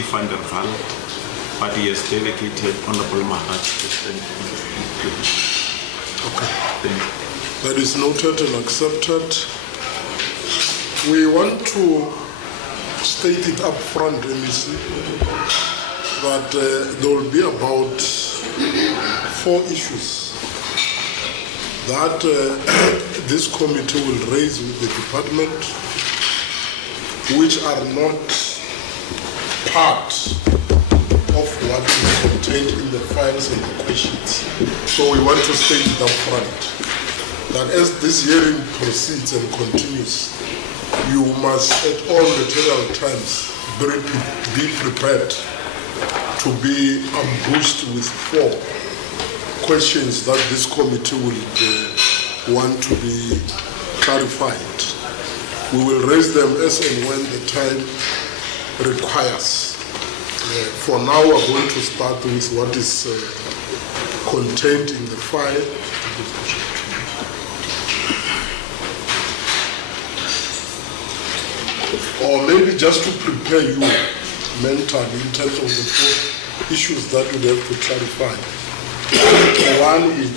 MC van der Val, but he has delegated Honorable Maharaj to stand in. Okay. That is noted and accepted. We want to state it up front, MEC, that there will be about 4 issues that this committee will raise with the department, which are not part of what is contained in the files and the questions. So we want to state it up front, that as this hearing proceeds and continues, you must at all material times be prepared to be ambushed with 4 questions that this committee will want to be clarified. We will raise them as and when the time requires. For now, we're going to start with what is contained in the file. Or maybe just to prepare you mentally in terms of the 4 issues that we have to clarify. One is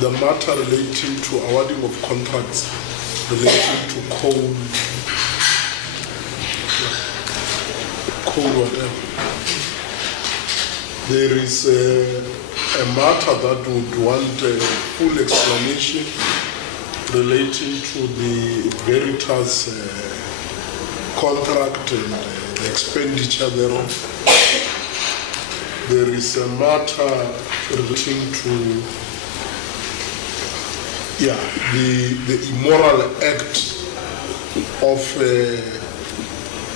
the matter relating to awarding of contracts relating to coal whatever. There is a matter that would want a full explanation relating to the Veritas contract and the expenditure thereof. There is a matter relating to the immoral act of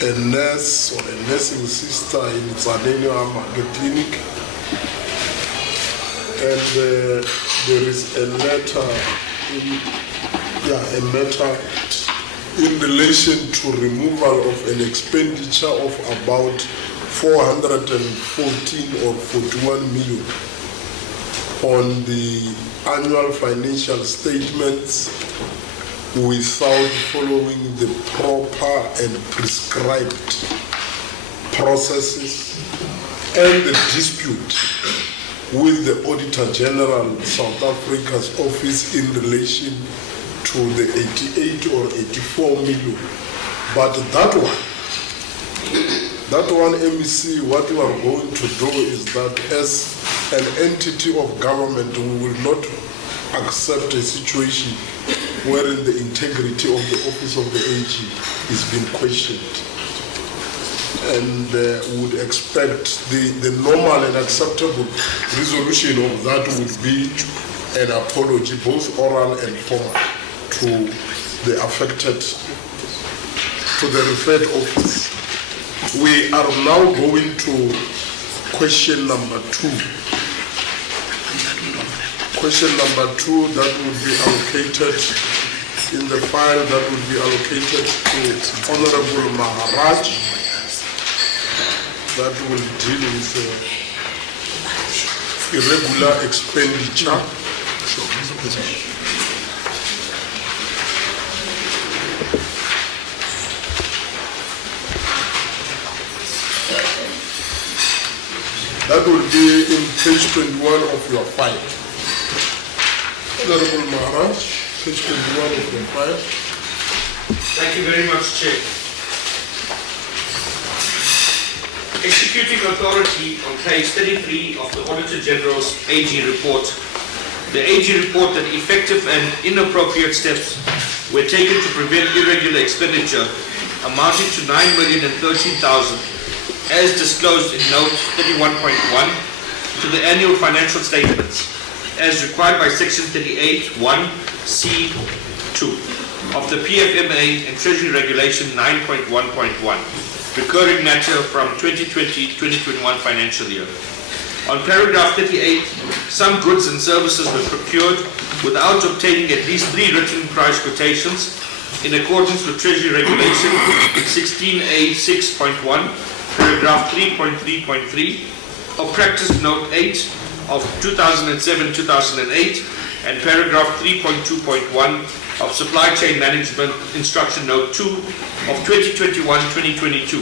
a nurse or a nursing sister in Zanenio Amage Clinic. And there is a matter in relation to removal of an expenditure of about 414 or 41 million on the annual financial statements without following the proper and prescribed processes, and the dispute with the Auditor General South Africa's office in relation to the 88 or 84 million. But that one, MEC, what we are going to do is that as an entity of government, we will not accept a situation wherein the integrity of the office of the AG is being questioned. And would expect the normal and acceptable resolution of that would be an apology, both oral and formal, to the affected, to the referred office. We are now going to question number 2. Question number 2 that would be allocated in the file, that would be allocated to Honorable Maharaj, that will deal with irregular expenditure. That will be in page 21 of your file. Honorable Maharaj, page 21 of your file. Thank you very much, Chair. Executing authority on case 33 of the Auditor General's AG report. The AG report that effective and inappropriate steps were taken to prevent irregular expenditure amounting to 9,013,000 as disclosed in note 31.1 to the annual financial statements as required by section 38(1)(c)(2) of the PFMA and Treasury regulation 9.1.1. recurring matter from 2020-2021 financial year. On paragraph 38, some goods and services were procured without obtaining at least 3 written price quotations in accordance with Treasury regulation 16A6.1, paragraph 3.3.3 of practice note 8 of 2007-2008 and paragraph 3.2.1 of Supply Chain Management Instruction Note 2 of 2021-2022.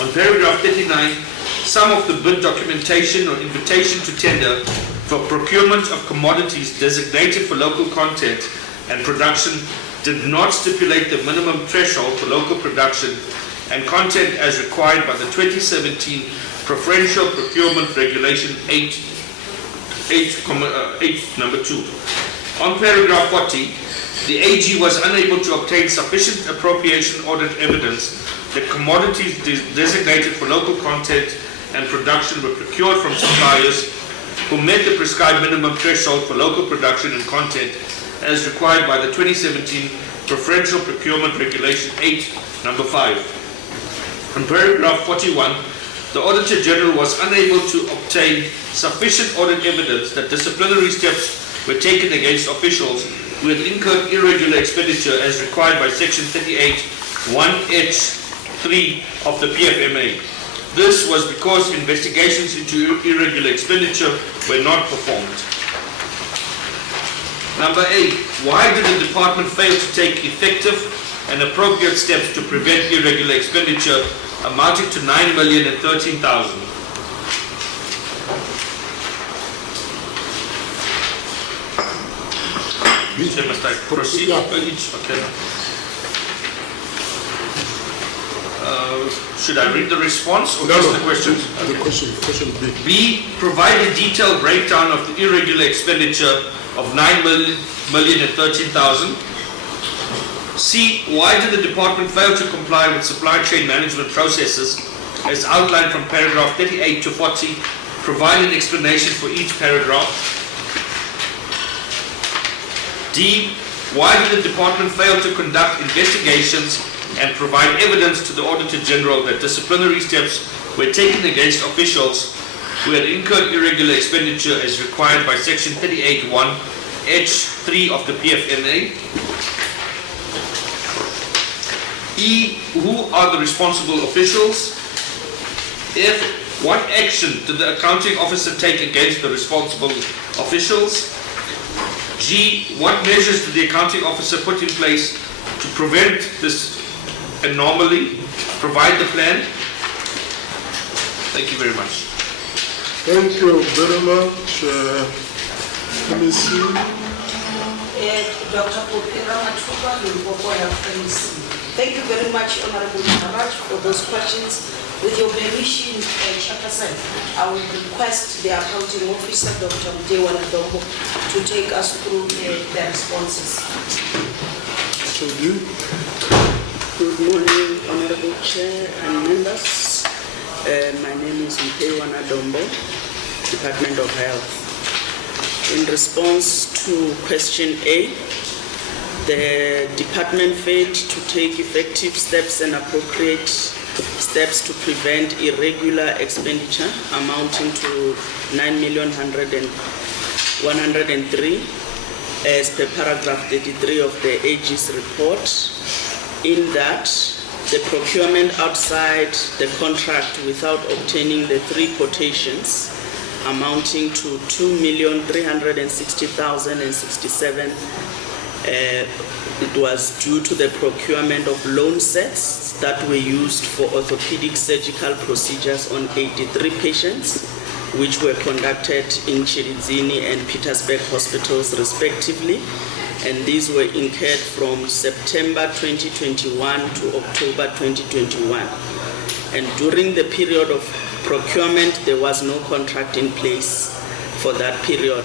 On paragraph 39, some of the bid documentation or invitation to tender for procurement of commodities designated for local content and production did not stipulate the minimum threshold for local production and content as required by the 2017 Preferential Procurement Regulation 8 number 2. On paragraph 40, the AG was unable to obtain sufficient appropriation audit evidence that commodities designated for local content and production were procured from suppliers who met the prescribed minimum threshold for local production and content as required by the 2017 Preferential Procurement Regulation 8 number 5. In paragraph 41, the Auditor General was unable to obtain sufficient audit evidence that disciplinary steps were taken against officials who had incurred irregular expenditure as required by Section 38 1H3 of the PFMA. This was because investigations into irregular expenditure were not performed. Number 8, why did the department fail to take effective and appropriate steps to prevent irregular expenditure amounting to 9,013,000? So must I proceed? Yeah. Okay. Should I read the response or just the questions? The question B. B, provide a detailed breakdown of the irregular expenditure of 9,013,000. C, why did the department fail to comply with supply chain management processes as outlined from paragraph 38 to 40? Provide an explanation for each paragraph. D, why did the department fail to conduct investigations and provide evidence to the Auditor General that disciplinary steps were taken against officials who had incurred irregular expenditure as required by Section 38(1)(h)(3 of the PFMA? E, who are the responsible officials? F, what action did the accounting officer take against the responsible officials? G, what measures did the accounting officer put in place to prevent this anomaly? Provide the plan. Thank you very much. Thank you very much. Let me see. Dr. Popera Matuba, thank you very much, Honorable Maharaj, for those questions. With your permission, Chairperson, I will request the accounting officer, Dr. Mtewana Dombo, to take us through the responses. Good morning, Honorable Chair and members. My name is Mtewana Dombo, Department of Health. In response to question A, the department failed to take effective steps and appropriate steps to prevent irregular expenditure amounting to 9,103,000 as per paragraph 33 of the AG's report, in that the procurement outside the contract without obtaining the 3 quotations amounting to 2,360,067 it was due to the procurement of loan sets that were used for orthopedic surgical procedures on 83 patients, which were conducted in Chiridzini and Petersburg hospitals respectively, and these were incurred from September 2021 to October 2021. And during the period of procurement, there was no contract in place for that period,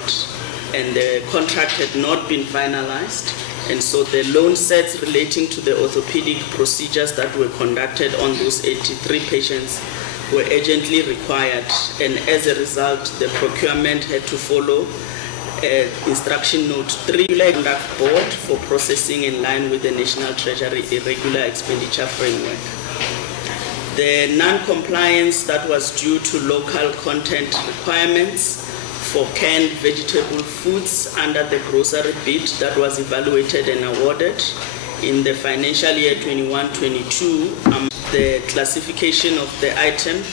and the contract had not been finalized. And so the loan sets relating to the orthopedic procedures that were conducted on those 83 patients were urgently required. And as a result, the procurement had to follow Instruction Note 3 Conduct Board for processing in line with the National Treasury Irregular Expenditure Framework. The non-compliance that was due to local content requirements for canned vegetable foods under the grocery bid that was evaluated and awarded in the financial year 21-22. The classification of the item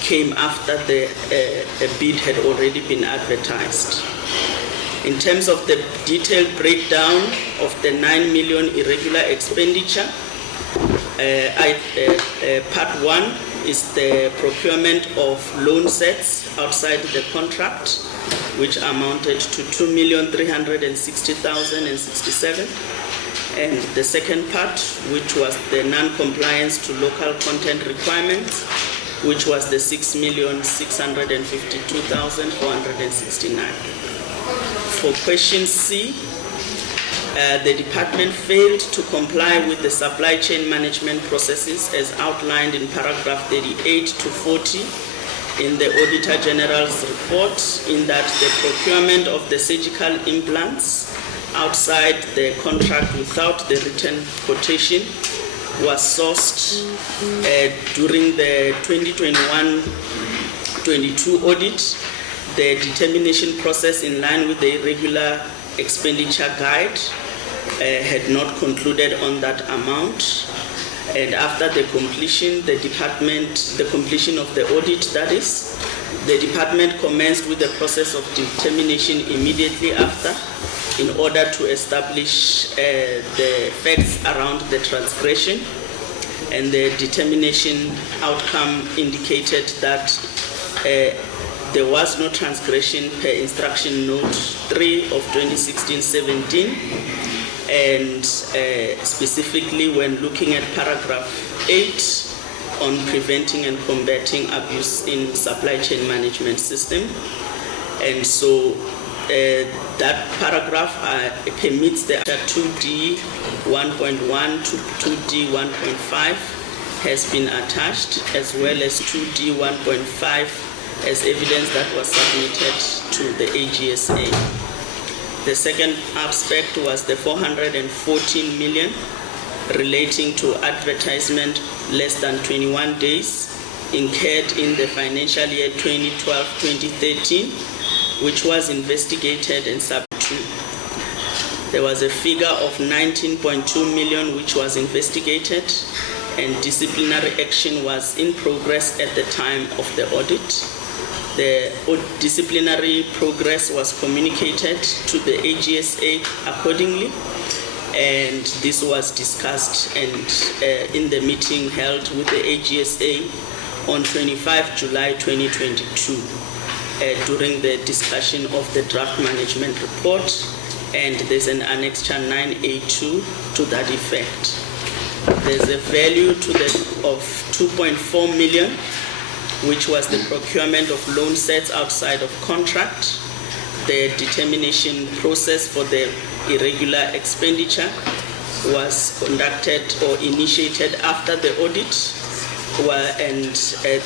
came after the bid had already been advertised. In terms of the detailed breakdown of the 9 million irregular expenditure, part 1 is the procurement of loan sets outside the contract, which amounted to 2,360,067. And the second part, which was the non-compliance to local content requirements, which was the 6,652,469. For question C, the department failed to comply with the supply chain management processes as outlined in paragraph 38 to 40 in the Auditor General's report, in that the procurement of the surgical implants outside the contract without the written quotation was sourced during the 2021-22 audit. The determination process in line with the irregular expenditure guide had not concluded on that amount, and after the completion of the audit, that is, the department commenced with the process of determination immediately after, in order to establish the facts around the transgression, and the determination outcome indicated that there was no transgression per instruction note 3 of 2016-17, and specifically when looking at paragraph 8 on preventing and combating abuse in supply chain management system. And so that paragraph permits the 2D 1.1 to 2D 1.5 has been attached, as well as 2D 1.5 as evidence that was submitted to the AGSA. The second aspect was the 414 million relating to advertisement less than 21 days incurred in the financial year 2012-2013, which was investigated and subject to. There was a figure of 19.2 million which was investigated, and disciplinary action was in progress at the time of the audit. The disciplinary progress was communicated to the AGSA accordingly, and this was discussed and in the meeting held with the AGSA on 25 July 2022 during the discussion of the draft management report, and there's an annexure 9A2 to that effect. There's a value of 2.4 million, which was the procurement of loan sets outside of contract. The determination process for the irregular expenditure was conducted or initiated after the audit, and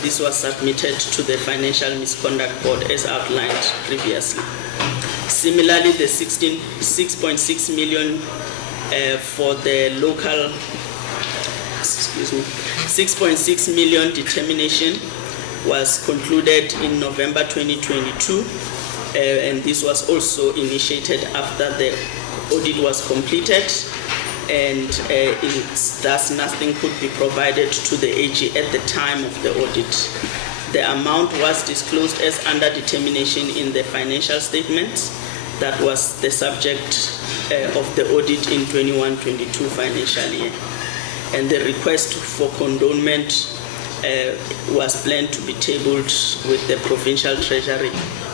this was submitted to the Financial Misconduct Board as outlined previously. Similarly, the 6.6 million for the local, 6.6 million determination was concluded in November 2022, and this was also initiated after the audit was completed, and thus nothing could be provided to the AG at the time of the audit. The amount was disclosed as under determination in the financial statements that was the subject of the audit in 21-22 financial year. And the request for condonement was planned to be tabled with the Provincial Treasury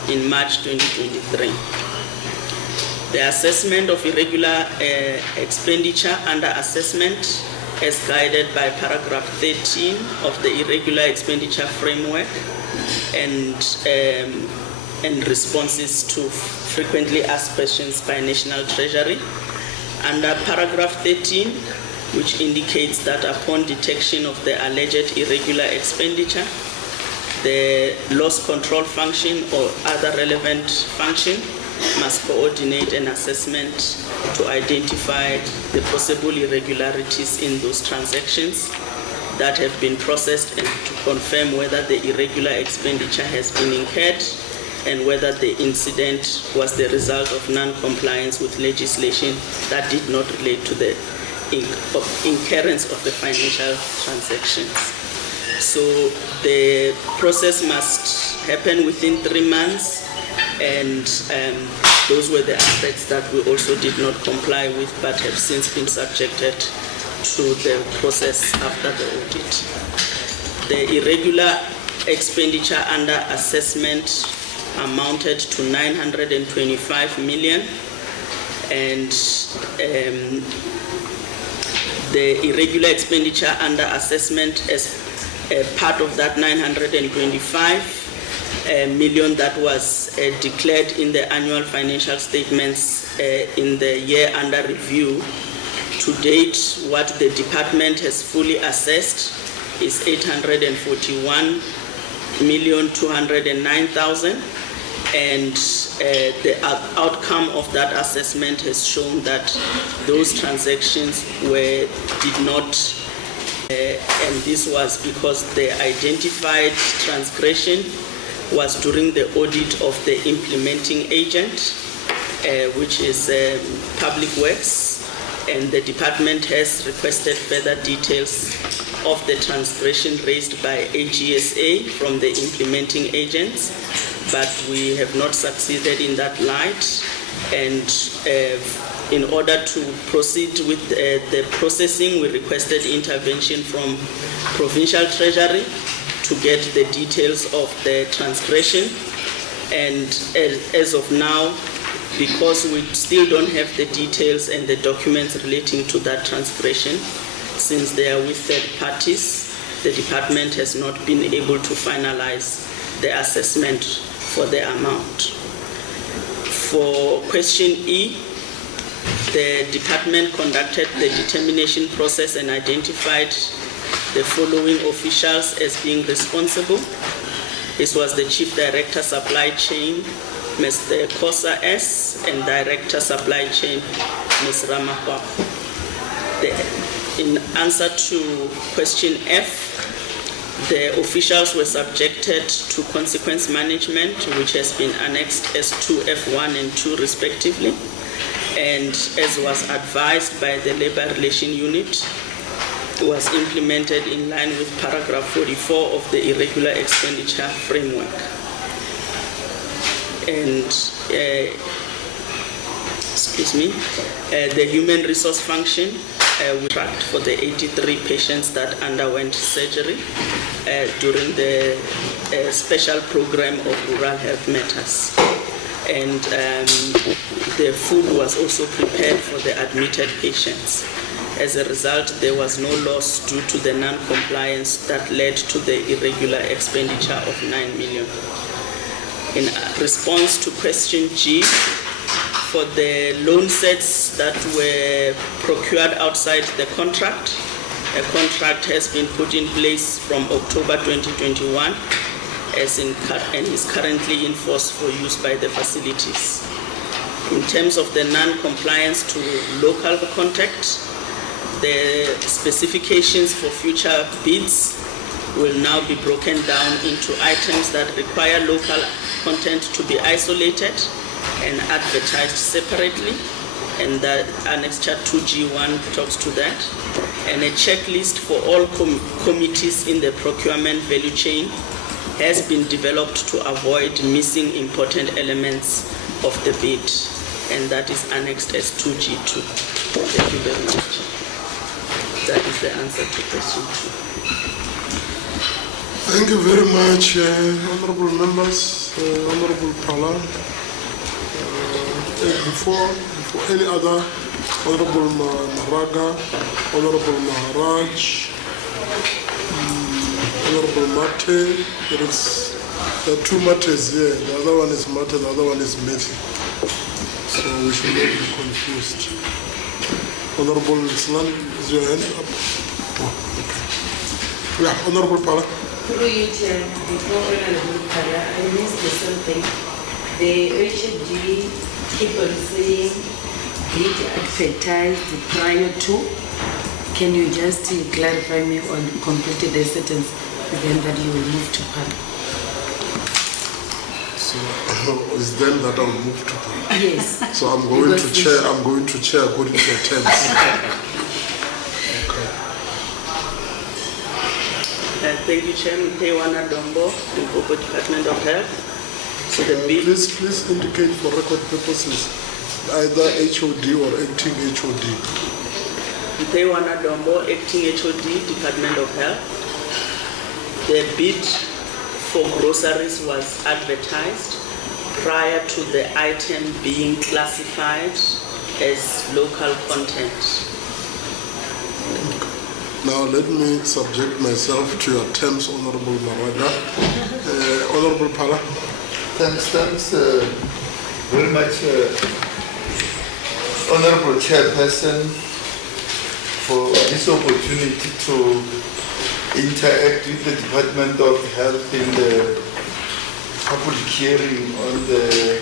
in March 2023. The assessment of irregular expenditure under assessment as guided by paragraph 13 of the Irregular Expenditure Framework and responses to frequently asked questions by National Treasury. Under paragraph 13, which indicates that upon detection of the alleged irregular expenditure, the loss control function or other relevant function must coordinate an assessment to identify the possible irregularities in those transactions that have been processed and to confirm whether the irregular expenditure has been incurred and whether the incident was the result of non-compliance with legislation that did not relate to the incurrence of the financial transactions. So the process must happen within 3 months, and those were the aspects that we also did not comply with but have since been subjected to the process after the audit. The irregular expenditure under assessment amounted to 925 million, and the irregular expenditure under assessment as part of that 925 million that was declared in the annual financial statements in the year under review. To date, what the department has fully assessed is 841,209,000, and the outcome of that assessment has shown that those transactions did not, and this was because the identified transgression was during the audit of the implementing agent, which is Public Works, and the department has requested further details of the transgression raised by AGSA from the implementing agents, but we have not succeeded in that light. And in order to proceed with the processing, we requested intervention from Provincial Treasury to get the details of the transgression. And as of now, because we still don't have the details and the documents relating to that transgression, since they are with third parties, the department has not been able to finalize the assessment for the amount. For question E, the department conducted the determination process and identified the following officials as being responsible. This was the Chief Director Supply Chain, Mr. Kosa S, and Director Supply Chain, Ms. Ramakwa. In answer to question F, the officials were subjected to consequence management, which has been annexed as 2F1 and 2 respectively, and as was advised by the Labor Relation Unit, was implemented in line with paragraph 44 of the Irregular Expenditure Framework. And the human resource function, we tracked for the 83 patients that underwent surgery during the special program of rural health matters. And the food was also prepared for the admitted patients. As a result, there was no loss due to the non-compliance that led to the irregular expenditure of 9 million. In response to question G, for the loan sets that were procured outside the contract, a contract has been put in place from October 2021 and is currently in force for use by the facilities. In terms of the non-compliance to local contact, the specifications for future bids will now be broken down into items that require local content to be isolated and advertised separately, and that Annexure 2G1 talks to that, and a checklist for all committees in the procurement value chain has been developed to avoid missing important elements of the bid, and that is annexed as 2G2. Thank you very much. That is the answer to question 2. Thank you very much, honorable members, honorable Pala. Before any other, honorable Maraga, honorable Maharaj, honorable Mate. There are two Mates here. The other one is Mate, the other one is Messi. So we should not be confused. Honorable Islam, is your hand up? Oh, okay. Yeah, honorable Pala. Through you, Chair, before Honorable Pala, I missed something. The HOD keep on saying did advertised prior to. Can you just clarify me on completed the sentence, then that you will move to Pala? So it's then that I'll move to Pala. Yes. So I'm going to chair. I'm going to chair according to the terms. Thank you, Chairman. Pewana Dombo, Limpopo Department of Health. So the bill. Please indicate for record purposes either HOD or acting HOD. Pewana Dombo, acting HOD, Department of Health. The bid for groceries was advertised prior to the item being classified as local content. Now let me subject myself to your terms, Honorable Maraga. Honorable Pala. Thanks very much, Honorable Chairperson, for this opportunity to interact with the Department of Health in the public hearing on the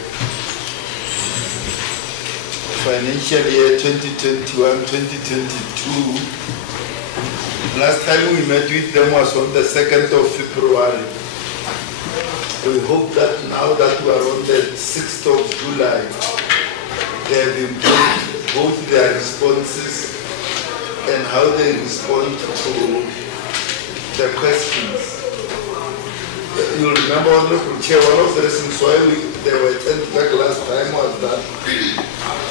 financial year 2021-2022. Last time we met with them was on the 2nd of February. We hope that now that we are on the 6th of July, they have improved both their responses and how they respond to the questions. You'll remember, Honorable Chair, one of the reasons why they were sent back last time was that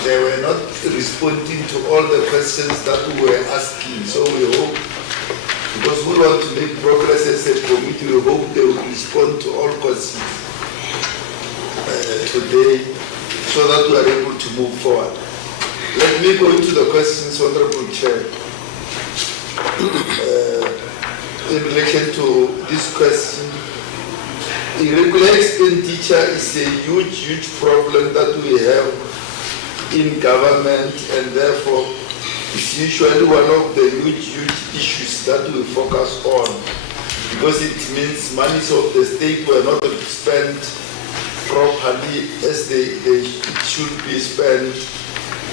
they were not responding to all the questions that we were asking. So we hope, because we want to make progress as a committee, we hope they will respond to all questions today so that we are able to move forward. Let me go into the questions, Honorable Chair. In relation to this question, irregular expenditure is a huge problem that we have in government, and therefore it's usually one of the huge issues that we focus on, because it means monies of the state were not spent properly as they should be spent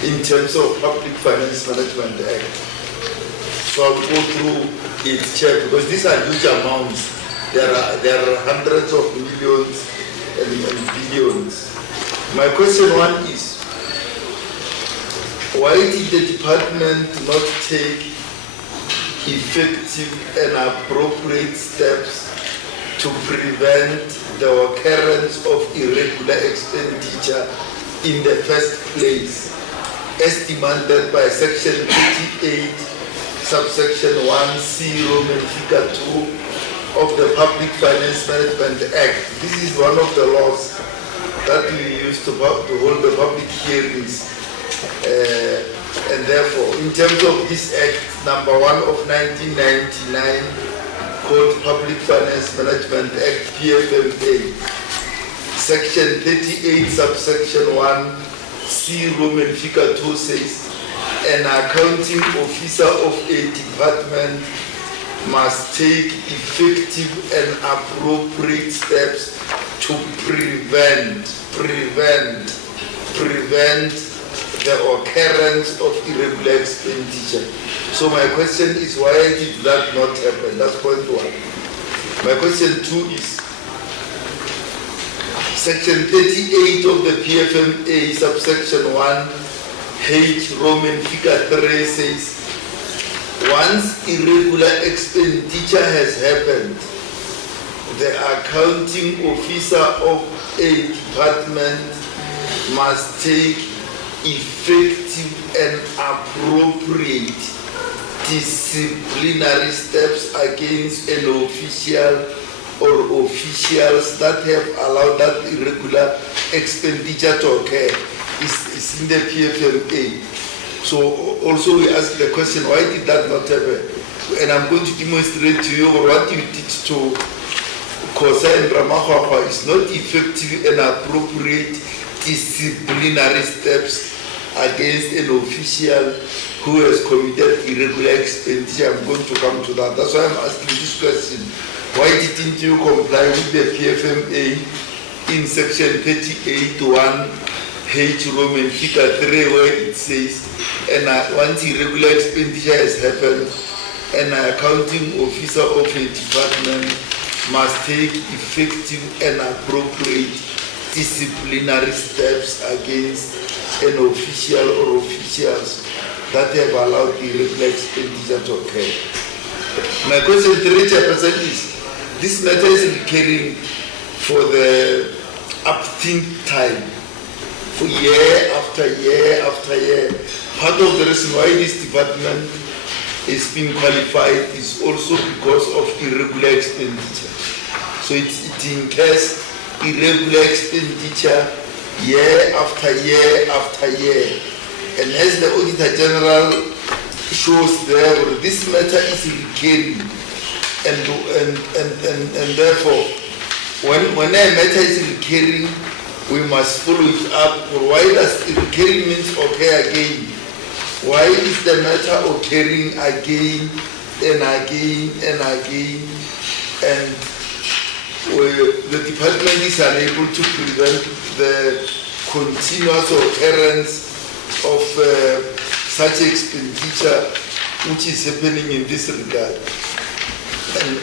in terms of Public Finance Management Act. So I'll go through it, Chair, because these are huge amounts. There are hundreds of millions and billions. My question one is, why did the department not take effective and appropriate steps to prevent the occurrence of irregular expenditure in the first place, as demanded by Section 38, subsection 1C, Roman figure 2 of the Public Finance Management Act? This is one of the laws that we use to hold the public hearings. And therefore, in terms of this Act, number 1 of 1999, called Public Finance Management Act, PFMA, Section 38, subsection 1C, Roman figure 2 says, an accounting officer of a department must take effective and appropriate steps to prevent the occurrence of irregular expenditure. So my question is, why did that not happen? That's point one. My question two is, Section 38 of the PFMA, subsection 1H, Roman figure 3 says, once irregular expenditure has happened, the accounting officer of a department must take effective and appropriate disciplinary steps against an official or officials that have allowed that irregular expenditure to occur. It's in the PFMA. So also we ask the question, why did that not happen? And I'm going to demonstrate to you what you did to Kosa and Ramahwahwa is not effective and appropriate disciplinary steps against an official who has committed irregular expenditure. I'm going to come to that. That's why I'm asking this question. Why didn't you comply with the PFMA in section 38, 1H, Roman figure 3, where it says, and once irregular expenditure has happened, an accounting officer of a department must take effective and appropriate disciplinary steps against an official or officials that have allowed irregular expenditure to occur. My question to the Chairperson is, this matter is recurring for the upthink time, for year after year after year. Part of the reason why this department is being qualified is also because of irregular expenditure. So it incurs irregular expenditure year after year after year. And as the Auditor General shows there, this matter is recurring. And therefore, when a matter is recurring, we must follow it up. Why does recurring means occur again? Why is the matter occurring again and again and again? And the department is unable to prevent the continuous occurrence of such expenditure which is happening in this regard. And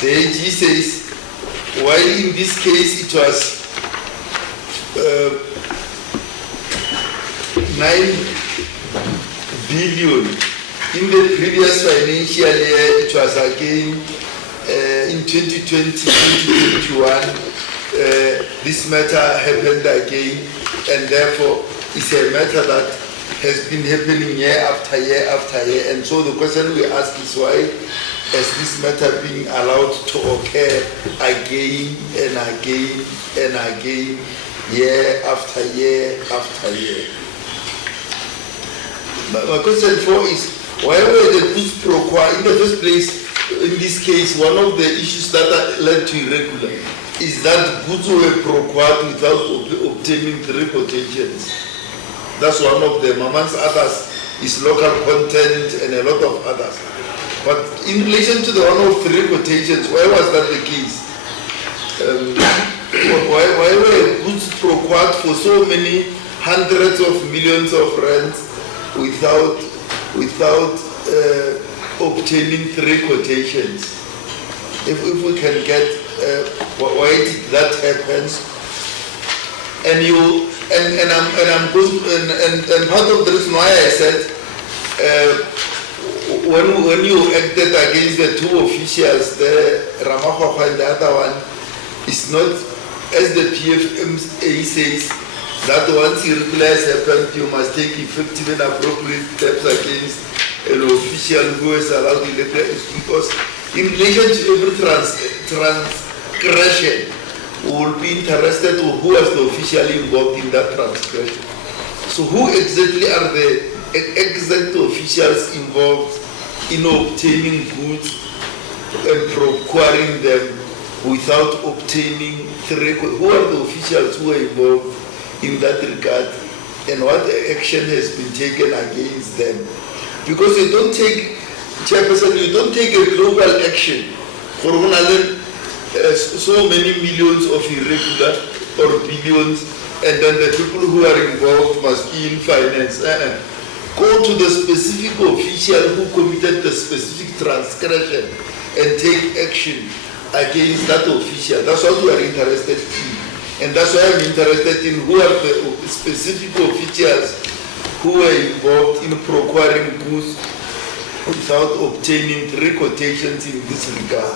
the AG says, while in this case it was 9 billion, in the previous financial year it was again in 2020-2021 this matter happened again, and therefore it's a matter that has been happening year after year after year. And so the question we ask is, why is this matter being allowed to occur again and again and again, year after year after year? My question 4 is, why were the goods procured in the first place? In this case, one of the issues that led to irregular is that goods were procured without obtaining the quotations. That's one of them. Amongst others is local content and a lot of others. But in relation to the one of 3 quotations, why was that the case? Why were goods procured for so many hundreds of millions of rands without obtaining 3 quotations? If we can get why did that happen? And part of the reason why I said when you acted against the 2 officials, the Ramakhwa and the other one, is not, as the PFMA says, that once irregular has happened, you must take effective and appropriate steps against an official who is allowed irregular, because in relation to every transgression, we will be interested in who was the official involved in that transgression. So who exactly are the exact officials involved in obtaining goods and procuring them without obtaining 3? Who are the officials who are involved in that regard, and what action has been taken against them? Because you don't take, Chairperson, you don't take a global action for so many millions of irregular or billions, and then the people who are involved must be in finance. Go to the specific official who committed the specific transgression and take action against that official. That's what we are interested in. And that's why I'm interested in who are the specific officials who are involved in procuring goods without obtaining 3 quotations in this regard.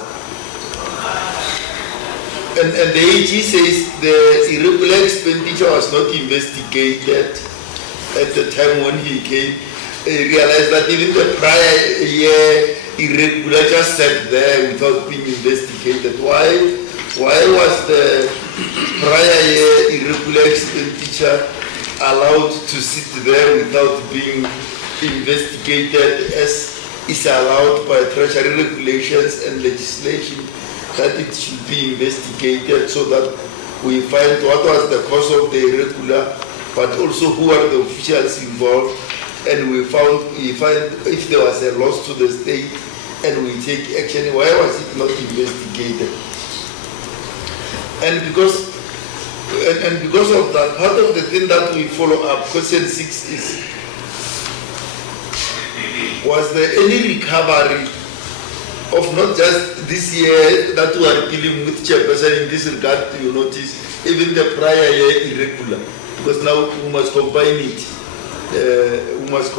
And the AG says the irregular expenditure was not investigated at the time when he came. He realized that even the prior year irregular just sat there without being investigated. Why was the prior year irregular expenditure allowed to sit there without being investigated, as is allowed by Treasury regulations and legislation, that it should be investigated so that we find what was the cause of the irregular, but also who are the officials involved, and we find if there was a loss to the state, and we take action. Why was it not investigated? And because of that, part of the thing that we follow up, question 6 is, was there any recovery of not just this year that we are dealing with, Chairperson, in this regard? You notice even the prior year irregular, because now we must combine it. Was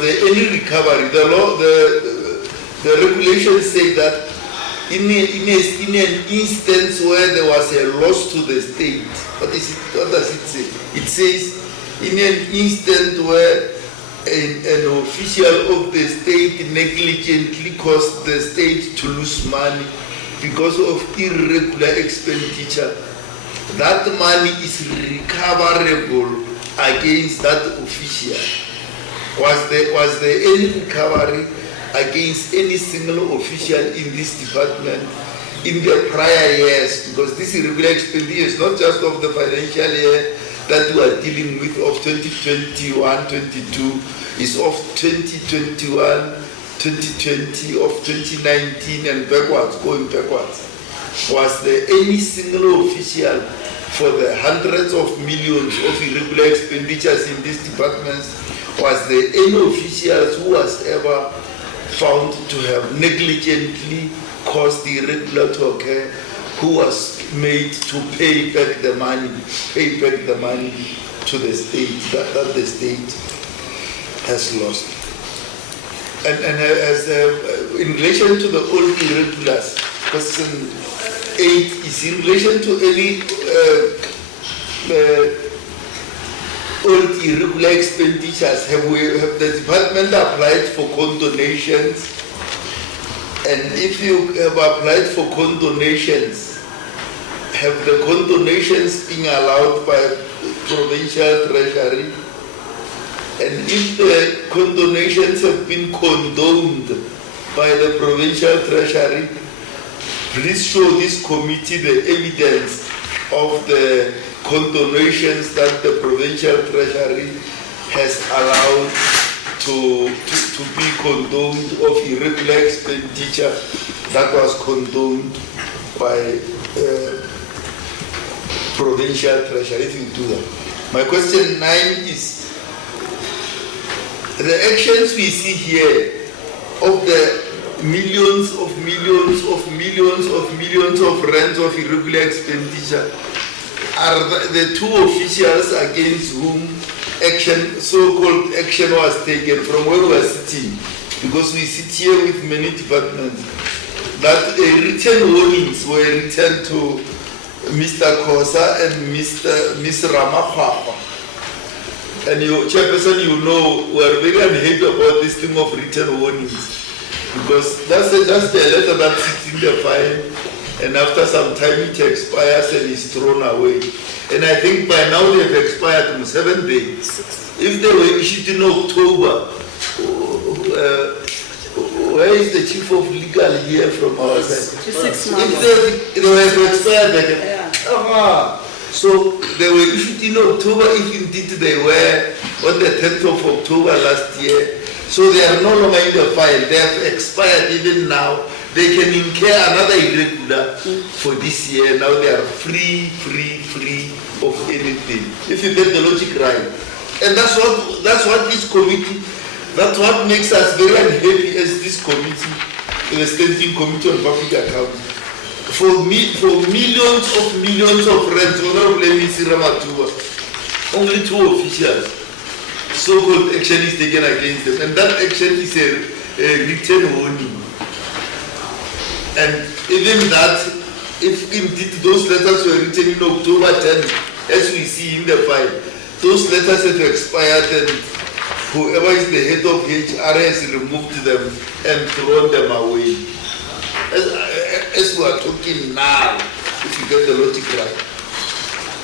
there any recovery? The law, the regulations say that in an instance where there was a loss to the state, what does it say? It says in an instance where an official of the state negligently caused the state to lose money because of irregular expenditure, that money is recoverable against that official. Was there any recovery against any single official in this department in the prior years? Because this irregular expenditure is not just of the financial year that we are dealing with of 2021-22, is of 2021-2020, of 2019 and backwards, going backwards. Was there any single official for the hundreds of millions of irregular expenditures in these departments? Was there any officials who was ever found to have negligently caused the irregular to occur, who was made to pay back the money to the state that the state has lost? And as in relation to the old irregulars, question 8 is in relation to any old irregular expenditures. Have the department applied for condonations? And if you have applied for condonations, have the condonations been allowed by provincial treasury? And if the condonations have been condoned by the provincial treasury, please show this committee the evidence of the condonations that the provincial treasury has allowed to be condoned of irregular expenditure that was condoned by provincial treasury, if you do that. My question 9 is, the actions we see here of the millions of rands of irregular expenditure are the two officials against whom action, so-called action, was taken from where we are sitting, because we sit here with many departments, that written warnings were written to Mr. Kosa and Ms. Ramakwapa. And your chairperson, you know, we are very unhappy about this thing of written warnings, because that's just a letter that sits in the file, and after some time it expires and is thrown away. And I think by now they have expired in 7 days. If they were issued in October, where is the chief of legal here from our side? 6 months. If they were expired, they can. So they were issued in October, if indeed they were on the 10th of October last year. So they are no longer in the file. They have expired even now. They can incur another irregular for this year. Now they are free of anything. If you get the logic right. And that's what this committee, that's what makes us very unhappy as this committee, the Standing Committee on Public Accounts. For millions of rents, Honorable Mr. Ramatuba, only 2 officials, so-called action is taken against them. And that action is a written warning. And even that, if indeed those letters were written in October 10, as we see in the file, those letters have expired and whoever is the head of HR has removed them and thrown them away. As we are talking now, if you get the logic right.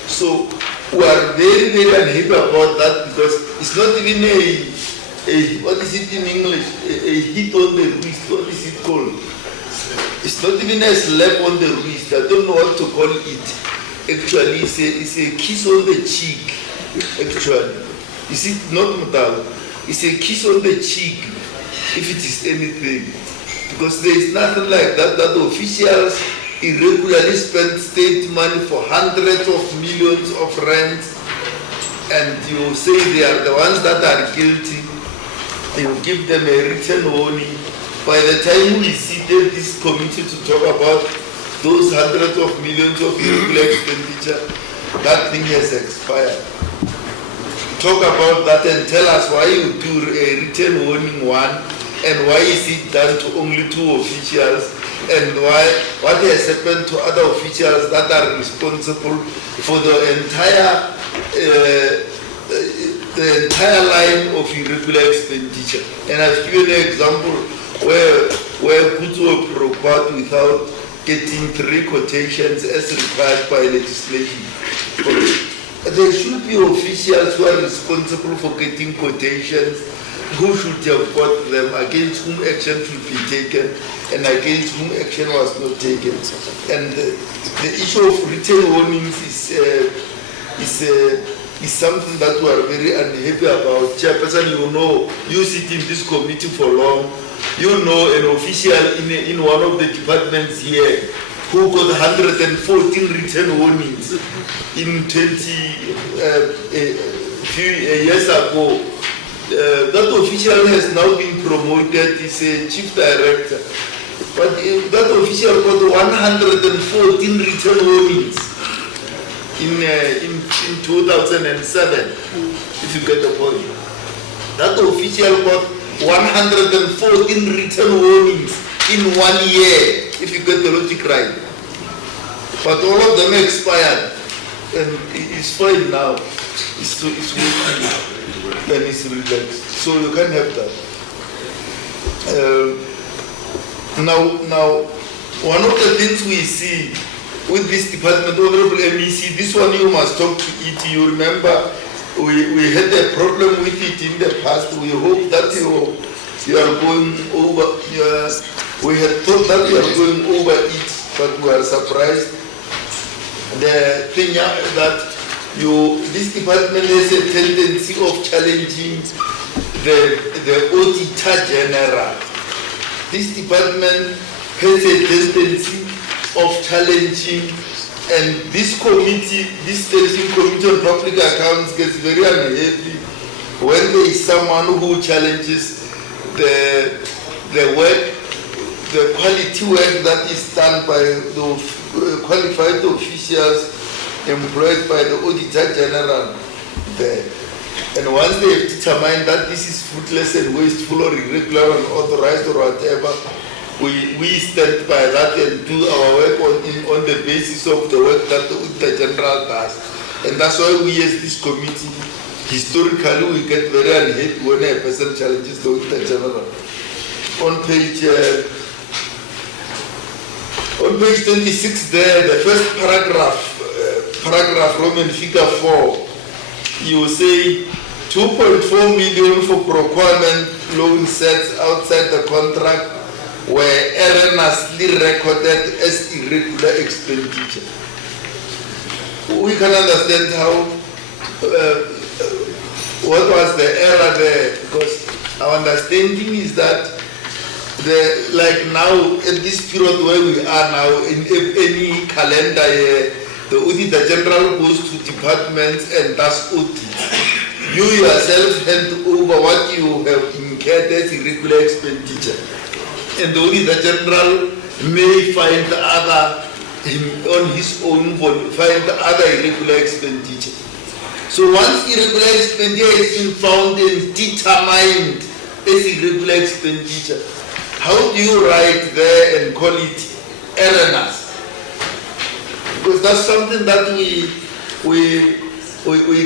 So we are very unhappy about that, because it's not even a what is it in English? A hit on the wrist. What is it called? It's not even a slap on the wrist. I don't know what to call it. Actually, it's a kiss on the cheek. Actually, is it not Mutalo? It's a kiss on the cheek, if it is anything. Because there is nothing like that officials irregularly spend state money for hundreds of millions of rands, and you say they are the ones that are guilty. You give them a written warning. By the time we seated this committee to talk about those hundreds of millions of irregular expenditure, that thing has expired. Talk about that and tell us why you do a written warning 1, and why is it done to only 2 officials, and what has happened to other officials that are responsible for the entire line of irregular expenditure. And I've given an example where goods were procured without getting 3 quotations as required by legislation. There should be officials who are responsible for getting quotations, who should have got them, against whom action should be taken, and against whom action was not taken. And the issue of written warnings is something that we are very unhappy about. Chairperson, you know, you sit in this committee for long, you know an official in one of the departments here who got 114 written warnings in few years ago. That official has now been promoted, is a chief director. But that official got 114 written warnings in 2007, if you get the point. That official got 114 written warnings in 1 year, if you get the logic right. But all of them expired, and it's fine now. It's working and it's relaxed. So you can have that. Now, one of the things we see with this department, Honorable MEC, this one you must talk to it. You remember we had a problem with it in the past. We hope that you are going over. We had thought that you are going over it, but we are surprised. The thing that this department has a tendency of challenging the Auditor General. This department has a tendency of challenging, and this committee, this Standing Committee on Public Accounts, gets very unhappy when there is someone who challenges the work, the quality work that is done by the qualified officials employed by the Auditor General there. And once they have determined that this is fruitless and wasteful or irregular, unauthorized or whatever, we stand by that and do our work on the basis of the work that the Auditor General does. And that's why we as this committee, historically, we get very unhappy when a person challenges the Auditor General. On page 26 there, the first paragraph Roman figure 4, you say 2.4 million for procurement loan sets outside the contract were erroneously recorded as irregular expenditure. We can understand how, what was the error there, because our understanding is that like now, at this period where we are now, in any calendar year, the Auditor General goes to departments and does audit. You yourself hand over what you have incurred as irregular expenditure. And the Auditor General may find on his own, find other irregular expenditure. So once irregular expenditure has been found and determined as irregular expenditure, how do you write there and call it erroneous? Because that's something that we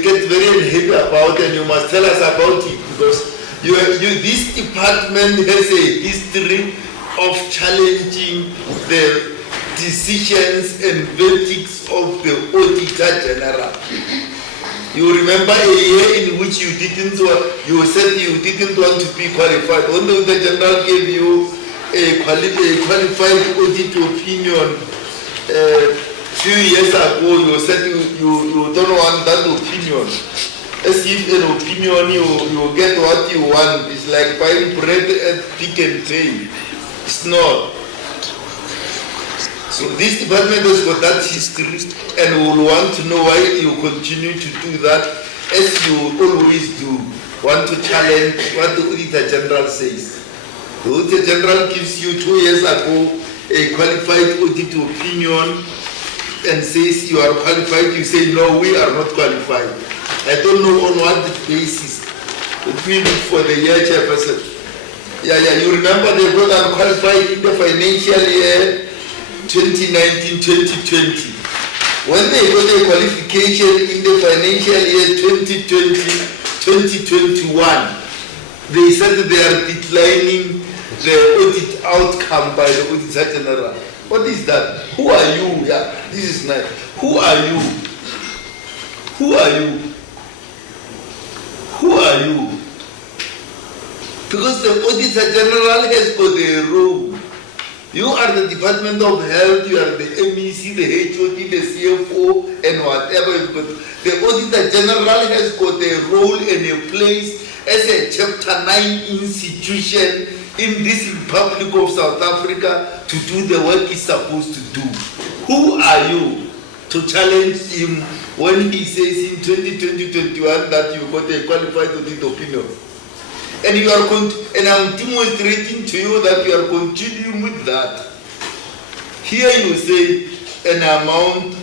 get very unhappy about, and you must tell us about it, because this department has a history of challenging the decisions and verdicts of the Auditor General. You remember a year in which you said you didn't want to be qualified. When the Auditor General gave you a qualified audit opinion few years ago, you said you don't want that opinion. As if an opinion you get what you want. It's like buying bread at Pick and Pay. It's not. So this department has got that history, and will want to know why you continue to do that, as you always do, want to challenge what the Auditor General says. The Auditor General gives you 2 years ago a qualified audit opinion and says you are qualified. You say, no, we are not qualified. I don't know on what basis. We look for the year, Chairperson. Yeah, you remember they got unqualified in the financial year 2019-2020. When they got a qualification in the financial year 2020-2021, they said they are declining the audit outcome by the Auditor General. What is that? Who are you? Yeah, this is nice. Who are you? Who are you? Who are you? Because the Auditor General has got a role. You are the Department of Health, you are the MEC, the HOD, the CFO, and whatever. The Auditor General has got a role and a place as a Chapter 9 institution in this Republic of South Africa to do the work he's supposed to do. Who are you to challenge him when he says in 2020-21 that you got a qualified audit opinion? And you are and I'm demonstrating to you that you are continuing with that. Here you say an amount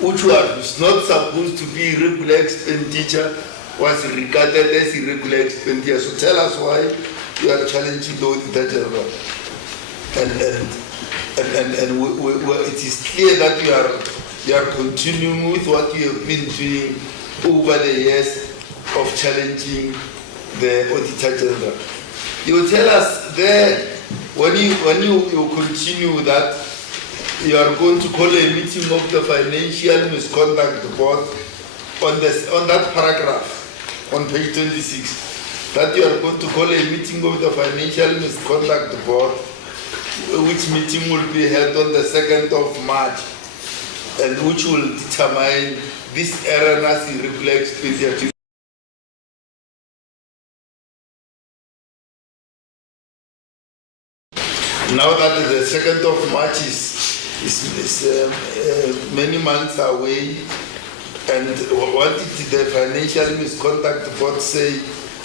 which was not supposed to be irregular expenditure was regarded as irregular expenditure. So tell us why you are challenging the Auditor General. And it is clear that you are continuing with what you have been doing over the years of challenging the Auditor General. You tell us there when you continue that you are going to call a meeting of the Financial Misconduct Board on that paragraph on page 26, that you are going to call a meeting of the Financial Misconduct Board, which meeting will be held on the 2nd of March, and which will determine this erroneous irregular expenditure. Now that the 2nd of March is many months away, and what did the Financial Misconduct Board say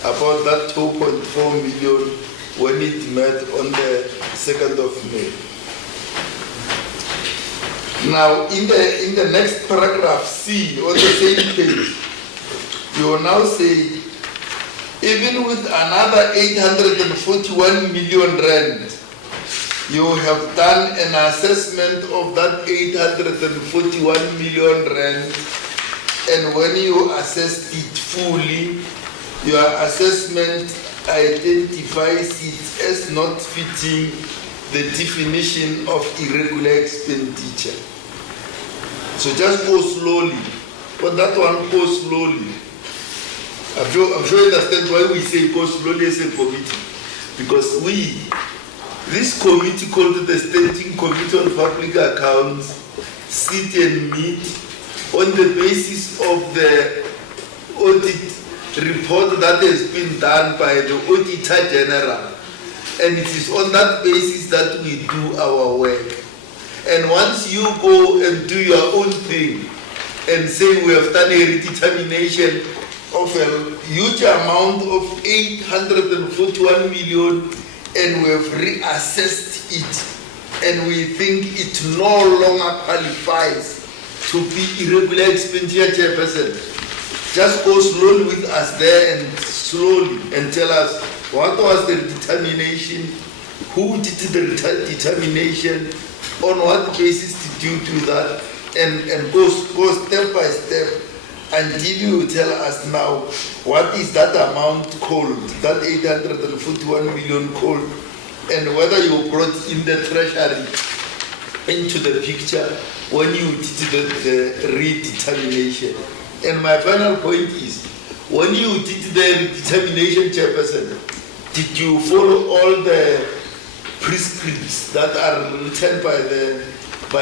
about that 2.4 million when it met on the 2nd of May? Now, in the next paragraph C, on the same page, you will now say, even with another 841 million rand, you have done an assessment of that 841 million rand, and when you assessed it fully, your assessment identifies it as not fitting the definition of irregular expenditure. So just go slowly. For that one, go slowly. I'm sure you understand why we say go slowly as a committee. Because this committee called the Standing Committee on Public Accounts sit and meet on the basis of the audit report that has been done by the Auditor General. And it is on that basis that we do our work. And once you go and do your own thing and say we have done a redetermination of a huge amount of 841 million and we have reassessed it and we think it no longer qualifies to be irregular expenditure, Chairperson, just go slowly with us there and slowly and tell us what was the determination, who did the determination, on what basis did you do that, and go step by step until you tell us now what is that amount called, that 841 million called, and whether you brought in the Treasury into the picture when you did the redetermination. And my final point is, when you did the redetermination, Chairperson, did you follow all the prescripts that are written by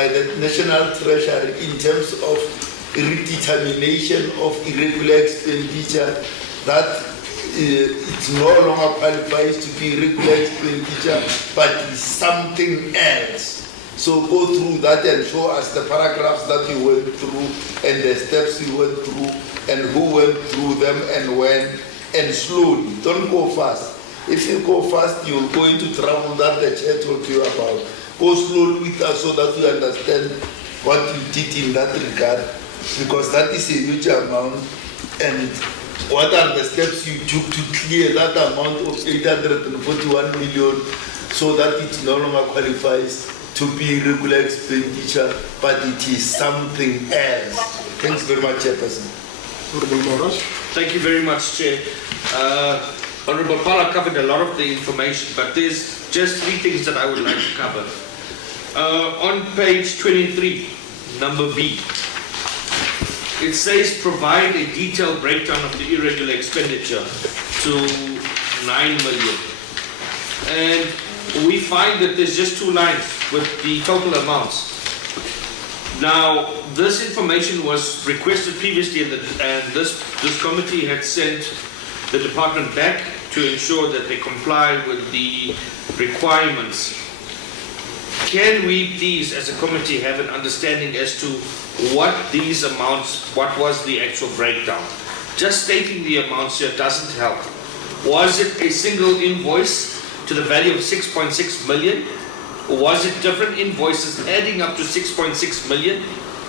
the National Treasury in terms of redetermination of irregular expenditure, that it no longer qualifies to be irregular expenditure, but is something else? So go through that and show us the paragraphs that you went through and the steps you went through and who went through them and when, and slowly. Don't go fast. If you go fast, you'll go into trouble that the chair told you about. Go slowly with us so that you understand what you did in that regard, because that is a huge amount, and what are the steps you took to clear that amount of 841 million so that it no longer qualifies to be regular expenditure, but it is something else. Thanks very much, Chairperson. Thank you very much, Chair. Honorable Pala covered a lot of the information, but there's just 3 things that I would like to cover. On page 23, number B, it says provide a detailed breakdown of the irregular expenditure to 9 million. And we find that there's just 2 lines with the total amounts. Now, this information was requested previously, and this committee had sent the department back to ensure that they comply with the requirements. Can we please, as a committee, have an understanding as to what these amounts, what was the actual breakdown? Just stating the amounts here doesn't help. Was it a single invoice to the value of 6.6 million? Or was it different invoices adding up to 6.6 million?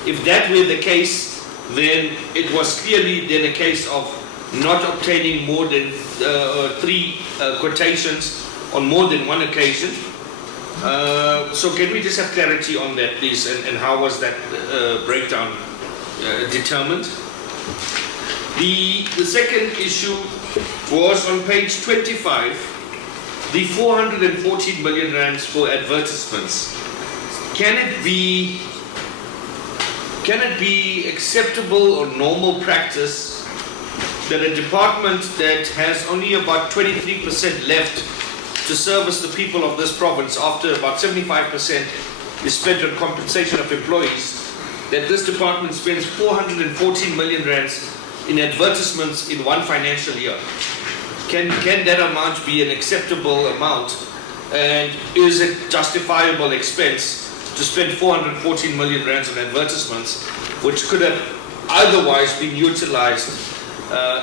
If that were the case, then it was clearly then a case of not obtaining more than 3 quotations on more than 1 occasion. So can we just have clarity on that, please, and how was that breakdown determined? The second issue was on page 25, the 414 million rands for advertisements. Can it be acceptable or normal practice that a department that has only about 23% left to service the people of this province after about 75% is spent on compensation of employees, that this department spends 414 million rands in advertisements in 1 financial year? Can that amount be an acceptable amount, and is it justifiable expense to spend 414 million rands on advertisements which could have otherwise been utilized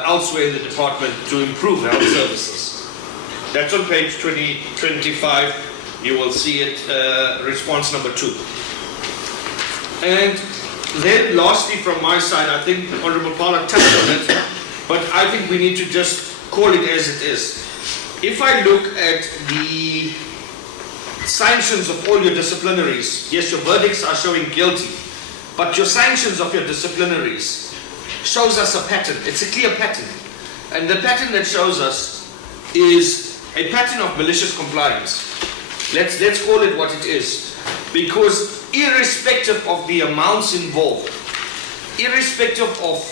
elsewhere in the department to improve health services? That's on page 25. You will see it, response number 2. And then lastly from my side, I think Honorable Pala touched on it, but I think we need to just call it as it is. If I look at the sanctions of all your disciplinaries, yes, your verdicts are showing guilty, but your sanctions of your disciplinaries shows us a pattern. It's a clear pattern. And the pattern that shows us is a pattern of malicious compliance. Let's call it what it is. Because irrespective of the amounts involved, irrespective of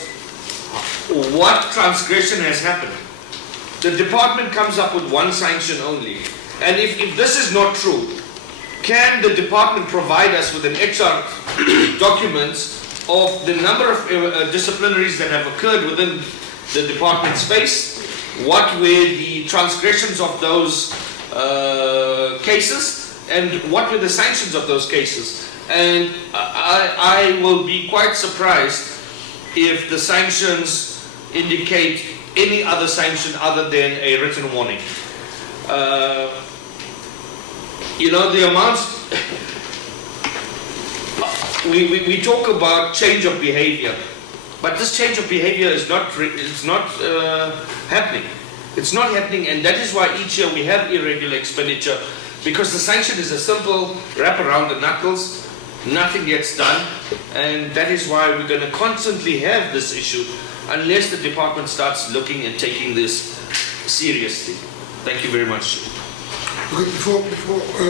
what transgression has happened, the department comes up with 1 sanction only. And if this is not true, can the department provide us with an extra documents of the number of disciplinaries that have occurred within the department space, what were the transgressions of those cases, and what were the sanctions of those cases? And I will be quite surprised if the sanctions indicate any other sanction other than a written warning. The amounts, we talk about change of behavior, but this change of behavior is not happening. It's not happening, and that is why each year we have irregular expenditure, because the sanction is a simple wrap around the knuckles, nothing gets done, and that is why we're going to constantly have this issue unless the department starts looking and taking this seriously. Thank you very much. Okay, before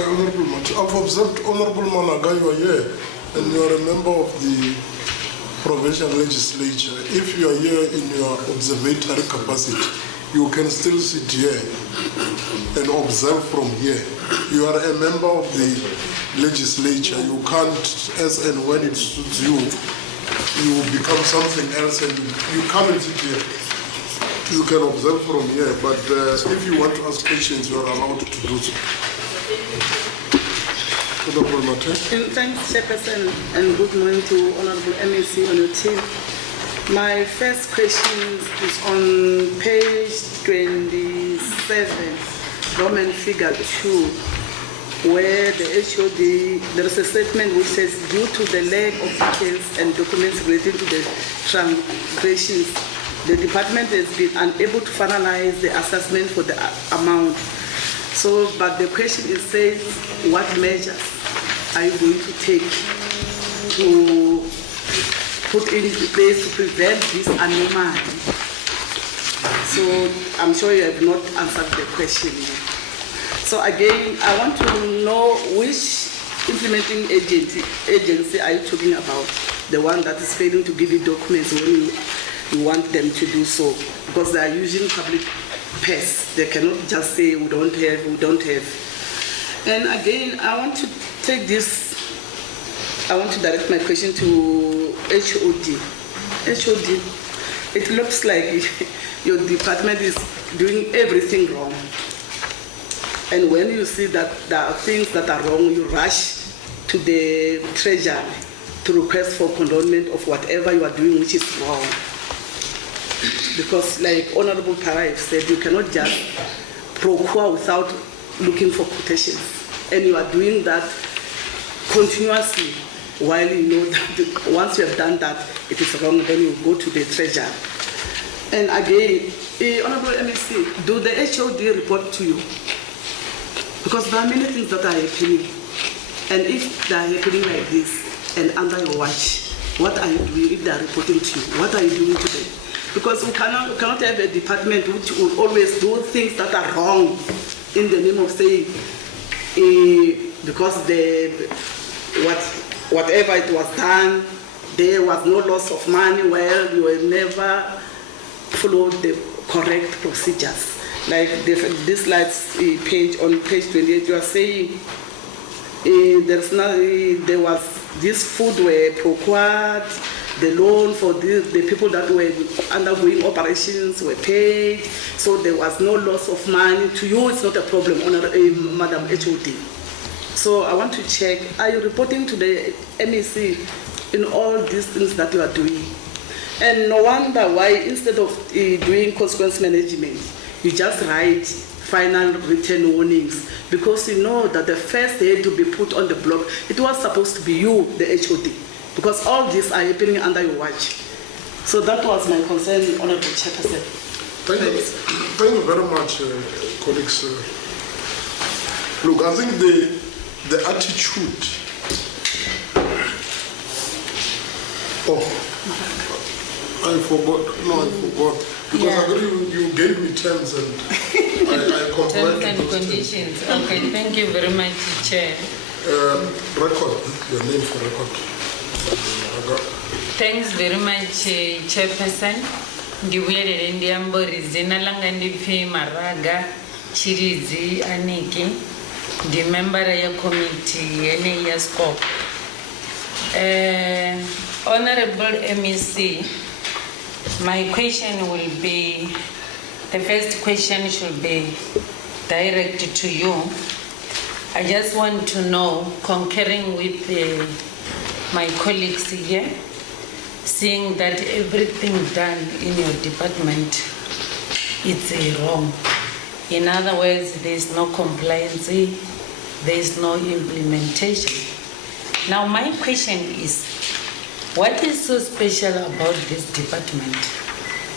Honorable Mati, I've observed Honorable Managa, you are here, and you are a member of the provincial legislature. If you are here in your observatory capacity, you can still sit here and observe from here. You are a member of the legislature. You can't, as and when it suits you, you become something else and you come and sit here. You can observe from here, but if you want to ask questions, you are allowed to do so. Honorable Mate. Thanks, Chairperson, and good morning to Honorable MEC on your team. My first question is on page 27, Roman figure 2, where the HOD, there is a statement which says, due to the lack of details and documents relating to the transgressions, the department has been unable to finalize the assessment for the amount. So, but the question is says, what measures are you going to take to put in place to prevent this anomaly? So I'm sure you have not answered the question yet. So again, I want to know which implementing agency are you talking about? The one that is failing to give you documents when you want them to do so, because they are using public purse. They cannot just say we don't have. And again, I want to direct my question to HOD. HOD, it looks like your department is doing everything wrong. And when you see that there are things that are wrong, you rush to the Treasury to request for condonment of whatever you are doing which is wrong. Because like Honorable Para said, you cannot just procure without looking for quotations. And you are doing that continuously while you know that once you have done that, it is wrong, then you go to the Treasury. And again, Honorable MEC, do the HOD report to you? Because there are many things that are happening. And if they are happening like this and under your watch, what are you doing if they are reporting to you? What are you doing to them? Because we cannot have a department which will always do things that are wrong in the name of saying, because whatever it was done, there was no loss of money, well, you will never follow the correct procedures. Like this last page, on page 28, you are saying there was this food were procured, the loan for the people that were undergoing operations were paid, so there was no loss of money. To you, it's not a problem, Madam HOD. So I want to check, are you reporting to the MEC in all these things that you are doing? And no wonder why, instead of doing consequence management, you just write final written warnings, because you know that the first day to be put on the block, it was supposed to be you, the HOD, because all these are happening under your watch. So that was my concern, Honorable Chairperson. Thank you very much, colleagues. Look, I think the attitude. I forgot. Because I agree, you gave me terms and I complied Terms and conditions. Okay, thank you very much, Chair. Record, your name for record. Thanks very much, Chairperson. Ndiwelele ndiambo rizina langa ndiphi Maraga Chirizi Aniki, the member ya committee ene ya SCOPA. Honorable MEC, my question will be, the first question should be directed to you. I just want to know, concurring with my colleagues here, seeing that everything done in your department, it's wrong. In other words, there is no compliance, there is no implementation. Now my question is, what is so special about this department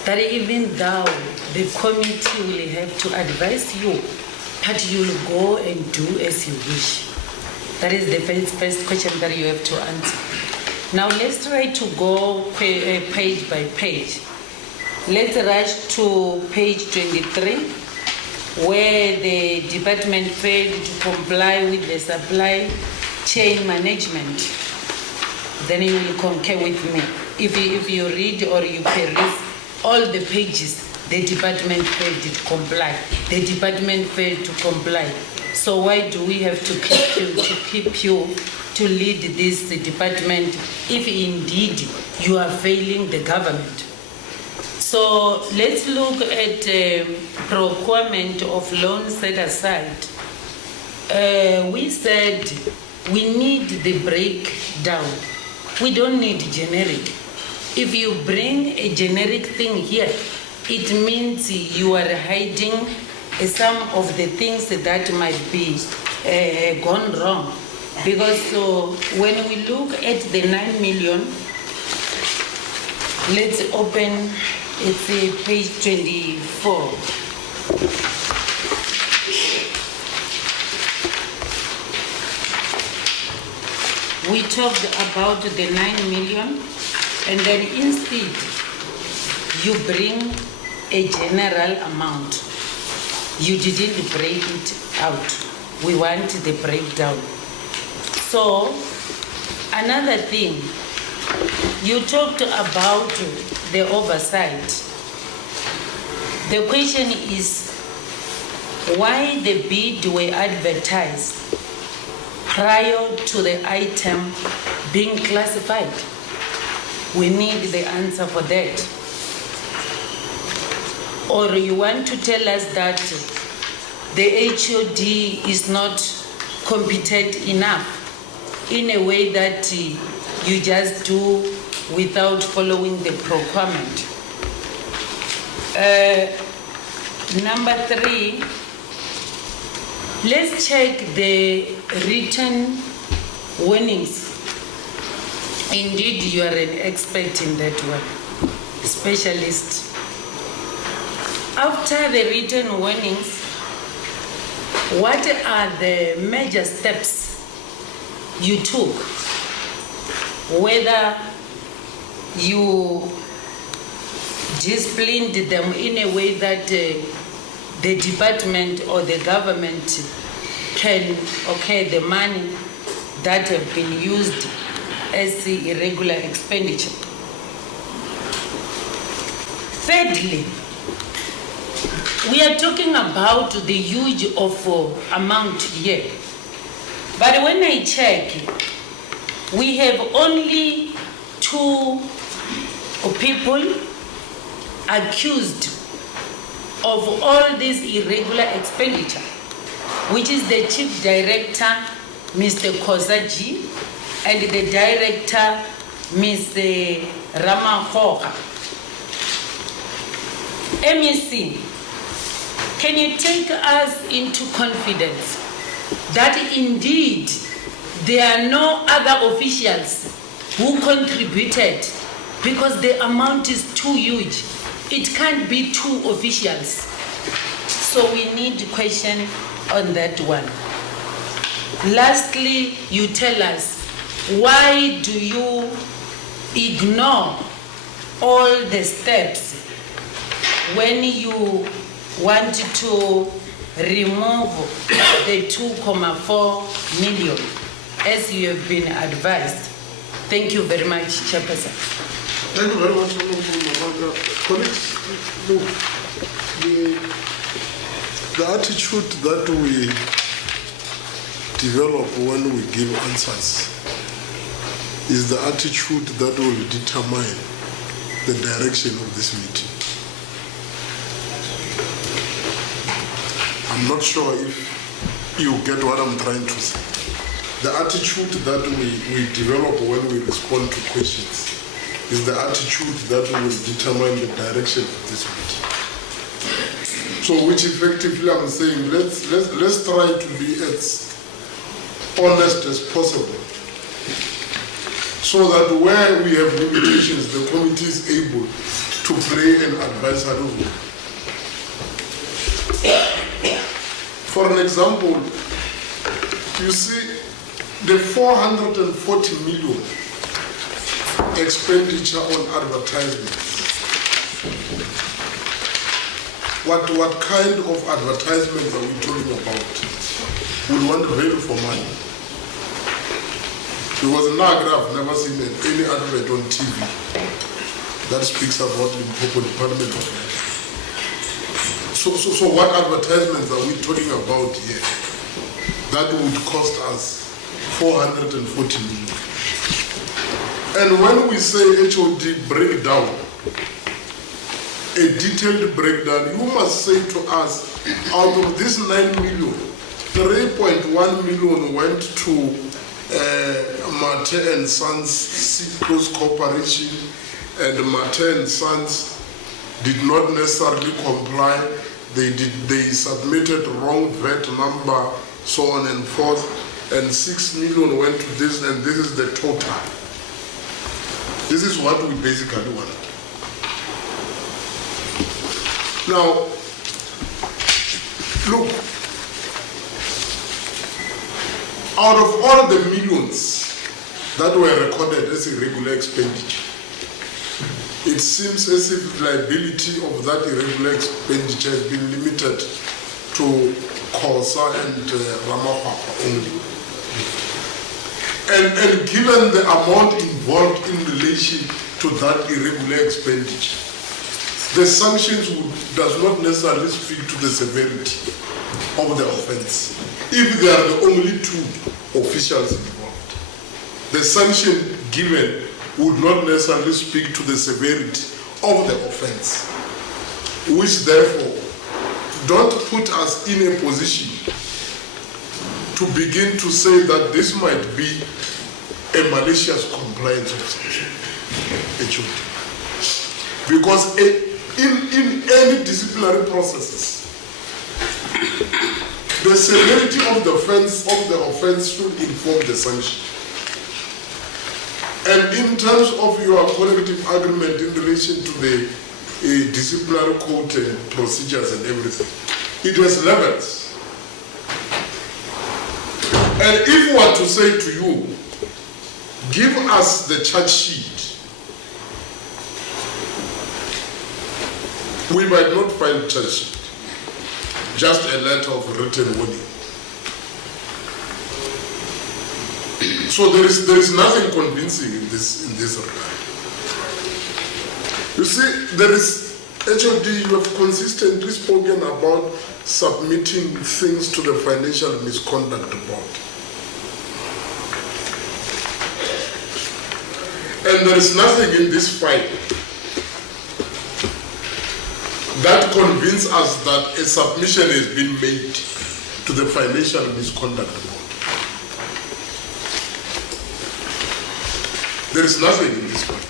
that even though the committee will have to advise you, but you will go and do as you wish? That is the first question that you have to answer. Now let's try to go page by page. Let's rush to page 23, where the department failed to comply with the supply chain management. Then you will concur with me. If you read or you peruse all the pages, the department failed to comply. The department failed to comply. So why do we have to keep you to lead this department if indeed you are failing the government? So let's look at procurement of loans set aside. We said we need the breakdown. We don't need generic. If you bring a generic thing here, it means you are hiding some of the things that might be gone wrong. Because so when we look at the 9 million, let's open, it's page 24. We talked about the 9 million, and then instead you bring a general amount. You didn't break it out. We want the breakdown. So, another thing, you talked about the oversight. The question is, why the bid were advertised prior to the item being classified? We need the answer for that. Or you want to tell us that the HOD is not competent enough in a way that you just do without following the procurement. Number 3, let's check the written warnings. Indeed, you are an expert in that one, specialist. After the written warnings, what are the major steps you took? Whether you disciplined them in a way that the department or the government can okay the money that have been used as the irregular expenditure. Thirdly, we are talking about the huge of amount here. But when I check, we have only 2 people accused of all this irregular expenditure, which is the Chief Director, Mr. Kozaji, and the Director, Mr. Ramahoka. MEC, can you take us into confidence that indeed there are no other officials who contributed, because the amount is too huge? It can't be 2 officials. So we need a question on that one. Lastly, you tell us, why do you ignore all the steps when you want to remove the 2.4 million as you have been advised? Thank you very much, Chairperson. Thank you very much, colleagues. Look, the attitude that we develop when we give answers is the attitude that will determine the direction of this meeting. I'm not sure if you get what I'm trying to say. The attitude that we develop when we respond to questions is the attitude that will determine the direction of this meeting. So, which effectively I'm saying, let's try to be as honest as possible, so that where we have limitations, the committee is able to play an advisory role. For an example, you see the 440 million expenditure on advertisements. What kind of advertisements are we talking about? We want value for money. Because in Niagara, I've never seen any advert on TV that speaks about the Limpopo Department of Health. So what advertisements are we talking about here that would cost us 440 million? And when we say HOD breakdown, a detailed breakdown, you must say to us, out of this 9 million, 3.1 million went to Mate and Sons Close Corporation, and Mate and Sons did not necessarily comply. They submitted wrong VAT number, so on and forth, and 6 million went to this, and this is the total. This is what we basically want. Now, look, out of all the millions that were recorded as irregular expenditure, it seems as if the liability of that irregular expenditure has been limited to Khosa and Ramapapa only. And given the amount involved in relation to that irregular expenditure, the sanctions does not necessarily speak to the severity of the offense. If there are the only two officials involved, the sanction given would not necessarily speak to the severity of the offense, which therefore don't put us in a position to begin to say that this might be a malicious compliance of sanction. It should. Because in any disciplinary processes, the severity of the offense should inform the sanction. And in terms of your collective agreement in relation to the disciplinary code and procedures and everything, it has levels. And if we were to say to you, give us the charge sheet, we might not find charge sheet, just a letter of written warning. So there is nothing convincing in this regard. You see, there is HOD, you have consistently spoken about submitting things to the Financial Misconduct Board. And there is nothing in this file that convinces us that a submission has been made to the Financial Misconduct Board. There is nothing in this file.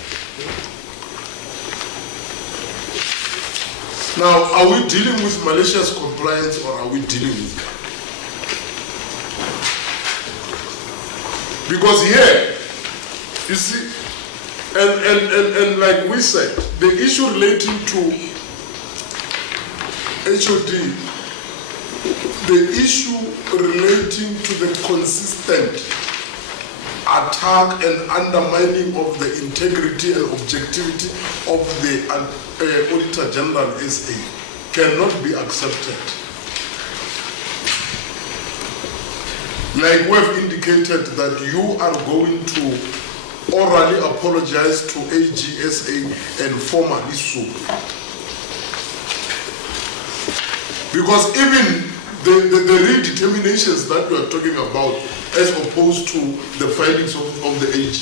Now, are we dealing with malicious compliance or are we dealing with that? Because here, you see, and like we said, the issue relating to HOD, the issue relating to the consistent attack and undermining of the integrity and objectivity of the Auditor General SA cannot be accepted. Like we have indicated that you are going to orally apologize to AGSA and formally so. Because even the redeterminations that we are talking about, as opposed to the findings of the AG,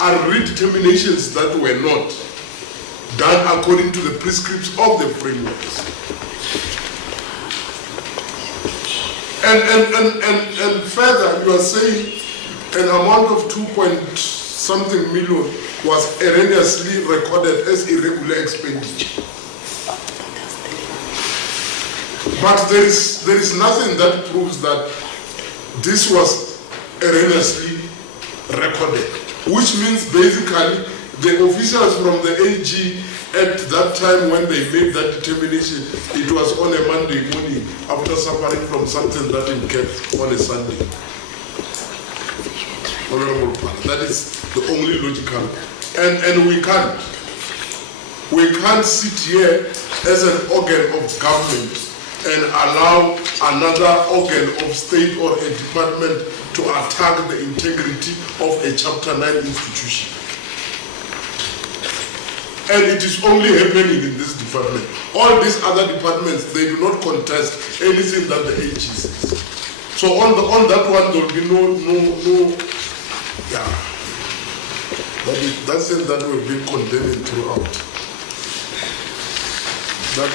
are redeterminations that were not done according to the prescripts of the frameworks. And further, you are saying an amount of 2-point-something million was erroneously recorded as irregular expenditure. But there is nothing that proves that this was erroneously recorded, which means basically the officials from the AG at that time when they made that determination, it was on a Monday morning after suffering from something that it kept on a Sunday. Honorable Partner, that is the only logical. And we can't sit here as an organ of government and allow another organ of state or a department to attack the integrity of a Chapter 9 institution. And it is only happening in this department. All these other departments, they do not contest anything that the AG says. So on that one, there will be no yeah. That's it that we've been condemning throughout. That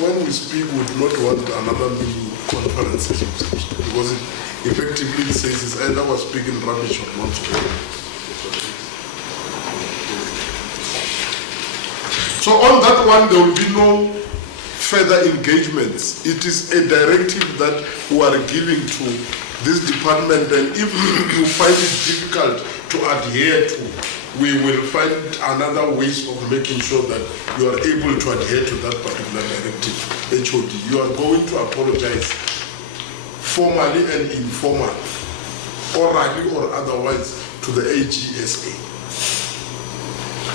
when we speak, we do not want another mini conference, because it effectively says it's either we're speaking rubbish or not. So on that one, there will be no further engagements. It is a directive that we are giving to this department, and if you find it difficult to adhere to, we will find another ways of making sure that you are able to adhere to that particular directive. HOD, you are going to apologize formally and informally, orally or otherwise, to the AGSA.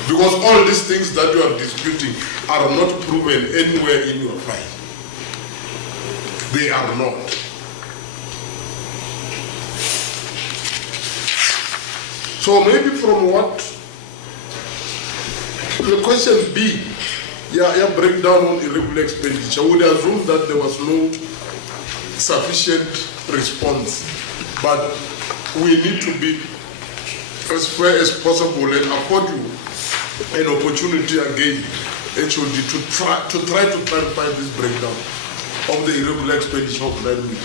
Because all these things that you are disputing are not proven anywhere in your file. They are not. So maybe from what the question B, breakdown on irregular expenditure, would assume that there was no sufficient response, but we need to be as fair as possible and afford you an opportunity again, HOD, to try to clarify this breakdown of the irregular expenditure of 9 million,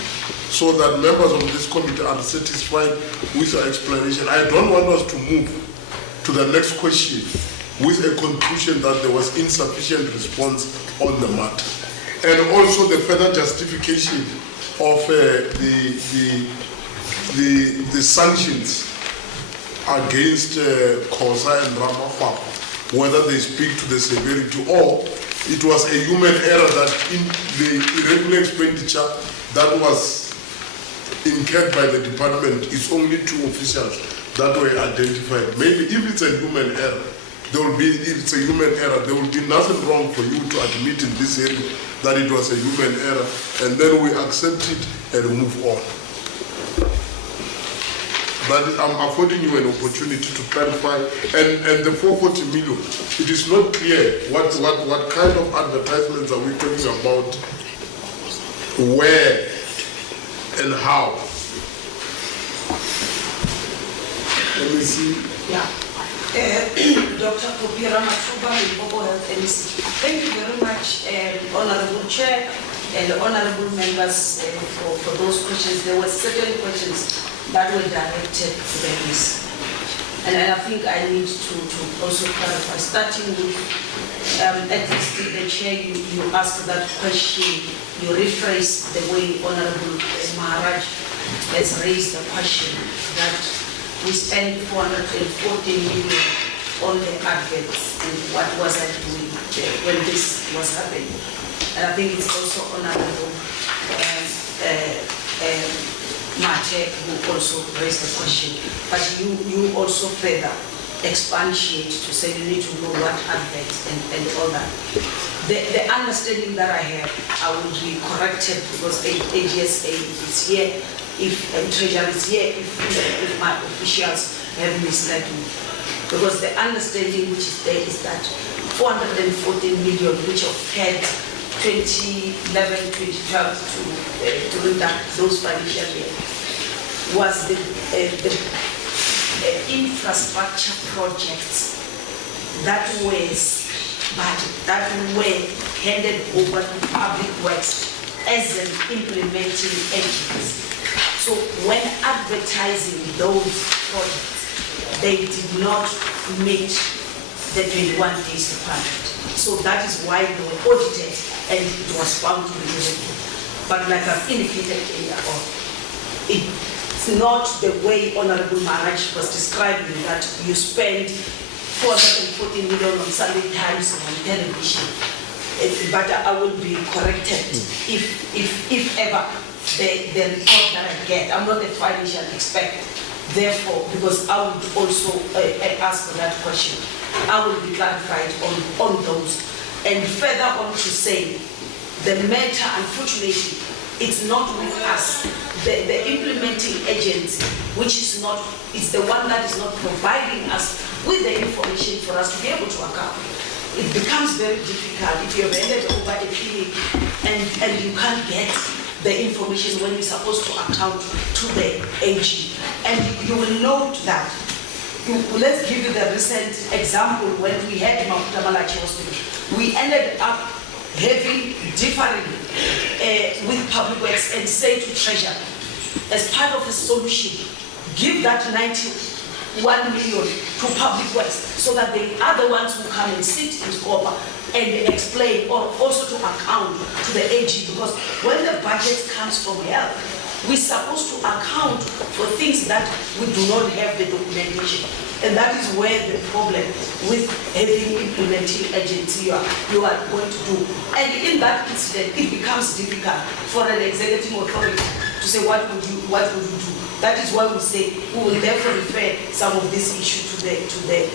so that members of this committee are satisfied with your explanation. I don't want us to move to the next question with a conclusion that there was insufficient response on the matter. And also the further justification of the sanctions against Khoza and Ramaphosa, whether they speak to the severity or it was a human error that in the irregular expenditure that was incurred by the department is only 2 officials that were identified. Maybe if it's a human error, there will be nothing wrong for you to admit in this area that it was a human error, and then we accept it and move on. But I'm affording you an opportunity to clarify. And the 440 million, it is not clear what kind of advertisements are we talking about, where and how. Let me see. Yeah. Dr. Kopira Matuba, Limpopo Health MEC. Thank you very much, Honorable Chair and Honorable members, for those questions. There were certain questions that were directed to the MEC. And I think I need to also clarify, starting with, at least the Chair, you asked that question, you rephrased the way Honorable Maharaj has raised the question that we spent 440 million on the adverts, and what was I doing when this was happening? And I think it's also Honorable Mate who also raised the question, but you also further expatiate to say you need to know what adverts and all that. The understanding that I have, I will be corrected because AGSA is here, if Treasury is here, if my officials have misled me. Because the understanding which is there is that 414 million, which occurred 2011, 2012 during those financial years, was the infrastructure projects that were handed over to public works as an implementing agents. So when advertising those projects, they did not meet the 21 days requirement. So that is why they were audited and it was found to be irregular. But like I've indicated earlier on, it's not the way Honorable Maharaj was describing that you spend 440 million on Sunday Times on television. But I will be corrected if ever the report that I get. I'm not a financial expert. Therefore, because I would also ask for that question, I will be clarified on those. And further on to say, the matter, unfortunately, it's not with us. The implementing agency, which is not, it's the one that is not providing us with the information for us to be able to account. It becomes very difficult if you've handed over a clinic and you can't get the information when you're supposed to account to the AG. And you will note that, let's give you the recent example when we had Maputo Malachi Hospital. We ended up differing with Public Works and say to Treasury, as part of the solution, give that 91 million to Public Works so that they are the ones who come and sit in SCOPA and explain or also to account to the AG, because when the budget comes from health, we're supposed to account for things that we do not have the documentation. And that is where the problem with having implementing agency you are going to do. And in that incident, it becomes difficult for an executive authority to say what would you do. That is why we say we will therefore refer some of this issue to the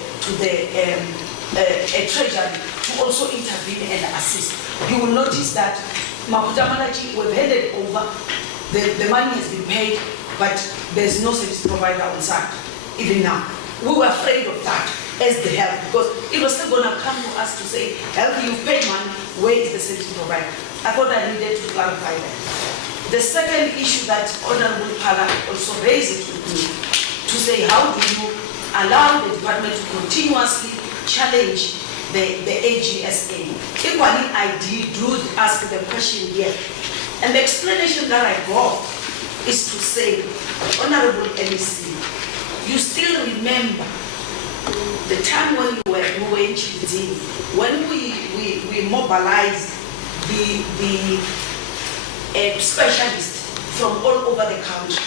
Treasury to also intervene and assist. You will notice that Maputa Malachi, we've handed over, the money has been paid, but there's no service provider on site, even now. We were afraid of that as the health, because it was still gonna come to us to say, health, you paid money, where is the service provider? I thought I needed to clarify that. The second issue that Honorable Pala also raised with me, to say how do you allow the department to continuously challenge the AGSA. Equally, I do ask the question here. And the explanation that I got is to say, Honorable MEC, you still remember the time when we were in Chilizini, when we mobilized the specialists from all over the country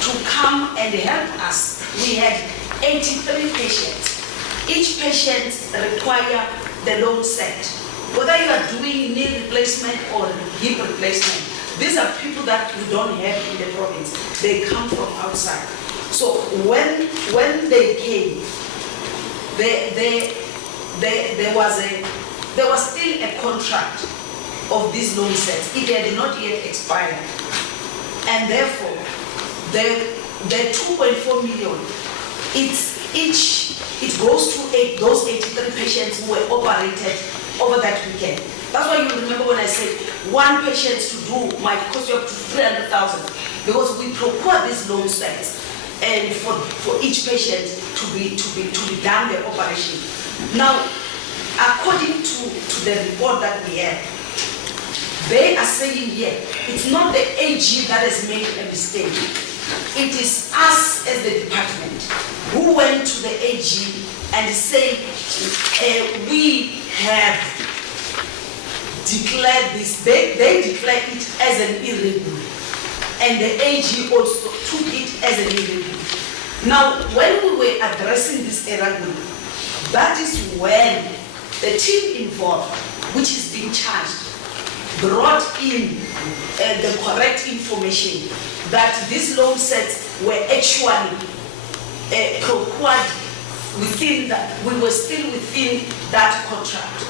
to come and help us. We had 83 patients. Each patient requires the loan set. Whether you are doing knee replacement or hip replacement, these are people that we don't have in the province. They come from outside. So when they came, there was still a contract of these loan sets. It had not yet expired. And therefore, the 2.4 million, it goes to those 83 patients who were operated over that weekend. That's why you remember when I said one patient to do might cost you up to 300,000, because we procure these loan sets and for each patient to be done the operation. Now, according to the report that we have, they are saying here, it's not the AG that has made a mistake. It is us as the department who went to the AG and said, we have declared this. They declared it as an irregular. And the AG also took it as an irregular. Now, when we were addressing this irregular, that is when the team involved, which is being charged, brought in the correct information that these loan sets were actually procured within that, we were still within that contract.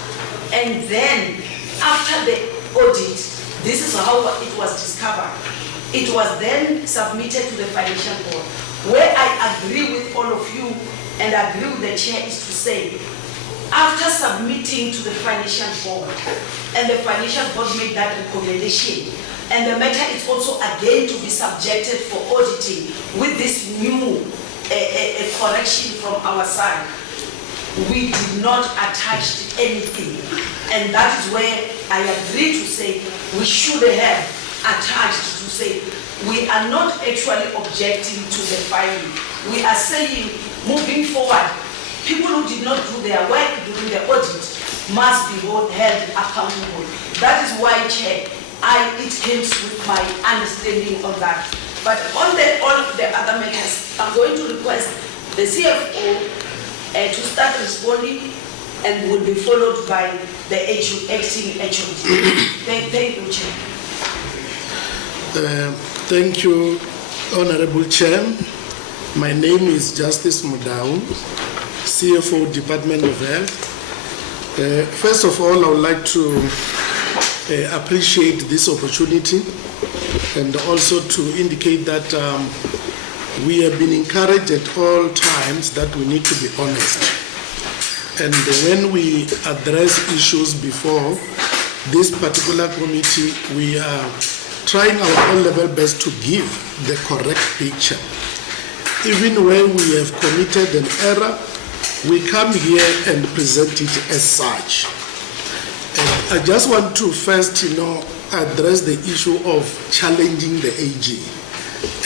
And then after the audit, this is how it was discovered. It was then submitted to the financial board. Where I agree with all of you and agree with the chair is to say, after submitting to the financial board, and the financial board made that recommendation, and the matter is also again to be subjected for auditing with this new correction from our side, we did not attach anything. And that is where I agree to say we should have attached to say we are not actually objecting to the filing. We are saying moving forward, people who did not do their work during the audit must be held accountable. That is why, Chair, it came with my understanding on that. But on all the other matters, I'm going to request the CFO to start responding and will be followed by the acting HOD. Thank you, Chair. Thank you, Honorable Chair. My name is Justice Mudau, CFO, Department of Health. First of all, I would like to appreciate this opportunity and also to indicate that we have been encouraged at all times that we need to be honest. And when we address issues before this particular committee, we are trying our own level best to give the correct picture. Even when we have committed an error, we come here and present it as such. And I just want to first, address the issue of challenging the AG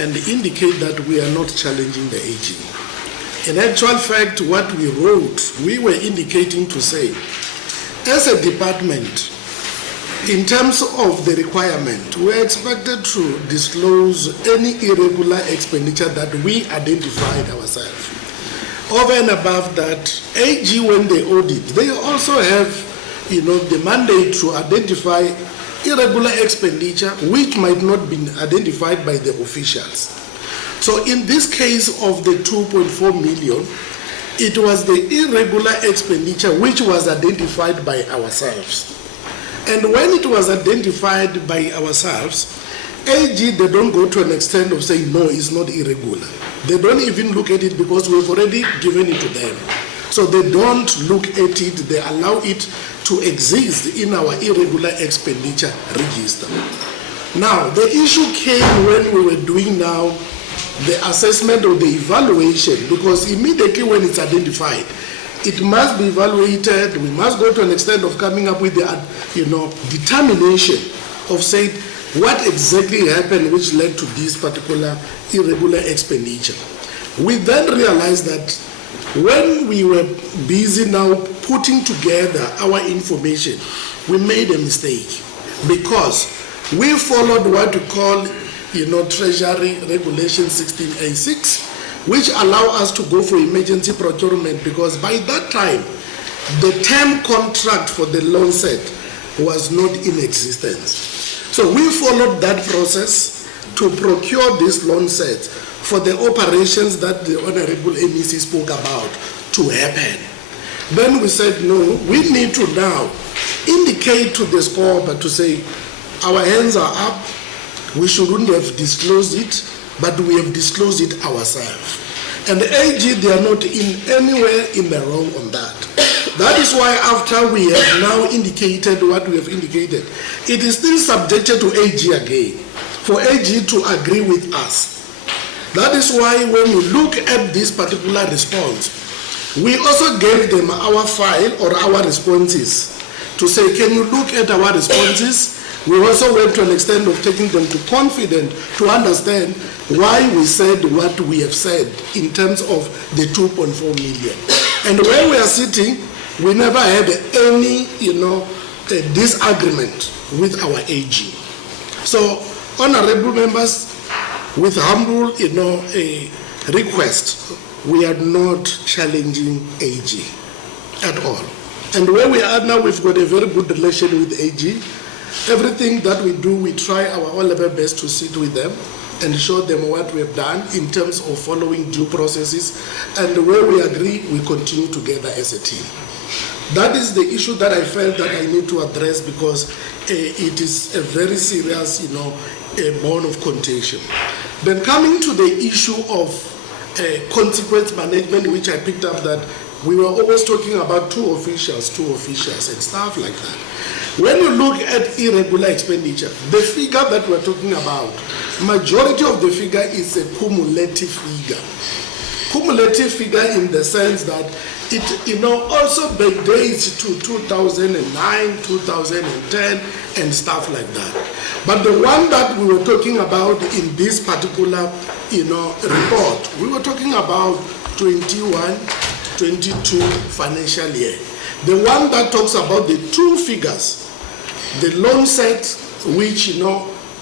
and indicate that we are not challenging the AG. In actual fact, what we wrote, we were indicating to say, as a department, in terms of the requirement, we are expected to disclose any irregular expenditure that we identified ourselves. Over and above that, AG, when they audit, they also have, the mandate to identify irregular expenditure which might not be identified by the officials. So in this case of the 2.4 million, It was the irregular expenditure which was identified by ourselves. And when it was identified by ourselves, AG, they don't go to an extent of saying, no, it's not irregular. They don't even look at it because we've already given it to them. So they don't look at it, they allow it to exist in our irregular expenditure register. Now, the issue came when we were doing now the assessment or the evaluation, because immediately when it's identified, it must be evaluated. We must go to an extent of coming up with the, determination of saying what exactly happened which led to this particular irregular expenditure. We then realized that when we were busy now putting together our information, we made a mistake because we followed what we call Treasury Regulation 16A6, which allow us to go for emergency procurement, because by that time, the term contract for the loan set was not in existence. So we followed that process to procure this loan set for the operations that the Honorable MEC spoke about to happen. Then we said, no, we need to now indicate to the SCOPA to say, our hands are up, we shouldn't have disclosed it, but we have disclosed it ourselves. And the AG, they are not in anywhere in the wrong on that. That is why after we have now indicated what we have indicated, it is still subjected to AG again, for AG to agree with us. That is why when you look at this particular response, we also gave them our file or our responses to say, can you look at our responses? We also went to an extent of taking them to confident to understand why we said what we have said in terms of the 2.4 million. And when we are sitting, we never had any, disagreement with our AG. So, honorable members, with humble, a request, we are not challenging AG at all. And where we are now, we've got a very good relation with AG. Everything that we do, we try our all level best to sit with them and show them what we have done in terms of following due processes. And where we agree, we continue together as a team. That is the issue that I felt that I need to address, because it is a very serious, a bone of contention. Then coming to the issue of consequence management, which I picked up that we were always talking about two officials and stuff like that. When you look at irregular expenditure, the figure that we're talking about, majority of the figure is a cumulative figure. Cumulative figure in the sense that it also backdates to 2009, 2010 and stuff like that. But the one that we were talking about in this particular report, we were talking about 21-22 financial year. The one that talks about the two figures, the loan set, which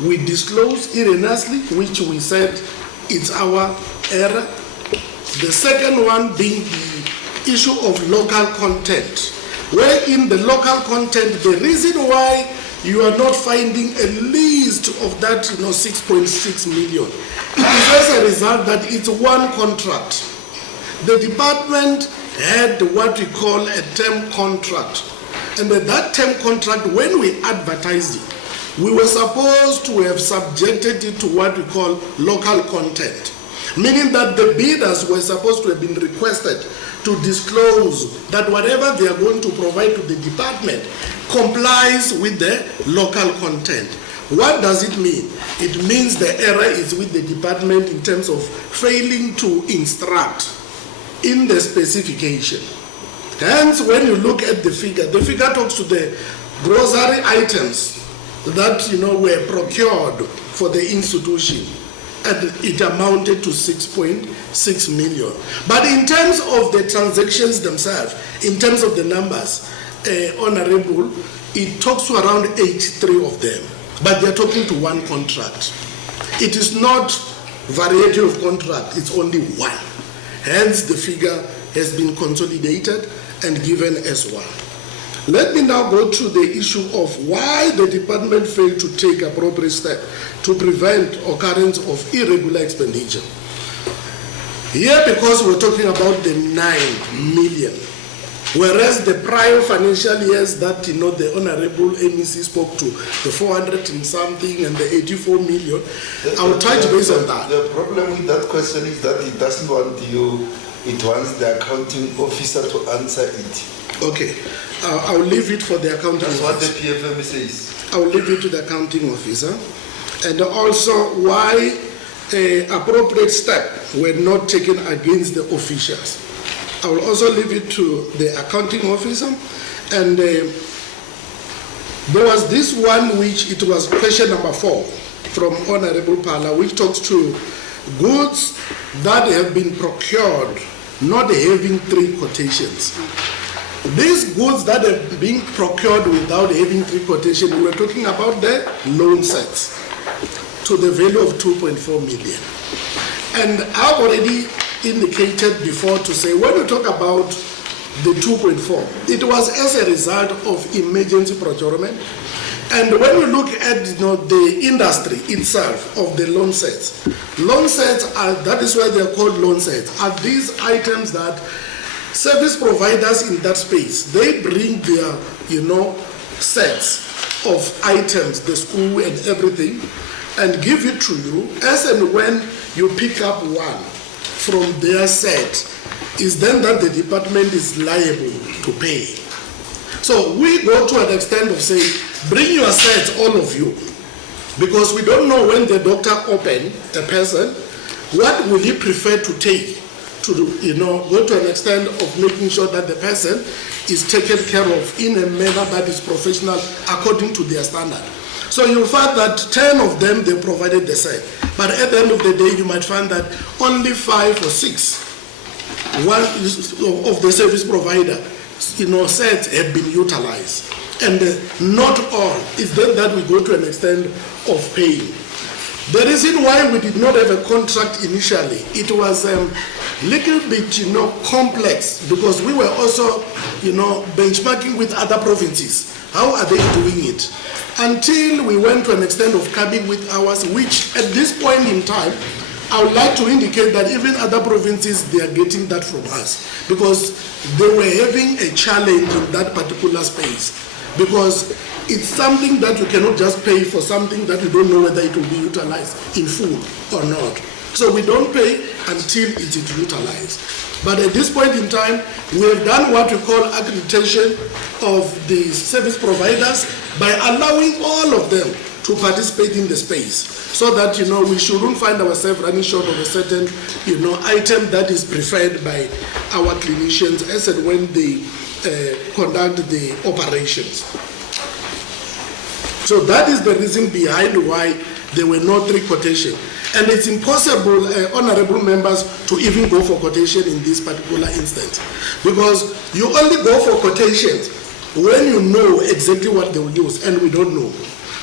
we disclose erroneously, which we said it's our error. The second one being the issue of local content, where in the local content, the reason why you are not finding a list of that 6.6 million, it is as a result that it's one contract. The department had what we call a term contract. And that term contract, when we advertised it, we were supposed to have subjected it to what we call local content, meaning that the bidders were supposed to have been requested to disclose that whatever they are going to provide to the department complies with the local content. What does it mean? It means the error is with the department in terms of failing to instruct in the specification. Hence, when you look at the figure talks to the grocery items that were procured for the institution, and it amounted to 6.6 million. But in terms of the transactions themselves, in terms of the numbers, Honorable, it talks to around 83 of them, but they're talking to one contract. It is not variety of contract, it's only one. Hence, the figure has been consolidated and given as one. Let me now go to the issue of why the department failed to take appropriate steps to prevent occurrence of irregular expenditure. Here, because we're talking about the 9 million, whereas the prior financial years that, the Honorable MEC spoke to, the 400 and something and the 84 million, I'll touch base on that. The problem with that question is that it doesn't want you, it wants the accounting officer to answer it. Okay, I'll leave it for the accounting That's officer. what the PFMA says. I'll leave it to the accounting officer. And also why appropriate steps were not taken against the officials. I will also leave it to the accounting officer. And there was this one which it was question number 4 from Honorable Pala, which talks to goods that have been procured not having 3 quotations. These goods that have been procured without having 3 quotations, we were talking about the loan sets to the value of 2.4 million. And I've already indicated before to say, when we talk about the 2.4, it was as a result of emergency procurement. And when we look at the industry itself of the loan sets are, that is why they're called loan sets, are these items that service providers in that space, they bring their, sets of items, the school and everything, and give it to you as and when you pick up one from their set, is then that the department is liable to pay. So we go to an extent of saying, bring your sets, all of you, because we don't know when the doctor open a person, what will he prefer to take to go to an extent of making sure that the person is taken care of in a manner that is professional according to their standard. So you'll find that 10 of them, they provided the set. But at the end of the day, you might find that only 5 or 6 of the service provider, sets have been utilized. And not all. It's then that we go to an extent of paying. The reason why we did not have a contract initially, it was a little bit, complex, because we were also, benchmarking with other provinces. How are they doing it? Until we went to an extent of coming with ours, which at this point in time, I would like to indicate that even other provinces, they are getting that from us, because they were having a challenge in that particular space. Because it's something that you cannot just pay for something that you don't know whether it will be utilized in full or not. So we don't pay until it is utilized. But at this point in time, we have done what we call accreditation of the service providers by allowing all of them to participate in the space, so that we shouldn't find ourselves running short of a certain item that is preferred by our clinicians as and when they conduct the operations. So that is the reason behind why there were no 3 quotations. And it's impossible, honorable members, to even go for quotation in this particular instance, because you only go for quotations when you know exactly what they will use, and we don't know.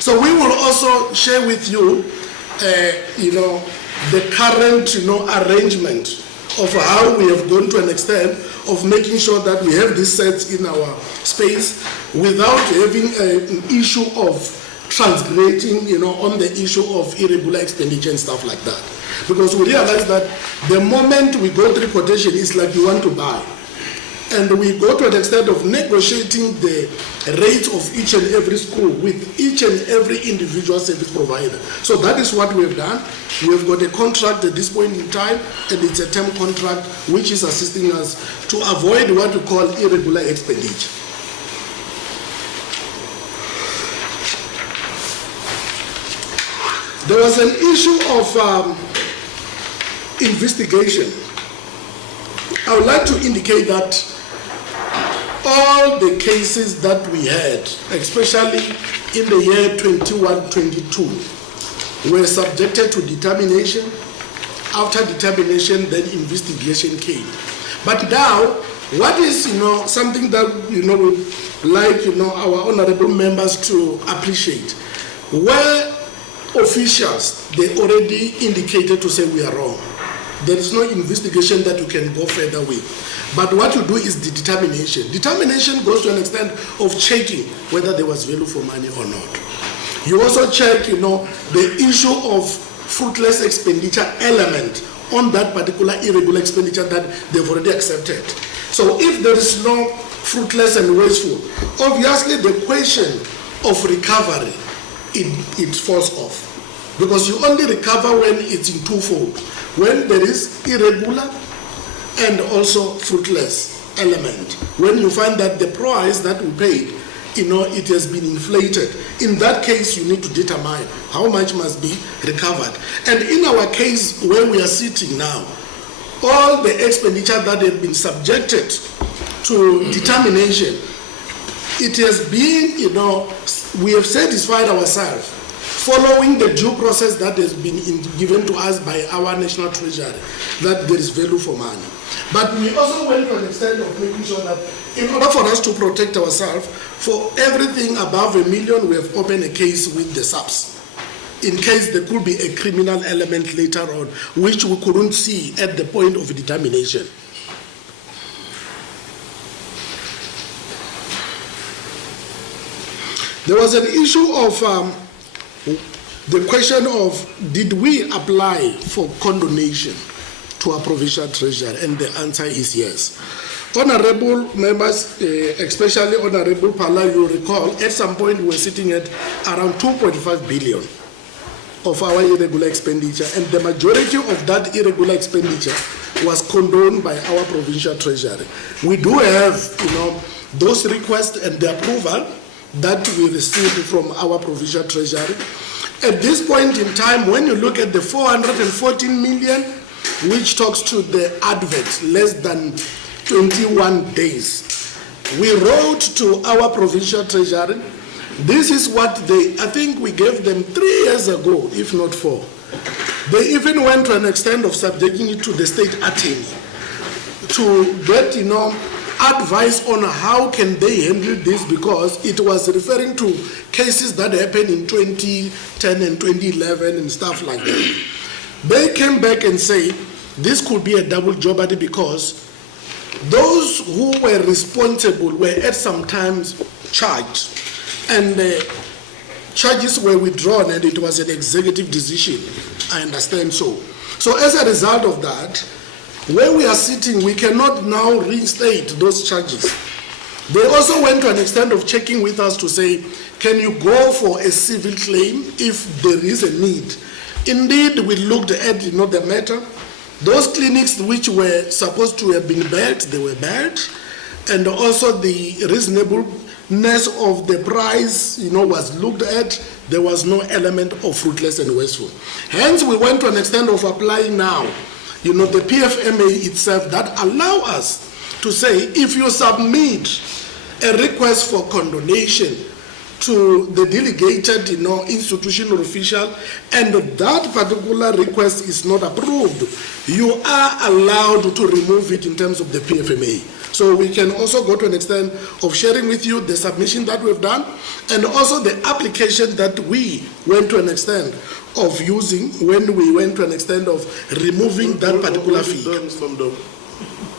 So we will also share with you, the current, arrangement of how we have gone to an extent of making sure that we have these sets in our space without having an issue of transgrading, on the issue of irregular expenditure and stuff like that. Because we realize that the moment we go through quotation, it's like you want to buy. And we go to an extent of negotiating the rates of each and every school with each and every individual service provider. So that is what we have done. We have got a contract at this point in time, and it's a term contract which is assisting us to avoid what we call irregular expenditure. There was an issue of investigation. I would like to indicate that all the cases that we had, especially in the year 21-22, were subjected to determination. After determination, then investigation came. But now, what is something that we'd like our honorable members to appreciate, where officials they already indicated to say we are wrong. There is no investigation that you can go further with. But what you do is the determination. Determination goes to an extent of checking whether there was value for money or not. You also check, the issue of fruitless expenditure element on that particular irregular expenditure that they've already accepted. So if there is no fruitless and wasteful, obviously the question of recovery, it falls off. Because you only recover when it's in twofold. When there is irregular and also fruitless element. When you find that the price that we paid, it has been inflated. In that case, you need to determine how much must be recovered. And in our case, where we are sitting now, all the expenditure that have been subjected to determination, it has been, we have satisfied ourselves following the due process that has been given to us by our National Treasury, that there is value for money. But we also went to an extent of making sure that in order for us to protect ourselves, for everything above $1 million, we have opened a case with the subs, in case there could be a criminal element later on, which we couldn't see at the point of determination. There was an issue of the question of, did we apply for condonation to our provincial treasury? And the answer is yes. Honorable members, especially Honorable Pala, you recall, at some point we were sitting at around 2.5 billion of our irregular expenditure, and the majority of that irregular expenditure was condoned by our provincial treasury. We do have, those requests and the approval that we received from our provincial treasury. At this point in time, when you look at the 414 million, which talks to the advert, less than 21 days, we wrote to our provincial treasury. This is what I think we gave them 3 years ago, if not 4. They even went to an extent of subjecting it to the state attorney to get, advice on how can they handle this, because it was referring to cases that happened in 2010 and 2011 and stuff like that. They came back and say this could be a double jeopardy because those who were responsible were at some times charged, and the charges were withdrawn, and it was an executive decision. I understand so. So as a result of that, where we are sitting, we cannot now reinstate those charges. They also went to an extent of checking with us to say, can you go for a civil claim if there is a need? Indeed, we looked at the matter. Those clinics which were supposed to have been bad, they were bad, and also the reasonableness of the price, was looked at. There was no element of fruitless and wasteful. Hence, we went to an extent of applying now, the PFMA itself, that allow us to say, if you submit a request for condonation to the delegated, institutional official, and that particular request is not approved, you are allowed to remove it in terms of the PFMA. So we can also go to an extent of sharing with you the submission that we've done, and also the application that we went to an extent of using when we went to an extent of removing that particular fee.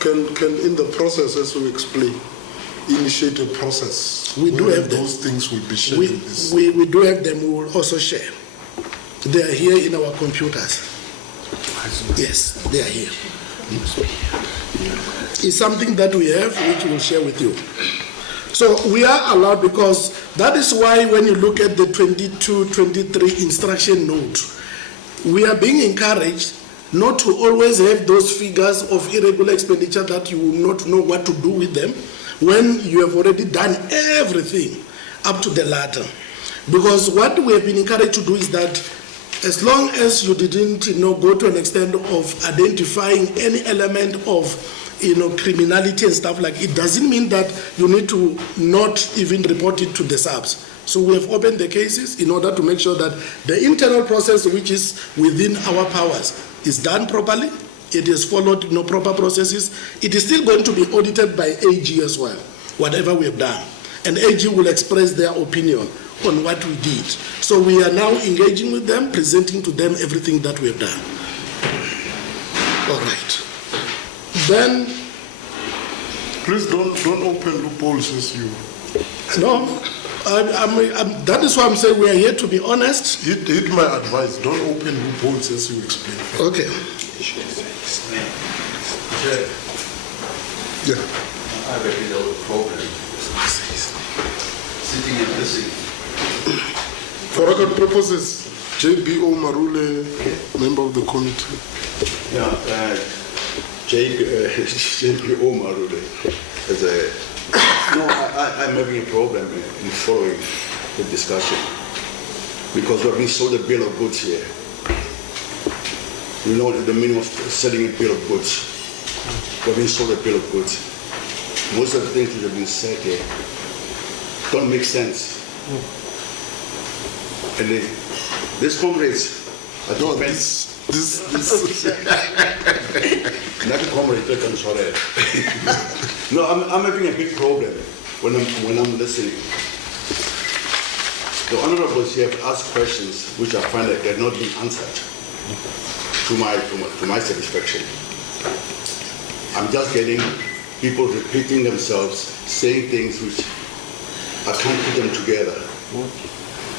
Can in the process, as we explain, initiate a process? We do have those things will be shared with this. We do have them. We will also share. They are here in our computers. Yes, they are here. It's something that we have, which we'll share with you. So we are allowed, because that is why when you look at the 22-23 instruction note, we are being encouraged not to always have those figures of irregular expenditure that you will not know what to do with them when you have already done everything up to the ladder. Because what we have been encouraged to do is that as long as you didn't go to an extent of identifying any element of criminality and stuff like it, doesn't mean that you need to not even report it to the subs. So we have opened the cases in order to make sure that the internal process, which is within our powers, is done properly. It is followed proper processes. It is still going to be audited by AG as well, whatever we have done. And AG will express their opinion on what we did. So we are now engaging with them, presenting to them everything that we have done. All right. Then, please don't open loopholes as you. No, that is why I'm saying we are here to be honest. Hit my advice. Don't open loopholes as you explain. Okay. Yeah. I have a little problem sitting and listening. For record purposes, JBO Marule, member of the committee. Yeah, JPO Marule. No, I'm having a problem in following the discussion because we've been sold a bill of goods here. You know the meaning of selling a bill of goods. We've been sold a bill of goods. Most of the things that have been said here don't make sense. And these comrades are No, defense. this. Not a comrade, I can sorry. No, I'm having a big problem when I'm listening. The honorables here have asked questions which I find that they're not being answered to my satisfaction. I'm just getting people repeating themselves, saying things which I can't put them together.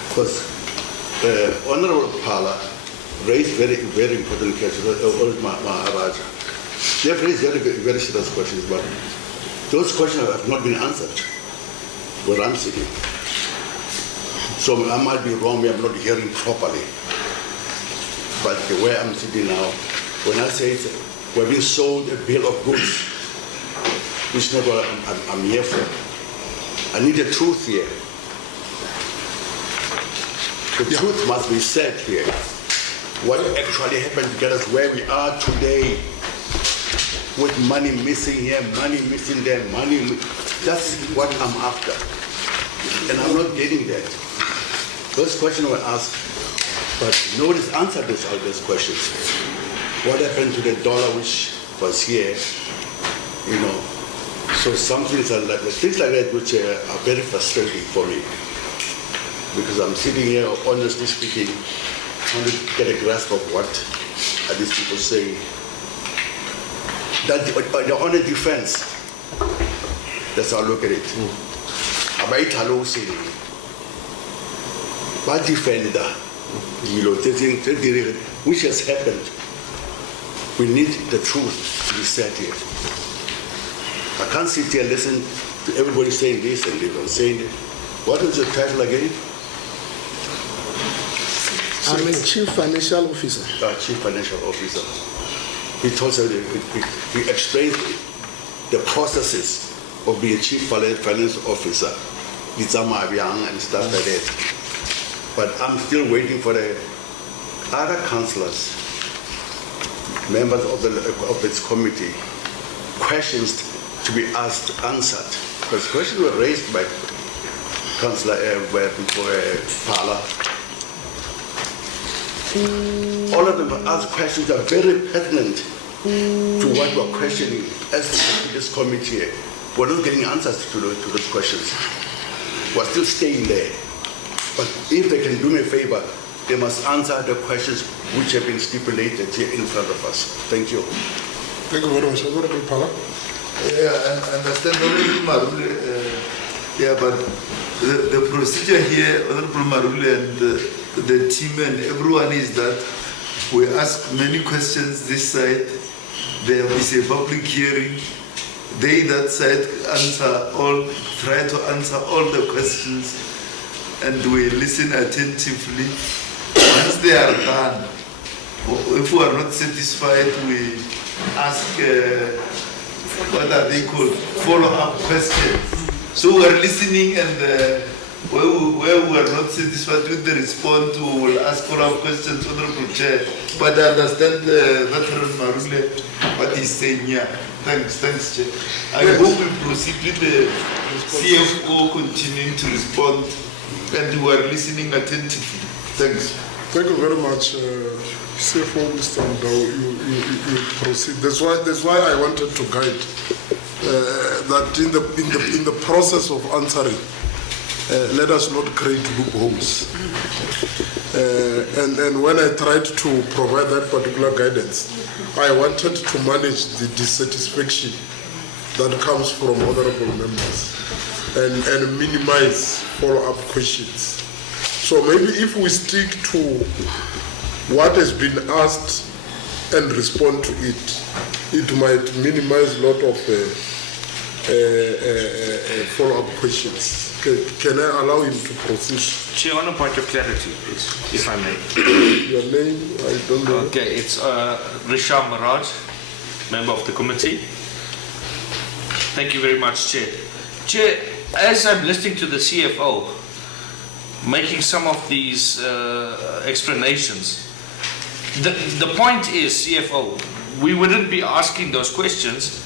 Because Honorable Pala raised very, very important questions. They have raised very, very serious questions, but those questions have not been answered where I'm sitting. So I might be wrong, I'm not hearing properly. But the way I'm sitting now, when I say we're being sold a bill of goods, which is not what I'm here for. I need the truth here. The truth must be said here. What actually happened to get us where we are today, with money missing here, money missing there, that's what I'm after. And I'm not getting that. Those questions were asked, but nobody's answered those questions. What happened to the dollar which was here, you know? So some things like that which are very frustrating for me. Because I'm sitting here, honestly speaking, trying to get a grasp of what are these people saying. That the honor defense, that's how I look at it. But defender, which has happened. We need the truth to be said here. I can't sit here and listen to everybody saying this and everyone saying it. What is your title again? I'm a Chief Financial Officer. Chief Financial Officer. He tells us, he explains the processes of being a Chief Financial Officer. It's young and stuff like that. But I'm still waiting for the other councillors, members of this committee, questions to be asked, answered. Because questions were raised by Councillor Pala. All of them asked questions that are very pertinent to what we're questioning as this committee. We're not getting answers to those questions. We're still staying there. But if they can do me a favor, they must answer the questions which have been stipulated here in front of us. Thank you. Thank you very much. Honorable Pala. Yeah, I understand, Honorable Marule. Yeah, but the procedure here, Honorable Marule and the team and everyone is that we ask many questions this side. There is a public hearing. They that side try to answer all the questions, and we listen attentively. Once they are done, if we are not satisfied, we ask, what are they called, follow-up questions. So we are listening, and where we are not satisfied with the response, we will ask follow-up questions, Honorable Chair. But I understand Veteran Marule, what he's saying here. Thanks, Chair. I hope we proceed with the CFO continuing to respond, and we are listening attentively. Thanks. Thank you very much, CFO Mr. Ndau. You proceed. That's why I wanted to guide that in the process of answering, let us not create loopholes. And when I tried to provide that particular guidance, I wanted to manage the dissatisfaction that comes from honorable members and minimize follow-up questions. So maybe if we stick to what has been asked and respond to it. It might minimize a lot of follow-up questions. Can I allow him to proceed? Chair, on a point of clarity, please, if I may. Your name, I don't know. Okay, it's Risham Maraj, member of the committee. Thank you very much, Chair. Chair, as I'm listening to the CFO making some of these explanations, the point is, CFO, we wouldn't be asking those questions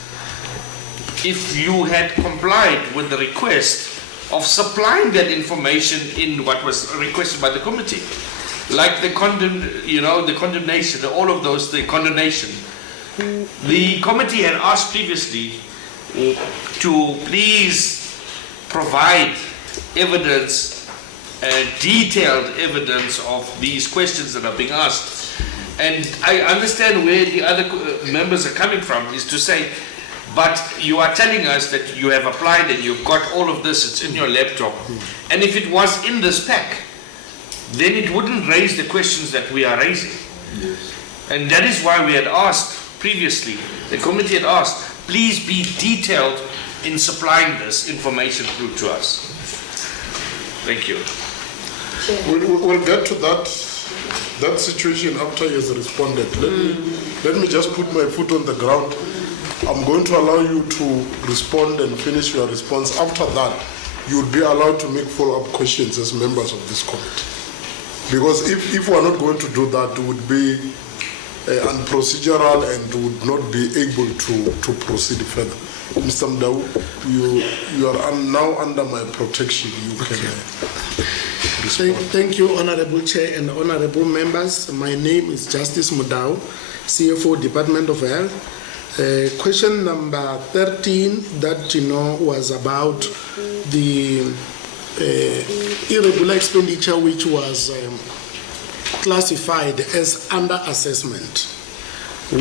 if you had complied with the request of supplying that information in what was requested by the committee, like the condemnation, all of those, the condemnation. The committee had asked previously to please provide evidence, detailed evidence of these questions that are being asked. And I understand where the other members are coming from, is to say, but you are telling us that you have applied and you've got all of this, it's in your laptop. And if it was in this pack, then it wouldn't raise the questions that we are raising. Yes. And that is why we had asked previously, the committee had asked, please be detailed in supplying this information through to us. Thank you. We'll get to that situation after he has responded. Let me just put my foot on the ground. I'm going to allow you to respond and finish your response. After that, you will be allowed to make follow-up questions as members of this committee. Because if we're not going to do that, it would be unprocedural and would not be able to proceed further. Mr. Mdau, you are now under my protection. You can respond. Thank you, Honorable Chair and Honorable Members. My name is Justice Mudau, CFO, Department of Health. Question number 13 that was about the irregular expenditure which was classified as under assessment,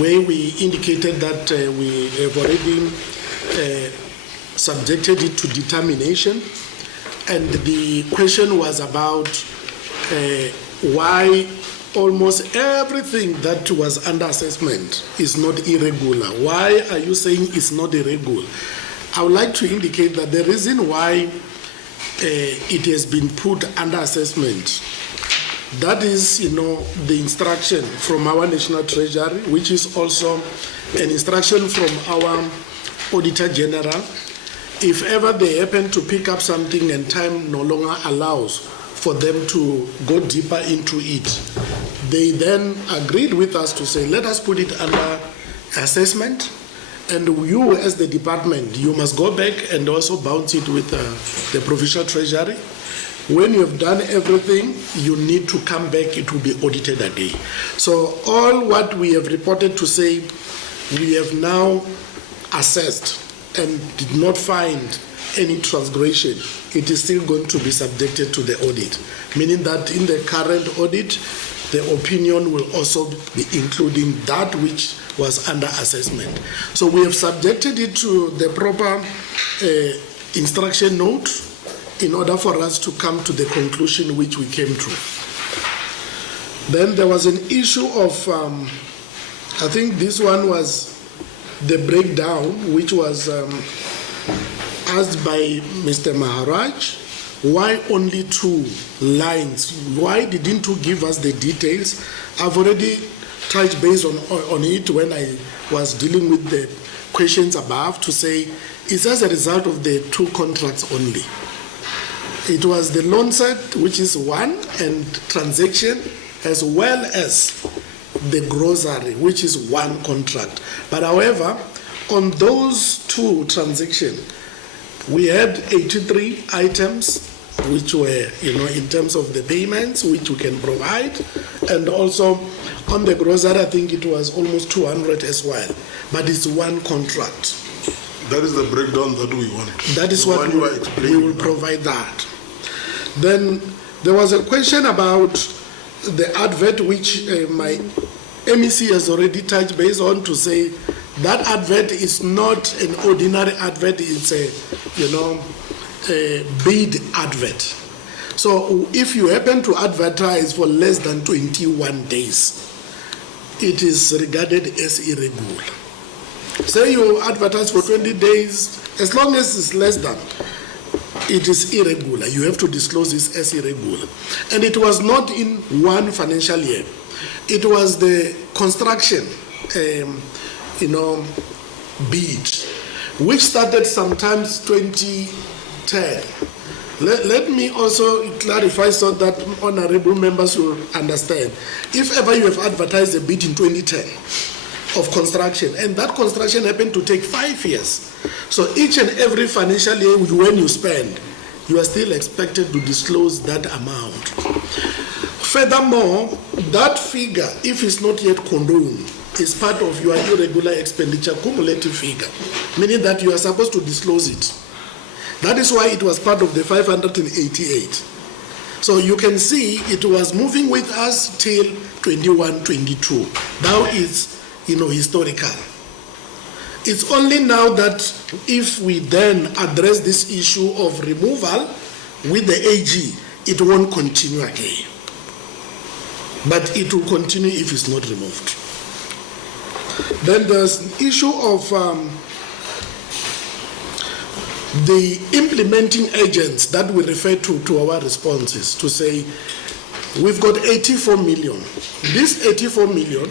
where we indicated that we have already subjected it to determination, and the question was about why almost everything that was under assessment is not irregular. Why are you saying it's not irregular? I would like to indicate that the reason why it has been put under assessment, that is, the instruction from our National Treasury, which is also an instruction from our Auditor General. If ever they happen to pick up something and time no longer allows for them to go deeper into it, they then agreed with us to say, let us put it under assessment, and you as the department, you must go back and also bounce it with the Provincial Treasury. When you have done everything, you need to come back, it will be audited again. So all what we have reported to say, we have now assessed and did not find any transgression, it is still going to be subjected to the audit, meaning that in the current audit, the opinion will also be including that which was under assessment. So we have subjected it to the proper instruction note in order for us to come to the conclusion which we came to. Then there was an issue of, I think this one was the breakdown, which was asked by Mr. Maharaj. Why only 2 lines? Why didn't you give us the details? I've already touched base on it when I was dealing with the questions above to say it's as a result of the 2 contracts only. It was the loan set, which is 1, and transaction, as well as the grocery, which is 1 contract. But however, on those 2 transactions, we had 83 items which were, in terms of the payments which we can provide, and also on the grocery, I think it was almost 200 as well. But it's 1 contract. That is the breakdown that we want. That is what we will provide that. Then there was a question about the advert which my MEC has already touched base on to say that advert is not an ordinary advert, it's a bid advert. So if you happen to advertise for less than 21 days, it is regarded as irregular. Say you advertise for 20 days, as long as it's less than, it is irregular. You have to disclose this as irregular. And it was not in one financial year. It was the construction, bid, which started sometimes 2010. Let me also clarify so that honorable members will understand. If ever you have advertised a bid in 2010 of construction, and that construction happened to take 5 years, so each and every financial year when you spend, you are still expected to disclose that amount. Furthermore, that figure, if it's not yet condoned, is part of your irregular expenditure cumulative figure, meaning that you are supposed to disclose it. That is why it was part of the 588. So you can see it was moving with us till 21-22. Now it's, historical. It's only now that if we then address this issue of removal with the AG, it won't continue again. But it will continue if it's not removed. Then there's an issue of the implementing agents that we refer to our responses to say we've got 84 million. This 84 million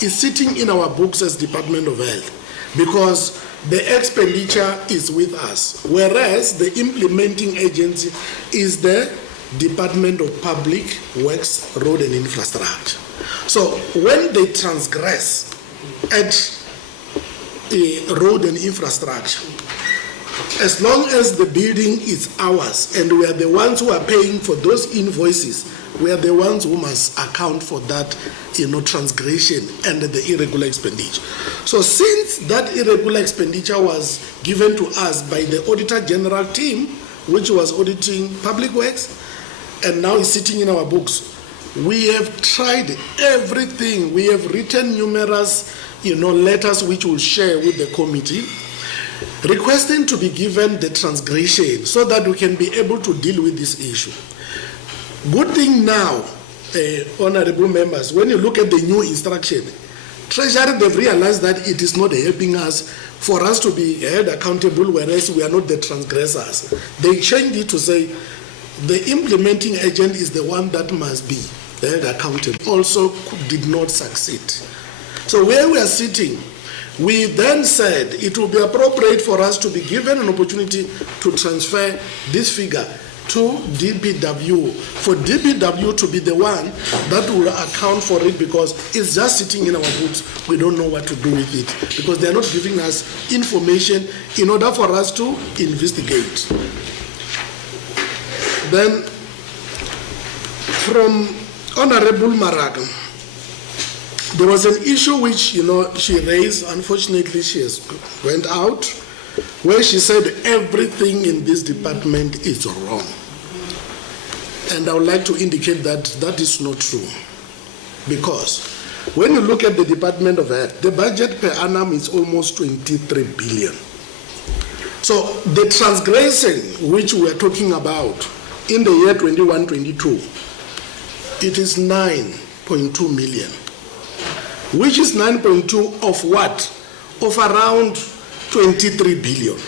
is sitting in our books as Department of Health because the expenditure is with us, whereas the implementing agency is the Department of Public Works, Road and Infrastructure. So when they transgress at road and infrastructure, as long as the building is ours and we are the ones who are paying for those invoices, we are the ones who must account for that, transgression and the irregular expenditure. So since that irregular expenditure was given to us by the Auditor General team, which was auditing public works, and now is sitting in our books, we have tried everything. We have written numerous, letters which we'll share with the committee, requesting to be given the transgression so that we can be able to deal with this issue. Good thing now, honorable members, when you look at the new instruction, Treasury, they've realized that it is not helping us for us to be held accountable, whereas we are not the transgressors. They changed it to say the implementing agent is the one that must be held accountable. Also did not succeed. So where we are sitting, we then said it will be appropriate for us to be given an opportunity to transfer this figure to DPW, for DPW to be the one that will account for it, because it's just sitting in our books. We don't know what to do with it because they're not giving us information in order for us to investigate. Then from Honorable Maraga, there was an issue which, she raised. Unfortunately, she has went out, where she said everything in this department is wrong. And I would like to indicate that that is not true. Because when you look at the Department of Health, the budget per annum is almost 23 billion. So the transgression which we are talking about in the year 21-22, it is 9.2 million. Which is 9.2 of what? Of around 23 billion.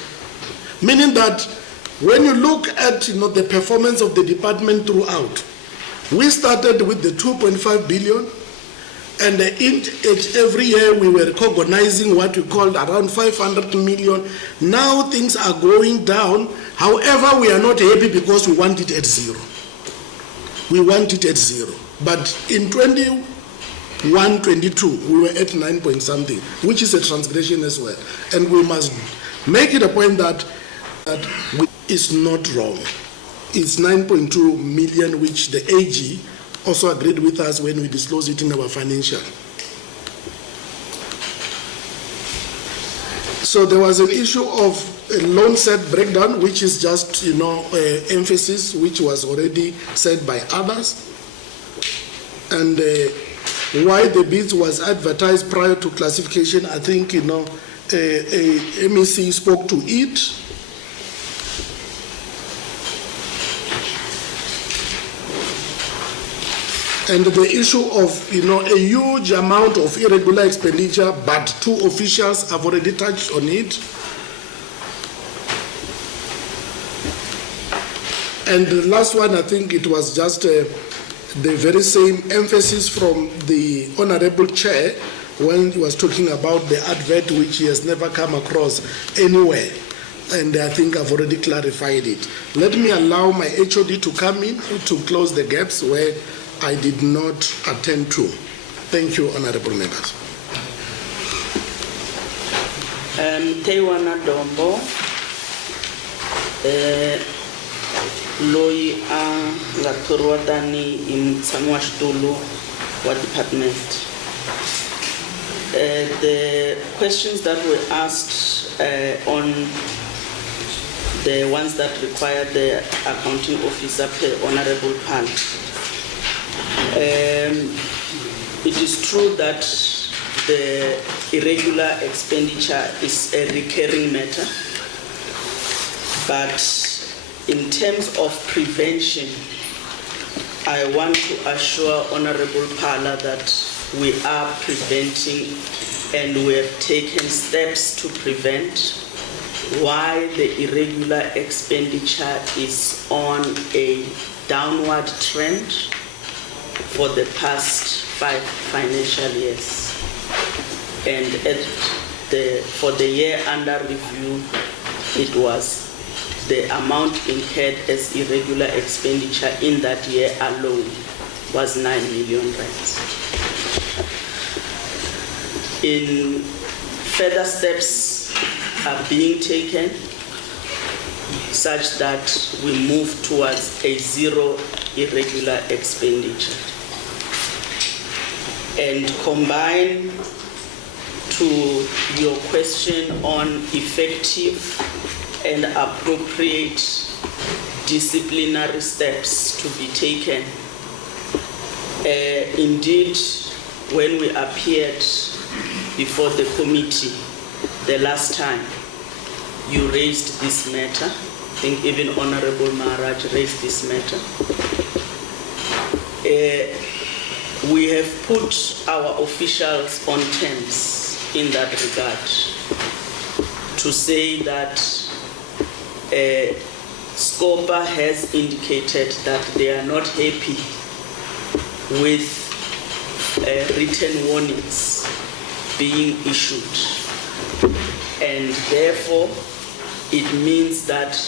Meaning that when you look at the performance of the department throughout, we started with the 2.5 billion, and every year we were recognizing what we called around 500 million. Now things are going down. However, we are not happy because we want it at zero. We want it at zero. But in 21-22, we were at 9 point something, which is a transgression as well. And we must make it a point that is not wrong. It's 9.2 million, which the AG also agreed with us when we disclosed it in our financial. So there was an issue of a loan set breakdown, which is just, emphasis, which was already said by others. And why the bids was advertised prior to classification, I think, MEC spoke to it. And the issue of, a huge amount of irregular expenditure, but 2 officials have already touched on it. And the last one, I think it was just the very same emphasis from the Honorable Chair when he was talking about the advert, which he has never come across anywhere. And I think I've already clarified it. Let me allow my HOD to come in to close the gaps where I did not attend to. Thank you, Honorable Members. Tewana Dombo, loyi a nga thoriwa tani hi mutshami wa xitulu wa department. The questions that were asked on the ones that require the accounting officer per Honorable Pan. It is true that the irregular expenditure is a recurring matter, but in terms of prevention, I want to assure Honorable Pala that we are preventing and we have taken steps to prevent. Why the irregular expenditure is on a downward trend for the past 5 financial years. And for the year under review, it was the amount incurred as irregular expenditure in that year alone was 9 million rands. In further steps are being taken such that we move towards a 0 irregular expenditure. And combine to your question on effective and appropriate disciplinary steps to be taken. Indeed, when we appeared before the committee the last time, you raised this matter. I think even Honorable Maharaj raised this matter. We have put our officials on terms in that regard to say that SCOPA has indicated that they are not happy with written warnings being issued, and therefore it means that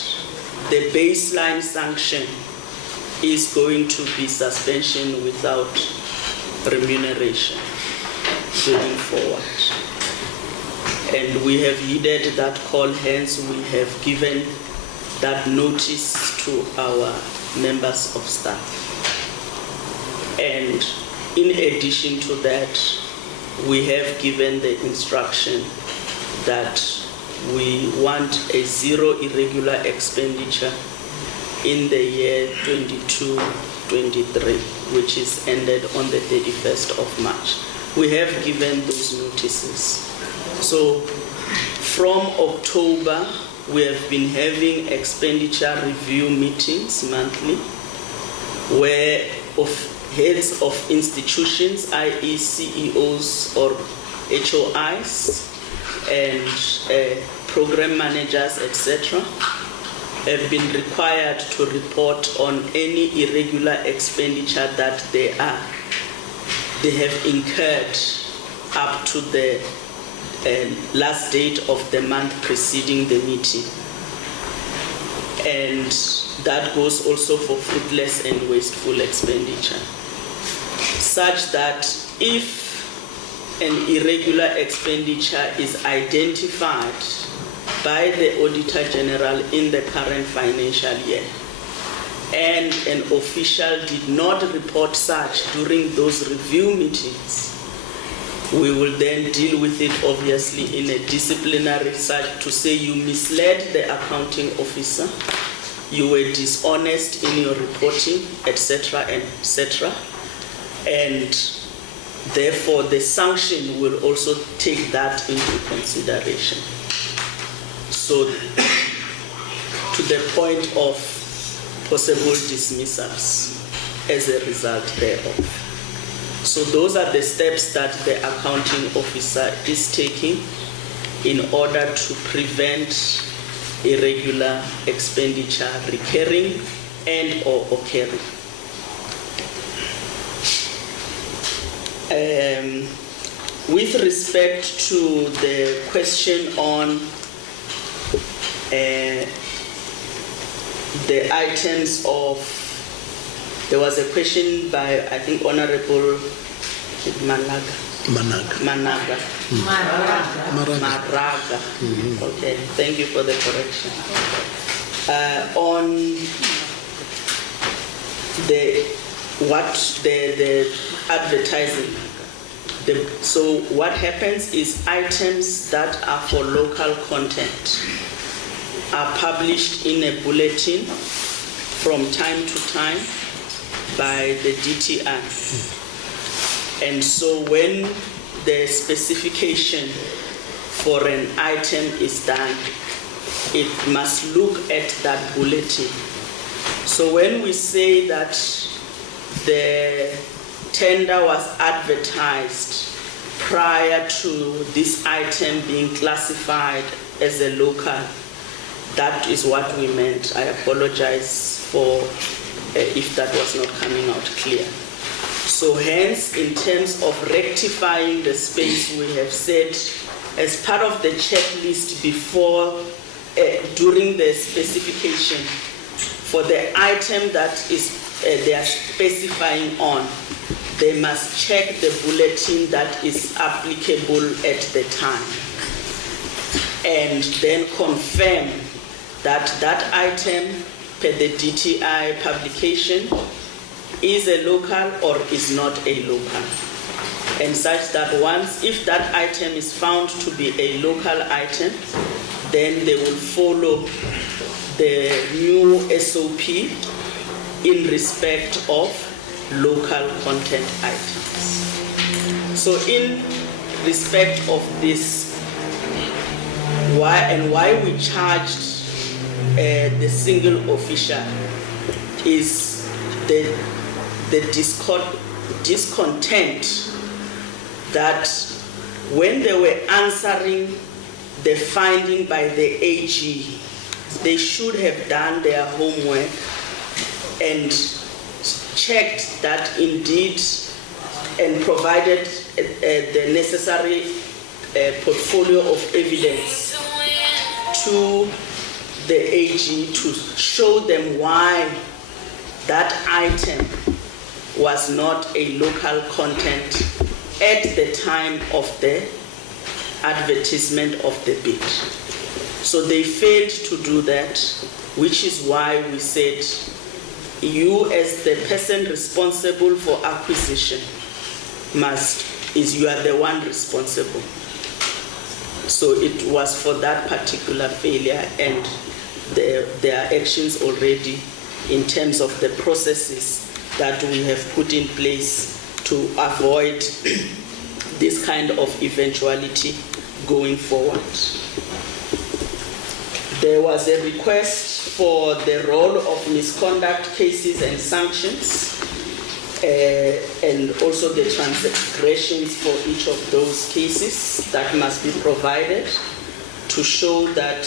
the baseline sanction is going to be suspension without remuneration going forward. And we have heeded that call, hence we have given that notice to our members of staff. And in addition to that, we have given the instruction that we want a 0 irregular expenditure in the year 22-23, which is ended on the 31st of March. We have given those notices. So from October, we have been having expenditure review meetings monthly, where heads of institutions, i.e. CEOs or HOIs, and program managers, etc., have been required to report on any irregular expenditure that they have incurred up to the last date of the month preceding the meeting. And that goes also for fruitless and wasteful expenditure, such that if an irregular expenditure is identified by the Auditor General in the current financial year, and an official did not report such during those review meetings, we will then deal with it obviously in a disciplinary such to say you misled the accounting officer, you were dishonest in your reporting, etc., etc., and therefore the sanction will also take that into consideration. So to the point of possible dismissals as a result thereof. So those are the steps that the accounting officer is taking in order to prevent irregular expenditure recurring and or occurring. With respect to the question on the items of, there was a question by, I think, Honorable Maraga. Okay, thank you for the correction. On the advertising. So what happens is items that are for local content are published in a bulletin from time to time by the DTI. And so when the specification for an item is done, it must look at that bulletin. So when we say that the tender was advertised prior to this item being classified as a local, that is what we meant. I apologize for if that was not coming out clear. So hence, in terms of rectifying the space, we have said as part of the checklist before, during the specification, for the item that is they are specifying on, they must check the bulletin that is applicable at the time and then confirm that that item per the DTI publication is a local or is not a local. And such that once, if that item is found to be a local item, then they will follow the new SOP in respect of local content items. So in respect of this, why we charged the single official is the discontent that when they were answering the finding by the AG, they should have done their homework and checked that indeed and provided the necessary portfolio of evidence to the AG to show them why that item was not a local content at the time of the advertisement of the bid. So they failed to do that, which is why we said you as the person responsible for acquisition you are the one responsible. So it was for that particular failure, and there are actions already in terms of the processes that we have put in place to avoid this kind of eventuality going forward. There was a request for the role of misconduct cases and sanctions, and also the transgressions for each of those cases that must be provided to show that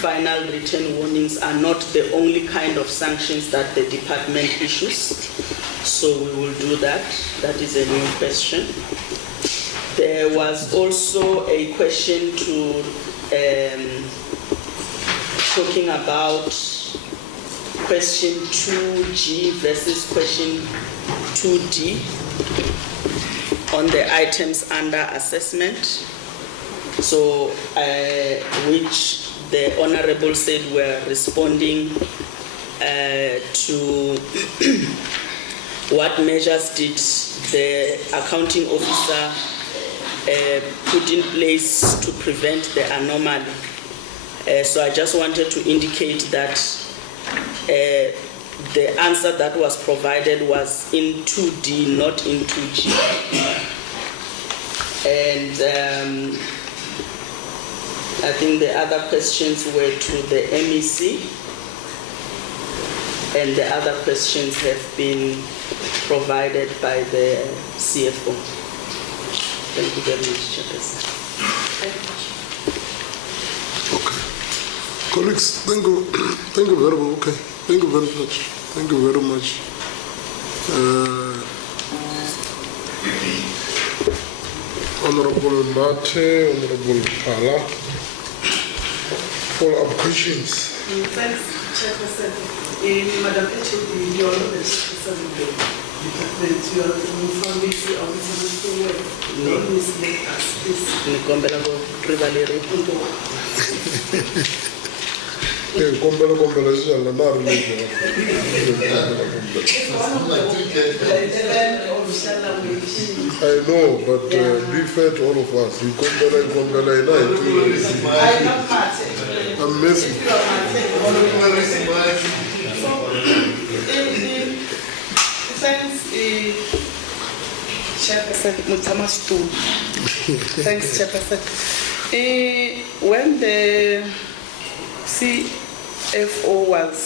final written warnings are not the only kind of sanctions that the department issues. So we will do that. That is a new question. There was also a question to talking about question 2G versus question 2D on the items under assessment. So which the Honorable said we're responding to what measures did the accounting officer put in place to prevent the anomaly. So I just wanted to indicate that the answer that was provided was in 2D, not in 2G. And I think the other questions were to the MEC. And the other questions have been provided by the CFO. Thank you very much, Chairperson. Okay. Colleagues, thank you very much. Okay, thank you very much. Thank you very much. Honorable Mate, Honorable Pala, follow-up questions. Thanks, Chairperson. Madam HOD, you are not the Chairperson of the department. You are the pharmacy officer. Don't mislead us, please. Kombela zizala na religion. I know, but be fair to all of us. You kombela I'm messing. Thanks, Chairperson. Thanks, Chairperson. When the CFO was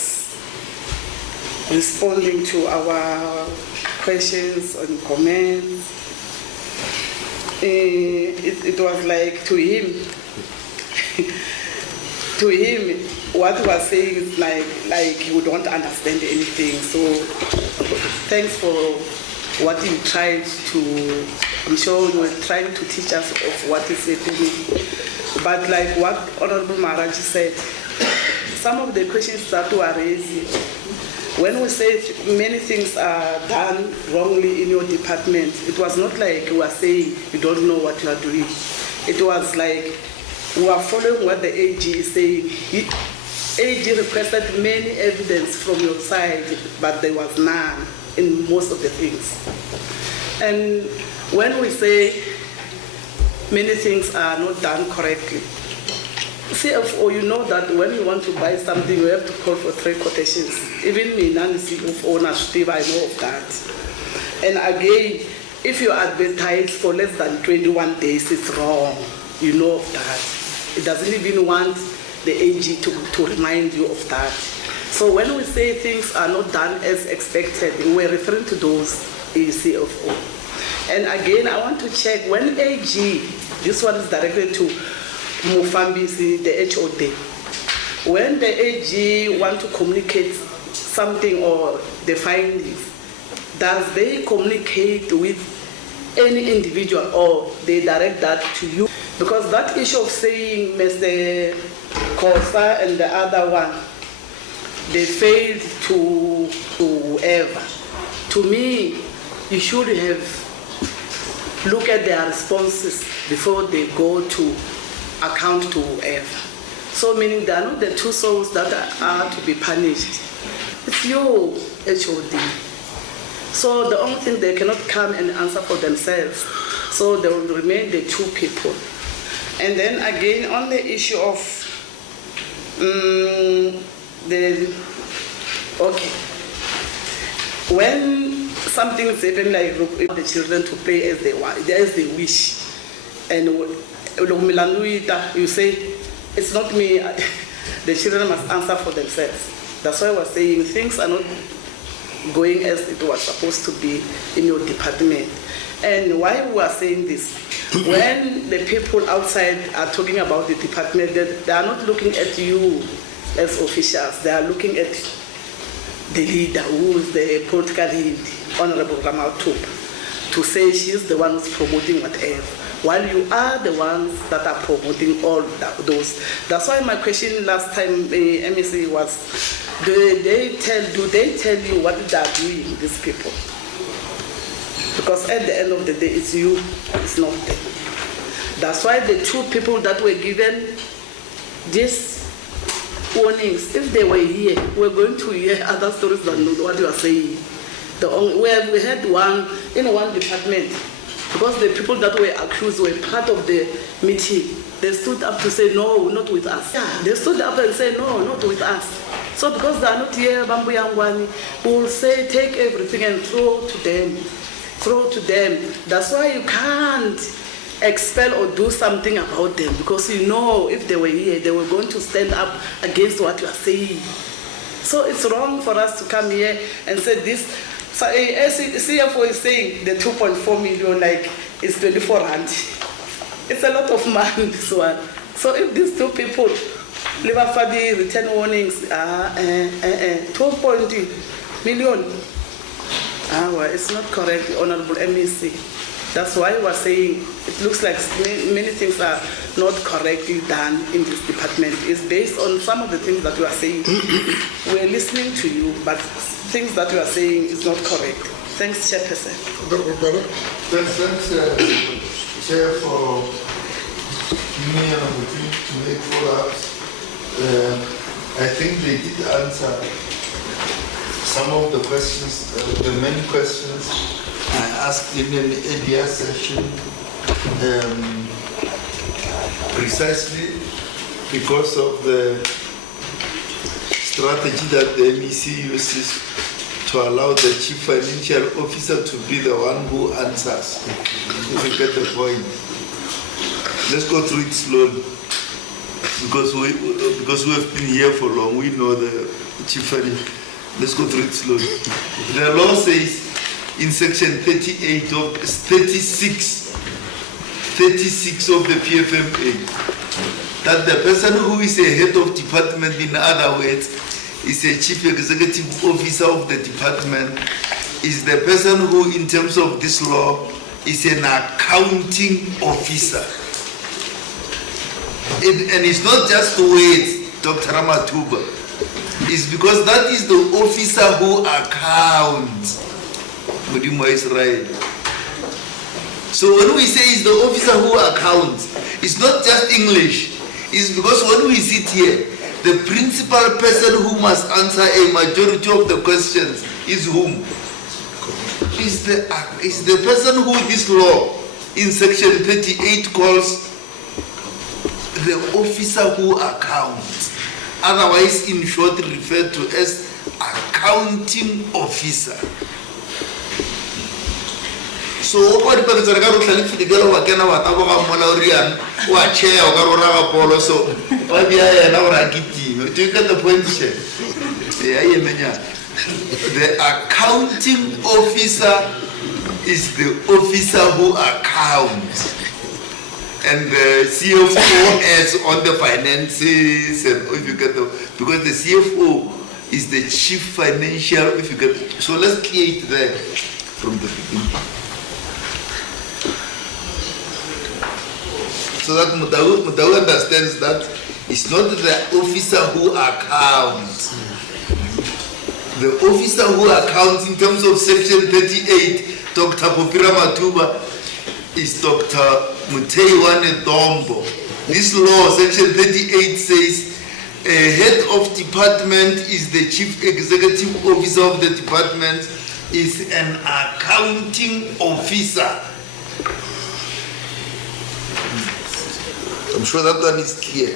responding to our questions and comments, it was like to him, what he was saying is like you don't understand anything. So thanks for what you tried to, I'm sure you were trying to teach us of what is happening. But like what Honorable Maharaj said, some of the questions that were raised, when we said many things are done wrongly in your department, it was not like you were saying you don't know what you are doing. It was like we are following what the AG is saying. AG requested many evidence from your side, but there was none in most of the things. And when we say many things are not done correctly, CFO, you know that when you want to buy something, you have to call for 3 quotations. Even me, non-CFO, I know of that. And again, if you advertise for less than 21 days, it's wrong. You know of that. It doesn't even want the AG to remind you of that. So when we say things are not done as expected, we're referring to those CFO. And again, I want to check when AG, this one is directed to Mufambisi, the HOD. When the AG want to communicate something or the findings, does they communicate with any individual or they direct that to you? Because that issue of saying Mr. Kosa and the other one, they failed to whoever. To me, you should have looked at their responses before they go to account to whoever. So meaning they are not the 2 souls that are to be punished. It's your HOD. So the only thing they cannot come and answer for themselves. So they will remain the 2 people. And then again on the issue of when something is happening like the children to play as they want, as they wish, and you say it's not me, the children must answer for themselves. That's why I was saying things are not going as it was supposed to be in your department. And why we are saying this, when the people outside are talking about the department, they are not looking at you as officials, they are looking at the leader, who is the political lead, Honorable Ramaltup, to say she's the one who's promoting whatever, while you are the ones that are promoting all those. That's why my question last time, MEC, was, do they tell you what they are doing, these people? Because at the end of the day, it's you, it's not them. That's why the 2 people that were given these warnings, if they were here, we're going to hear other stories than what you are saying. We had one in one department, because the people that were accused were part of the meeting. They stood up to say, no, not with us. Yeah. They stood up and said, no, not with us. So because they are not here, Bambu Yangwani, we will say, take everything and throw to them. Throw to them. That's why you can't expel or do something about them, because you know if they were here, they were going to stand up against what you are saying. So it's wrong for us to come here and say this. So as CFO is saying, the 2.4 million, like, it's 24 rand. It's a lot of money, this one. So if these two people live after the return warnings, 2.0 million, well, it's not correct, Honorable MEC. That's why we're saying it looks like many things are not correctly done in this department. It's based on some of the things that you are saying. We're listening to you, but things that you are saying is not correct. Thanks, Chairperson. Thanks, Chair, for giving me an opportunity to make follow-ups. I think they did answer some of the questions, the many questions I asked in an earlier session, precisely because of the strategy that the MEC uses to allow the Chief Financial Officer to be the one who answers. If you get the point. Let's go through it slowly. Because we have been here for long, we know the Chief Financial. Let's go through it slowly. The law says in section 36 of the PFMA that the person who is a head of department, in other words, is a chief executive officer of the department, is the person who, in terms of this law, is an accounting officer. And it's not just words, Dr. Ramatuba. It's because that is the officer who accounts. Mudimo Israel. So when we say it's the officer who accounts, it's not just English. It's because when we sit here, the principal person who must answer a majority of the questions is whom? Is the person who this law in section 38 calls the officer who accounts, otherwise in short referred to as accounting officer. So what the person got to tell the girl what can I chair or polo so what be I now do you get the point? The accounting officer is the officer who accounts. And the CFO is on the finances, and if you get the, because the CFO is the chief financial, if you get, so let's clear it there from the beginning. So that Mutawu understands that it's not the officer who accounts. The officer who accounts in terms of section 38, Dr. Popira Matuba, is Dr. Muteiwane Dombo. This law, section 38, says a head of department is the chief executive officer of the department, is an accounting officer. I'm sure that one is clear.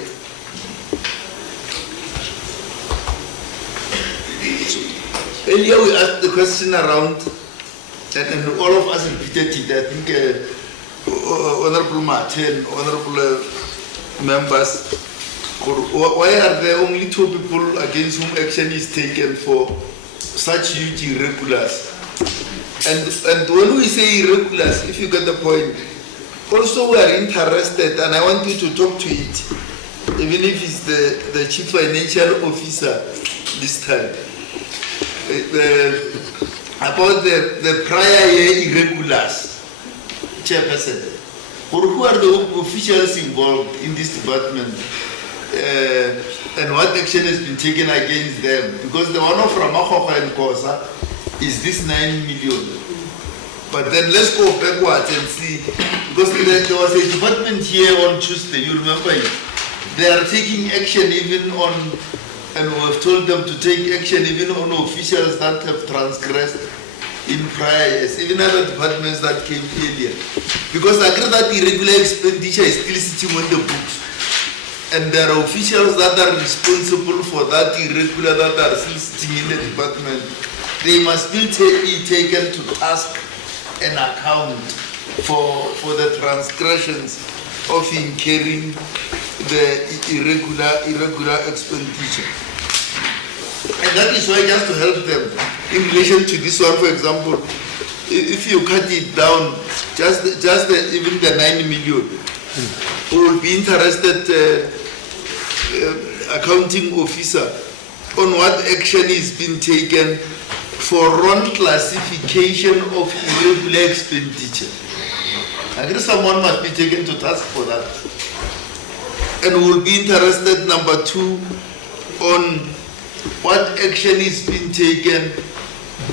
Earlier we asked the question around, and all of us repeated it, I think Honorable Martin, Honorable members, why are there only 2 people against whom action is taken for such huge irregulars? And when we say irregulars, if you get the point, also we are interested, and I want you to talk to it, even if it's the chief financial officer this time, about the prior year irregulars. Chairperson, or who are the officials involved in this department, and what action has been taken against them? Because the one of Ramakhoka and Kosa is this 9 million. But then let's go backwards and see, because there was a department here on Tuesday, you remember it? They are taking action even on, and we have told them to take action even on officials that have transgressed in prior years, even other departments that came earlier. Because I agree that irregular expenditure is still sitting on the books. And there are officials that are responsible for that irregular that are still sitting in the department. They must be taken to task and account for the transgressions of incurring the irregular expenditure. And that is why, just to help them, in relation to this one, for example, if you cut it down, even the 9 million, we will be interested, accounting officer, on what action is being taken for wrong classification of irregular expenditure. I guess someone must be taken to task for that. And we will be interested, number 2, on what action is being taken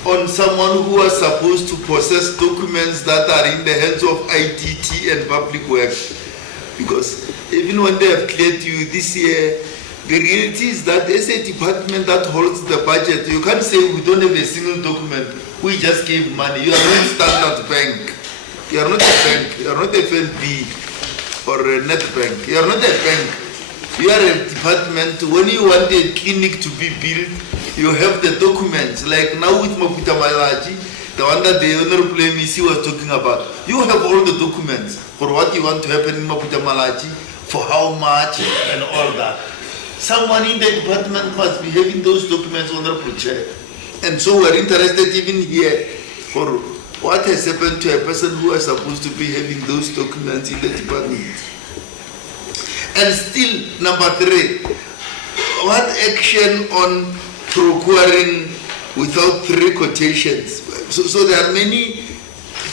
on someone who was supposed to possess documents that are in the hands of IDT and public works. Because even when they have cleared you this year, the reality is that as a department that holds the budget, you can't say we don't have a single document, we just gave money. You are not Standard Bank. You are not a bank. You are not FNB or a net bank. You are not a bank. You are a department. When you want a clinic to be built, you have the documents. Like now with Maputa Malaji, the one that the Honorable MEC was talking about. You have all the documents for what you want to happen in Maputa Malaji, for how much and all that. Someone in the department must be having those documents, Honorable Chair. And so we're interested even here for what has happened to a person who is supposed to be having those documents in the department. And still, number 3, what action on procuring without 3 quotations? So there are many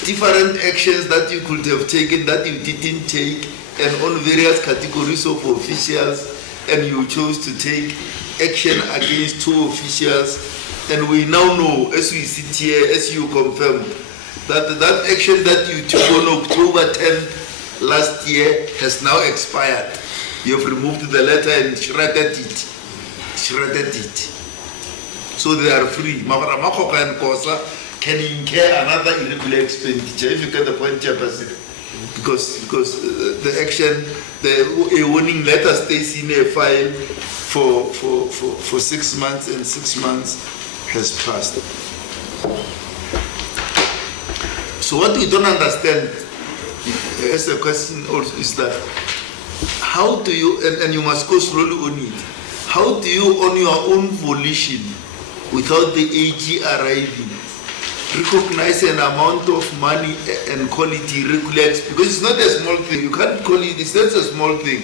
different actions that you could have taken that you didn't take, and on various categories of officials, and you chose to take action against 2 officials. And we now know, as we sit here, as you confirm, that that action that you took on October 10th last year has now expired. You have removed the letter and shredded it. So they are free. Makoka and Kosa can incur another irregular expenditure, if you get the point, Chairperson. Because the action, a warning letter stays in a file for 6 months, and 6 months has passed. So what we don't understand as a question also is that how do you, and you must go slowly on it, how do you on your own volition, without the AG arriving, recognize an amount of money and call it irregular? Because it's not a small thing. You can't call it, it's not a small thing.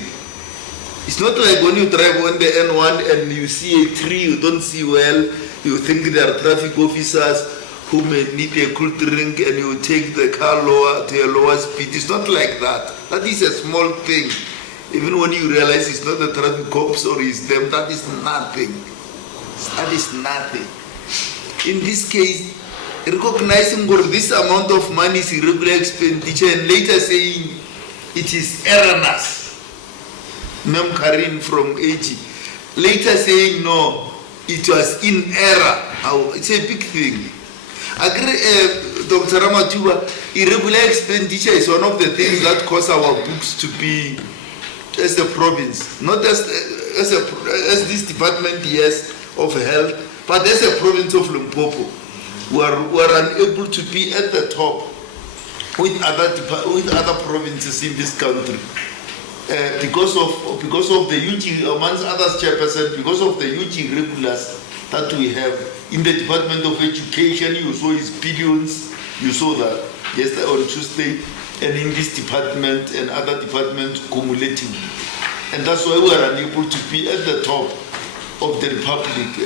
It's not like when you drive on the N1 and you see a tree you don't see well, you think there are traffic officers who may need a cool drink and you take the car lower to a lower speed. It's not like that. That is a small thing. Even when you realize it's not the traffic cops or it's them, that is nothing. That is nothing. In this case, recognizing this amount of money is irregular expenditure and later saying it is erroneous. Ma'am Karin from AG. Later saying no, it was in error. It's a big thing. Agree, Dr. Ramatuba, irregular expenditure is one of the things that cause our books to be, as a province, not as this department, yes, of health, but as a province of Limpopo, we are unable to be at the top with other provinces in this country. Because of the huge, amongst others, Chairperson, because of the huge irregulars that we have in the Department of Education. You saw its billions, you saw that yesterday on Tuesday, and in this department and other departments cumulating. And that's why we are unable to be at the top of the Republic,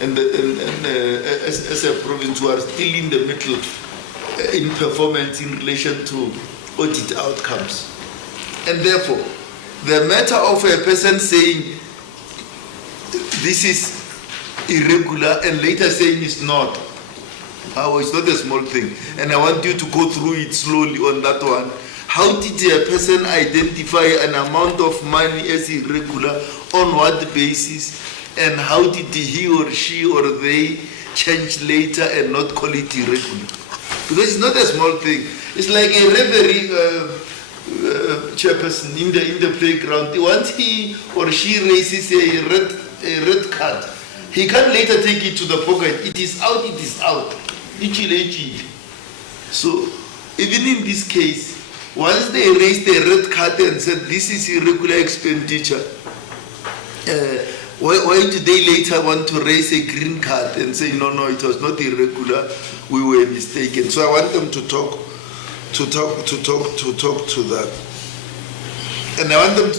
as a province, we are still in the middle in performance in relation to audit outcomes. And therefore, the matter of a person saying this is irregular and later saying it's not, it's not a small thing. And I want you to go through it slowly on that one. How did a person identify an amount of money as irregular, on what basis, and how did he or she or they change later and not call it irregular? Because it's not a small thing. It's like a referee, chairperson in the playground. Once he or she raises a red card, he can later take it to the pocket. It is out, it is out. So even in this case, once they raised a red card and said this is irregular expenditure, Why do they later want to raise a green card and say, no, it was not irregular, we were mistaken? So I want them to talk to that. And I want them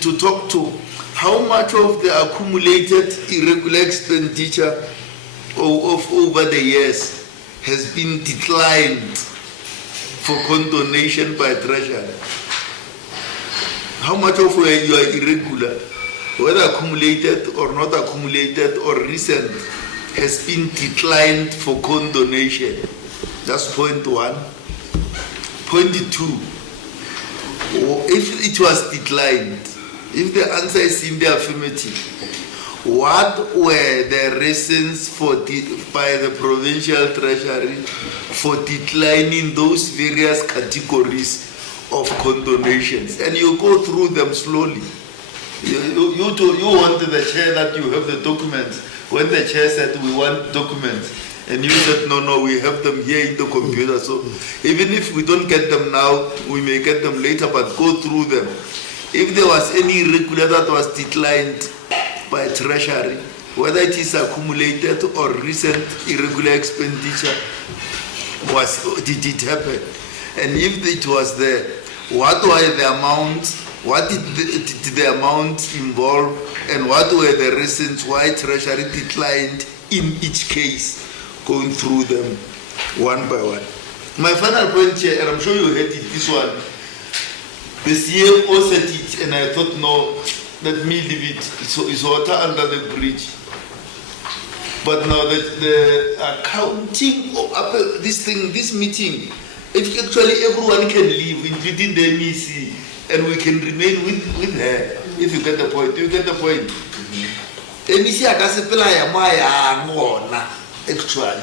to talk to how much of the accumulated irregular expenditure over the years has been declined for condonation by Treasury. How much of where you are irregular, whether accumulated or not accumulated or recent, has been declined for condonation? That's point one. Point two, if it was declined, if the answer is in the affirmative, what were the reasons by the provincial treasury for declining those various categories of condonations? And you go through them slowly. You want the chair that you have the documents. When the chair said we want documents, and you said no, we have them here in the computer. So even if we don't get them now, we may get them later, but go through them. If there was any irregular that was declined by Treasury, whether it is accumulated or recent irregular expenditure, did it happen? And if it was there, what were the amounts, what did the amount involve, and what were the reasons why Treasury declined in each case, going through them one by one. My final point here, and I'm sure you heard it, this one, the CFO said it, and I thought, no, let me leave it. It's water under the bridge. But now the accounting of this meeting, if actually everyone can leave, including the MEC, and we can remain with her, if you get the point. You get the point? MEC actually.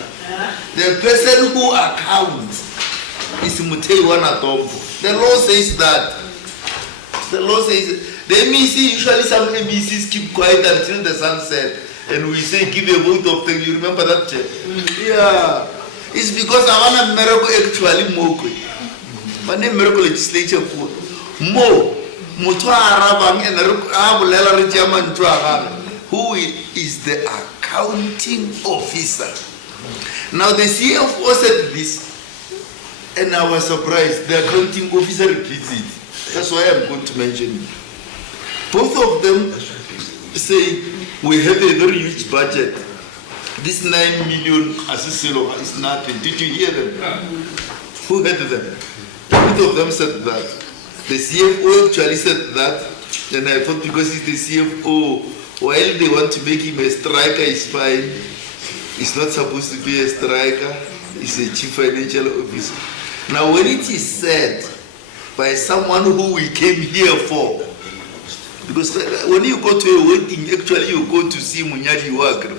The person who accounts is Muteiwana Tombo. The law says that. The law says the MEC, usually some MECs keep quiet until the sun set, and we say give a vote of thanks. You remember that, Chair? Yeah. It's because I want a miracle actually more. My name miracle legislature more. Who is the accounting officer? Now the CFO said this, and I was surprised. The accounting officer repeats it. That's why I'm going to mention it. Both of them say we have a very huge budget. This 9 million assessment is nothing. Did you hear them? Who heard them? Both of them said that. The CFO actually said that, and I thought because he's the CFO, while they want to make him a striker, is fine. He's not supposed to be a striker. He's a chief financial officer. Now, when it is said by someone who we came here for, because when you go to a wedding, actually you go to see Munyadi work.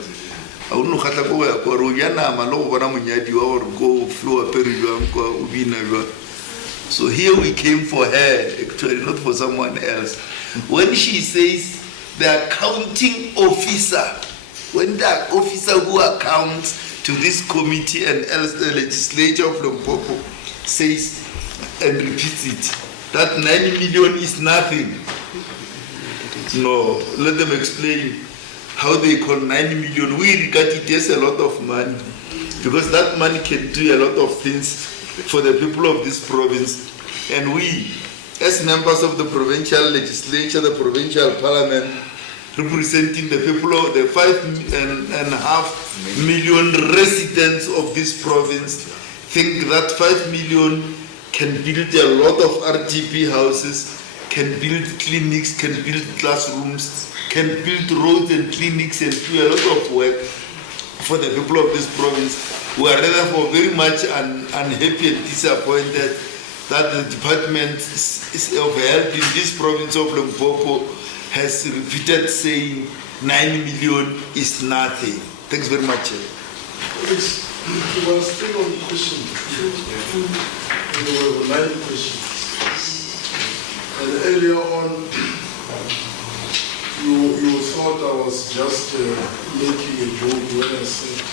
So here we came for her, actually, not for someone else. When she says the accounting officer, when the officer who accounts to this committee and else the legislature of Limpopo says and repeats it, that 9 million is nothing. No, let them explain how they call 9 million. We regard it as a lot of money, because that money can do a lot of things for the people of this province. And we, as members of the provincial legislature, the provincial parliament, representing the people of the 5.5 million residents of this province, think that 5 million can build a lot of RTP houses, can build clinics, can build classrooms, can build roads and clinics, and do a lot of work for the people of this province. We are therefore very much unhappy and disappointed that the Department of Health in this province of Limpopo has repeated saying 9 million is nothing. Thanks very much. You were still on question 2, and there were 9 questions. And earlier on, you thought I was just making a joke when I said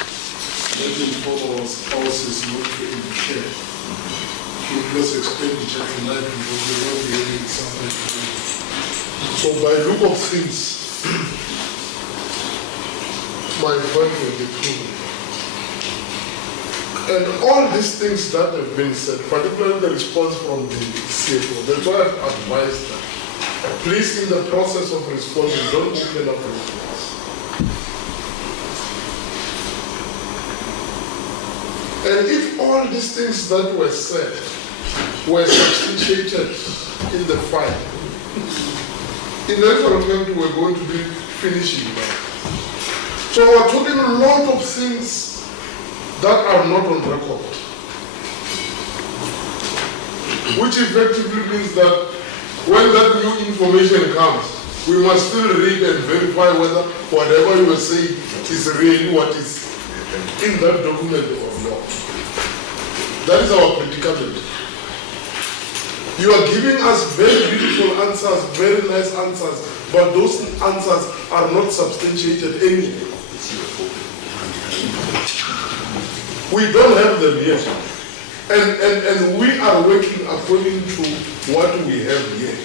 that inform our spouses not to incur frivolous expenditure tonight because they won't be able to something to do. So by look of things, my point will be proven. And all these things that have been said, particularly the response from the CFO, that's why I've advised them. Please, in the process of responding, don't open up reports. And if all these things that were said were substantiated in the file, in actual fact, we're going to be finishing now. So we're talking a lot of things that are not on record, which effectively means that when that new information comes, we must still read and verify whether whatever you are saying is really what is in that document or not. That is our predicament. You are giving us very beautiful answers, very nice answers, but those answers are not substantiated anywhere. We don't have them yet. And we are working according to what we have here.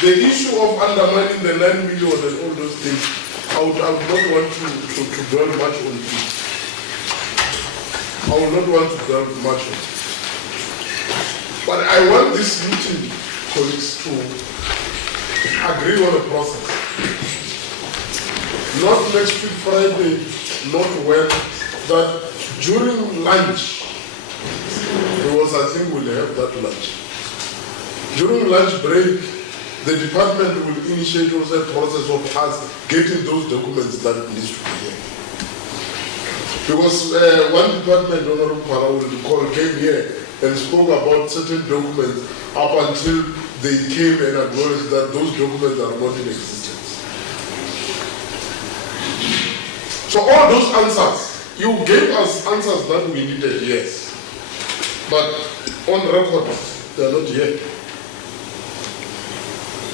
The issue of undermining the 9 million and all those things, I would not want to dwell much on it. I will not want to dwell much on it. But I want this meeting, colleagues, to agree on a process. Not next week Friday, not when, that during lunch, I think we'll have that lunch. During lunch break, the department will initiate also a process of us getting those documents that needs to be here. Because one department, Honorable Para will recall, came here and spoke about certain documents up until they came and acknowledged that those documents are not in existence. So all those answers, you gave us answers that we needed, yes. But on record, they are not yet.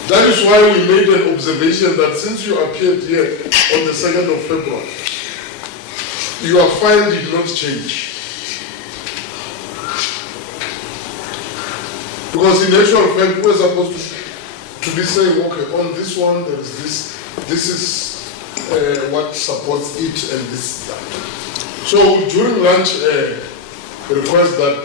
That is why we made an observation that since you appeared here on the 2nd of February, your file did not change. Because in actual fact, we're supposed to be saying, okay, on this one, there is this is what supports it, and this, that. So during lunch, request that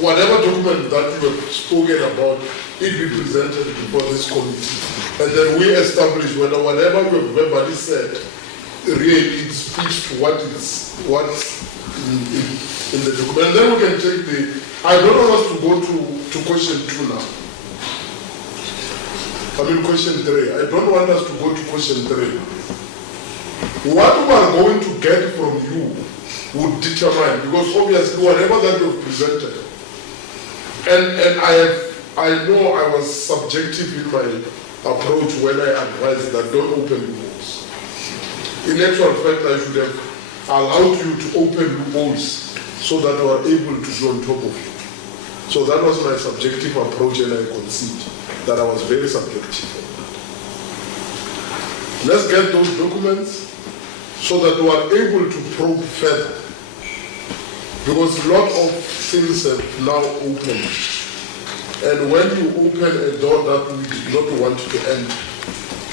whatever document that you have spoken about, it be presented before this committee. And then we establish whether whatever we have verbally said really speaks to what's in the document. And then we can take the, I don't want us to go to question 2 now. I mean question 3. I don't want us to go to question 3. What we are going to get from you would determine, because obviously whatever that you've presented, and I know I was subjective in my approach when I advised that don't open loopholes. In actual fact, I should have allowed you to open loopholes so that you are able to be on top of it. So that was my subjective approach, and I concede that I was very subjective on that. Let's get those documents so that we are able to probe further. Because a lot of things have now opened. And when you open a door that we did not want to enter,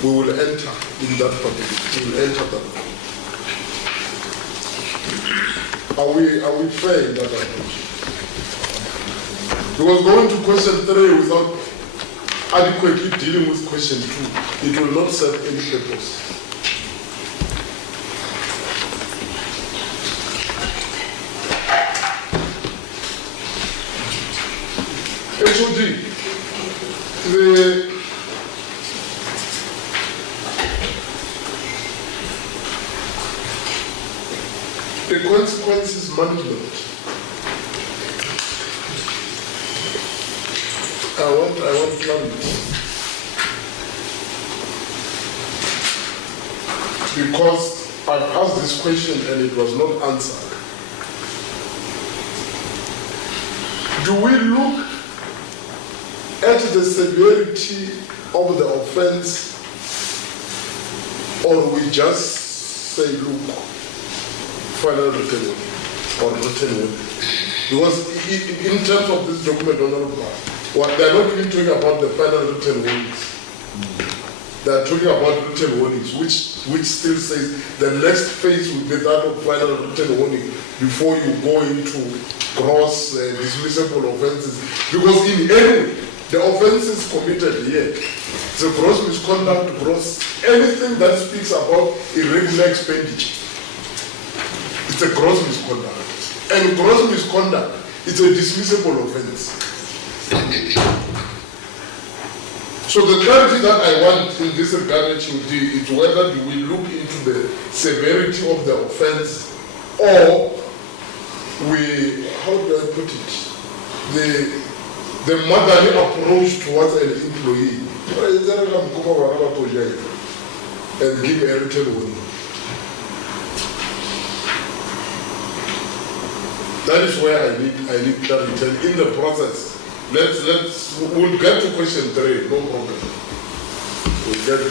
we will enter in that particular, we will enter that door. Are we fair in that approach? Because going to question 3 without adequately dealing with question 2, it will not serve any purpose. HOD, the consequences management. I want clarity. Because I've asked this question and it was not answered. Do we look at the severity of the offense, or we just say, look, final written or written word? Because in terms of this document, what they are not even talking about the final written words. They are talking about written warnings, which still says the next phase will be that of final written warning before you go into gross dismissible offences. Because in any the offences committed here, the gross misconduct, gross anything that speaks about irregular expenditure, it's a gross misconduct. And gross misconduct, it's a dismissible offence. So the clarity that I want in this regard is whether do we look into the severity of the offence, or we, how do I put it, the motherly approach towards an employee, and give a written warning. That is where I need clarity. In the process, we'll get to question 3, no problem. We'll get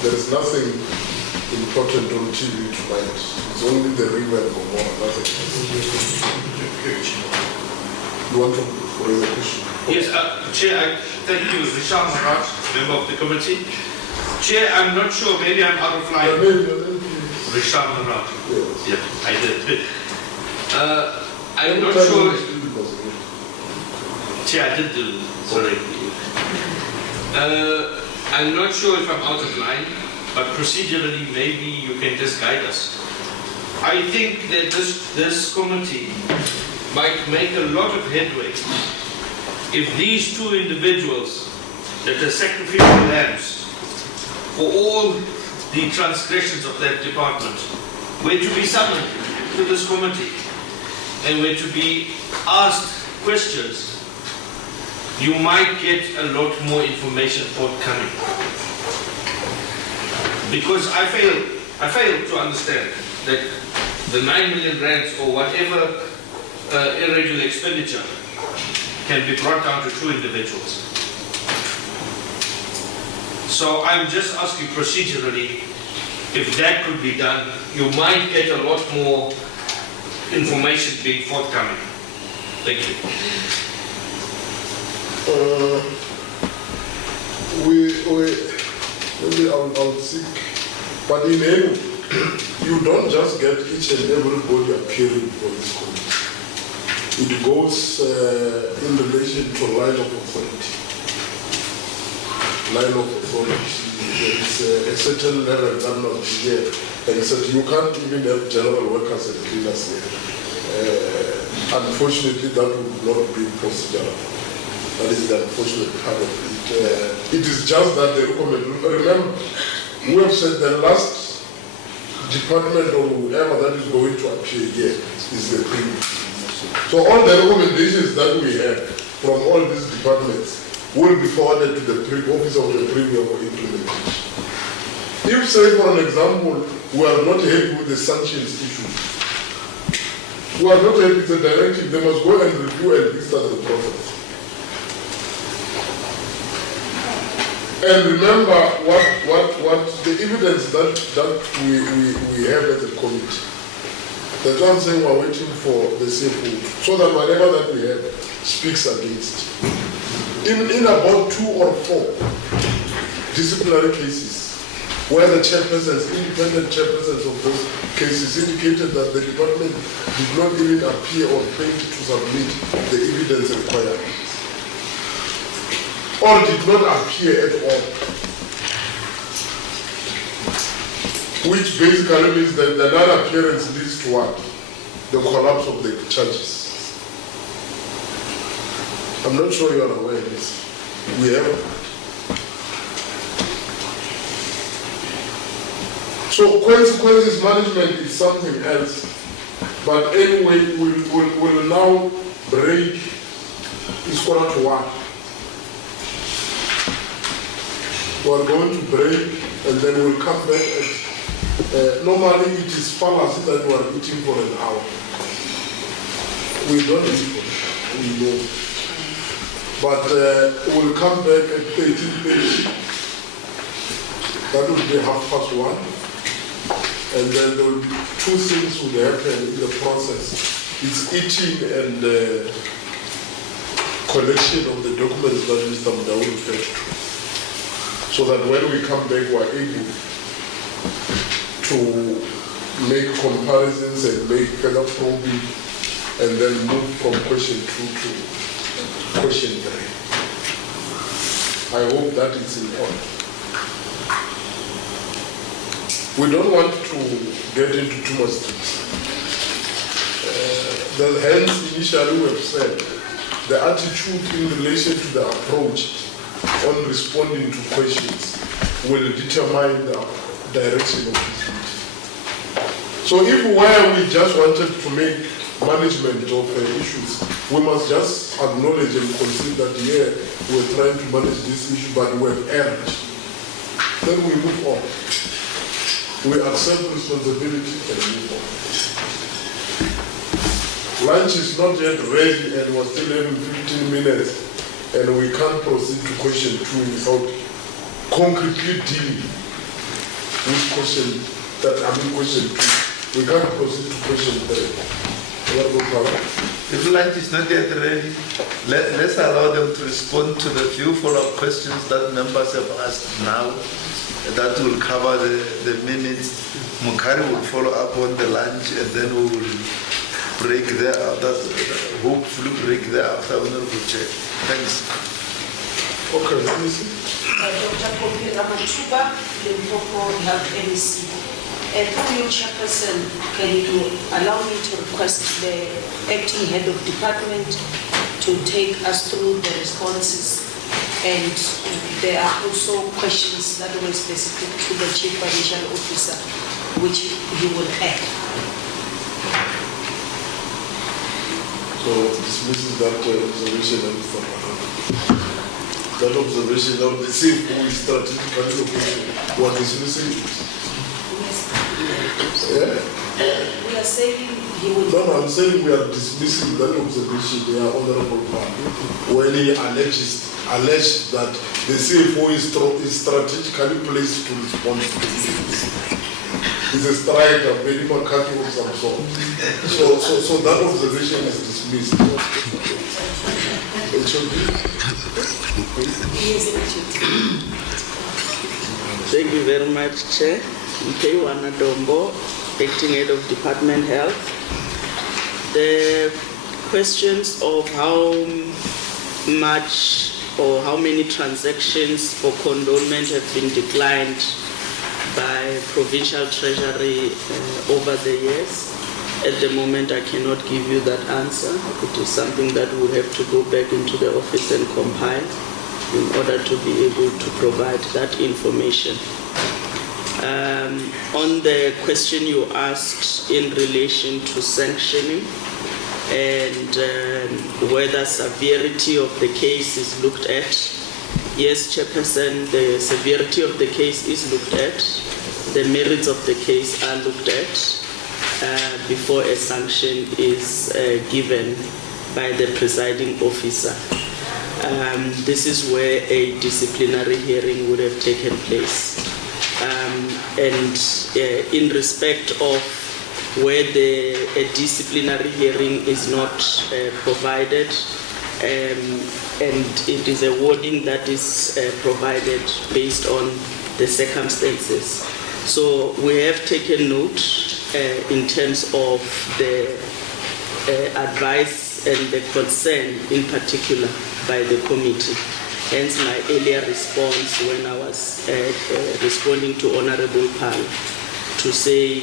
there is nothing important on TV tonight. It's only the river and Gomorrah, nothing. You want to raise a question? Yes, Chair, thank you, Risham Maharaj, member of the committee. Chair, I'm not sure, maybe I'm out of line. Risham Maharaj. Yes. Yeah, I did. I'm not sure. Chair, I did do, sorry. I'm not sure if I'm out of line, but procedurally maybe you can just guide us. I think that this committee might make a lot of headway if these 2 individuals that are sacrificial lambs for all the transgressions of that department were to be summoned to this committee and were to be asked questions. You might get a lot more information forthcoming. Because I fail to understand that the 9 million rands or whatever irregular expenditure can be brought down to 2 individuals. So I'm just asking procedurally, if that could be done, you might get a lot more information being forthcoming. Thank you. Maybe I'll seek, but in any, you don't just get each and everybody appearing for this committee. It goes in relation to line of authority. Line of authority. There is a certain level that not here, and so you can't even have general workers and cleaners here. Unfortunately, that would not be procedural. That is the unfortunate part of it. It is just that the recommendation. Remember, we have said the last department or whoever that is going to appear here is the premier. So all the recommendations that we have from all these departments will be forwarded to the office of the premier for implementation. If, say, for an example, we are not happy with the sanctions issue, we are not happy with the directive, they must go and review and restart the process. And remember what the evidence that we have as a committee. That's why I'm saying we're waiting for the CFO, so that whatever that we have speaks against. In about 2 or 4 disciplinary cases, where the chairpersons, independent chairpersons of those cases indicated that the department did not even appear or fail to submit the evidence required, or did not appear at all. Which basically means that the non-appearance leads to what? The collapse of the charges. I'm not sure you are aware of this. We have. So consequences management is something else. But anyway, we'll now break. It's quarter to 1. We are going to break and then we'll come back at, normally it is fallacy that we are eating for an hour. We don't eat for an hour, we know. But we'll come back at 13:30. That will be 1:30. And then there will be 2 things will happen in the process. It's eating and collection of the documents that Mr. Mdawu referred to. so that when we come back, we're able to make comparisons and make further probing, and then move from question 2 to question 3. I hope that is important. We don't want to get into too much detail. Hence, initially we have said the attitude in relation to the approach on responding to questions will determine the direction of this meeting. So if where we just wanted to make management of issues, we must just acknowledge and concede that we're trying to manage this issue, but we've erred. Then we move on. We accept responsibility and move on. Lunch is not yet ready and we're still having 15 minutes, and we can't proceed to question 2 without concretely dealing with question 2. We can't proceed to question 3. If lunch is not yet ready, let's allow them to respond to the few follow-up questions that members have asked now. That will cover the minutes. Mukari will follow up on the lunch, and then we will break there. Hopefully break there after Honorable Chair. Thanks. Okay, let me see. Dr. Kopi Ramatuba, Limpopo Health MEC. Through you, Chairperson, can you allow me to request the acting head of department to take us through the responses? And there are also questions that were specific to the Chief Financial Officer, which he will add. So dismissing that observation and that observation of the same who is strategically located, what is missing? Yeah? We are saying he will... No, I'm saying we are dismissing that observation, they are honorable part, when he alleged that the CFO is strategically placed to respond to this. It's a strike, a very McCarthy of some sort. So that observation is dismissed. It should be. Thank you very much, Chair. Mpewana Dombo, Acting Head of Department Health. The questions of how much or how many transactions for condonement have been declined by Provincial Treasury over the years. At the moment, I cannot give you that answer. It is something that we'll have to go back into the office and compile in order to be able to provide that information. On the question you asked in relation to sanctioning and whether severity of the case is looked at, yes, Chairperson, the severity of the case is looked at. The merits of the case are looked at before a sanction is given by the presiding officer. This is where a disciplinary hearing would have taken place. And in respect of where a disciplinary hearing is not provided, and it is a wording that is provided based on the circumstances. So we have taken note in terms of the advice and the concern in particular by the committee. Hence my earlier response when I was responding to Honorable Pal to say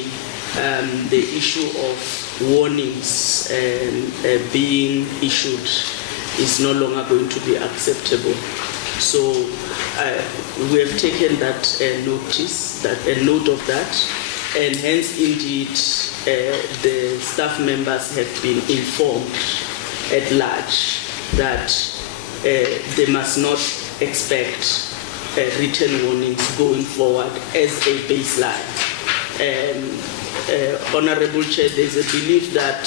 the issue of warnings being issued is no longer going to be acceptable. So we have taken that notice, a note of that, and hence indeed the staff members have been informed at large that they must not expect written warnings going forward as a baseline. Honorable Chair, there's a belief that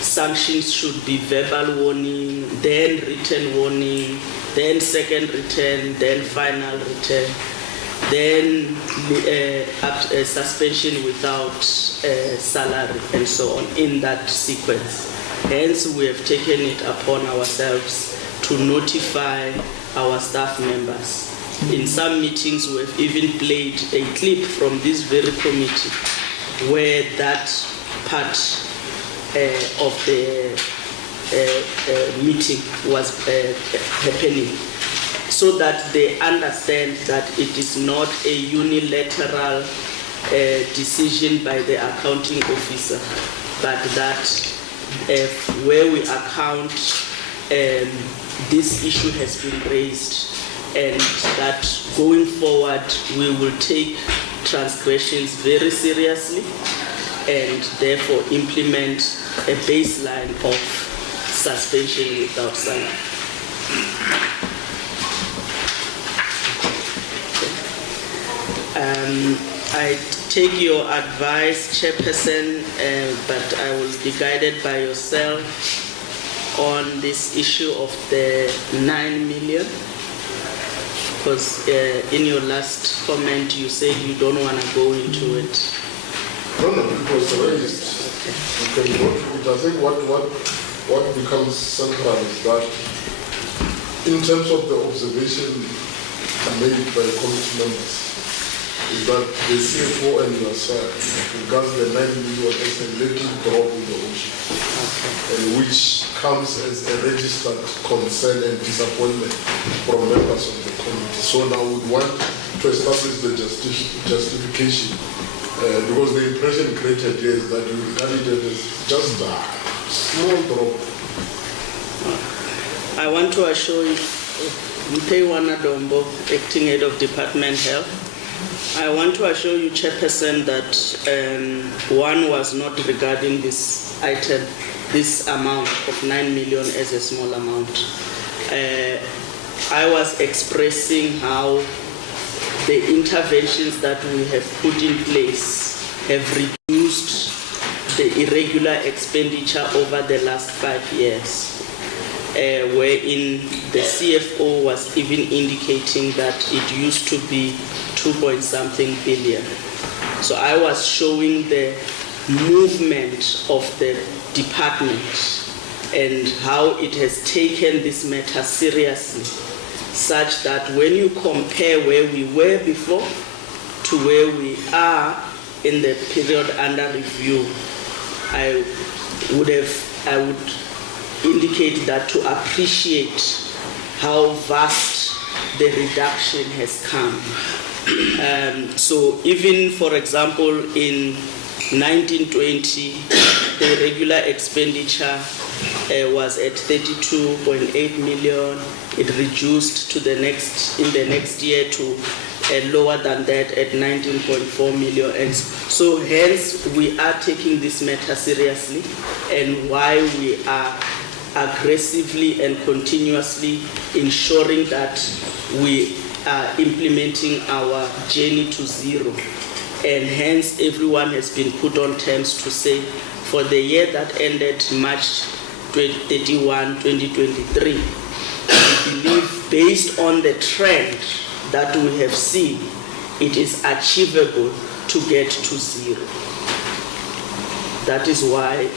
sanctions should be verbal warning, then written warning, then second written, then final written, then suspension without salary, and so on, in that sequence. Hence, we have taken it upon ourselves to notify our staff members. In some meetings, we've even played a clip from this very committee where that part of the meeting was happening, so that they understand that it is not a unilateral decision by the accounting officer, but that where we account, this issue has been raised, and that going forward we will take transgressions very seriously and therefore implement a baseline of suspension without salary. I take your advice, Chairperson, but I will be guided by yourself on this issue of the 9 million. Because in your last comment you said you don't want to go into it. No, it was raised. You can go to it. I think what becomes central is that in terms of the observation made by committee members, is that the CFO and yourself regards the 9 million as a little drop in the ocean, and which comes as a registered concern and disappointment from members of the committee. So now we want to establish the justification, because the impression created here is that you regard it as just a small drop. I want to assure you, Mpeiwana Dombo, Acting Head of Department Health, I want to assure you, Chairperson, that one was not regarding this item, this amount of 9 million as a small amount. I was expressing how the interventions that we have put in place have reduced the irregular expenditure over the last 5 years. Wherein the CFO was even indicating that it used to be 2-point-something billion. So I was showing the movement of the department and how it has taken this matter seriously, such that when you compare where we were before to where we are in the period under review, I would indicate that to appreciate how vast the reduction has come. So even, for example, in 1920, the regular expenditure was at 32.8 million. It reduced to in the next year to lower than that at 19.4 million. And so hence we are taking this matter seriously, and why we are aggressively and continuously ensuring that we are implementing our journey to zero. And hence everyone has been put on terms to say for the year that ended March 31, 2023, we believe based on the trend that we have seen, it is achievable to get to zero. That is why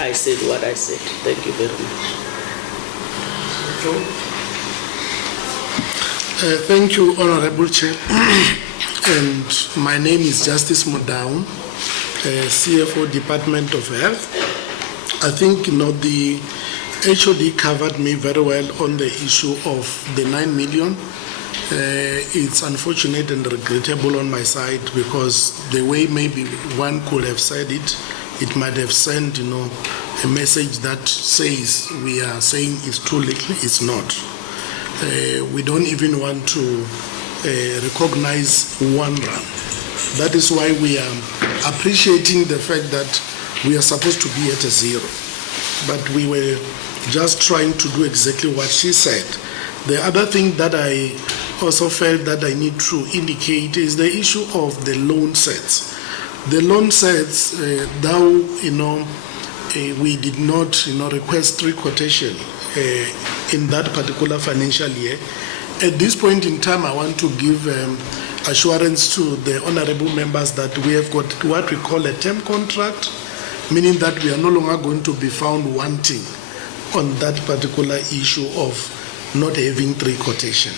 I said what I said. Thank you very much. Thank you, Honorable Chair. And my name is Justice Modown, CFO Department of Health. I think the HOD covered me very well on the issue of the 9 million. It's unfortunate and regrettable on my side, because the way maybe one could have said it, it might have sent, a message that says we are saying it's too little. It's not. We don't even want to recognize one run. That is why we are appreciating the fact that we are supposed to be at a zero. But we were just trying to do exactly what she said. The other thing that I also felt that I need to indicate is the issue of the loan sets. The loan sets, we did not, request re-quotation in that particular financial year. At this point in time, I want to give assurance to the honorable members that we have got what we call a term contract, meaning that we are no longer going to be found wanting on that particular issue of not having 3 quotation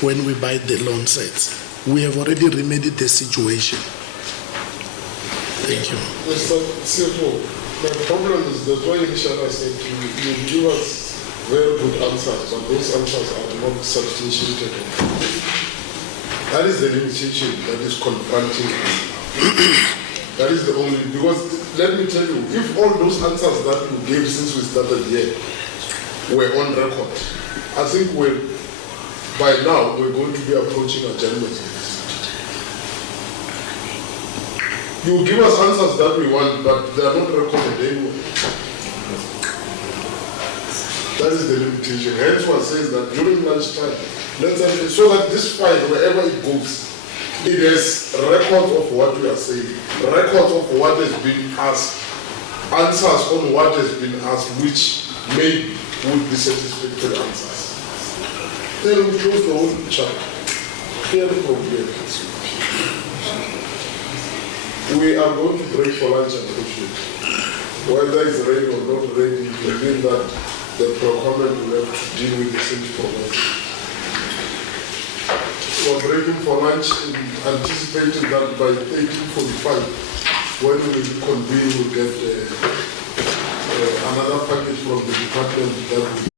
when we buy the loan sets. We have already remedied the situation. Thank you. Mr. CFO, my problem is that's why initially I said you give us very good answers, but those answers are not substantiated. That is the limitation that is confronting us. That is the only, because let me tell you, if all those answers that you gave since we started here were on record, I think by now we're going to be approaching adjournment. You give us answers that we want, but they are not recorded anywhere. That is the limitation. Hence one says that during lunchtime, so that this file, wherever it goes, it has records of what we are saying, records of what has been asked, answers on what has been asked, which would be satisfactory answers. Then we close the whole chapter. Very problem. We are going to break for lunch and appreciate. Whether it's rain or not rain, it will mean that the procurement will have to deal with the same problem. We're breaking for lunch and anticipating that by 18:45, when we convene, we'll get another package from the department that will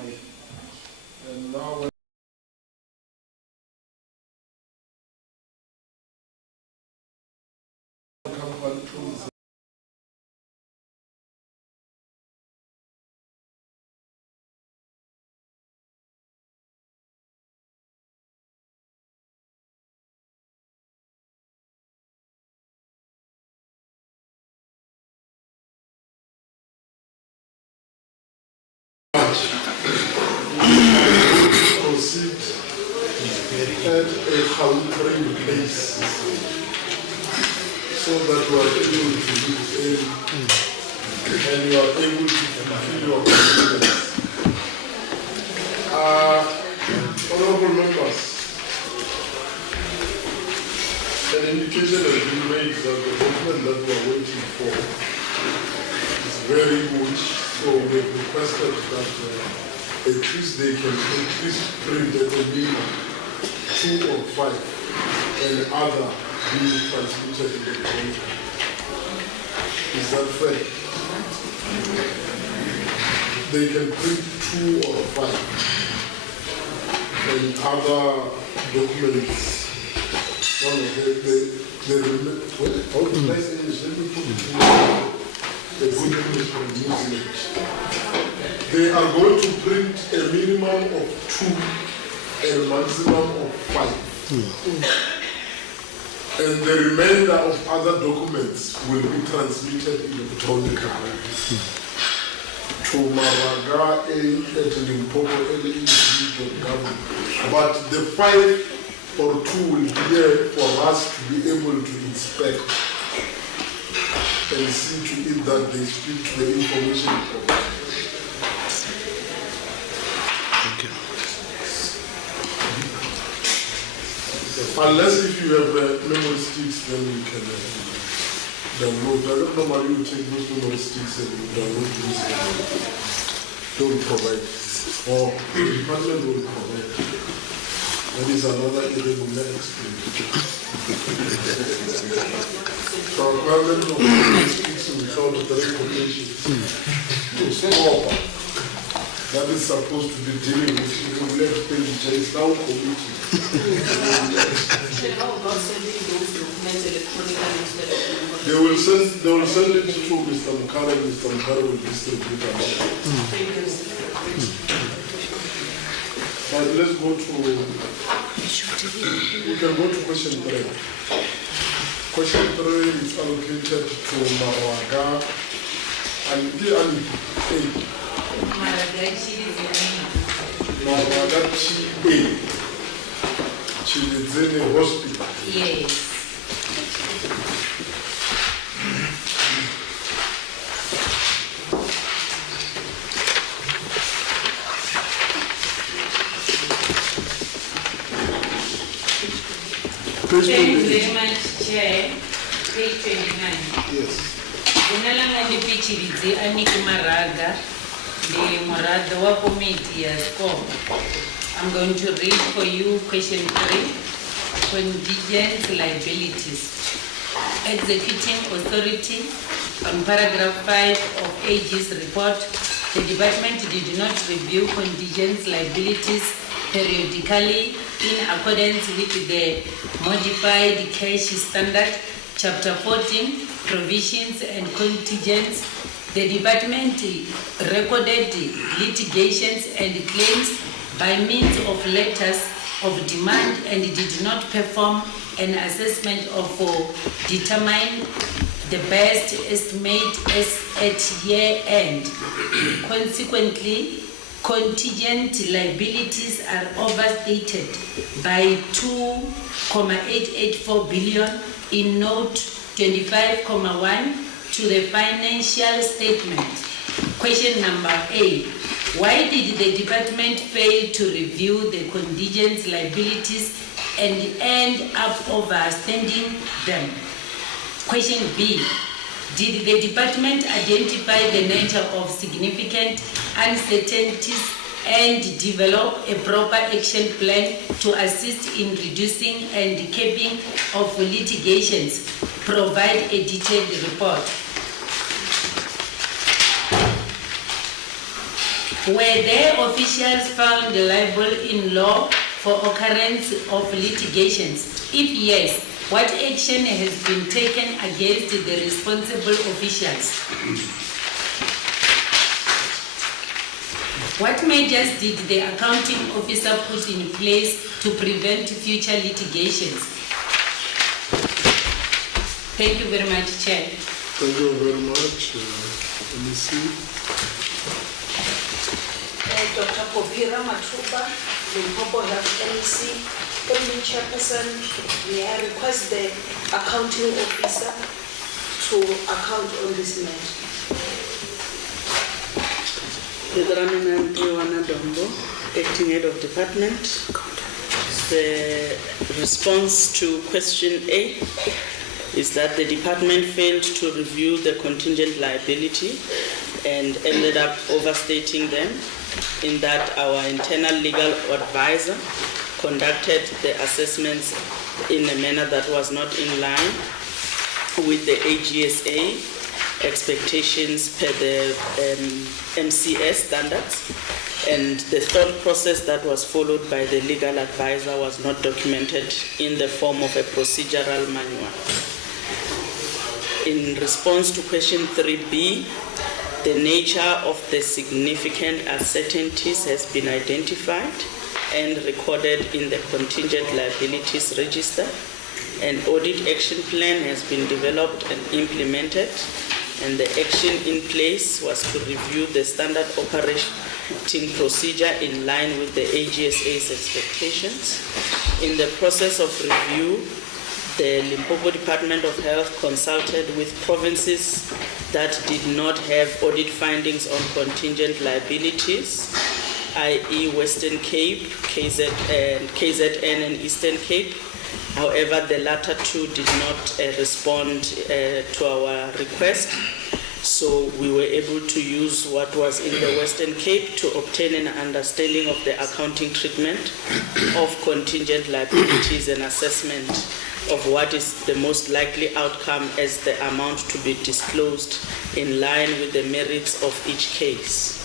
And now company tools. Proceed at a countering pace so that you are able to use it and you are able to fulfill your commitments. Honorable members, an indication has been made that the document that we are waiting for is very good, so we have requested that at least they can at least print at a minimum 2 or 5 and other being transmitted in the country. Is that fair? They can print 2 or 5 and other documents. How to nice English? Let me put it in a good English from New Zealand. They are going to print a minimum of 2 and a maximum of 5. And the remainder of other documents will be transmitted electronically to Maraga at Limpopo.gov. But the 5 or 2 will be here for us to be able to inspect and see to it that they speak to the information provided. Unless if you have memory sticks, then you can download. I don't normally you take those memory sticks and you download these. Don't provide. Or the department will provide. That is another irregular expenditure. So requirement of memory sticks without the recognition to SCOPA. That is supposed to be dealing with irregular expenditure is now committed. They will send it to Mr. Mukara and Mr. Mukara will distribute it. But let's go to, we can go to question 3. Question 3 is allocated to Maraga and the Maraga T.A. Chilizene Hospital. Yes. Thank you very much, Chair. Page 29. Yes. Unalanga Lipichirizi Aniki Maraga, the Morada wa committee has SCOPA. I'm going to read for you question 3, contingent liabilities. Executing authority, on paragraph 5 of AG's report, the department did not review contingent liabilities periodically in accordance with the modified cash standard, chapter 14, provisions and contingents. The department recorded litigations and claims by means of letters of demand and did not perform an assessment of determine the best estimate as at year end. Consequently, contingent liabilities are overstated by 2.884 billion in note 25.1 to the financial statement. Question number A. Why did the department fail to review the contingent liabilities and end up overspending them? Question B. Did the department identify the nature of significant uncertainties and develop a proper action plan to assist in reducing and capping of litigations? Provide a detailed report. Were their officials found liable in law for occurrence of litigations? If yes, what action has been taken against the responsible officials? What measures did the accounting officer put in place to prevent future litigations? Thank you very much, Chair. Thank you very much. Let me see. Dr. Kopira Matuba, Limpopo Health MEC, Honorable Chairperson, may I request the accounting officer to account on this matter? Acting Head of Department. The response to question A is that the department failed to review the contingent liability and ended up overstating them, in that our internal legal advisor conducted the assessments in a manner that was not in line with the AGSA expectations per the MCS standards, and the thought process that was followed by the legal advisor was not documented in the form of a procedural manual. In response to question 3B, the nature of the significant uncertainties has been identified and recorded in the contingent liabilities register. An audit action plan has been developed and implemented, and the action in place was to review the standard operating procedure in line with the AGSA's expectations. In the process of review, the Limpopo Department of Health consulted with provinces that did not have audit findings on contingent liabilities, i.e. Western Cape, KZN and Eastern Cape. However, the latter two did not respond to our request, so we were able to use what was in the Western Cape to obtain an understanding of the accounting treatment of contingent liabilities and assessment of what is the most likely outcome as the amount to be disclosed in line with the merits of each case.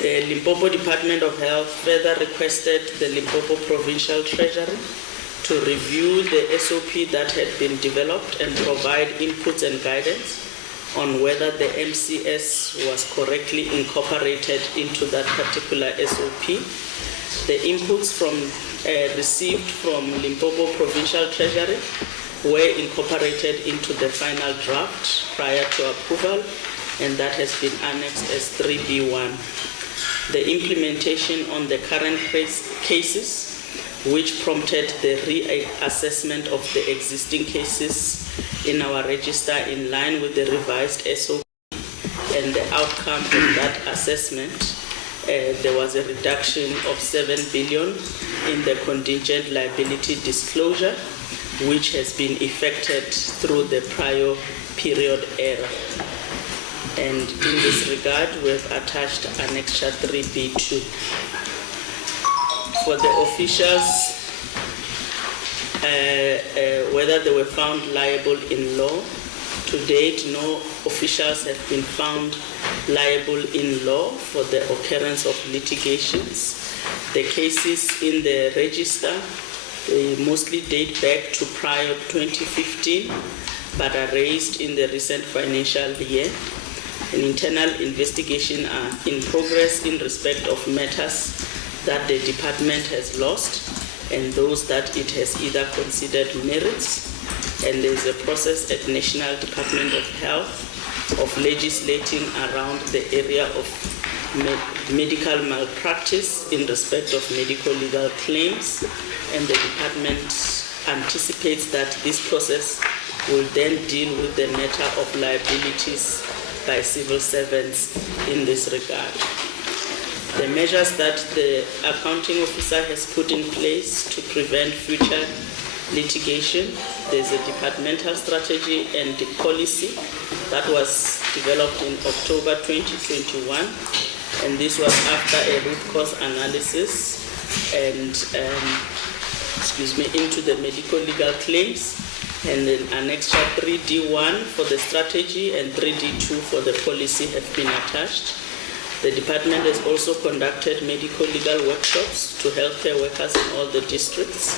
The Limpopo Department of Health further requested the Limpopo Provincial Treasury to review the SOP that had been developed and provide inputs and guidance on whether the MCS was correctly incorporated into that particular SOP. The inputs received from Limpopo Provincial Treasury were incorporated into the final draft prior to approval, and that has been annexed as 3B1. The implementation on the current cases, which prompted the reassessment of the existing cases in our register in line with the revised SOP, and the outcome of that assessment, there was a reduction of 7 billion in the contingent liability disclosure, which has been effected through the prior period error. And in this regard, we have attached Annexure 3B2. For the officials, whether they were found liable in law, to date, no officials have been found liable in law for the occurrence of litigations. The cases in the register mostly date back to prior 2015, but are raised in the recent financial year. An internal investigation are in progress in respect of matters that the department has lost and those that it has either considered merits, and there is a process at National Department of Health of legislating around the area of medical malpractice in respect of medical legal claims, and the department anticipates that this process will then deal with the matter of liabilities by civil servants in this regard. The measures that the accounting officer has put in place to prevent future litigation, there's a departmental strategy and policy that was developed in October 2021, and this was after a root cause analysis and into the medical legal claims, And then Annexure 3D1 for the strategy and 3D2 for the policy have been attached. The department has also conducted medical legal workshops to healthcare workers in all the districts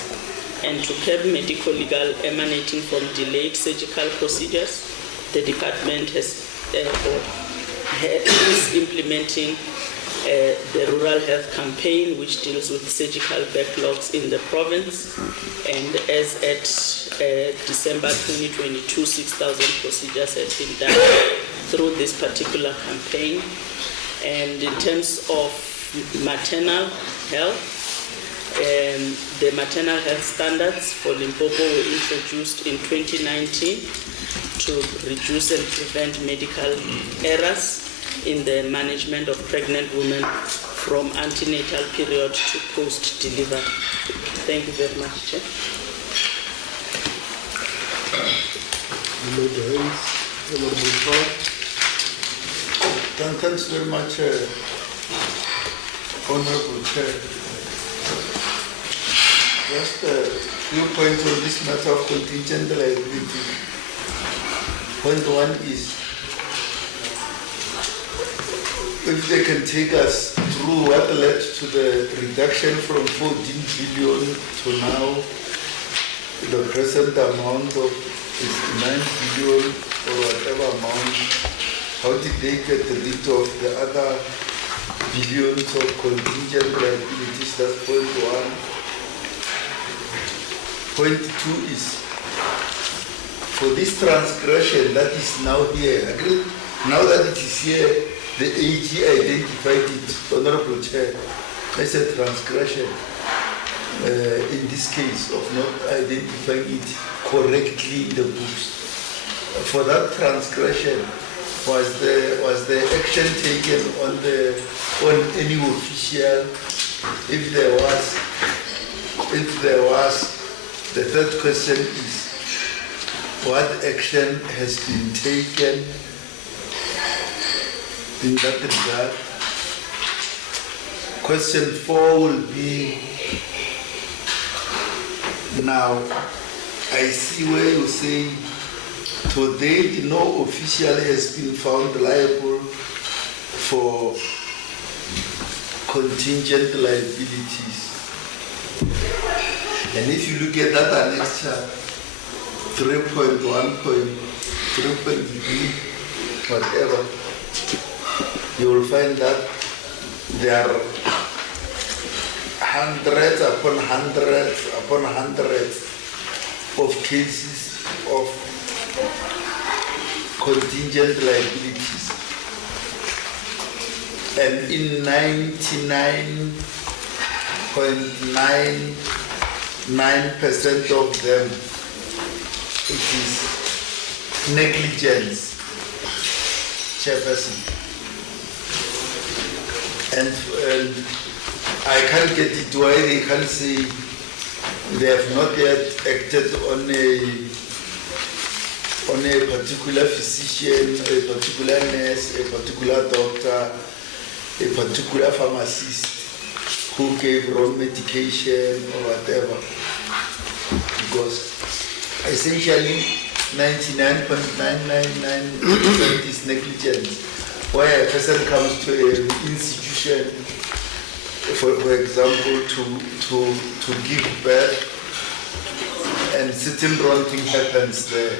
and to curb medical legal emanating from delayed surgical procedures. The department is implementing the Rural Health Campaign, which deals with surgical backlogs in the province. And as at December 2022, 6,000 procedures have been done through this particular campaign. And in terms of maternal health, the maternal health standards for Limpopo were introduced in 2019 to reduce and prevent medical errors in the management of pregnant women from antenatal period to post-delivery. Thank you very much, Chair. Thanks very much, Honorable Chair. Just a few points on this matter of contingent liability. Point one is, if they can take us through what led to the reduction from 14 billion to now the present amount of 9 billion or whatever amount, how did they get rid of the other billions of contingent liabilities? That's point one. Point two is, for this transgression that is now here, now that it is here, the AG identified it, Honorable Chair, as a transgression in this case of not identifying it correctly in the books. For that transgression, was the action taken on any official? If there was, the third question is, what action has been taken in that regard? Question 4 will be, now I see where you say, to date no official has been found liable for contingent liabilities. And if you look at that annexure 3.1.3.3, whatever, you will find that there are hundreds upon hundreds upon hundreds of cases of contingent liabilities. And in 99.99% of them, it is negligence, Chairperson. And I can't get it why they can't say they have not yet acted on a particular physician, a particular nurse, a particular doctor, a particular pharmacist who gave wrong medication or whatever. Because essentially 99.999% is negligence. Why a person comes to an institution, for example, to give birth, and certain wrong thing happens there.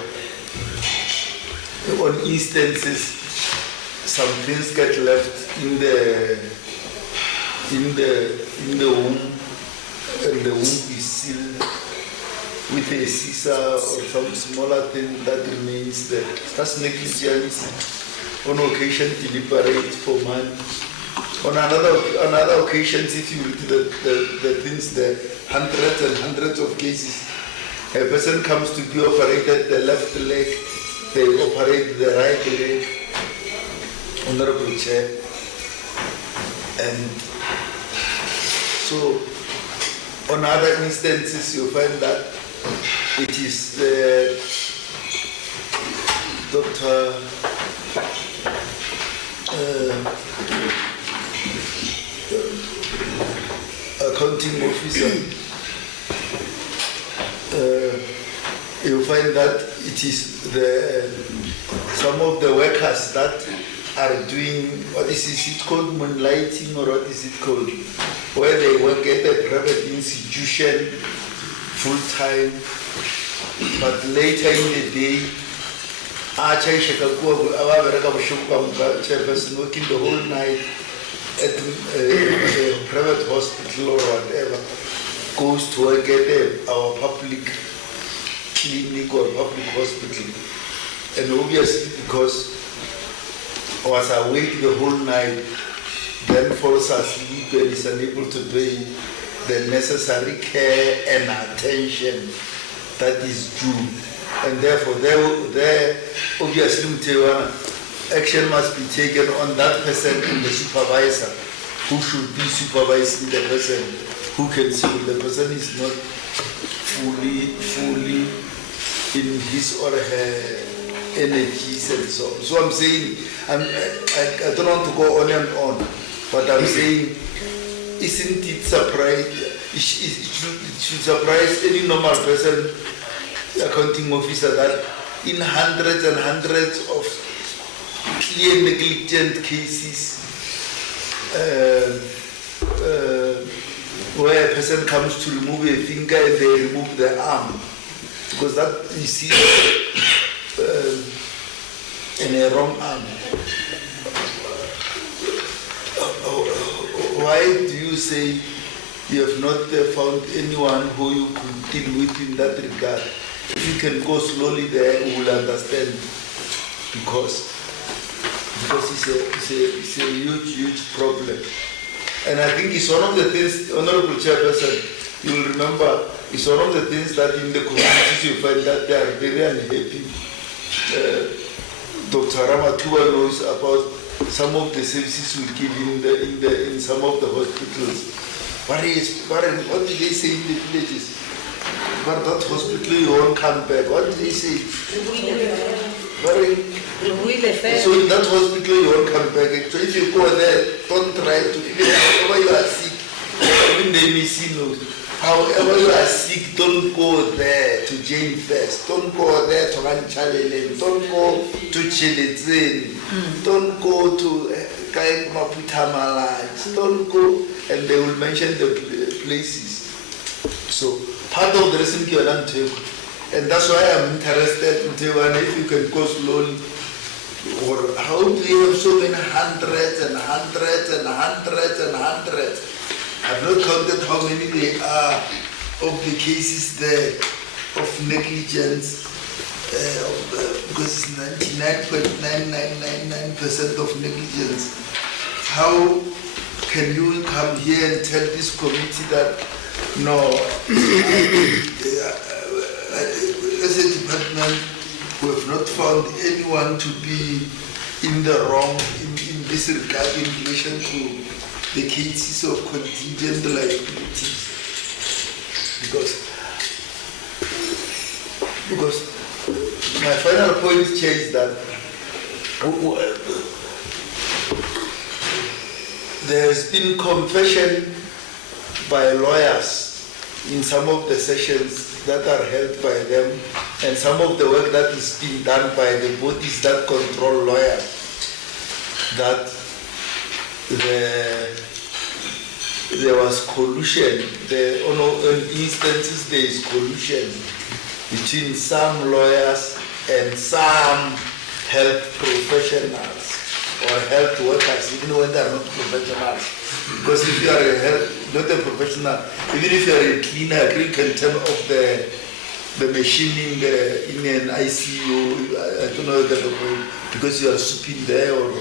On instances, some things get left in the womb, and the womb is sealed with a scissor or some smaller thing that remains there. That's negligence. On occasion, deliberate for money. On another occasions, if you read the things there, hundreds and hundreds of cases, a person comes to be operated the left leg, they operate the right leg, Honorable Chair. And so, on other instances, you find that it is the doctor, accounting officer, you find that it is some of the workers that are doing, what is it called, moonlighting, or what is it called, where they work at a private institution full-time, but later in the day, chairperson working the whole night at a private hospital or whatever, goes to work at our public clinic or public hospital. And obviously because I was awake the whole night, then falls asleep and is unable to pay the necessary care and attention that is due. And therefore, there obviously action must be taken on that person and the supervisor who should be supervising the person, who can see the person is not fully in his or her energies and so on. So I'm saying, I don't want to go on and on, but I'm saying, isn't it surprising? It should surprise any normal person, accounting officer, that in hundreds and hundreds of clear negligent cases where a person comes to remove a finger and they remove the arm, because that you see in a wrong arm. Why do you say you have not found anyone who you could deal with in that regard? If you can go slowly there, we will understand. Because it's a huge problem. And I think it's one of the things, Honorable Chairperson, you will remember, it's one of the things that in the communities you find that they are very unhappy. Dr. Ramatua knows about some of the services we give in some of the hospitals. What do they say in the villages? But that hospital you won't come back. What do they say? So in that hospital you won't come back. So if you go there, don't try to, even however you are sick, even the MEC knows, however you are sick, don't go there to Jane First, don't go there to Ranchalele, don't go to Chiletzeni, don't go to Maputamala, don't go, and they will mention the places. So part of the reason you are not, and that's why I'm interested in Taiwan, if you can go slowly. Or how do you have so many hundreds and hundreds and hundreds and hundreds? I've not counted how many there are of the cases there of negligence, because it's 99.9999% of negligence. How can you come here and tell this committee that no, as a department, we have not found anyone to be in the wrong in this regard in relation to the cases of contingent liabilities? Because my final point, Chair, is that there has been confession by lawyers in some of the sessions that are held by them, and some of the work that is being done by the bodies that control lawyers, that there was collusion. On instances there is collusion between some lawyers and some health professionals or health workers, even when they are not professionals. Because if you are not a professional, even if you are a cleaner, you can turn off the machine in an ICU, I don't know because you are sweeping there or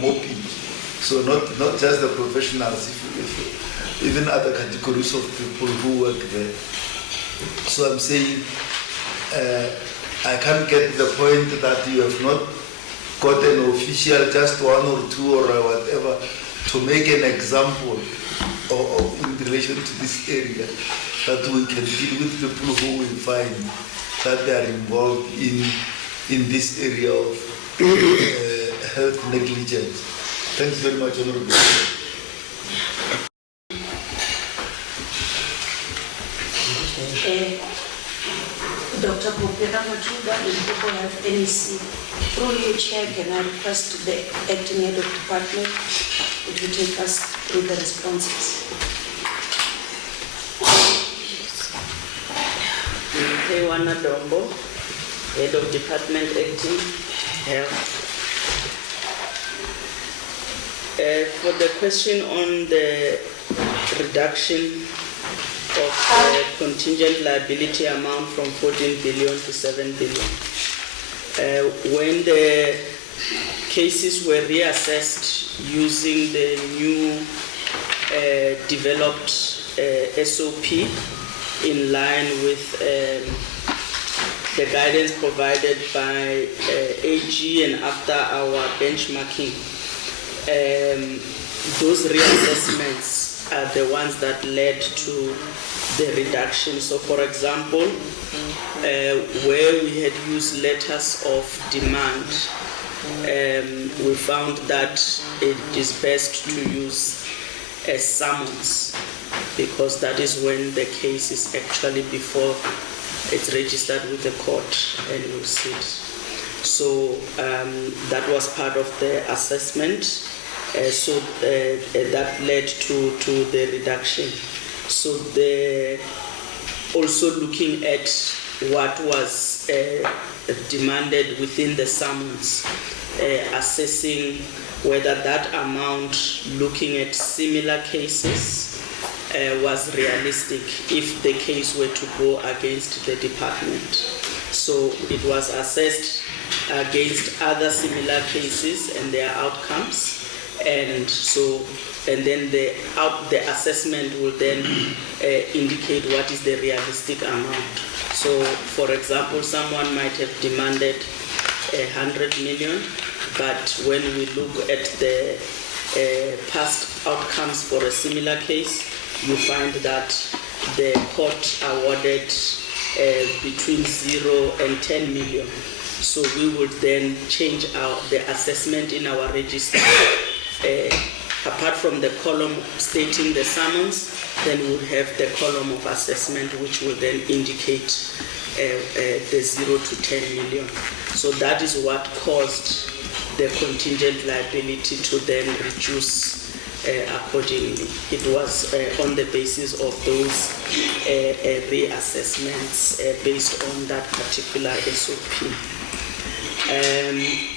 mopping. So not just the professionals, even other categories of people who work there. So I'm saying I can't get the point that you have not got an official, just one or two or whatever, to make an example of in relation to this area, that we can deal with people who we find that they are involved in this area of health negligence. Thanks very much, Honorable. Dr. Popera Machuda, Limpopo Health NEC. Through you, Chair, can I request the acting head of department to take us through the responses? Wana Dombo, Head of Department Acting Health. For the question on the reduction of the contingent liability amount from 14 billion to 7 billion. When the cases were reassessed using the new developed SOP in line with the guidance provided by AG and after our benchmarking, those reassessments are the ones that led to the reduction. So for example, where we had used letters of demand, we found that it is best to use a summons, because that is when the case is actually before it's registered with the court and will sit. So that was part of the assessment. So that led to the reduction. So also looking at what was demanded within the summons, assessing whether that amount, looking at similar cases, was realistic if the case were to go against the department. So it was assessed against other similar cases and their outcomes. And then the assessment will then indicate what is the realistic amount. So, for example, someone might have demanded 100 million, but when we look at the past outcomes for a similar case, you find that the court awarded between 0 and 10 million. So we would then change the assessment in our register. Apart from the column stating the summons, then we'll have the column of assessment, which will then indicate the 0 to 10 million. So that is what caused the contingent liability to then reduce accordingly. It was on the basis of those reassessments based on that particular SOP.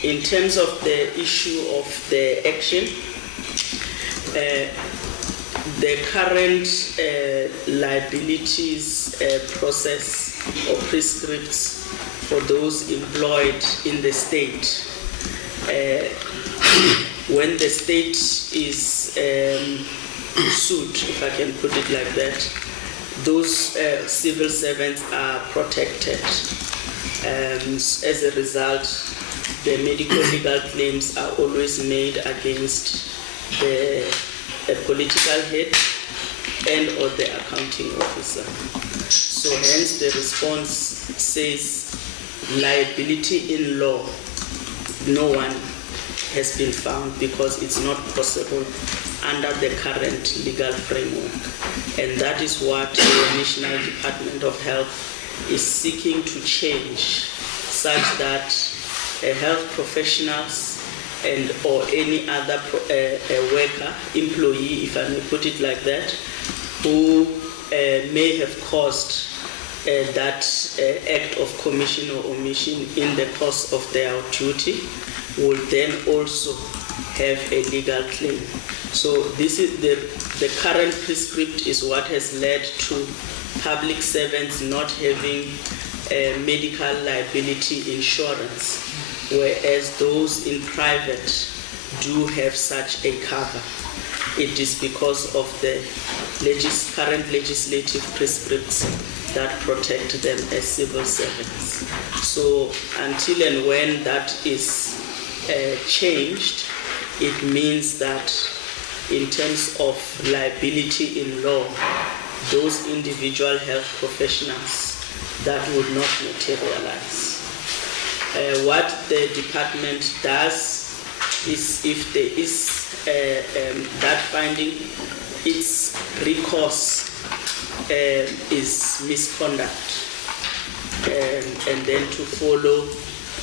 In terms of the issue of the action, the current liabilities process or prescripts for those employed in the state, when the state is sued, if I can put it like that, those civil servants are protected. As a result, the medical legal claims are always made against the political head and or the accounting officer. So hence the response says liability in law, no one has been found because it's not possible under the current legal framework. And that is what the National Department of Health is seeking to change, such that health professionals and or any other worker, employee, if I may put it like that, who may have caused that act of commission or omission in the course of their duty will then also have a legal claim. So this is the current prescript is what has led to public servants not having medical liability insurance, whereas those in private do have such a cover. It is because of the current legislative prescripts that protect them as civil servants. So until and when that is changed, it means that in terms of liability in law, those individual health professionals, that would not materialize. What the department does is, if there is that finding, its recourse is misconduct. and then to follow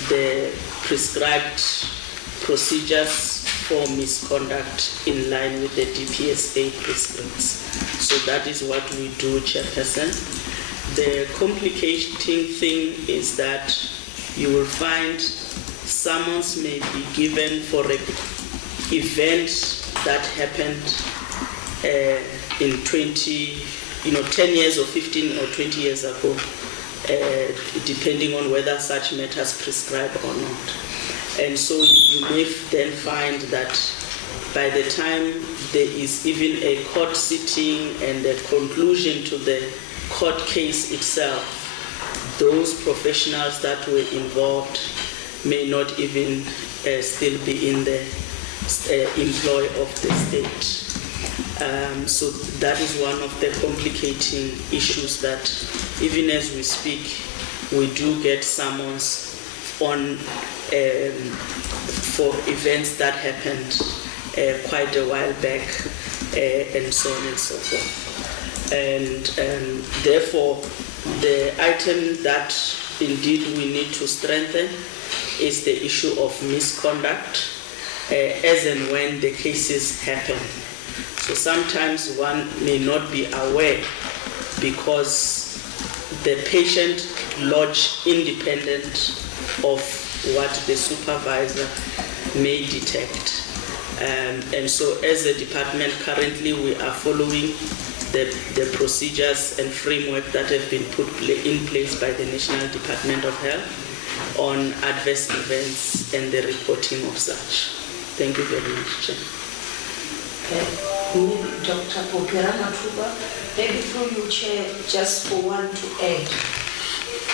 the prescribed procedures for misconduct in line with the DPSA prescripts. So that is what we do, Chairperson. The complicating thing is that you will find summons may be given for an event that happened in 10 years or 15 or 20 years ago, depending on whether such matters prescribe or not. And so you may then find that by the time there is even a court sitting and a conclusion to the court case itself, those professionals that were involved may not even still be in the employ of the state. So that is one of the complicating issues that even as we speak, we do get summons on for events that happened quite a while back and so on and so forth. And therefore, the item that indeed we need to strengthen is the issue of misconduct as and when the cases happen. So sometimes one may not be aware because the patient lodged independent of what the supervisor may detect. And so as a department, currently we are following the procedures and framework that have been put in place by the National Department of Health on adverse events and the reporting of such. Thank you very much, Chair. Dr. Popera Matuba, maybe through you, Chair, just for one to add,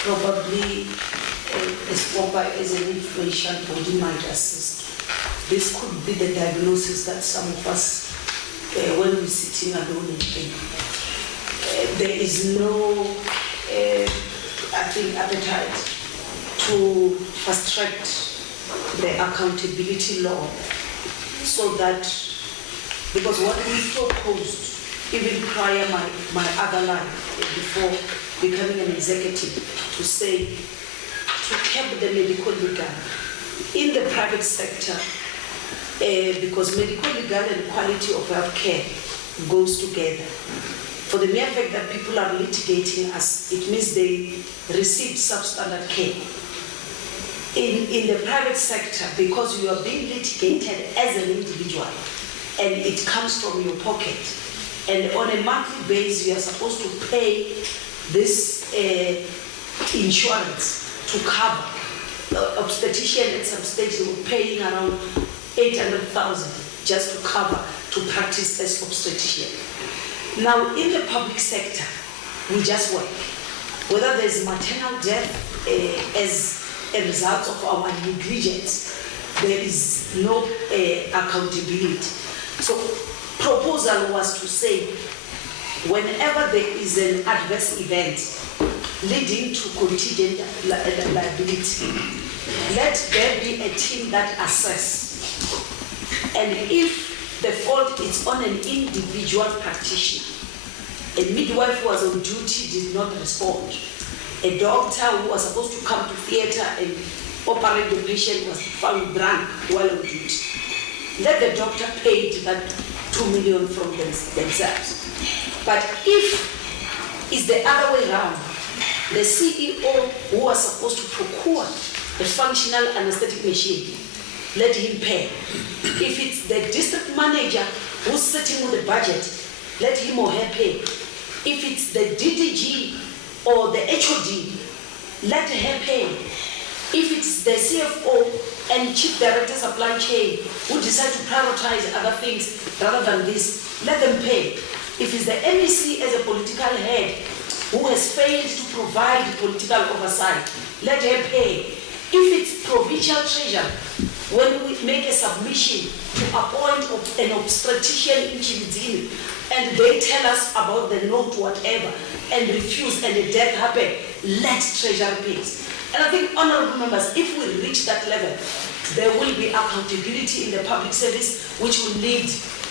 probably SCOPA as an inflation body might assist. This could be the diagnosis that some of us, when we're sitting alone and think, there is no, I think, appetite to fast track the accountability law so that, because what we proposed, even prior my other life, before becoming an executive, to say, to cap the medical legal in the private sector, because medical legal and quality of health care goes together. For the mere fact that people are litigating us, it means they receive substandard care. In the private sector, because you are being litigated as an individual, and it comes from your pocket, and on a monthly basis you are supposed to pay this insurance to cover. Obstetrician at some stage they were paying around 800,000 just to cover, to practice as obstetrician. Now in the public sector, we just work. Whether there's maternal death as a result of our negligence, there is no accountability. So proposal was to say, whenever there is an adverse event leading to contingent liability, let there be a team that assess. And if the fault is on an individual practitioner, a midwife who was on duty did not respond, a doctor who was supposed to come to theater and operate the patient was found drunk while on duty, let the doctor pay that 2 million from themselves. But if it's the other way around, the CEO who was supposed to procure a functional anesthetic machine, let him pay. If it's the district manager who's sitting with the budget, let him or her pay. If it's the DDG or the HOD, let her pay. If it's the CFO and Chief Director Supply Chain who decide to prioritize other things rather than this, let them pay. If it's the MEC as a political head who has failed to provide political oversight, let her pay. If it's provincial treasurer, when we make a submission to appoint an obstetrician in Chilizini and they tell us about the note whatever and refuse and the death happen, let treasurer pay. And I think, honorable members, if we reach that level, there will be accountability in the public service which will lead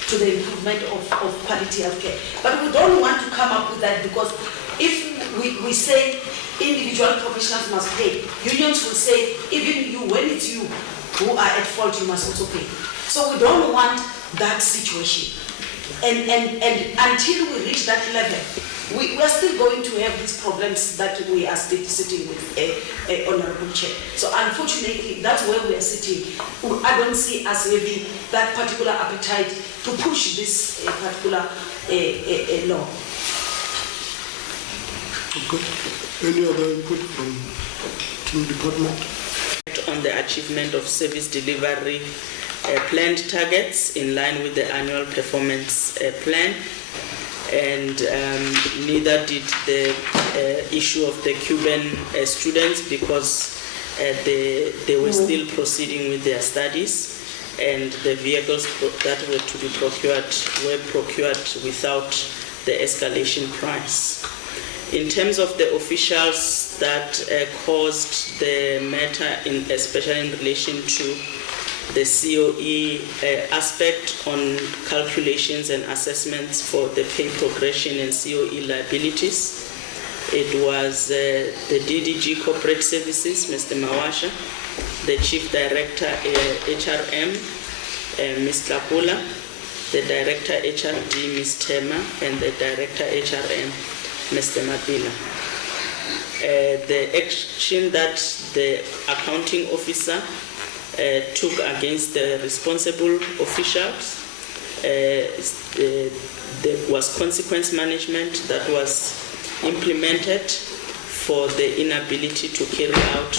to the improvement of quality of care. But we don't want to come up with that because if we say individual professionals must pay, unions will say, even you, when it's you who are at fault, you must also pay. So we don't want that situation. And until we reach that level, we are still going to have these problems that we are still sitting with, Honorable Chair. So unfortunately, that's where we are sitting. I don't see us having that particular appetite to push this particular law. Okay. Any other input from the department? On the achievement of service delivery planned targets in line with the annual performance plan, and neither did the issue of the Cuban students, because they were still proceeding with their studies, and the vehicles that were to be procured were procured without the escalation price. In terms of the officials that caused the matter, especially in relation to the COE aspect on calculations and assessments for the pay progression and COE liabilities, it was the DDG Corporate Services, Mr. Mawasha, the Chief Director HRM, Ms. Kapula, the Director HRD, Ms. Tema, and the Director HRM, Mr. Mabila. The action that the accounting officer took against the responsible officials, there was consequence management that was implemented for the inability to carry out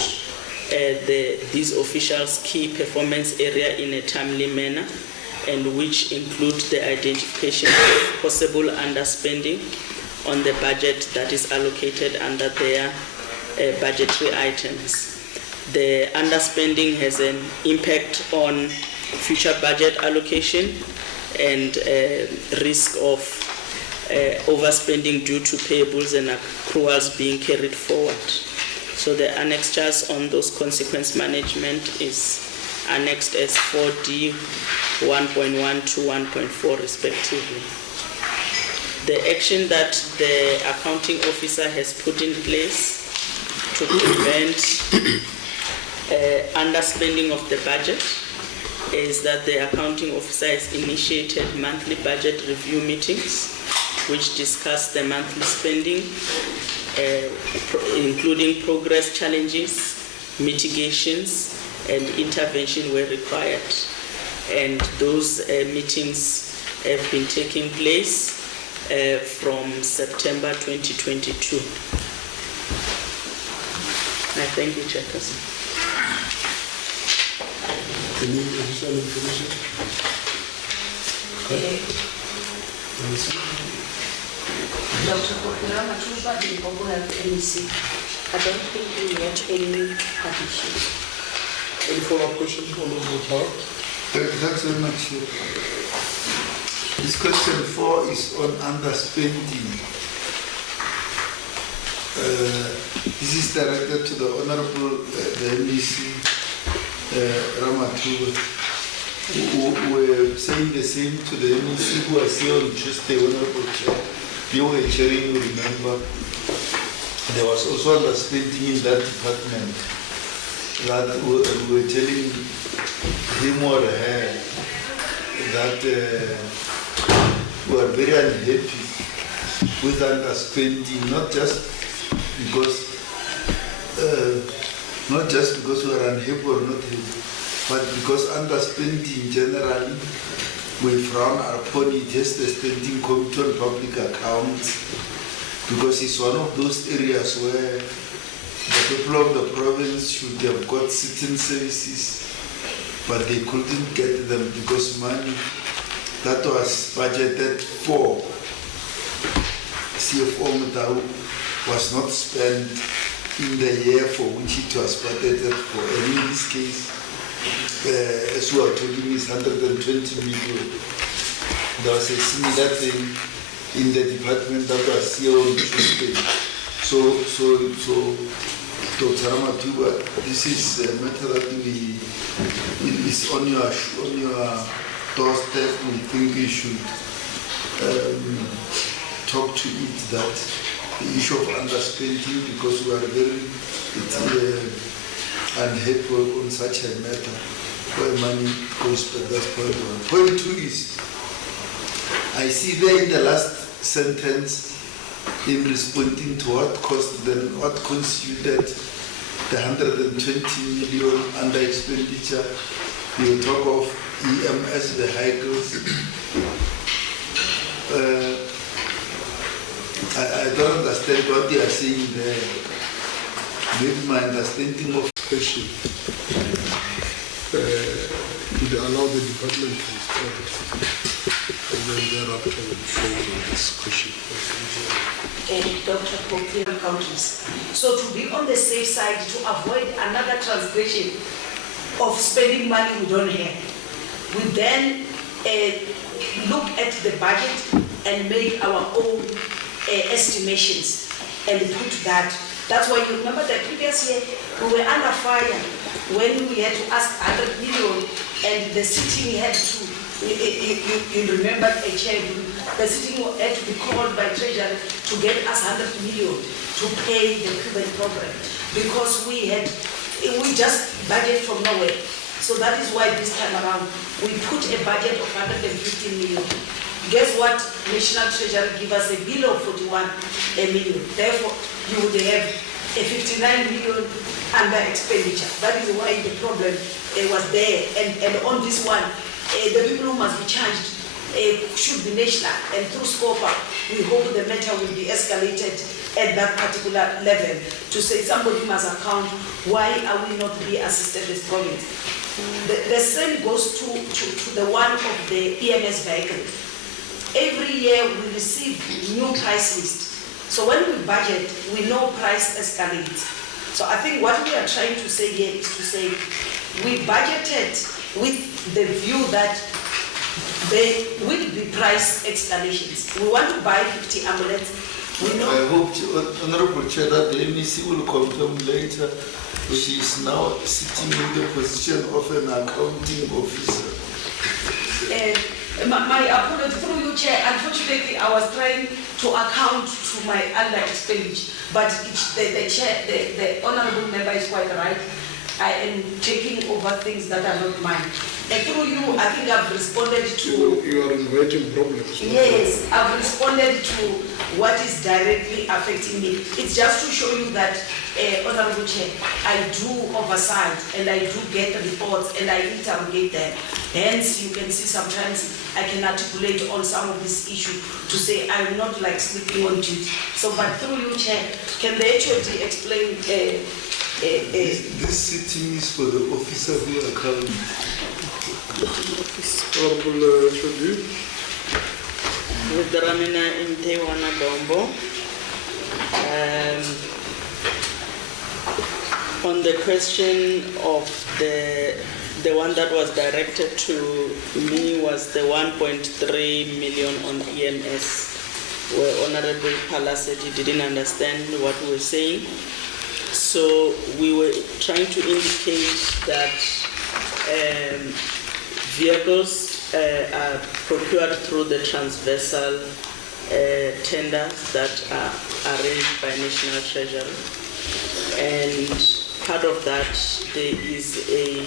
these officials' key performance area in a timely manner, and which include the identification of possible underspending on the budget that is allocated under their budgetary items. The underspending has an impact on future budget allocation and risk of overspending due to payables and accruals being carried forward. So the annexures on those consequence management is annexed as 4D 1.1 to 1.4 respectively. The action that the accounting officer has put in place to prevent underspending of the budget is that the accounting officer has initiated monthly budget review meetings which discuss the monthly spending, including progress challenges, mitigations, and intervention where required. And those meetings have been taking place from September 2022. I thank you, Chairperson. Any additional information? Dr. Kokura Matuba, the Bobo Health MEC. I don't think we have any additions. Any follow-up question from the board? Thanks very much. This question 4 is on underspending. This is directed to the Honorable the MEC Ramatuba, who were saying the same to the MEC who was here on Tuesday, Honorable Chair. You were chairing, you remember. There was also underspending in that department that we were telling him or her that we are very unhappy with underspending, not just because we are unhappy or not happy, but because underspending generally we frown upon it as the Standing Committee on Public Accounts, because it's one of those areas where the people of the province should have got certain services, but they couldn't get them because money that was budgeted for CFO Mutau was not spent in the year for which it was budgeted for. And in this case, as we are talking, is 120 million. There was a similar thing in the department that was here on Tuesday. So Dr. Ramatuba, this is a matter that is on your doorstep. We think we should talk to it that the issue of underspending, because we are very unhappy on such a matter where money goes back. That's point one. Point two is, I see there in the last sentence, in responding to what cost, then what constituted the 120 million under expenditure, you talk of EMS vehicles. I don't understand what they are saying there. Maybe my understanding of Question. Would allow the department to respond, and then thereafter we'll show on this question. Dr. Kofi counties. So to be on the safe side, to avoid another transgression of spending money we don't have, we then look at the budget and make our own estimations and put that. That's why you remember that previous year we were under fire when we had to ask 100 million and the city had to, you remember a chair, the city had to be called by Treasury to get us 100 million to pay the procurement program because we just budget from nowhere. So that is why this time around we put a budget of 115 million. Guess what? National Treasury give us a bill of 41 million. Therefore, you would have a 59 million under expenditure. That is why the problem was there. And on this one, the people who must be charged should be national. And through SCOPA, we hope the matter will be escalated at that particular level to say somebody must account why are we not being assisted as province. The same goes to the one of the EMS vehicle. Every year we receive new price list. So when we budget, we know price escalates. So I think what we are trying to say here is to say we budgeted with the view that there will be price escalations. We want to buy 50 ambulances. We know. I hope, Honorable Chair, that the MEC will confirm later. She is now sitting in the position of an accounting officer. My apology through you, Chair. Unfortunately, I was trying to account to my under expenditure, but the honourable member is quite right. I am taking over things that are not mine. And through you, I think I've responded to... You are inviting problems. Yes, I've responded to what is directly affecting me. It's just to show you that, Honourable Chair, I do oversight and I do get reports and I interrogate them. Hence, you can see sometimes I can articulate on some of this issue to say I'm not like sleeping on duty. So, but through you, Chair, can the HOD explain... This sitting is for the officer who accounts. Honorable HOD. With the Ramina in Tewana Bombo. On the question of the one that was directed to me was the 1.3 million on EMS, where Honorable Pala said he didn't understand what we were saying. So we were trying to indicate that vehicles are procured through the transversal tenders that are arranged by National Treasury. And part of that, there is a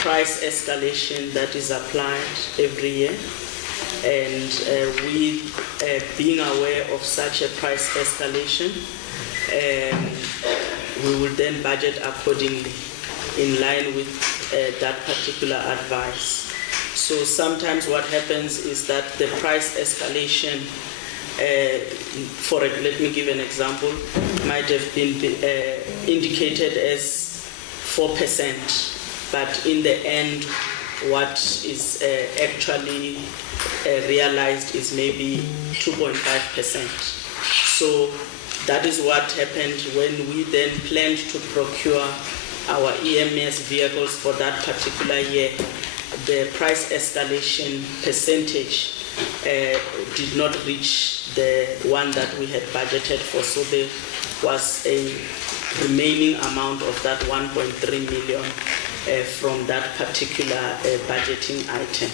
price escalation that is applied every year. And we, being aware of such a price escalation, we will then budget accordingly in line with that particular advice. So sometimes what happens is that the price escalation, let me give an example, might have been indicated as 4%, but in the end, what is actually realized is maybe 2.5%. So that is what happened when we then planned to procure our EMS vehicles for that particular year. The price escalation percentage did not reach the one that we had budgeted for, so there was a remaining amount of that 1.3 million from that particular budgeting item.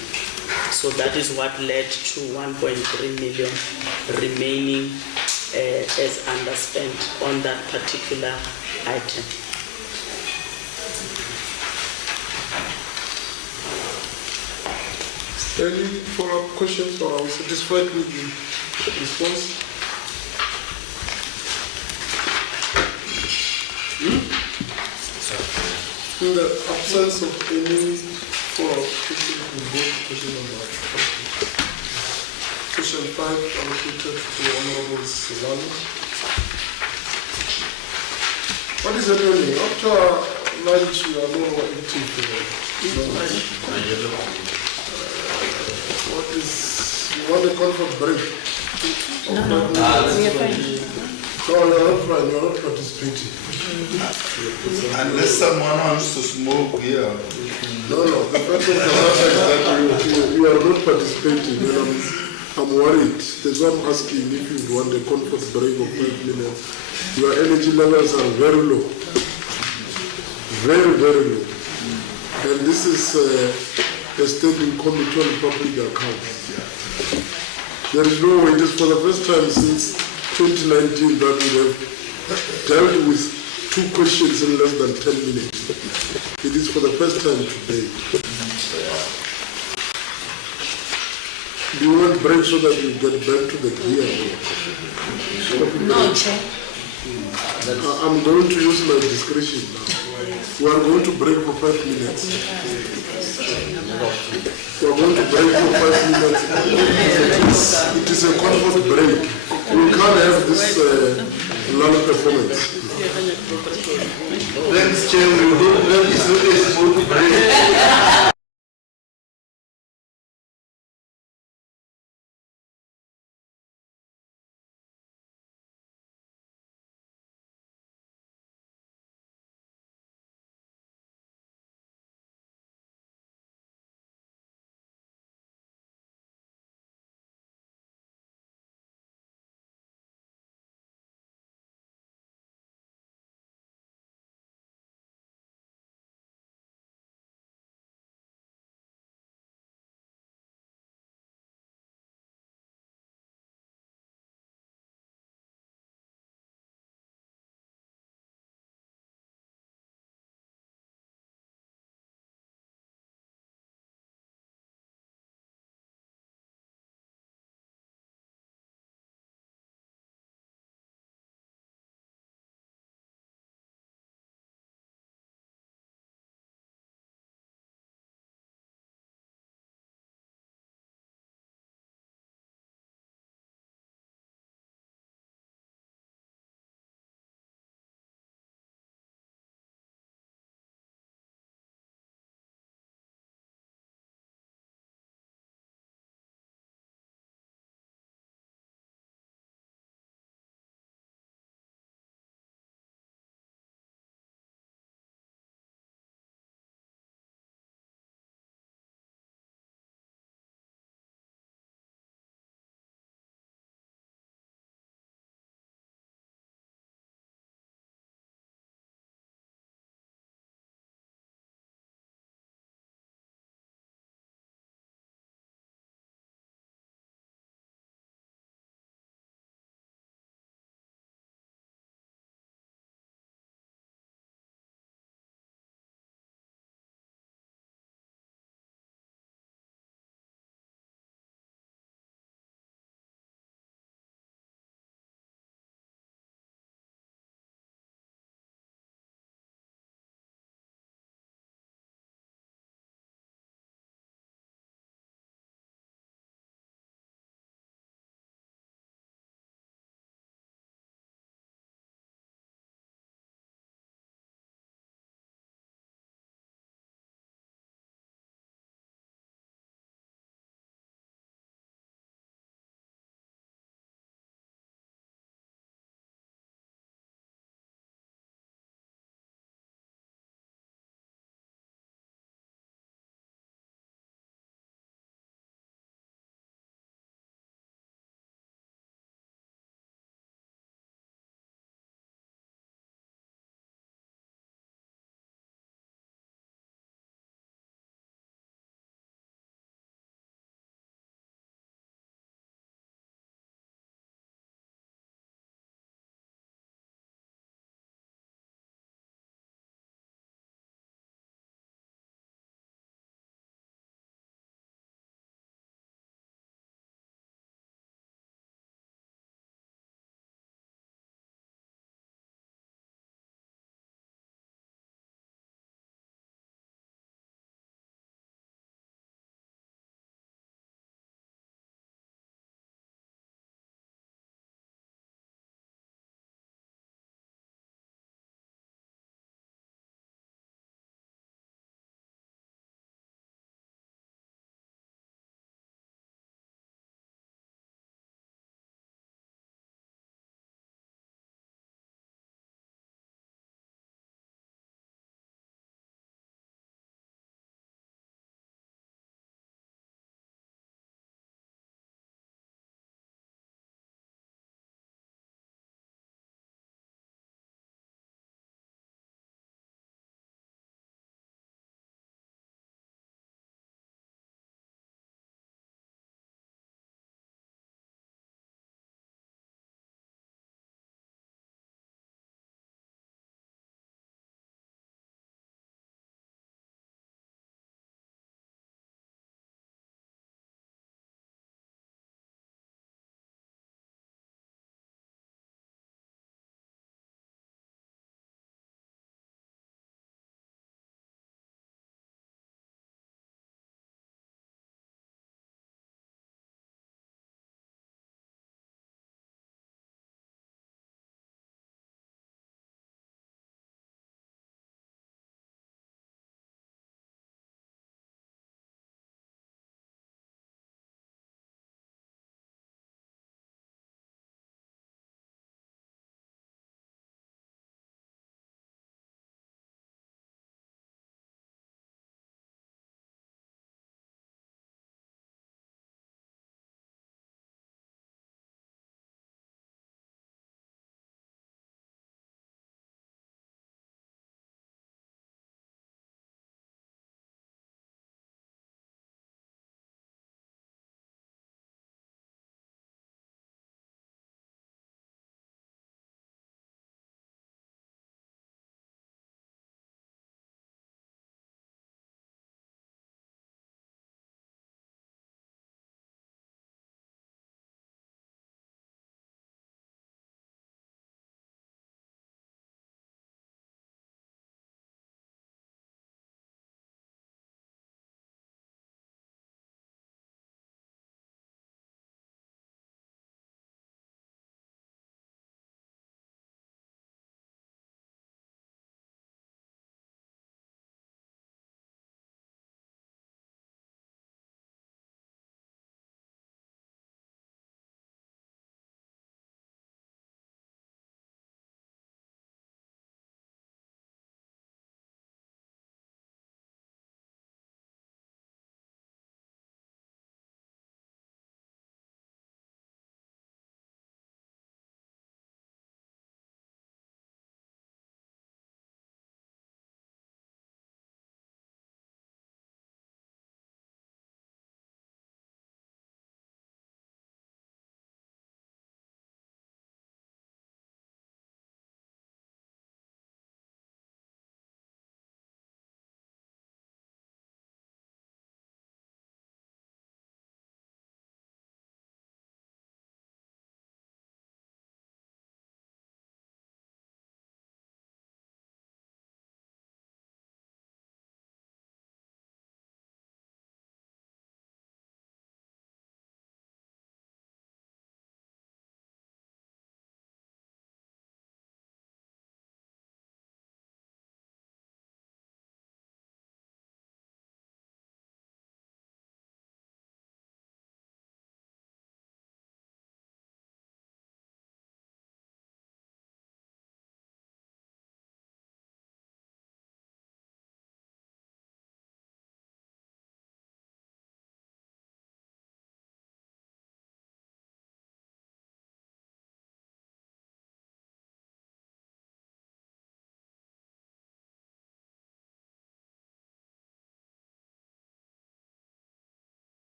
So that is what led to 1.3 million remaining as underspent on that particular item. Any follow-up questions, or are we satisfied with the response? In the absence of any follow-up questions, we go to question number 5. Question 5 allocated to Honorable Silano. What is happening? After lunch, you are more active. What is, you want a comfort break? No, we are fine. No, you're not fine, you're not participating. Unless someone wants to smoke here. No, the fact of the matter is that you are not participating, and I'm worried. That's why I'm asking if you want a comfort break of 5 minutes. Your energy levels are very low. Very, very low. And this is a standing committee on public accounts. There is no way, this is for the first time since 2019 that we have dealt with 2 questions in less than 10 minutes. It is for the first time today. Do you want break so that you get back to the gear? No, Chair. I'm going to use my discretion now. We are going to break for 5 minutes. We are going to break for 5 minutes. It is a comfort break. We can't have this long performance. Thanks, Chair. We will go to a smooth break.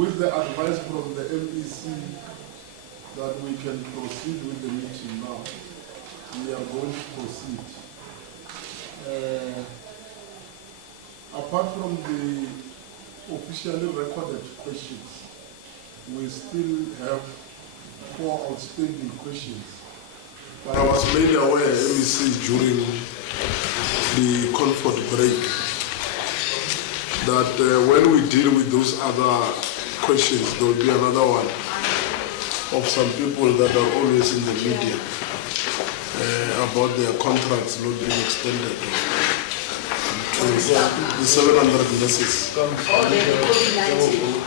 with the advice from the MEC that we can proceed with the meeting now, we are going to proceed. Apart from the officially recorded questions, we still have 4 outstanding questions. But I was made aware, MEC, during the comfort break, that when we deal with those other questions, there will be another one of some people that are always in the media about their contracts not being extended. The 700 nurses.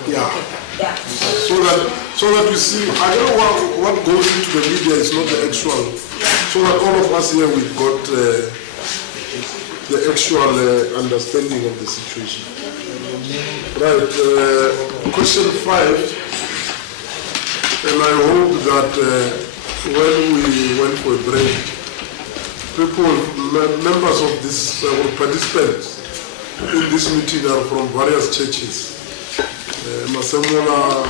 Yeah. So that we see, I don't know what goes into the media is not the actual. So that all of us here, we've got the actual understanding of the situation. Right, question 5, and I hope that when we went for a break, members of this, participants in this meeting are from various churches. Masemola,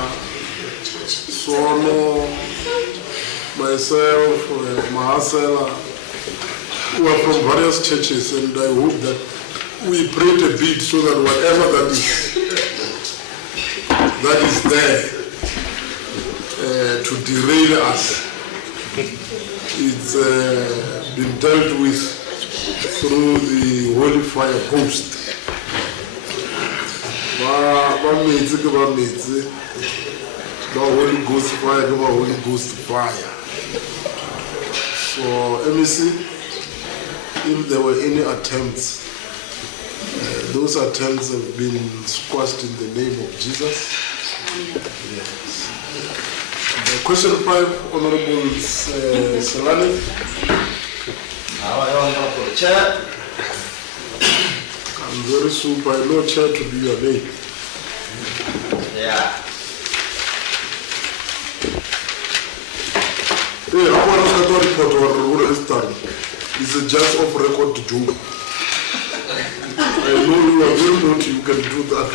Sono, myself, Mahasela, who are from various churches, and I hope that we prayed a bit so that whatever that is there to derail us, it's been dealt with through the Holy Fire Post. Holy Ghost fire, Holy Ghost fire. So, MEC, if there were any attempts, those attempts have been squashed in the name of Jesus. Yes. Question 5, Honorable Selani. Chair. I'm very super. I know Chair to be your name. Yeah. Hey, how about the report or history? It's a just off record to do. I know you are very naughty, you can do that.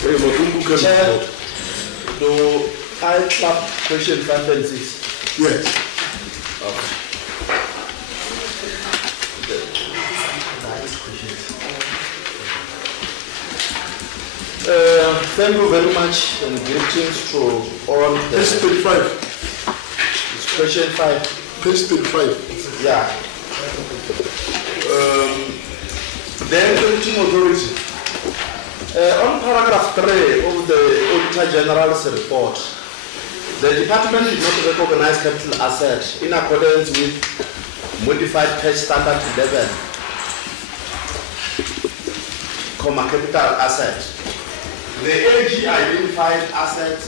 Hey, Matumbu can Chair, report. do I clap question 5 and 6? Yes. Thank you very much and greetings to all the... Page 35. It's question 5. Page 35. Yeah. The Executive Authority. On paragraph 3 of the Auditor General's report, the department did not recognize capital asset in accordance with modified cash standard 11, capital asset. The AG identified assets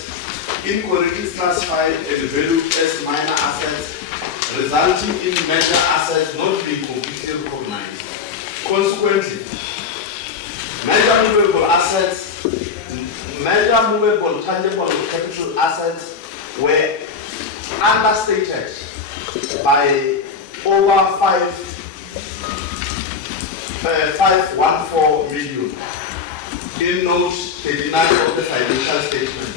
incorrectly classified and valued as minor assets, resulting in major assets not being completely recognized. Consequently, major movable assets, major movable tangible capital assets were understated by over 514 million in note 39 of the financial statement.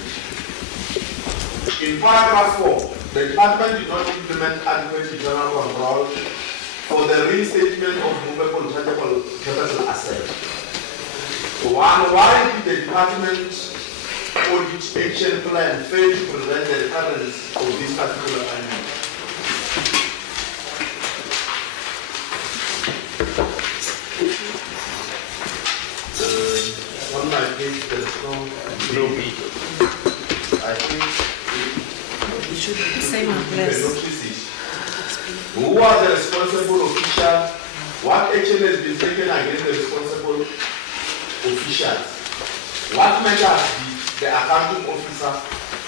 In paragraph 4, the department did not implement adequate internal control for the reinstatement of movable tangible capital asset. Why did the department audit action plan fail to prevent the recurrence of this particular finding? On my page, there is no B. I think It should be the same or you can less. notice it. Who are the responsible official? What action has been taken against the responsible officials? What measures did the accounting officer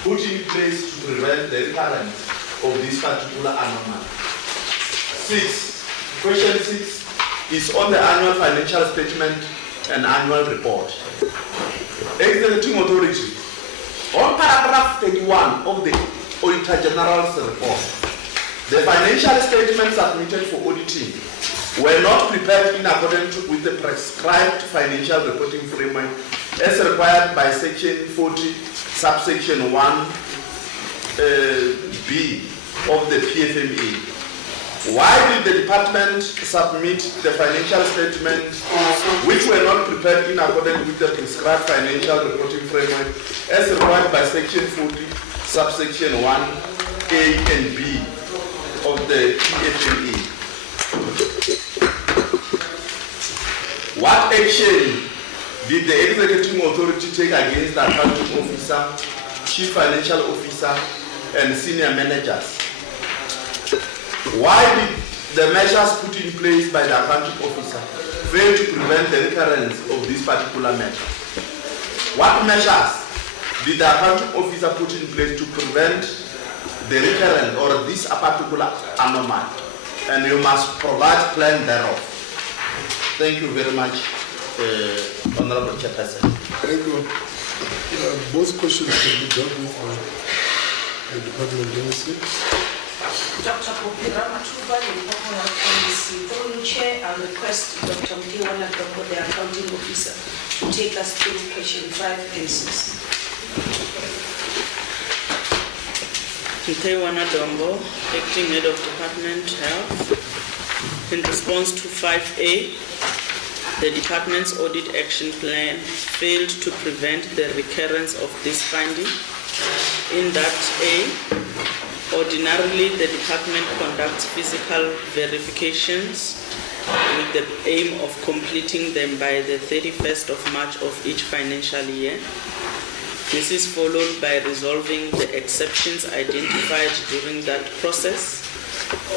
put in place to prevent the recurrence of this particular anomaly? 6. Question 6 is on the annual financial statement and annual report. Executive Authority. On paragraph 31 of the Auditor General's report, the financial statement submitted for auditing were not prepared in accordance with the prescribed financial reporting framework as required by section 40, subsection 1B of the PFMA. Why did the department submit the financial statements which were not prepared in accordance with the prescribed financial reporting framework as required by section 40, subsection 1A and B of the PFMA? What action did the executive authority take against the accounting officer, chief financial officer, and senior managers? Why did the measures put in place by the accounting officer fail to prevent the recurrence of this particular matter? What measures did the accounting officer put in place to prevent the recurrence or this particular anomaly? And you must provide plan thereof. Thank you very much, Honorable Chairperson. Thank you. Both questions can be dealt with by the Department of Ministry. Dr. Popira Matuba, the Department of Policy. Through the chair, I request Dr. Mkiwana Doko, the accounting officer, to take us through question 5 and 6. Mkiwana Dombo, Acting Head of Department Health. In response to 5A, the department's audit action plan failed to prevent the recurrence of this finding. In that A, ordinarily the department conducts physical verifications with the aim of completing them by the 31st of March of each financial year. This is followed by resolving the exceptions identified during that process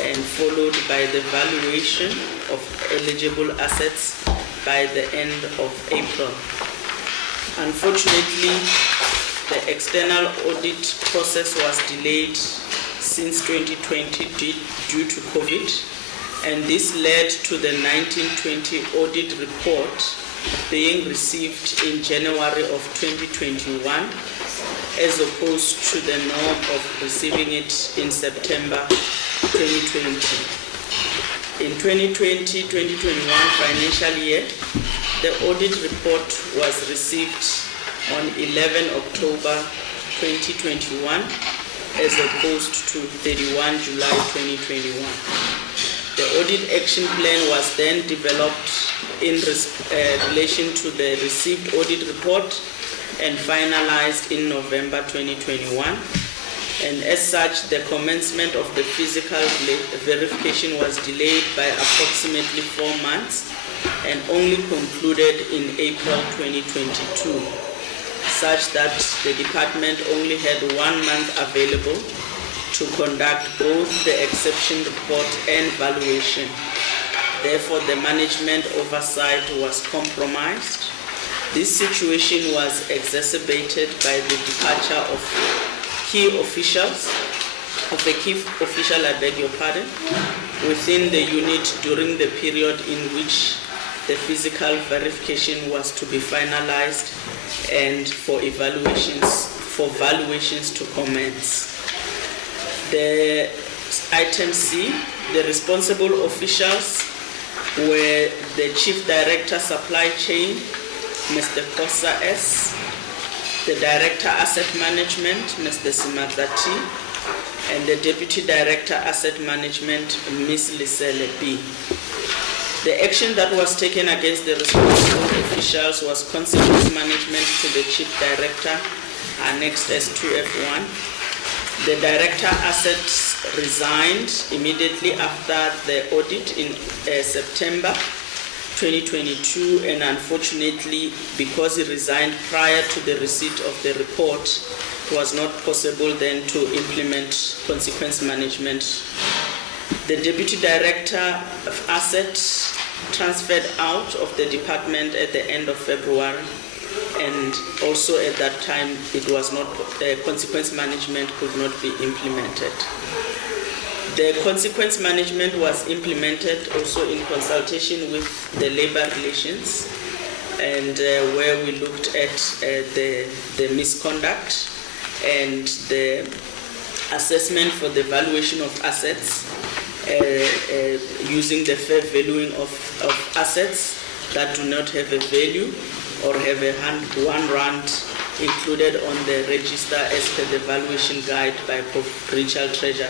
and followed by the valuation of eligible assets by the end of April. Unfortunately, the external audit process was delayed since 2020 due to COVID, and this led to the 1920 audit report being received in January of 2021 as opposed to the norm of receiving it in September 2020. In 2020-2021 financial year, the audit report was received on 11 October 2021 as opposed to 31 July 2021. The audit action plan was then developed in relation to the received audit report and finalized in November 2021. And as such, the commencement of the physical verification was delayed by approximately 4 months and only concluded in April 2022, such that the department only had 1 month available to conduct both the exception report and valuation. Therefore, the management oversight was compromised. This situation was exacerbated by the departure of a key official, I beg your pardon, within the unit during the period in which the physical verification was to be finalized and for valuations to commence. The item C, the responsible officials were the Chief Director Supply Chain, Mr. Kosa S., the Director Asset Management, Mr. Simatlati, and the Deputy Director Asset Management, Ms. Lisele B. The action that was taken against the responsible officials was consequence management to the Chief Director, annexed as 2F1. The Director Assets resigned immediately after the audit in September 2022, and unfortunately, because he resigned prior to the receipt of the report, it was not possible then to implement consequence management. The Deputy Director of Assets transferred out of the department at the end of February, and also at that time it was not, consequence management could not be implemented. The consequence management was implemented also in consultation with the labor relations, and where we looked at the misconduct and the assessment for the valuation of assets, using the fair valuing of assets that do not have a value or have a R1 included on the register as per the valuation guide by provincial treasurer.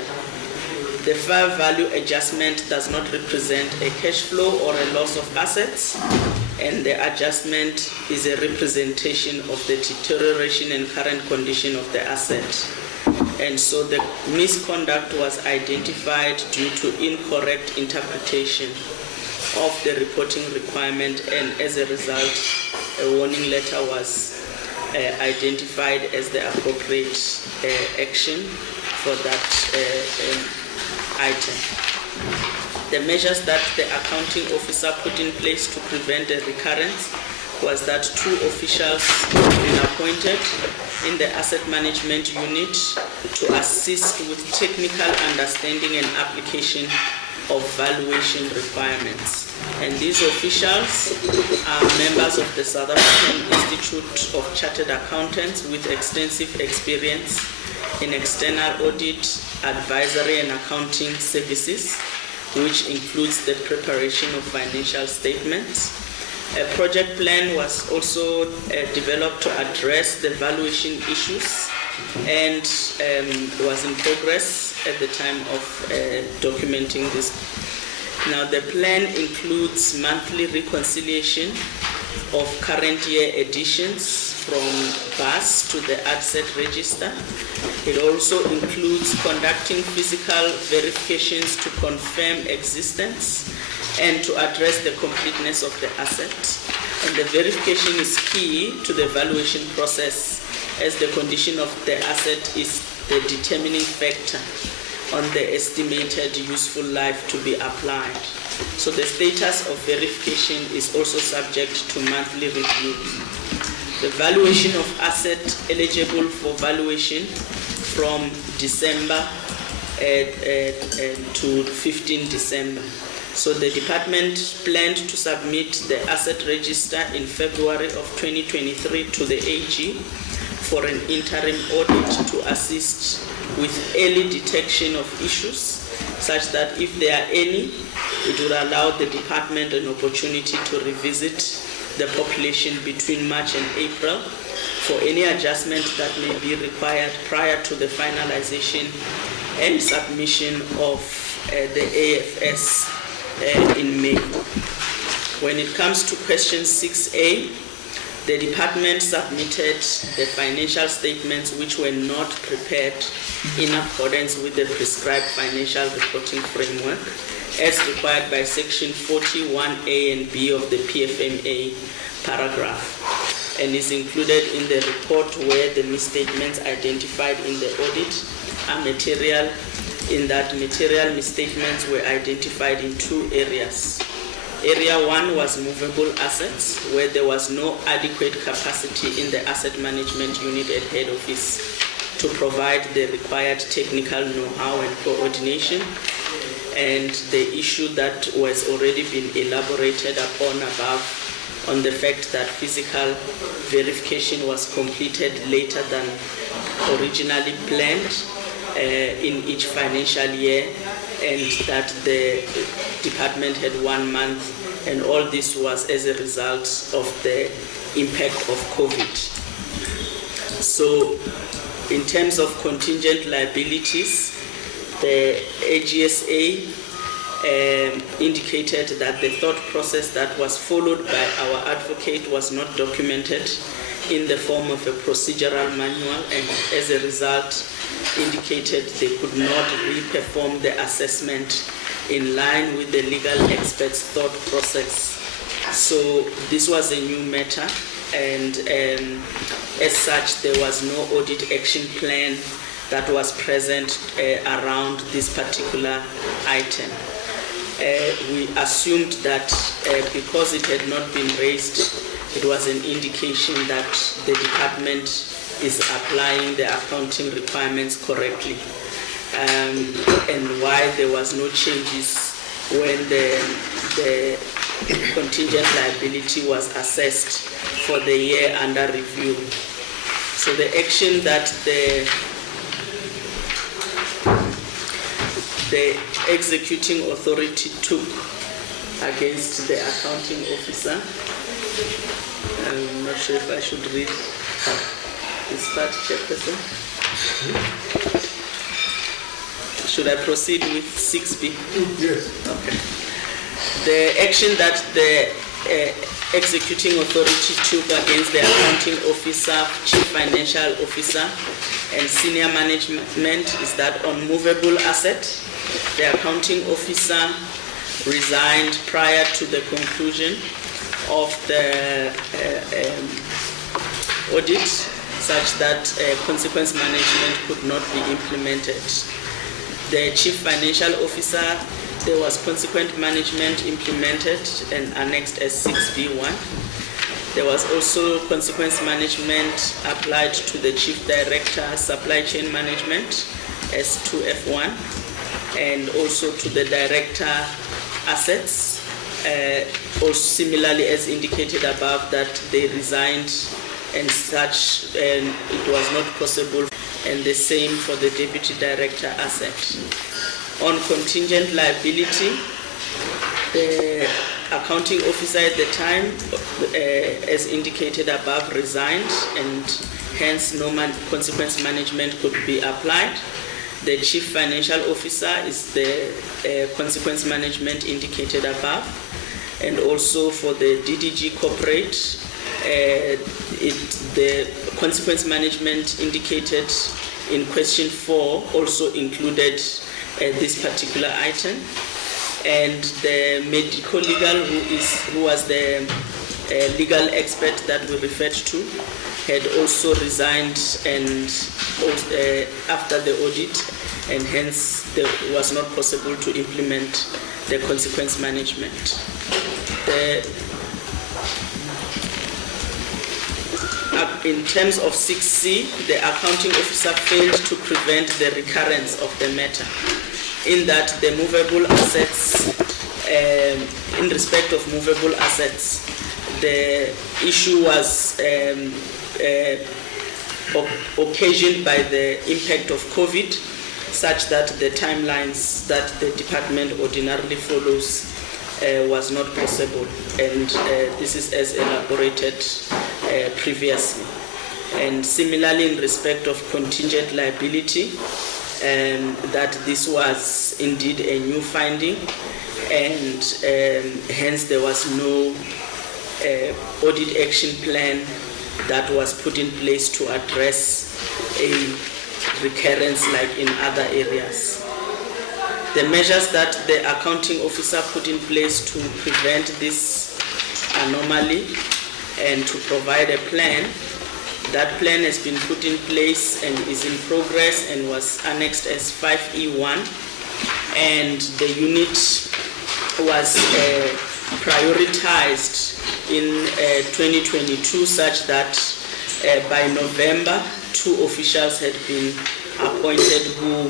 The fair value adjustment does not represent a cash flow or a loss of assets, and the adjustment is a representation of the deterioration and current condition of the asset. And so the misconduct was identified due to incorrect interpretation of the reporting requirement, and as a result, a warning letter was identified as the appropriate action for that item. The measures that the accounting officer put in place to prevent the recurrence was that 2 officials have been appointed in the asset management unit to assist with technical understanding and application of valuation requirements. And these officials are members of the South African Institute of Chartered Accountants with extensive experience in external audit, advisory and accounting services, which includes the preparation of financial statements. A project plan was also developed to address the valuation issues and was in progress at the time of documenting this. Now, the plan includes monthly reconciliation of current year additions from BAS to the asset register. It also includes conducting physical verifications to confirm existence and to address the completeness of the asset. And the verification is key to the valuation process, as the condition of the asset is the determining factor on the estimated useful life to be applied. So the status of verification is also subject to monthly review. The valuation of asset eligible for valuation from December to 15 December. So the department planned to submit the asset register in February of 2023 to the AG for an interim audit to assist with early detection of issues, such that if there are any, it would allow the department an opportunity to revisit the population between March and April for any adjustment that may be required prior to the finalization and submission of the AFS in May. When it comes to question 6A, the department submitted the financial statements which were not prepared in accordance with the prescribed financial reporting framework as required by section 41A and B of the PFMA paragraph, and is included in the report where the misstatements identified in the audit are material, in that material misstatements were identified in 2 areas. Area 1 was movable assets, where there was no adequate capacity in the asset management unit at head office to provide the required technical know-how and coordination, and the issue that was already been elaborated upon above on the fact that physical verification was completed later than originally planned in each financial year, and that the department had 1 month, and all this was as a result of the impact of COVID. So in terms of contingent liabilities, the AGSA indicated that the thought process that was followed by our advocate was not documented in the form of a procedural manual, and as a result indicated they could not re-perform the assessment in line with the legal experts' thought process. So this was a new matter, and as such there was no audit action plan that was present around this particular item. We assumed that because it had not been raised, it was an indication that the department is applying the accounting requirements correctly, and why there was no changes when the contingent liability was assessed for the year under review. So the action that the executing authority took against the accounting officer. I'm not sure if I should read this part, Chairperson. Should I proceed with 6B? Yes. Okay. The action that the executing authority took against the accounting officer, chief financial officer, and senior management is that on movable asset, the accounting officer resigned prior to the conclusion of the audit, such that consequence management could not be implemented. The chief financial officer, there was consequent management implemented and annexed as 6B1. There was also consequence management applied to the chief director, supply chain management as 2F1, and also to the director assets, also similarly as indicated above, that they resigned and such, and it was not possible, and the same for the deputy director asset. On contingent liability, the accounting officer at the time, as indicated above, resigned, and hence no consequence management could be applied. The chief financial officer is the consequence management indicated above, and also for the DDG corporate, the consequence management indicated in question 4 also included this particular item, and the medical legal, who was the legal expert that we referred to, had also resigned and after the audit, and hence it was not possible to implement the consequence management. In terms of 6C, the accounting officer failed to prevent the recurrence of the matter, in that the movable assets, in respect of movable assets, the issue was occasioned by the impact of COVID, such that the timelines that the department ordinarily follows was not possible, and this is as elaborated previously. And similarly, in respect of contingent liability, that this was indeed a new finding, and hence there was no audit action plan that was put in place to address a recurrence like in other areas. The measures that the accounting officer put in place to prevent this anomaly and to provide a plan, that plan has been put in place and is in progress and was annexed as 5E1, and the unit was prioritized in 2022 such that by November 2 officials had been appointed who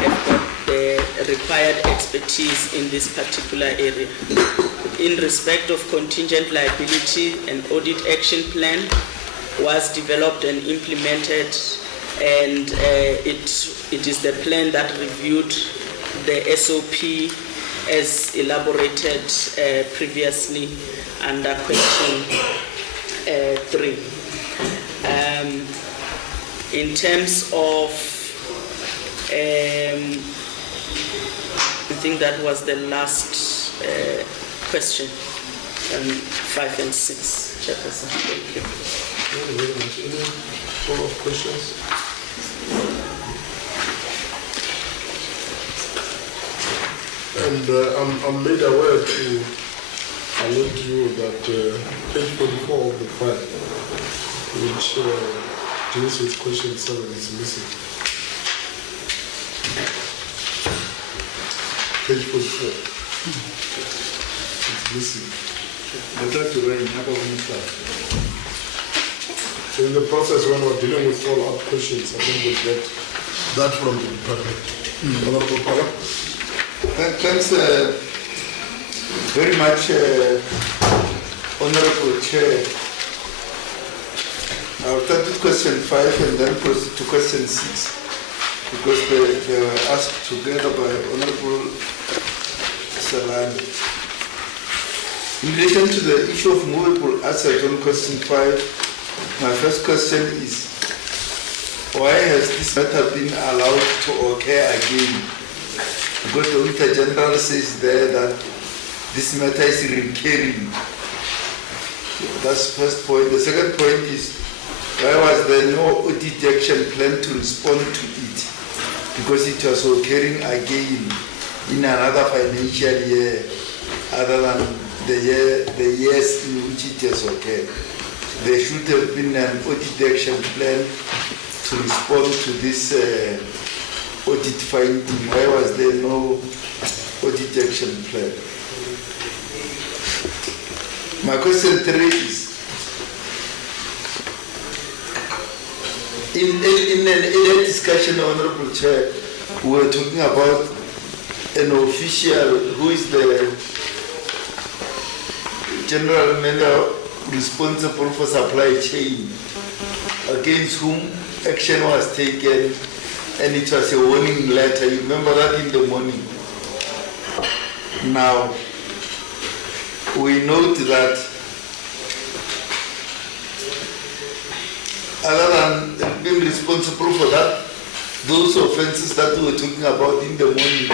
have got the required expertise in this particular area. In respect of contingent liability, an audit action plan was developed and implemented, and it is the plan that reviewed the SOP as elaborated previously under question 3. In terms of, I think that was the last question, 5 and 6, Chairperson. Thank you. Thank you very much. Any follow-up questions? And I'm made aware to alert you that page 44 of the file, which deals with question 7, is missing. Page 44. It's missing. So in the process when we're dealing with follow-up questions, I think we'll get that from the department. Honorable Pala. Thanks very much, Honorable Chair. I'll start with question 5 and then proceed to question 6. because they were asked together by Honorable Salani. In relation to the issue of movable assets on question 5, my first question is, why has this matter been allowed to occur again? Because the Auditor General says there that this matter is recurring. That's the first point. The second point is, why was there no audit action plan to respond to it? Because it was occurring again in another financial year, other than the years in which it has occurred. There should have been an audit action plan to respond to this audit finding. Why was there no audit action plan? My question 3 is, in an earlier discussion, Honorable Chair, we were talking about an official who is the general manager responsible for supply chain, against whom action was taken, and it was a warning letter. You remember that in the morning. Now, we note that other than being responsible for that, those offenses that we were talking about in the morning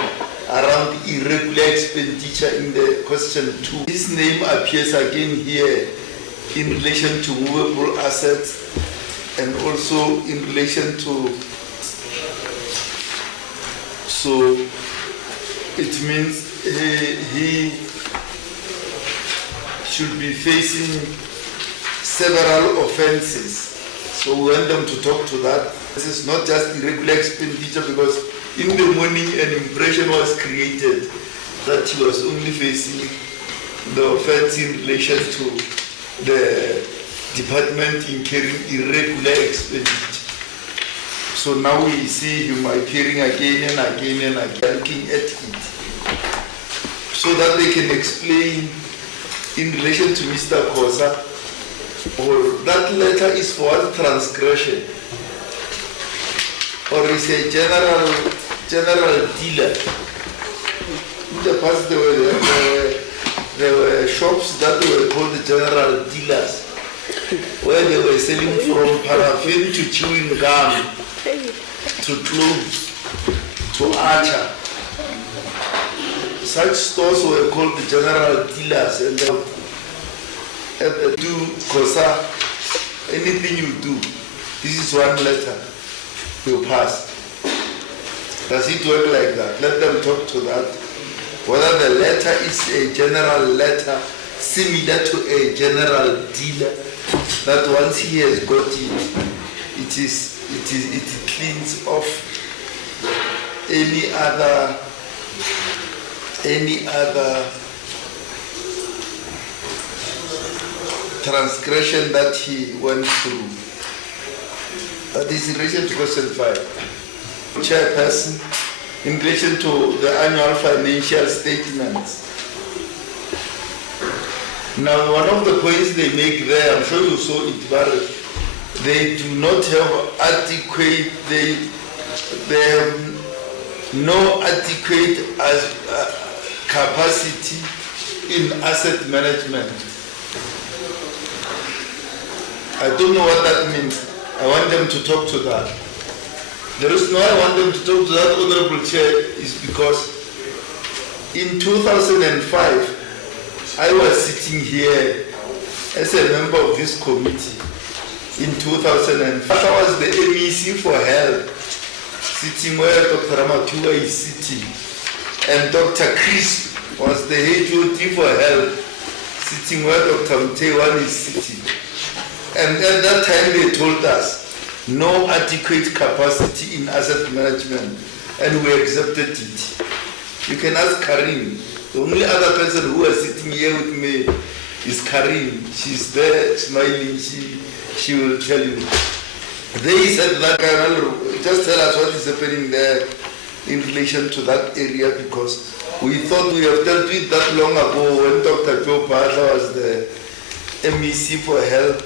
around irregular expenditure in the question 2, his name appears again here in relation to movable assets and also in relation to, so it means he should be facing several offenses. So we want them to talk to that. This is not just irregular expenditure, because in the morning an impression was created that he was only facing the offense in relation to the department incurring irregular expenditure. So now we see him appearing again and again and again, looking at it, so that they can explain in relation to Mr. Kosa, or that letter is for what transgression, or is a general dealer. In the past there were shops that were called the general dealers, where they were selling from paraffin to chewing gum, to clothes, to archer. Such stores were called the general dealers, and they do Kosa, anything you do, this is one letter, you pass. Does it work like that? Let them talk to that. Whether the letter is a general letter similar to a general dealer, that once he has got it, it cleans off any other transgression that he went through. This is in relation to question 5. Chairperson, in relation to the annual financial statements. Now, one of the points they make there, I'm sure you saw it, but they do not have adequate, they have no adequate capacity in asset management. I don't know what that means. I want them to talk to that. The reason why I want them to talk to that, Honorable Chair, is because in 2005, I was sitting here as a member of this committee. In 2005, I was the MEC for health, sitting where Dr. Ramatua is sitting, and Dr. Chris was the HOD for health, sitting where Dr. Mtewan is sitting. And at that time they told us no adequate capacity in asset management, and we accepted it. You can ask Karim. The only other person who was sitting here with me is Karim. She's there smiling, she will tell you. They said that, just tell us what is happening there in relation to that area, because we thought we have dealt with that long ago when Dr. Joe Padla was the MEC for health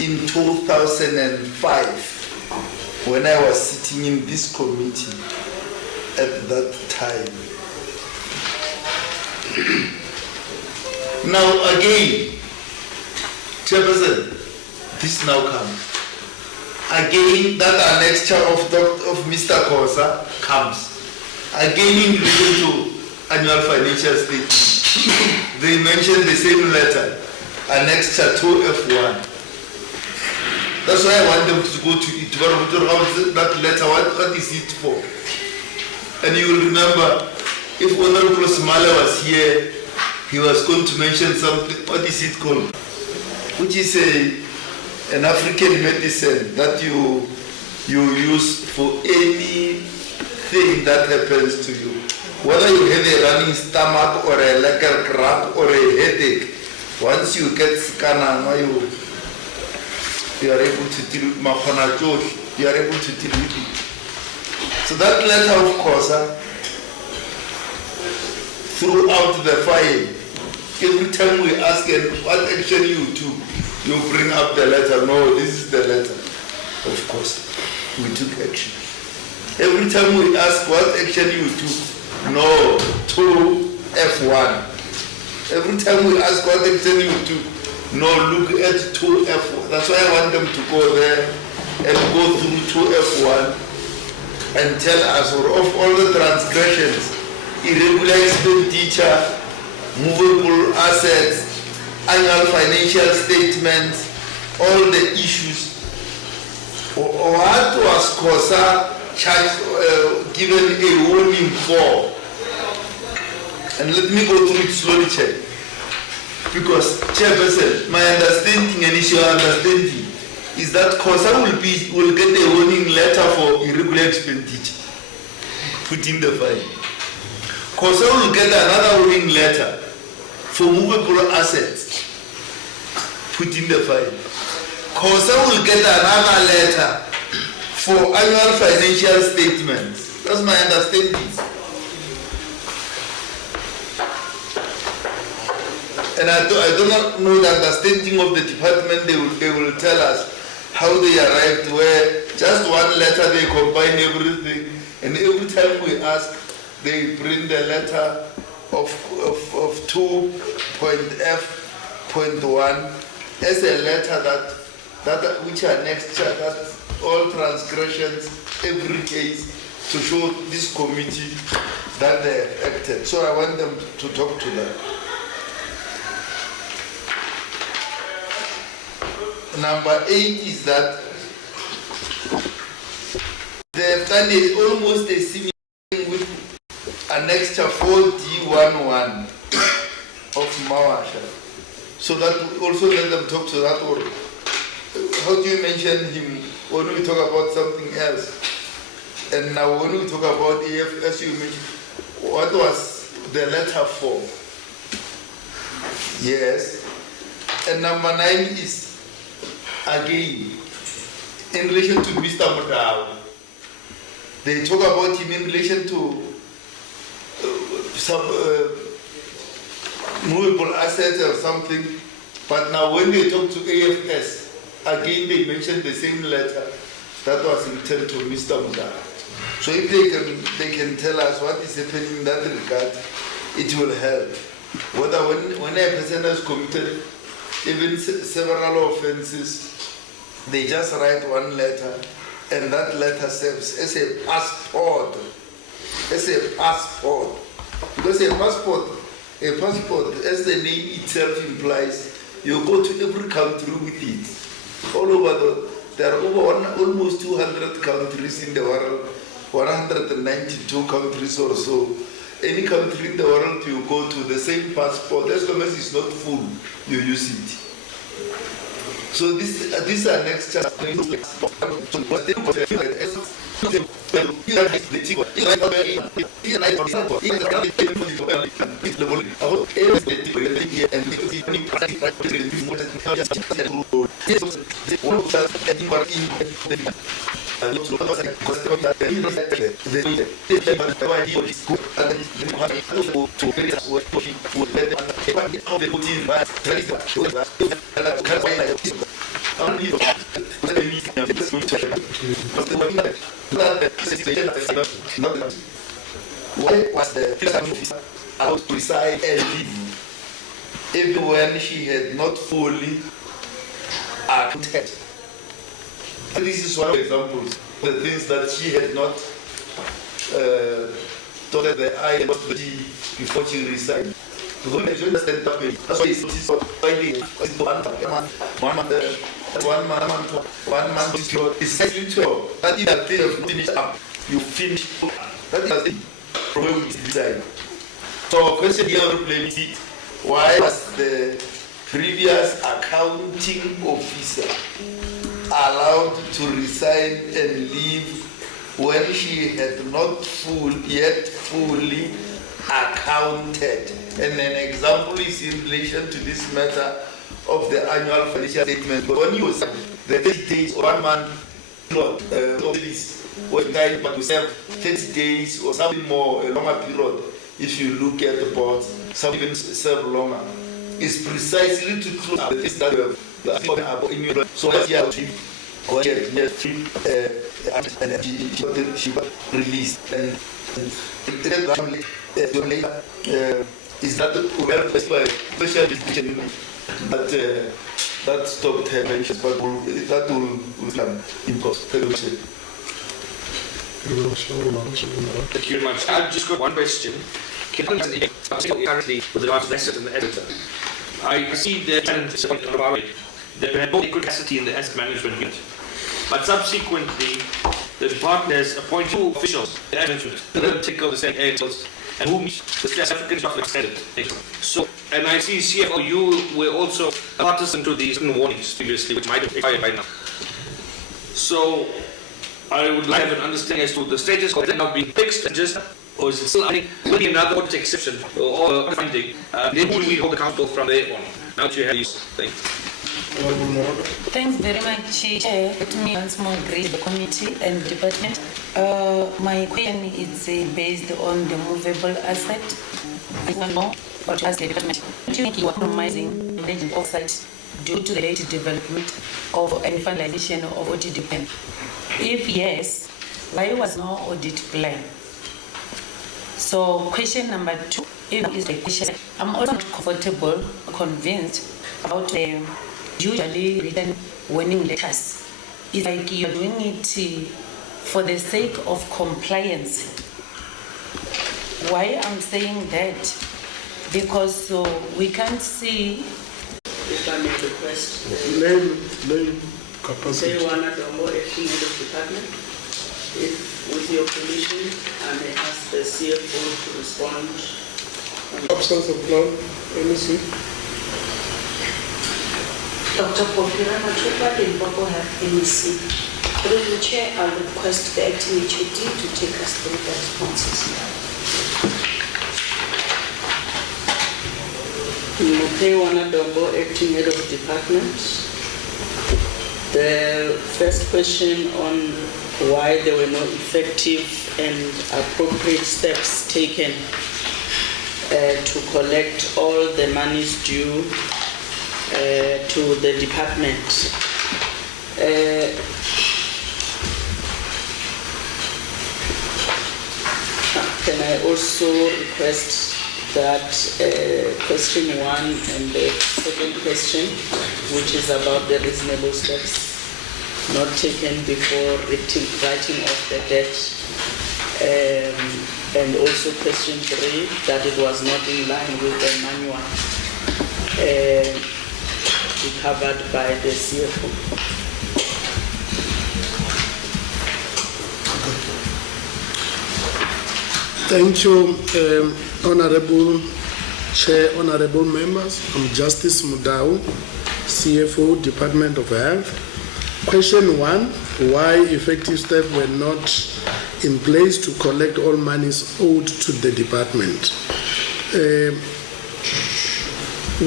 in 2005. when I was sitting in this committee at that time. Now again, Chairperson, this now comes. Again, that annexure of Mr. Kosa comes. Again, in relation to annual financial statement, they mention the same letter, annexure 2F1. That's why I want them to go to it. That letter, what is it for? And you will remember, if Honorable Smale was here, he was going to mention something. What is it called? Which is an African medicine that you use for anything that happens to you. Whether you have a running stomach or a leg cramp or a headache, once you get scanner, you are able to deal with you are able to deal with it. So that letter, of course, throughout the file, every time we ask what action you took, you bring up the letter. No, this is the letter. Of course, we took action. Every time we ask what action you took, no, 2F1. Every time we ask what action you took, no, look at 2F1. That's why I want them to go there and go through 2F1 and tell us of all the transgressions, irregular expenditure, movable assets, annual financial statements, all the issues. What was COSA charged, given a warning for? And let me go through it slowly, Chair. Because, Chairperson, my understanding and issue understanding is that COSA will get a warning letter for irregular expenditure, put in the file. COSA will get another warning letter for movable assets, put in the file. COSA will get another letter for annual financial statements. That's my understanding. And I do not know the understanding of the department. They will tell us how they arrived, where just one letter they combine everything, and every time we ask, they bring the letter of 2.F.1 as a letter that which are next that all transgressions, every case, to show this committee that they have acted. So I want them to talk to that. Number 8 is that they have done almost a similar thing with annexure 4D11 of Mawasha. So that also let them talk to that. Or how do you mention him when we talk about something else? And now when we talk about EFS, you mentioned what was the letter for? Yes. And number 9 is again in relation to Mr. Mutau. They talk about him in relation to some movable assets or something, but now when they talk to AFS, again they mention the same letter that was intended to Mr. Mutau. So if they can tell us what is happening in that regard, it will help. Whether when a person has committed even several offenses, they just write one letter, and that letter serves as a passport. As a passport. Because a passport, as the name itself implies, you go to every country with it. All over there are almost 200 countries in the world, 192 countries or so. Any country in the world you go to, the same passport, as long as it's not full, you use it. So these are next chapter. Why was the officer allowed to resign and leave even when she had not fully accounted? This is one of the examples of the things that she had not dotted the I and not the T before she resigned. Because you understand that way. That's why it's finding 1 month is your essentially 12. That is the thing of finish up. You finish. That is the problem with design. So question here on play is why was the previous accounting officer allowed to resign and leave when she had not yet fully accounted? And an example is in relation to this matter of the annual financial statement. But when you say the 30 days or 1 month period of this, what kind but you serve 30 days or something more, a longer period, if you look at the boards, some even serve longer, is precisely to close up the things that you have in your. So let's hear what she released. And is that well special education, but that stopped her mentions, but that will come in cost. Thank you very much. I've just got one question. Currently, with regards to the asset and the editor, I see the tenant is about it. They had both equal capacity in the asset management unit, but subsequently, the department has appointed 2 officials in the management to take over the same areas and who meet the South African Stock Exchange. So, and I see CFO, you were also a partisan to these warnings previously, which might have expired by now. So, I would like to have an understanding as to the status of that now being fixed and just, or is it still will be another audit exception or finding? Then will we hold accountable from there on? Now that you have these things. Thanks very much, Chair. Let me once more greet the committee and department. My question is based on the movable asset. I want to know what you ask the department. Do you think you are compromising management oversight due to the late development of and finalization of audit plan? If yes, why was no audit plan? So question number 2 is the question. I'm also not comfortable, convinced about the usually written warning letters. It's like you're doing it for the sake of compliance. Why I'm saying that? Because we can't see. If I may request, Name capacity. say one of the more acting head of department, if with your permission, I may ask the CFO to respond. Absence of plan, MEC. Dr. Popira Machupa and Babo have MEC. Through the chair, I request the acting HOD to take us through the responses. Okay, Wana Dombo, acting head of department. The first question on why there were no effective and appropriate steps taken to collect all the monies due to the department. Can I also request that question 1 and the second question, which is about the reasonable steps not taken before writing off the debt, and also question 3, that it was not in line with the manual covered by the CFO. Thank you, Honorable Chair, Honorable Members. I'm Justice Mudau, CFO, Department of Health. Question 1, why effective steps were not in place to collect all monies owed to the department?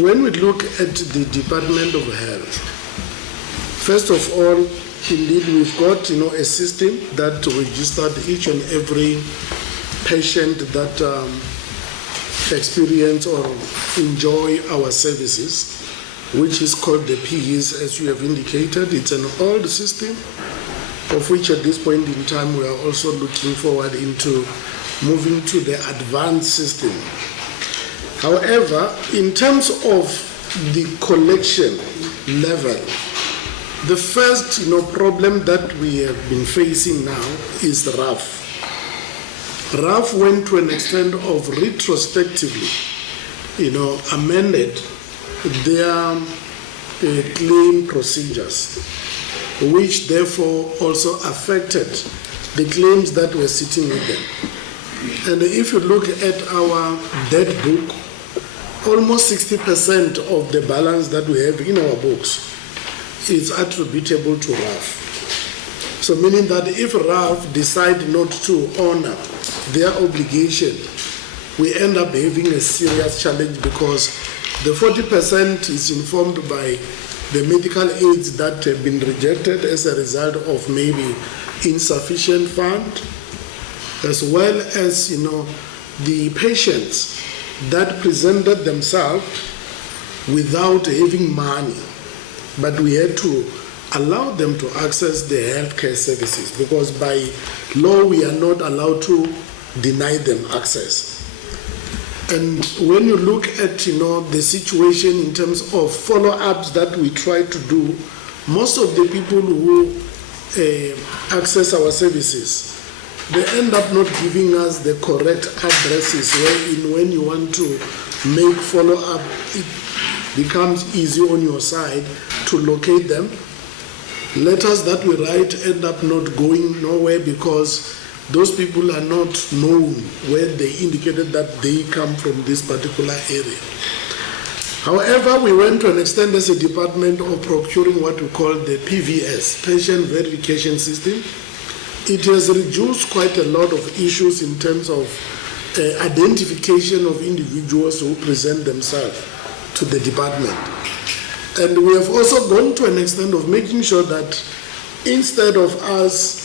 When we look at the Department of Health, first of all, indeed we've got a system that registered each and every patient that experience or enjoy our services. which is called the PEs, as you have indicated. It's an old system, of which at this point in time we are also looking forward into moving to the advanced system. However, in terms of the collection level, the first problem that we have been facing now is RAF. RAF went to an extent of retrospectively, amended their claim procedures, which therefore also affected the claims that were sitting with them. And if you look at our debt book, almost 60% of the balance that we have in our books is attributable to RAF. So meaning that if RAF decide not to honor their obligation, we end up having a serious challenge, because the 40% is informed by the medical aids that have been rejected as a result of maybe insufficient fund, as well as the patients that presented themselves without having money, but we had to allow them to access the healthcare services, because by law we are not allowed to deny them access. And when you look at the situation in terms of follow-ups that we try to do, most of the people who access our services, they end up not giving us the correct addresses, wherein when you want to make follow-up, it becomes easy on your side to locate them. Letters that we write end up not going nowhere, because those people are not known where they indicated that they come from this particular area. However, we went to an extent as a department of procuring what we call the PVS, Patient Verification System. It has reduced quite a lot of issues in terms of identification of individuals who present themselves to the department. And we have also gone to an extent of making sure that instead of us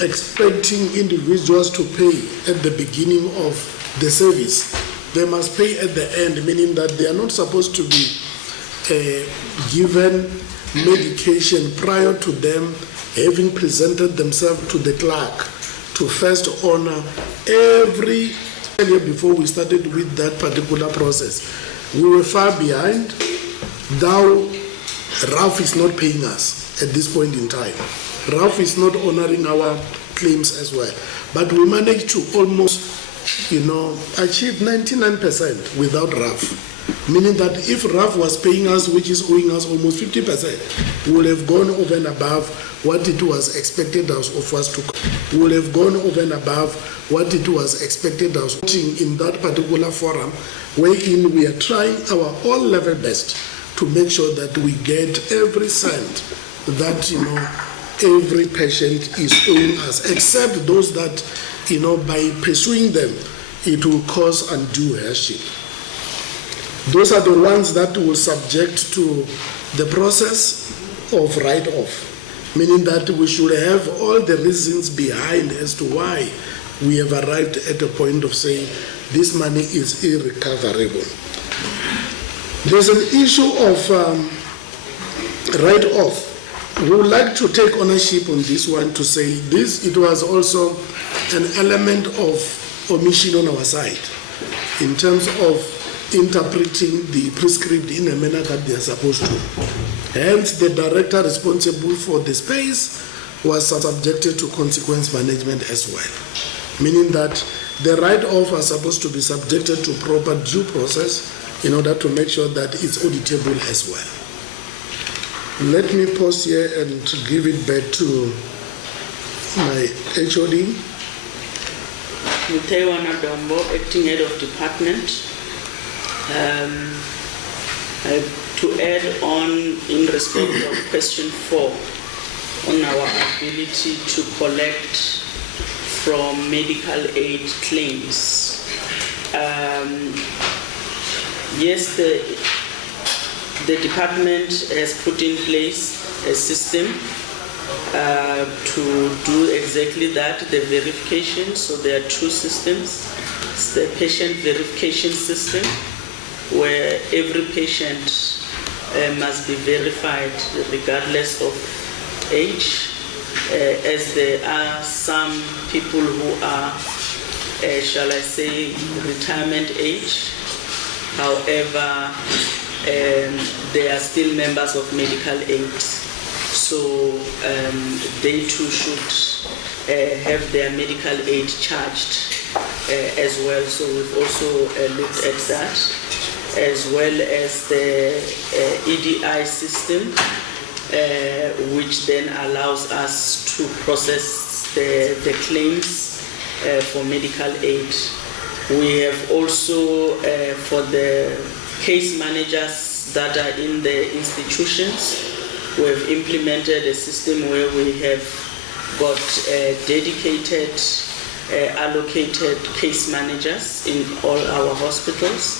expecting individuals to pay at the beginning of the service, they must pay at the end, meaning that they are not supposed to be given medication prior to them having presented themselves to the clerk to first honor every year. Before we started with that particular process, we were far behind. Now RAF is not paying us at this point in time. RAF is not honoring our claims as well. But we managed to almost, achieve 99% without RAF. Meaning that if RAF was paying us, which is owing us almost 50%, we would have gone over and above what it was expected of us to. We would have gone over and above what it was expected of us in that particular forum, wherein we are trying our all-level best to make sure that we get every cent that, every patient is owing us, except those that, by pursuing them, it will cause undue hardship. Those are the ones that will subject to the process of write-off, meaning that we should have all the reasons behind as to why we have arrived at a point of saying this money is irrecoverable. There's an issue of write-off. We would like to take ownership on this one to say this, it was also an element of omission on our side in terms of interpreting the prescript in a manner that they are supposed to. Hence, the director responsible for the space was subjected to consequence management as well, meaning that the write-off are supposed to be subjected to proper due process in order to make sure that it's auditable as well. Let me pause here and give it back to my HOD. Mutaiwana Dombo, Acting Head of Department. To add on in respect of question 4 on our ability to collect from medical aid claims. Yes, the department has put in place a system to do exactly that, the verification. So there are two systems. It's the patient verification system, where every patient must be verified regardless of age, as there are some people who are, shall I say, retirement age. However, they are still members of medical aid. So they too should have their medical aid charged as well. So we've also looked at that, as well as the EDI system, which then allows us to process the claims for medical aid. We have also, for the case managers that are in the institutions, we have implemented a system where we have got dedicated, allocated case managers in all our hospitals.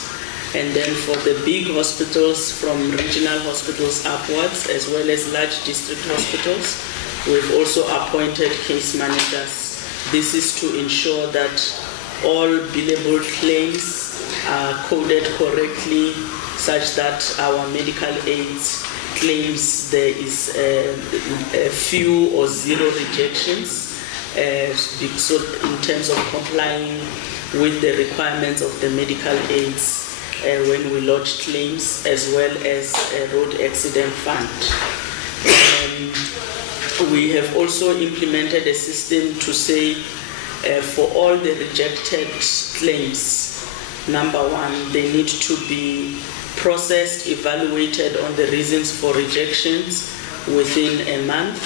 And then for the big hospitals, from regional hospitals upwards, as well as large district hospitals, we've also appointed case managers. This is to ensure that all billable claims are coded correctly, such that our medical aids claims there is a few or zero rejections, so in terms of complying with the requirements of the medical aids when we lodge claims, as well as a road accident fund. We have also implemented a system to say for all the rejected claims, number one, they need to be processed, evaluated on the reasons for rejections within a month,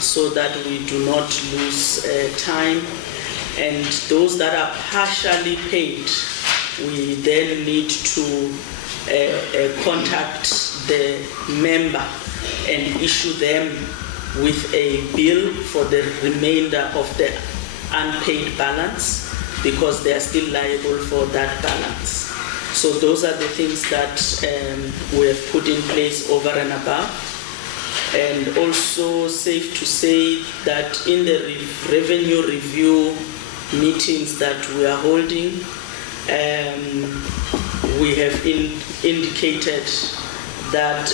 so that we do not lose time. And those that are partially paid, we then need to contact the member and issue them with a bill for the remainder of the unpaid balance, because they are still liable for that balance. So those are the things that we have put in place over and above. And also safe to say that in the revenue review meetings that we are holding, we have indicated that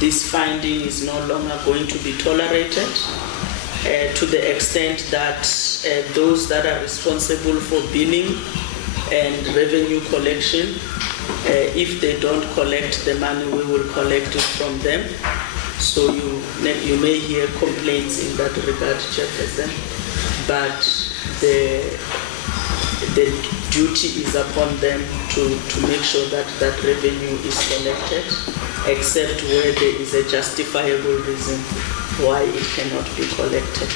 this finding is no longer going to be tolerated, to the extent that those that are responsible for billing and revenue collection, if they don't collect the money, we will collect it from them. So you may hear complaints in that regard, Chairperson, but the duty is upon them to make sure that that revenue is collected, except where there is a justifiable reason why it cannot be collected.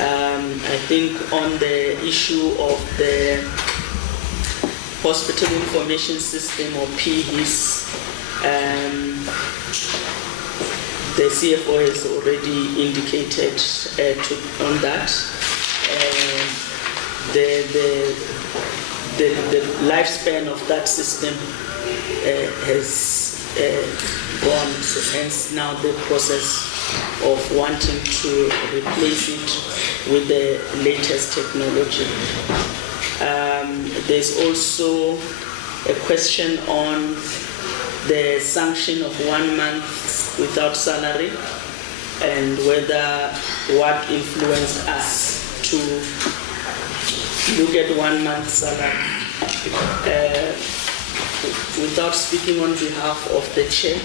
I think on the issue of the Hospital Information System, or PHIS, the CFO has already indicated on that. The lifespan of that system has gone, so hence now the process of wanting to replace it with the latest technology. There's also a question on the sanction of 1 month without salary, and whether what influenced us to look at 1 month salary. Without speaking on behalf of the chair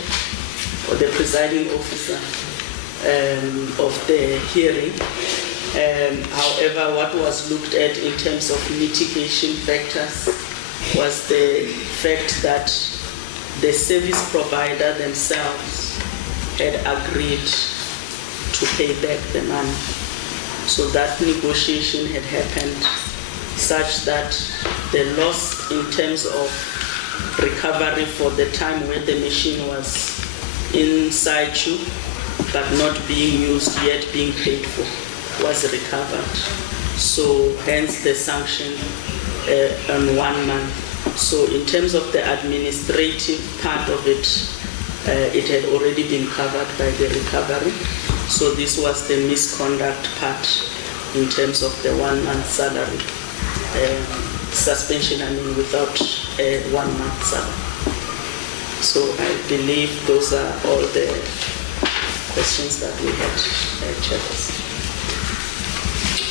or the presiding officer of the hearing, however, what was looked at in terms of mitigation factors was the fact that the service provider themselves had agreed to pay back the money. So that negotiation had happened such that the loss in terms of recovery for the time where the machine was in situ but not being used yet being paid for was recovered. So hence the sanction on 1 month. So in terms of the administrative part of it, it had already been covered by the recovery. So this was the misconduct part in terms of the 1 month salary suspension, without a 1 month sum. So I believe those are all the questions that we had, Chairperson.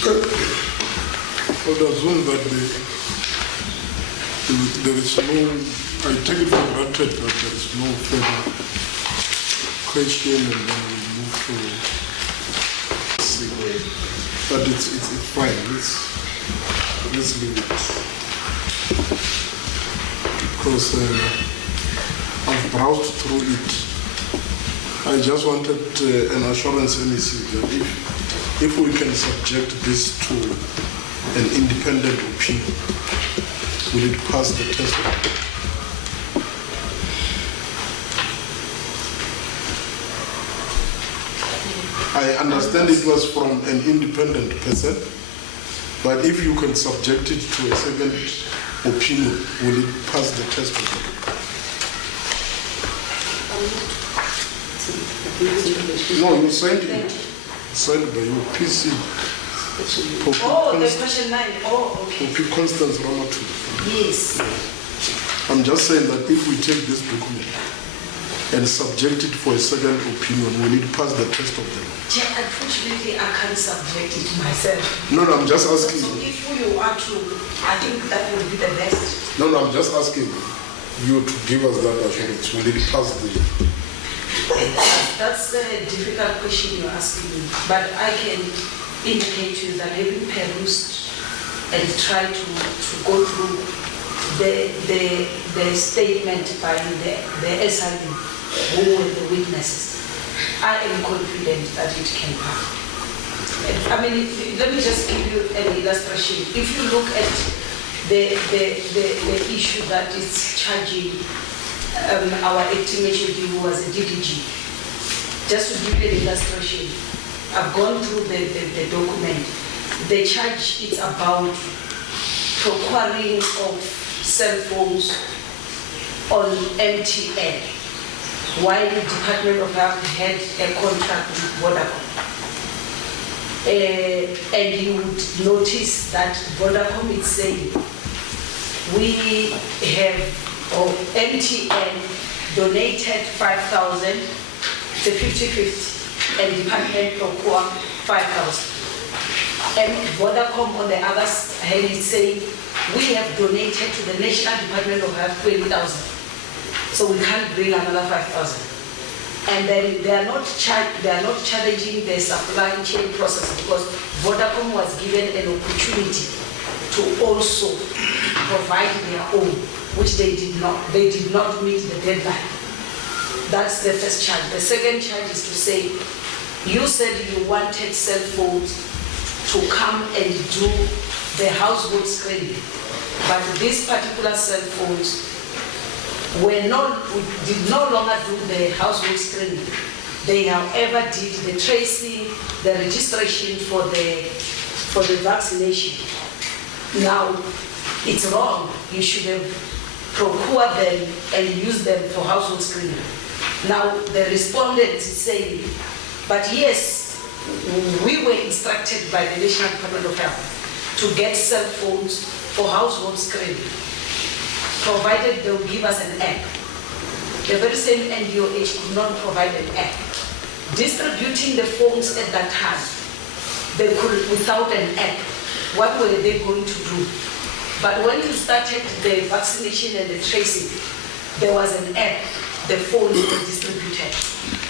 I would assume that there is no, I take it for granted that there is no further question, and then we move to but it's fine. Let's leave it. Because I've browsed through it. I just wanted an assurance, MEC, that if we can subject this to an independent opinion, will it pass the test? I understand it was from an independent person, but if you can subject it to a second opinion, will it pass the test? No, you signed it. Signed by you, PC. Oh, the question 9. Oh, okay. Constance Ramatu. Yes. I'm just saying that if we take this document and subject it for a second opinion, will it pass the test of them? Chair, unfortunately, I can't subject it myself. No, I'm just asking. So if you are to, I think that would be the best. No, I'm just asking you to give us that assurance. Will it pass the... That's a difficult question you're asking me, but I can indicate to you that having perused and tried to go through the statement by the SIU, who were the witnesses, I am confident that it can pass. I mean, let me just give you an illustration. If you look at the issue that is charging our estimation who was a DDG, just to give you an illustration, I've gone through the document. The charge is about procuring of cell phones on MTN, while the Department of Health had a contract with Vodacom. And you would notice that Vodacom is saying, we have, or MTN donated 5,000, the 50-50, and Department procure 5,000. And Vodacom on the other hand is saying, we have donated to the National Department of Health 20,000. So we can't bring another 5,000. And then they are not challenging the supply chain process, because Vodacom was given an opportunity to also provide their own, which they did not. They did not meet the deadline. That's the first charge. The second charge is to say, you said you wanted cell phones to come and do the household screening, but these particular cell phones did no longer do the household screening. They, however, did the tracing, the registration for the vaccination. Now, it's wrong. You should have procured them and used them for household screening. Now, the respondent is saying, but yes, we were instructed by the National Department of Health to get cell phones for household screening, provided they'll give us an app. The very same NDOH could not provide an app. Distributing the phones at that time, they could, without an app, what were they going to do? But when you started the vaccination and the tracing, there was an app, the phones were distributed.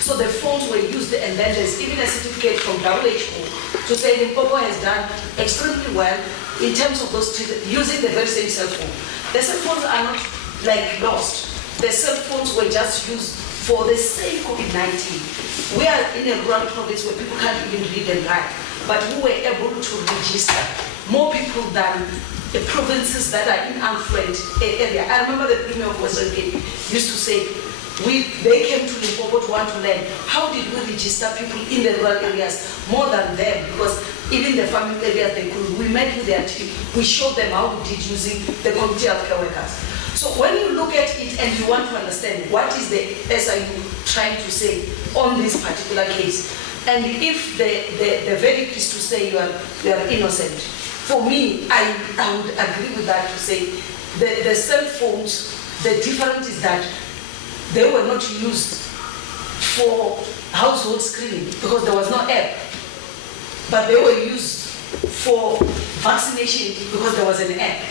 So the phones were used, and then there's even a certificate from WHO to say Limpopo has done extremely well in terms of those using the very same cell phone. The cell phones are not like lost. The cell phones were just used for the same COVID-19. We are in a rural province where people can't even read and write, but we were able to register more people than the provinces that are in affluent area. I remember the Premier of Western Cape used to say, they came to Limpopo to want to learn. How did we register people in the rural areas more than them? Because even the farming areas, we met with their team. We showed them how we did using the community healthcare workers. So when you look at it and you want to understand what is the SIU trying to say on this particular case, and if the verdict is to say you are innocent, for me, I would agree with that to say the cell phones, the difference is that they were not used for household screening because there was no app, but they were used for vaccination because there was an app.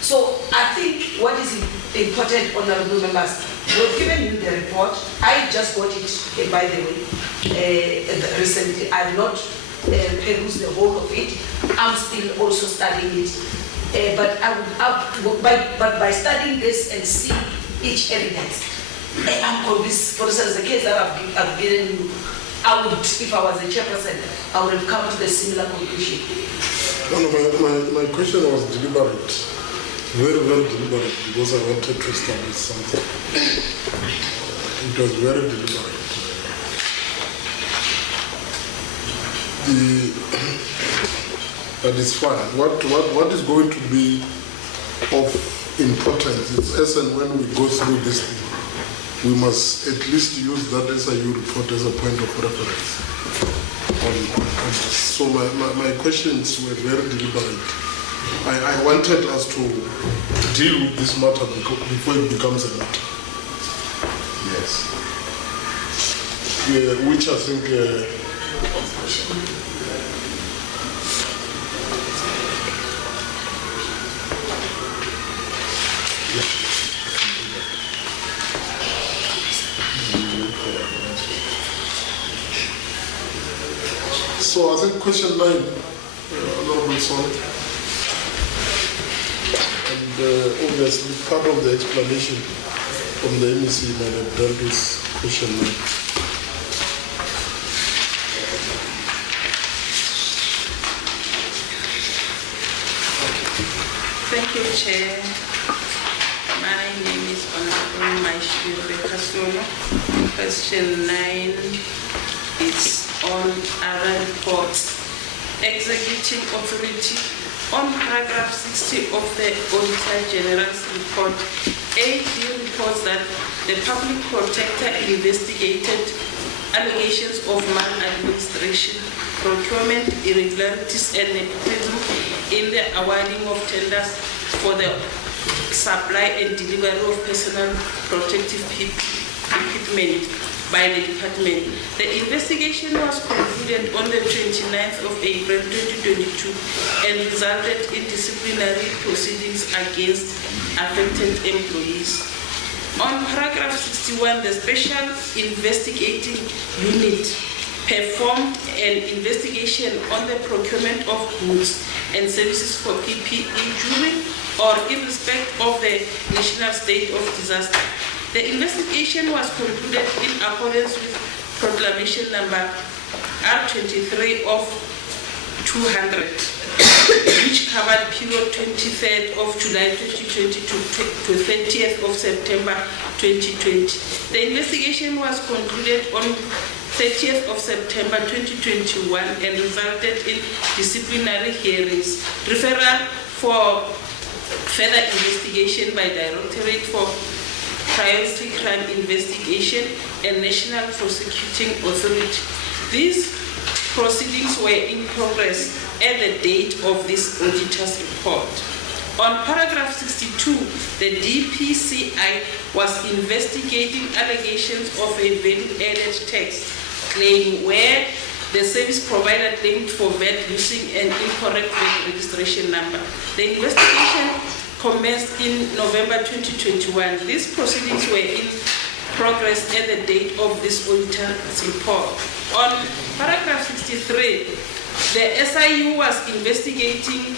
So I think what is important, honorable members, we've given you the report. I just got it, by the way, recently. I've not perused the whole of it. I'm still also studying it. But by studying this and seeing each evidence, I'm convinced, for instance, the case that I've given you, I would, if I was a chairperson, I would have come to the similar conclusion. No, my question was deliberate, very, very deliberate, because I wanted to establish something. It was very deliberate. But it's fine. What is going to be of importance is as and when we go through this thing, we must at least use that SIU report as a point of reference. So my questions were very deliberate. I wanted us to deal with this matter before it becomes a matter. Yes. Yeah, which I think. So I think question 9, Honorable Son, and obviously part of the explanation from the MEC might have dealt with question 9. Thank you, Chair. My name is Honorable Maishiro Kasono. Question 9 is on other reports. Executive Authority, on paragraph 60 of the Auditor General's report, AG reports that the public protector investigated allegations of maladministration, procurement irregularities and nepotism in the awarding of tenders for the supply and delivery of personal protective equipment by the department. The investigation was concluded on the 29th of April 2022 and resulted in disciplinary proceedings against affected employees. On paragraph 61, the Special Investigating Unit performed an investigation on the procurement of goods and services for PPE during or in respect of the national state of disaster. The investigation was concluded in accordance with Proclamation number R23 of 200, which covered period 23rd of July 2020 to 30th of September 2020. The investigation was concluded on 30th of September 2021 and resulted in disciplinary hearings, referral for further investigation by Directorate for Priority Crime Investigation and National Prosecuting Authority. These proceedings were in progress at the date of this auditor's report. On paragraph 62, the DPCI was investigating allegations of a value-added tax claim where the service provider claimed for VAT using an incorrect VAT registration number. The investigation commenced in November 2021. These proceedings were in progress at the date of this auditor's report. On paragraph 63, the SIU was investigating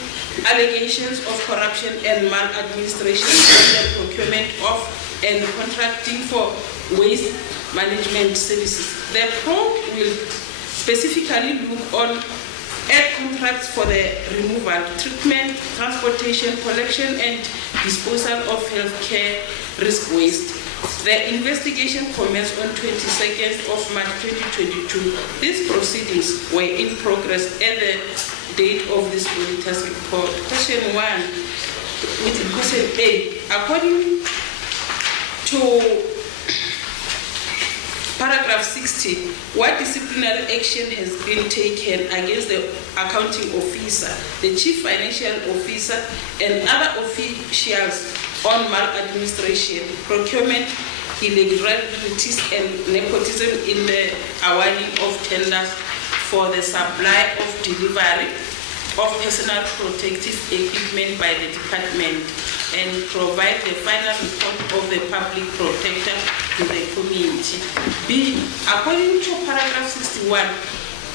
allegations of corruption and maladministration in the procurement of and contracting for waste management services. The probe will specifically look at contracts for the removal, treatment, transportation, collection, and disposal of healthcare risk waste. The investigation commenced on 22nd of March 2022. These proceedings were in progress at the date of this auditor's report. Question 1, question A, according to paragraph 60, what disciplinary action has been taken against the accounting officer, the chief financial officer, and other officials on maladministration, procurement, irregularities and nepotism in the awarding of tenders for the supply of delivery of personal protective equipment by the department, and provide the final report of the public protector to the community. B, according to paragraph 61,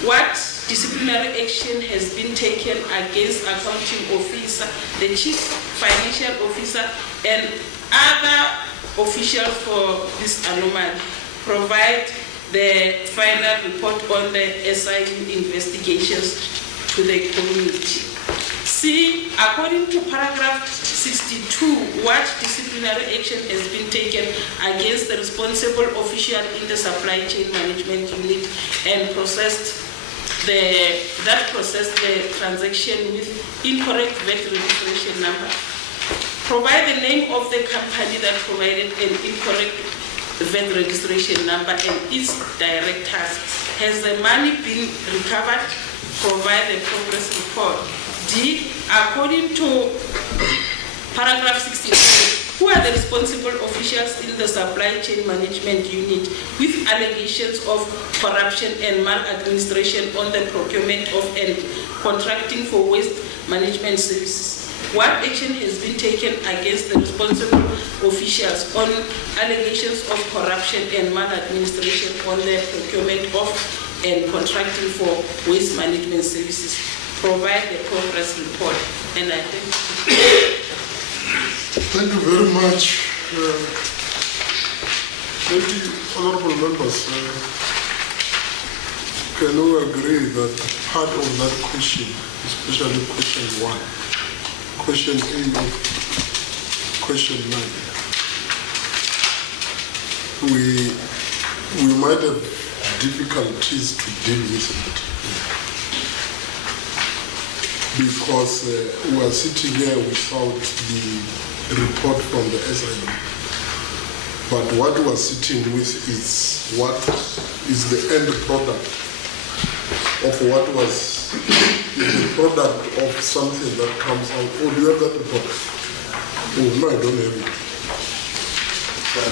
what disciplinary action has been taken against accounting officer, the chief financial officer, and other officials for this anomaly? Provide the final report on the SIU investigations to the community. C, according to paragraph 62, what disciplinary action has been taken against the responsible official in the supply chain management unit and processed the transaction with incorrect VAT registration number? Provide the name of the company that provided an incorrect VAT registration number and its directors. Has the money been recovered? Provide the progress report. D, according to paragraph 63, who are the responsible officials in the supply chain management unit with allegations of corruption and maladministration on the procurement of and contracting for waste management services? What action has been taken against the responsible officials on allegations of corruption and maladministration on the procurement of and contracting for waste management services? Provide the progress report. And I thank you. Thank you very much. Maybe honorable members, can we agree that part of that question, especially question 1, question A of question 9, we might have difficulties to deal with it, because we are sitting here without the report from the SIU. But what we are sitting with is what is the end product of what was the product of something that comes out. Oh, do you have that report? Oh, no, I don't have it.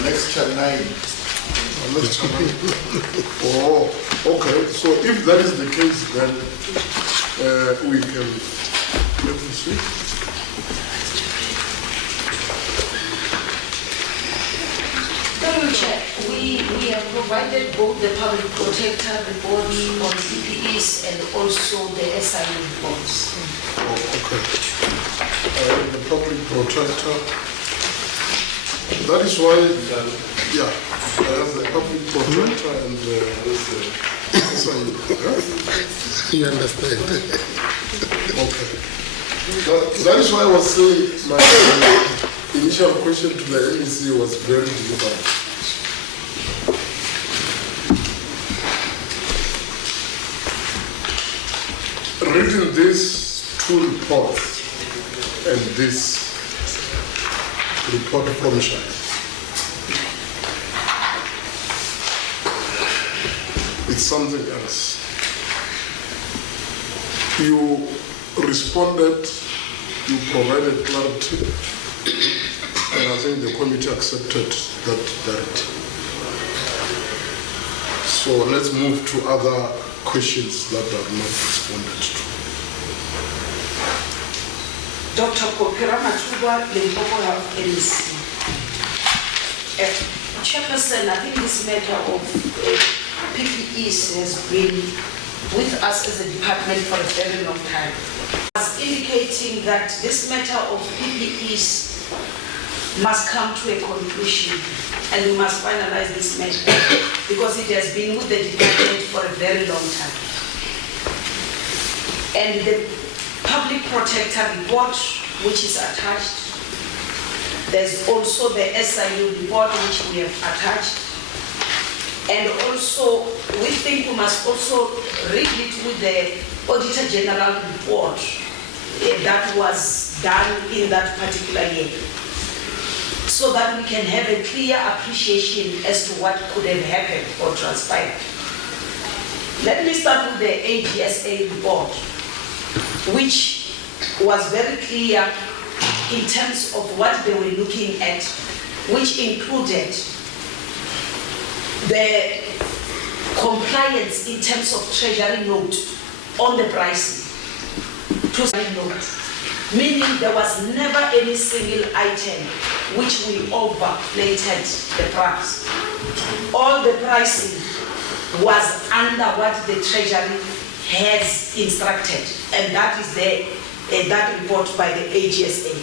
Next chapter 9. Oh, okay. So if that is the case, then we can, let me see. Honorable Chair, we have provided both the public protector report on PPEs and also the SIU reports. Oh, okay. The public protector. That is why, yeah, I have the public protector and the SIU. You understand? Okay. That is why I was saying my initial question to the MEC was very difficult. Reading these two reports and this report from Shai, it's something else. You responded, you provided clarity, and I think the committee accepted that directive. So let's move to other questions that are not responded to. Dr. Kopira Matuba, Limpopo Health NEC. Chairperson, I think this matter of PPEs has been with us as a department for a very long time. I was indicating that this matter of PPEs must come to a conclusion and we must finalize this matter because it has been with the department for a very long time. And the public protector report which is attached, there's also the SIU report which we have attached, and also we think we must also read it with the Auditor General report that was done in that particular year, so that we can have a clear appreciation as to what could have happened or transpired. Let me start with the AGSA report, which was very clear in terms of what they were looking at, which included the compliance in terms of Treasury note on the pricing. Treasury note, meaning there was never any single item which we overplated the price. All the pricing was under what the Treasury has instructed, and that is that report by the AGSA.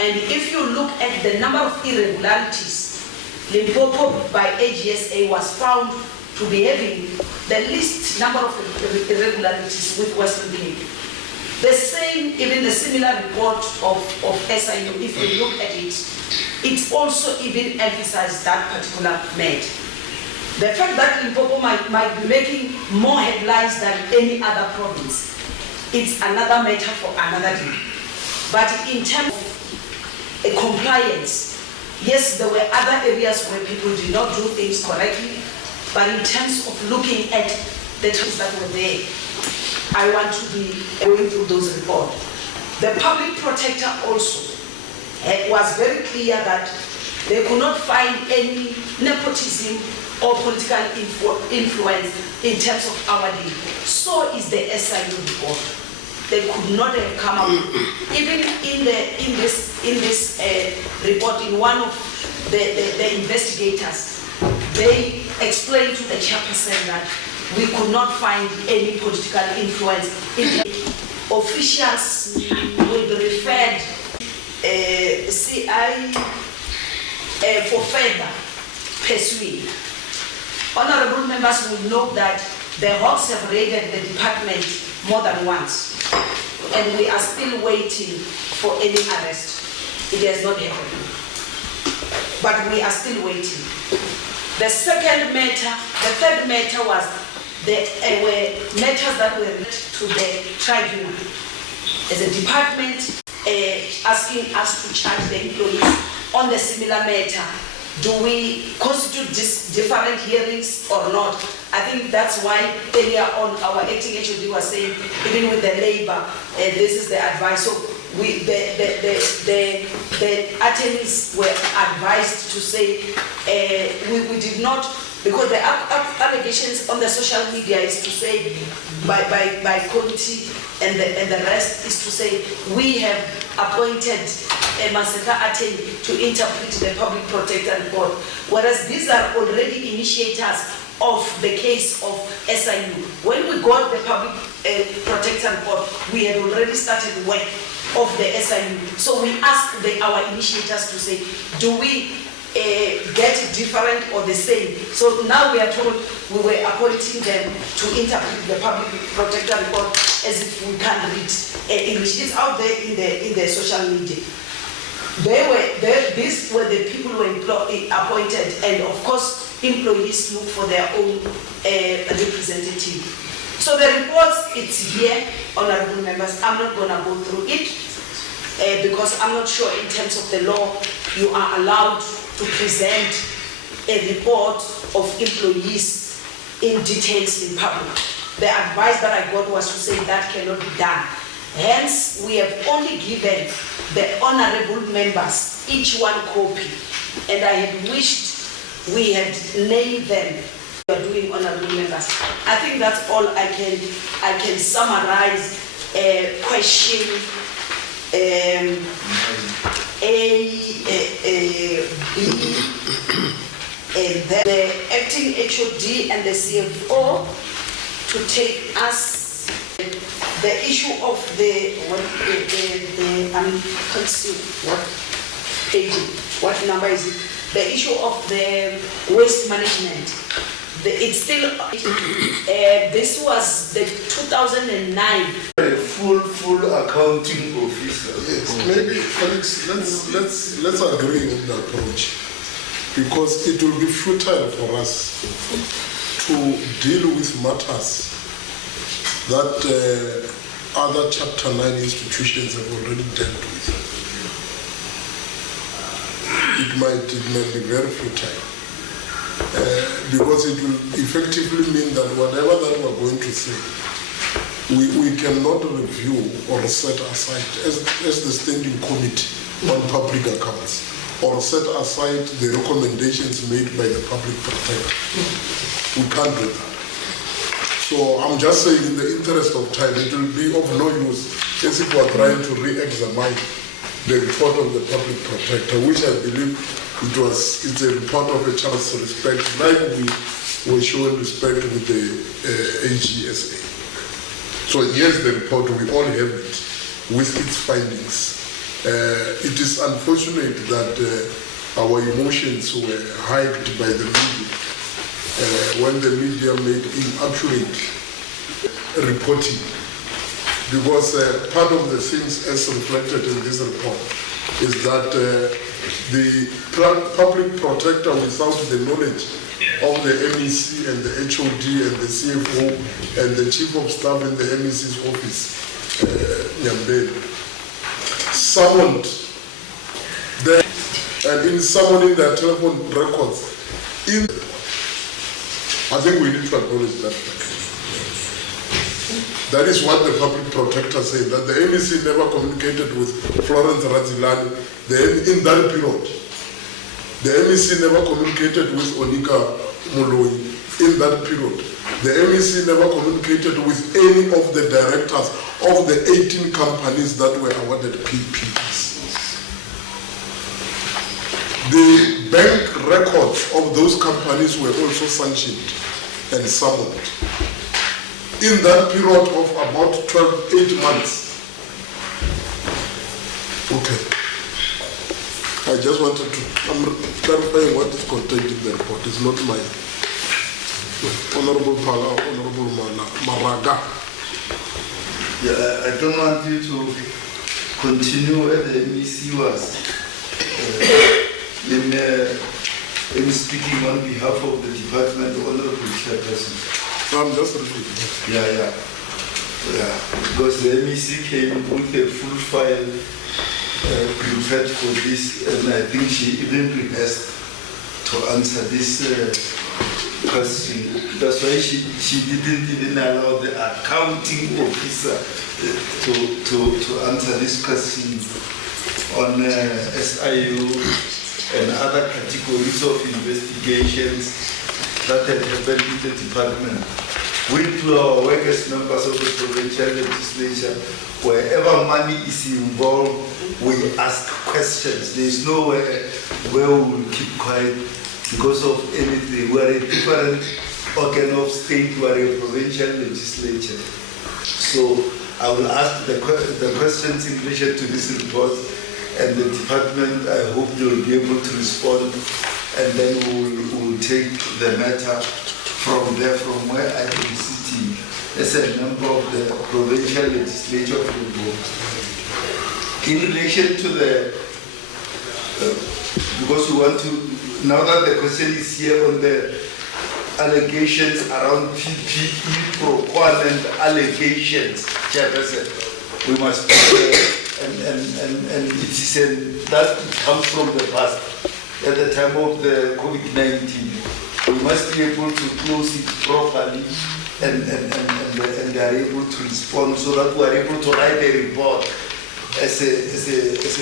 And if you look at the number of irregularities, Limpopo by AGSA was found to be having the least number of irregularities with Western Cape. The same, even the similar report of SIU, if you look at it, it also even emphasized that particular matter. The fact that Limpopo might be making more headlines than any other province, it's another matter for another day. But in terms of compliance, yes, there were other areas where people did not do things correctly, but in terms of looking at the things that were there, I want to be going through those reports. The public protector also was very clear that they could not find any nepotism or political influence in terms of our deal. So is the SIU report. They could not have come up, even in this report, in one of the investigators, they explained to the chairperson that we could not find any political influence. Officials will be referred CI for further pursuing. Honorable members will note that the Hawks have raided the department more than once, and we are still waiting for any arrest. It has not happened, but we are still waiting. The third matter was were matters that were read to the tribunal. As a department asking us to charge the employees on the similar matter. Do we constitute different hearings or not? I think that's why earlier on our acting HOD was saying, even with the labor, this is the advice. So the attorneys were advised to say we did not, because the allegations on the social media is to say by committee and the rest is to say we have appointed a Maseka attorney to interpret the public protector report, whereas these are already initiators of the case of SIU. When we got the public protector report, we had already started work of the SIU. So we asked our initiators to say, do we get different or the same? So now we are told we were appointing them to interpret the public protector report as if we can't read English. It's out there in the social media. These were the people who were appointed, and of course employees look for their own representative. So the reports, it's here, honorable members. I'm not going to go through it because I'm not sure in terms of the law you are allowed to present a report of employees in details in public. The advice that I got was to say that cannot be done. Hence, we have only given the honorable members each one copy, and I had wished we had named them. We are doing honorable members. I think that's all I can summarize. Question A, B, and then the acting HOD and the CFO to take us the issue of what number is it? The issue of the waste management. It's still, this was the 2009. A full accounting officer. Yes, maybe, Alex, let's agree on the approach, because it will be futile for us to deal with matters that other Chapter 9 institutions have already dealt with. It might be very futile. Because it will effectively mean that whatever that we're going to say we cannot review or set aside, as the standing committee on public accounts, or set aside the recommendations made by the public protector. We can't do that. So I'm just saying, in the interest of time, it will be of no use if we are trying to re-examine the report of the public protector, which I believe it's a report of a chance to respect, like we were showing respect with the AGSA. So here's the report, we all have it with its findings. It is unfortunate that our emotions were hyped by the media when the media made inaccurate reporting, because part of the things as reflected in this report is that the public protector, without the knowledge of the MEC and the HOD and the CFO and the chief of staff in the MEC's office, Nyambele, summoned them, and in summoning their telephone records, I think we need to acknowledge that. That is what the public protector said, that the MEC never communicated with Florence Razilani in that period. The MEC never communicated with Onika Moloi in that period. The MEC never communicated with any of the directors of the 18 companies that were awarded PPPs. The bank records of those companies were also sanctioned and summoned. In that period of about 8 months. Okay. I just wanted to, I'm clarifying what is contained in the report. It's not my Honorable Pala, Honorable Maraga. Yeah, I don't want you to continue where the MEC was. In speaking on behalf of the department, Honorable Chairperson. I'm just repeating. Yeah. Because the MEC came with a full file prepared for this, and I think she even rehearsed to answer this question. That's why she didn't even allow the accounting officer to answer this question on SIU and other categories of investigations that had happened in the department. We do our work as members of the provincial legislature. Wherever money is involved, we ask questions. There is nowhere where we will keep quiet because of anything. We are a different organ of state. We are a provincial legislature. So I will ask the questions in relation to this report, and the department, I hope they will be able to respond, and then we will take the matter from there, from where I am sitting as a member of the provincial legislature of Limpopo. In relation to the, because we want to, now that the question is here on the allegations around PPE procurement allegations, Chairperson, we must, and it is that comes from the past. At the time of the COVID-19, we must be able to close it properly and they are able to respond so that we are able to write a report as a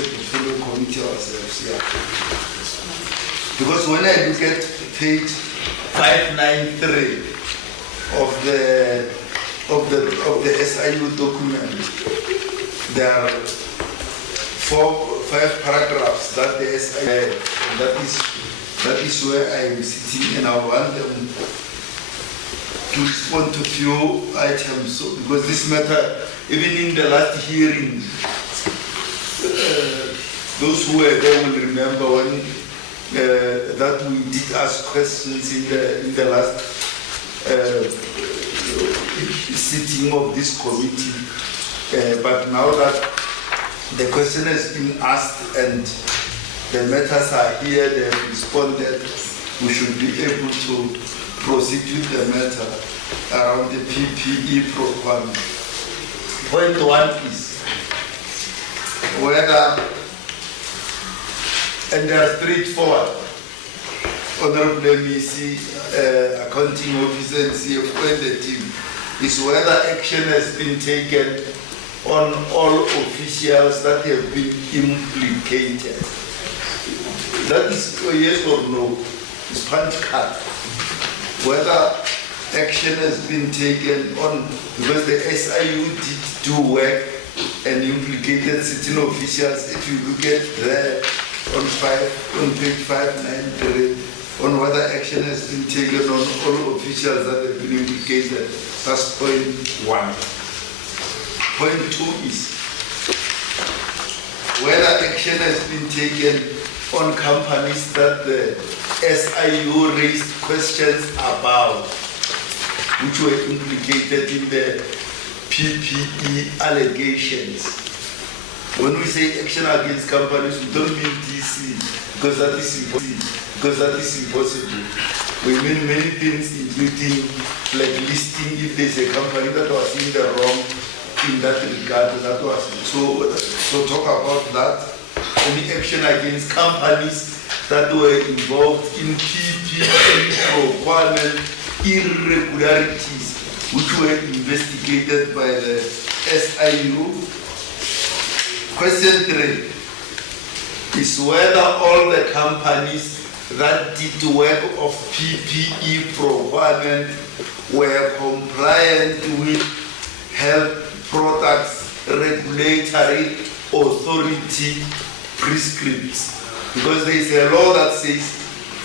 portfolio committee ourselves. Yeah. Because when I look at page 593 of the SIU document, there are 5 paragraphs that the SIU had, and that is where I am sitting, and I want them to respond to few items. So, because this matter, even in the last hearing, those who were there will remember when that we did ask questions in the last sitting of this committee. But now that the question has been asked and the matters are here, they have responded, we should be able to proceed with the matter around the PPE procurement. Point 1 is whether, and they are straightforward, Honorable MEC, accounting officer and CFO and the team, is whether action has been taken on all officials that have been implicated. That is a yes or no. It's punch card. Whether action has been taken on, because the SIU did do work and implicated certain officials. If you look at there on page 593, on whether action has been taken on all officials that have been implicated, that's point 1. Point 2 is whether action has been taken on companies that the SIU raised questions about, which were implicated in the PPE allegations. When we say action against companies, we don't mean DC, because that is impossible. We mean many things, including blacklisting if there's a company that was in the wrong in that regard. That was so talk about that. Any action against companies that were involved in PPE procurement irregularities, which were investigated by the SIU. Question 3 is whether all the companies that did work of PPE procurement were compliant with Health Products Regulatory Authority prescripts. Because there is a law that says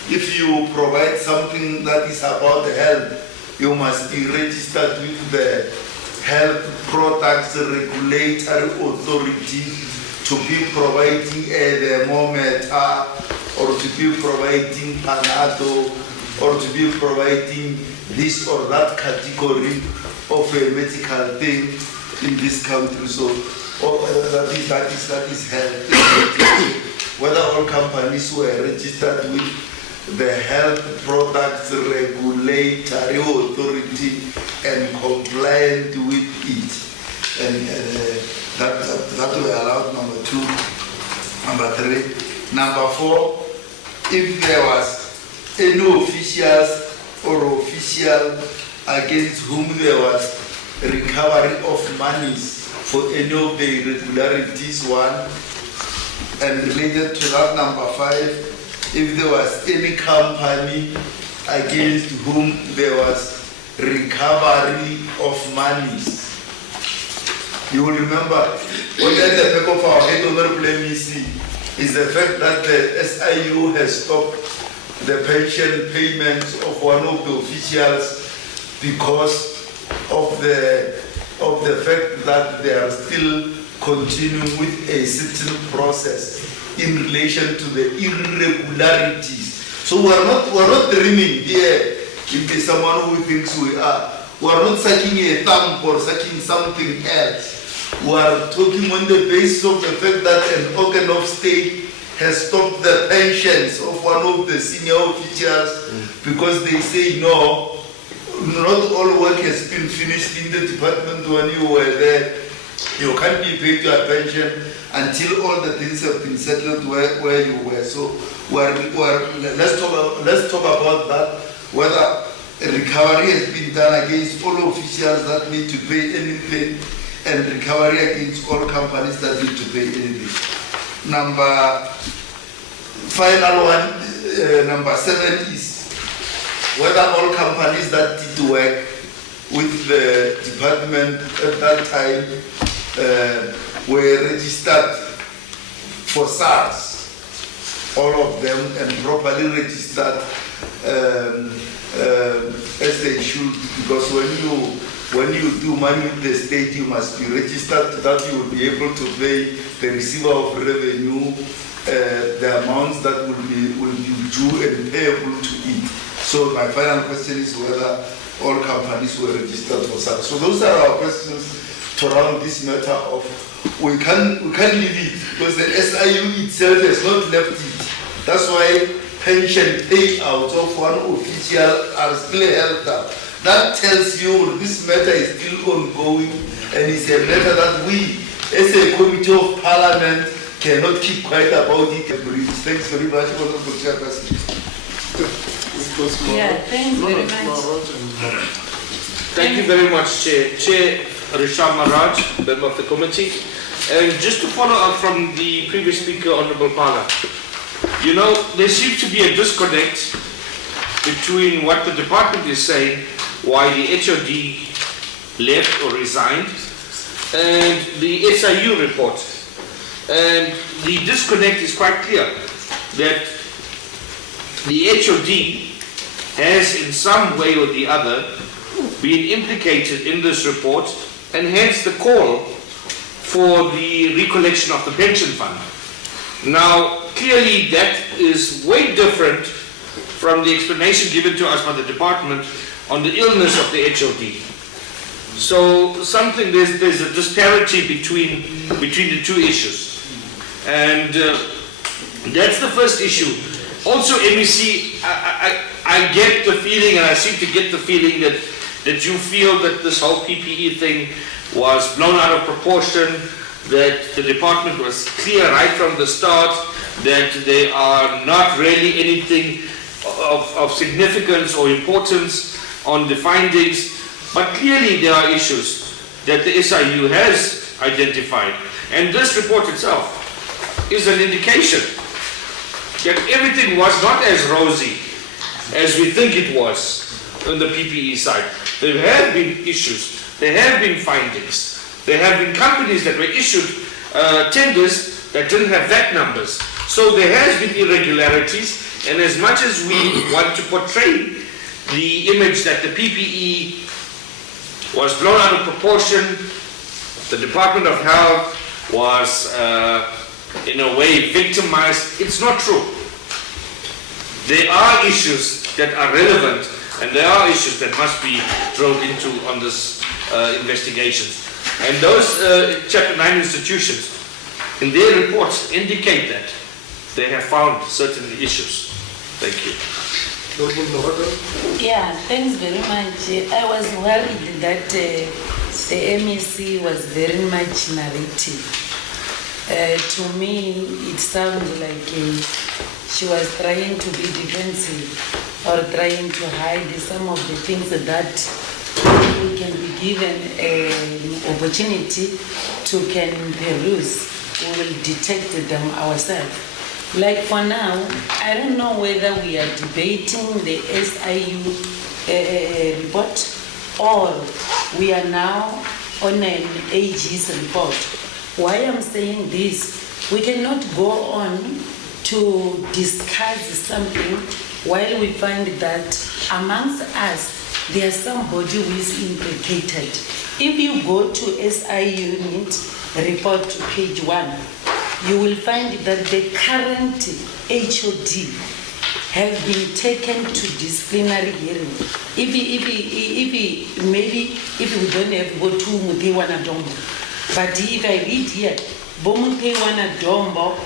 if you provide something that is about health, you must be registered with the Health Products Regulatory Authority to be providing a thermometer, or to be providing Panado, or to be providing this or that category of a medical thing in this country. So that is health. Whether all companies were registered with the Health Products Regulatory Authority and compliant with it. And that will allow number 2. Number 3. Number 4, if there was any officials or official against whom there was recovery of monies for any of the irregularities, 1, and related to that, number 5, if there was any company against whom there was recovery of monies. You will remember, what at the back of our head honorable MEC is the fact that the SIU has stopped the pension payments of one of the officials because of the fact that they are still continuing with a certain process in relation to the irregularities. So we're not dreaming here. If there's someone who thinks we are, we're not sucking a thumb or sucking something else. We are talking on the basis of the fact that an organ of state has stopped the pensions of one of the senior officials because they say no, not all work has been finished in the department when you were there. You can't be paid your pension until all the things have been settled where you were. So let's talk about that, whether a recovery has been done against all officials that need to pay anything and recovery against all companies that need to pay anything. Final one, number 7 is whether all companies that did work with the department at that time were registered for SARS, all of them, and properly registered as they should, because when you do money with the state, you must be registered that you will be able to pay the receiver of revenue the amounts that will be due and payable to it. So my final question is whether all companies were registered for SARS. So those are our questions to round this matter of. We can't leave it because the SIU itself has not left it. That's why pension payouts of one official are still held up. That tells you this matter is still ongoing and it's a matter that we, as a committee of parliament, cannot keep quiet about it. Thanks very much, Honorable Chairperson. Yeah, thanks very much. Thank you very much, Chair. Chair Risham Maharaj, member of the committee. And just to follow up from the previous speaker, Honorable Pala, you know, there seems to be a disconnect between what the department is saying, why the HOD left or resigned, and the SIU report. And the disconnect is quite clear that the HOD has in some way or the other been implicated in this report, and hence the call for the recollection of the pension fund. Now, clearly that is way different from the explanation given to us by the department on the illness of the HOD. So there's a disparity between the two issues. And that's the first issue. Also, MEC, I get the feeling, and I seem to get the feeling that you feel that this whole PPE thing was blown out of proportion, that the department was clear right from the start that they are not really anything of significance or importance on the findings, but clearly there are issues that the SIU has identified. And this report itself is an indication that everything was not as rosy as we think it was on the PPE side. There have been issues, there have been findings, there have been companies that were issued tenders that didn't have VAT numbers. So there has been irregularities, and as much as we want to portray the image that the PPE was blown out of proportion, the Department of Health was in a way victimized, it's not true. There are issues that are relevant, and there are issues that must be drilled into on this investigations. And those Chapter 9 institutions, in their reports, indicate that they have found certain issues. Thank you. Yeah, thanks very much. I was worried that the MEC was very much narrative. To me, it sounded like she was trying to be defensive or trying to hide some of the things that we can be given an opportunity to can peruse. We will detect them ourselves. Like for now, I don't know whether we are debating the SIU report or we are now on an AG's report. Why I'm saying this, we cannot go on to discuss something while we find that amongst us, there's somebody who is implicated. If you go to SIU report to page 1, you will find that the current HOD has been taken to disciplinary hearing. If we don't have go to Mutewana Dombo, but if I read here, Bomutewana Dombo,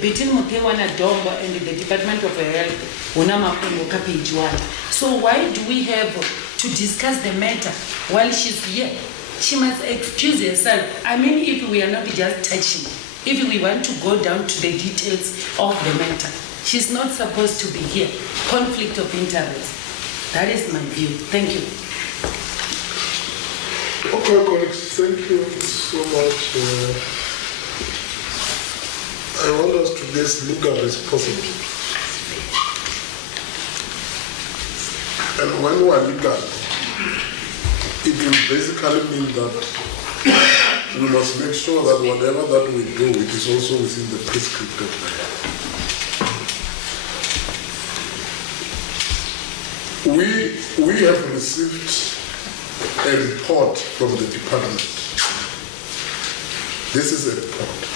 between Mutewana Dombo and the Department of Health, Unamapungoka page 1. So why do we have to discuss the matter while she's here? She must excuse herself. I mean, if we are not just touching, if we want to go down to the details of the matter, she's not supposed to be here. Conflict of interest. That is my view. Thank you. Okay, colleagues, thank you so much. I want us to be as legal as possible. And when we are legal, it will basically mean that we must make sure that whatever that we do, it is also within the prescripted line. We have received a report from the department. This is a report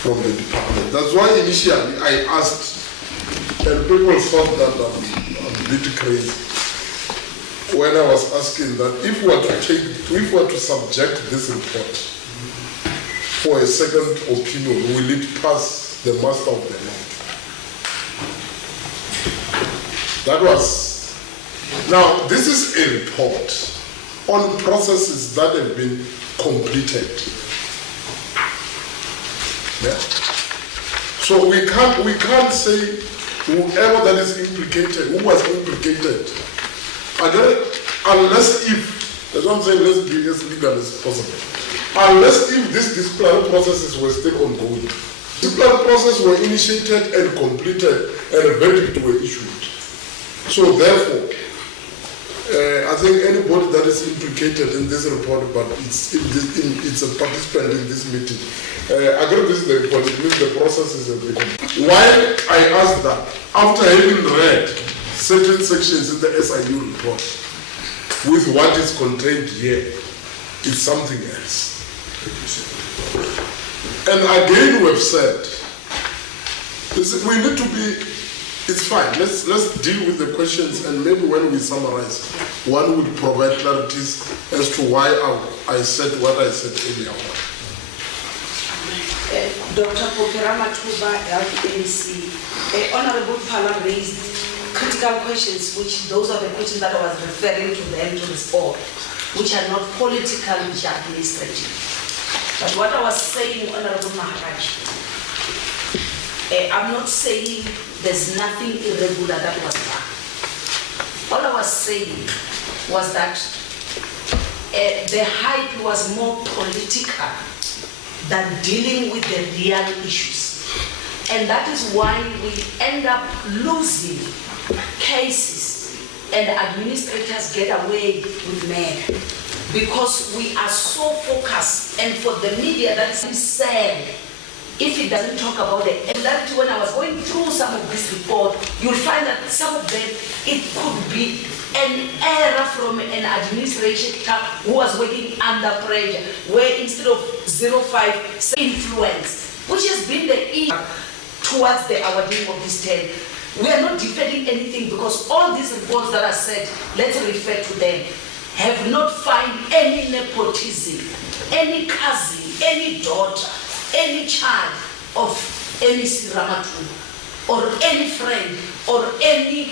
from the department. That's why initially I asked, and people thought that I'm a bit crazy when I was asking that if we were to subject this report for a second opinion, will it pass the master of the law? That was, now this is a report on processes that have been completed. Yeah? So we can't say whoever that is implicated, who was implicated. unless if, that's what I'm saying, let's be as legal as possible. Unless if these disciplinary processes were still ongoing. Disciplinary processes were initiated and completed and a verdict were issued. So therefore, I think anybody that is implicated in this report, but it's a participant in this meeting, I agree with the report, it means the process is a bit. Why I ask that, after having read certain sections in the SIU report, with what is contained here, it's something else. And again, we've said, we need to be. It's fine. Let's deal with the questions, and maybe when we summarize, one will provide clarities as to why I said what I said earlier on. Dr. Pokerama Tuba, LPNC, Honorable Pala raised critical questions, which those are the questions that I was referring to them to respond, which are not political, which are administrative. But what I was saying, Honorable Maharaj, I'm not saying there's nothing irregular that was done. All I was saying was that the hype was more political than dealing with the real issues. And that is why we end up losing cases and administrators get away with murder. Because we are so focused, and for the media that is sad, if it doesn't talk about the irregularity. When I was going through some of this report, you'll find that some of them, it could be an error from an administration who was working under pressure, where instead of 0.5, say influence, which has been the issue towards the awarding of this term. We are not defending anything because all these reports that are said, let's refer to them, have not found any nepotism, any cousin, any daughter, any child of any Siramatu, or any friend, or any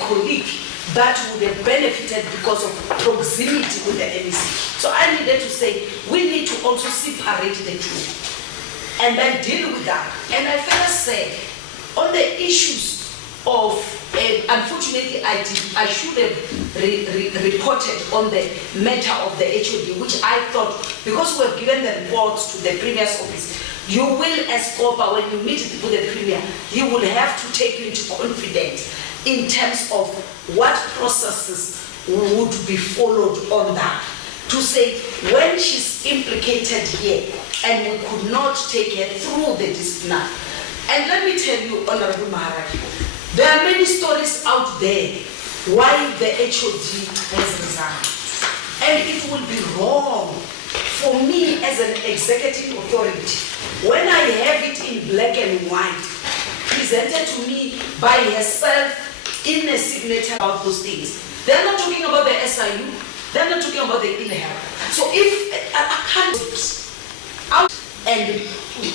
colleague that would have benefited because of proximity with the MEC. So I needed to say, we need to also separate the two, and then deal with that. And I further said, on the issues of, unfortunately, I should have reported on the matter of the HOD, which I thought, because we have given the reports to the Premier's office, you will, as SCOPA, when you meet with the Premier, he will have to take you into confidence in terms of what processes would be followed on that. To say, when she's implicated here, and we could not take her through the discipline. And let me tell you, Honorable Maharaj, there are many stories out there why the HOD has resigned. And it would be wrong for me as an executive authority, when I have it in black and white, presented to me by herself in a signature about those things. They're not talking about the SIU, they're not talking about the in-health. So if I can't out and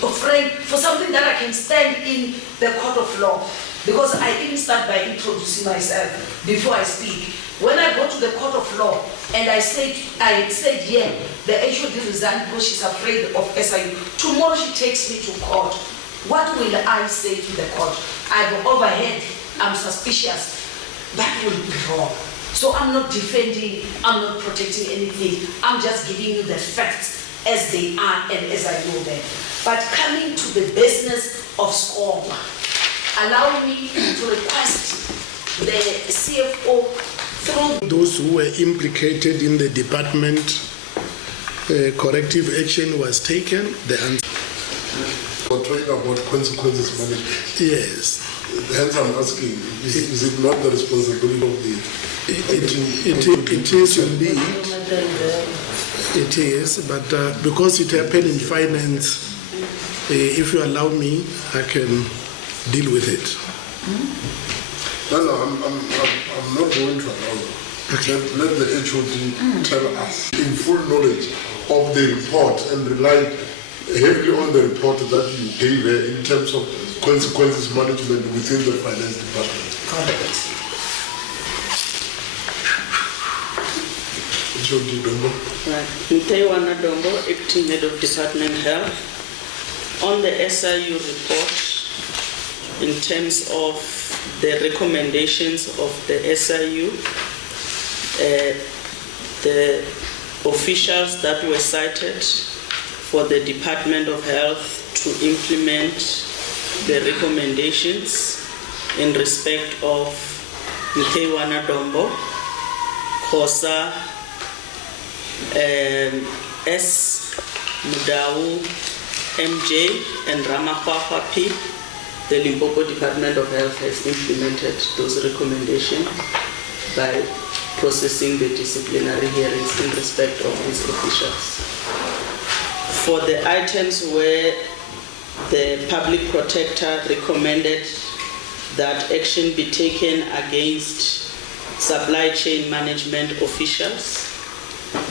afraid for something that I can stand in the court of law, because I didn't start by introducing myself before I speak. When I go to the court of law and I said, yeah, the HOD resigned because she's afraid of SIU. Tomorrow she takes me to court. What will I say to the court? I've overheard, I'm suspicious. That will be wrong. So I'm not defending, I'm not protecting anything. I'm just giving you the facts as they are and as I know them. But coming to the business of SCOPA, allow me to request the CFO through those who were implicated in the department, corrective action was taken. The answer. We're talking about consequences management. Yes. Hence I'm asking, is it not the responsibility of the... It is indeed. It is, but because it happened in finance, if you allow me, I can deal with it. No, I'm not going to allow you. Okay. Let the HOD tell us in full knowledge of the report and rely heavily on the report that you gave her in terms of consequences management within the finance department. Correct. HOD Dombo. Right. Mtewana Dombo, Acting Head of Department Health. On the SIU report, in terms of the recommendations of the SIU, the officials that were cited for the Department of Health to implement the recommendations in respect of Mkewana Dombo, Kosa, S. Mudau, MJ, and Ramakwapa P. The Limpopo Department of Health has implemented those recommendations by processing the disciplinary hearings in respect of these officials. For the items where the public protector recommended that action be taken against supply chain management officials,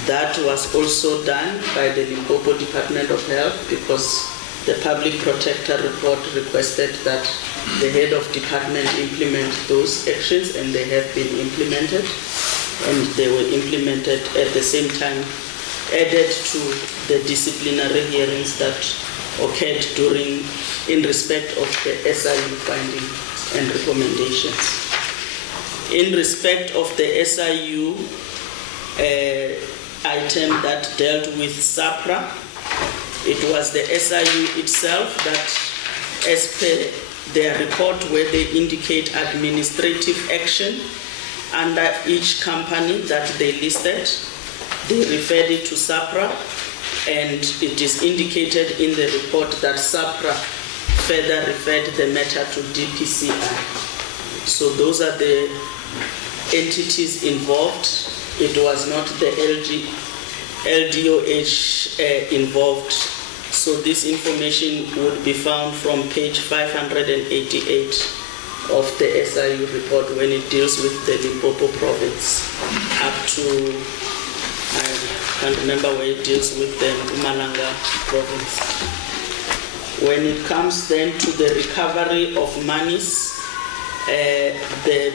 that was also done by the Limpopo Department of Health, because the public protector report requested that the head of department implement those actions, and they have been implemented, and they were implemented at the same time, added to the disciplinary hearings that occurred in respect of the SIU finding and recommendations. In respect of the SIU item that dealt with SAPRA, it was the SIU itself that, as per their report where they indicate administrative action under each company that they listed, they referred it to SAPRA, and it is indicated in the report that SAPRA further referred the matter to DPCI. So those are the entities involved. It was not the LDOH involved. So this information would be found from page 588 of the SIU report when it deals with the Limpopo province, up to, I can't remember where it deals with the Mpumalanga province. When it comes then to the recovery of monies, the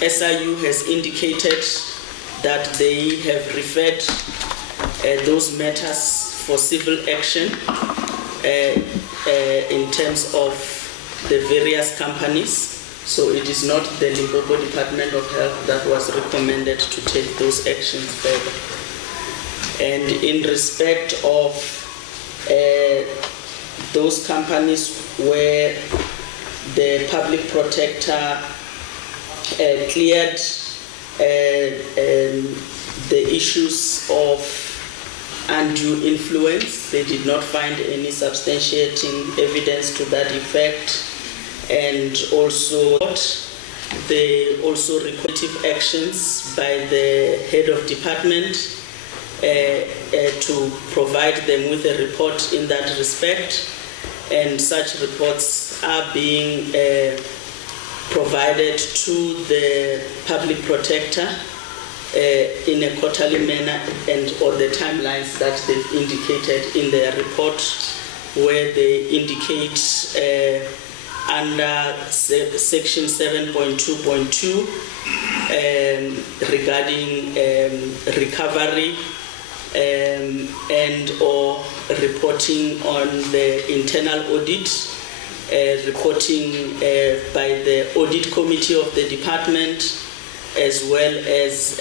SIU has indicated that they have referred those matters for civil action in terms of the various companies. So it is not the Limpopo Department of Health that was recommended to take those actions further. And in respect of those companies where the public protector cleared the issues of undue influence, they did not find any substantiating evidence to that effect, and also they also requested actions by the head of department to provide them with a report in that respect, and such reports are being provided to the public protector in a quarterly manner, and or the timelines that they've indicated in their report, where they indicate under section 7.2.2 regarding recovery and or reporting on the internal audit, reporting by the audit committee of the department, as well as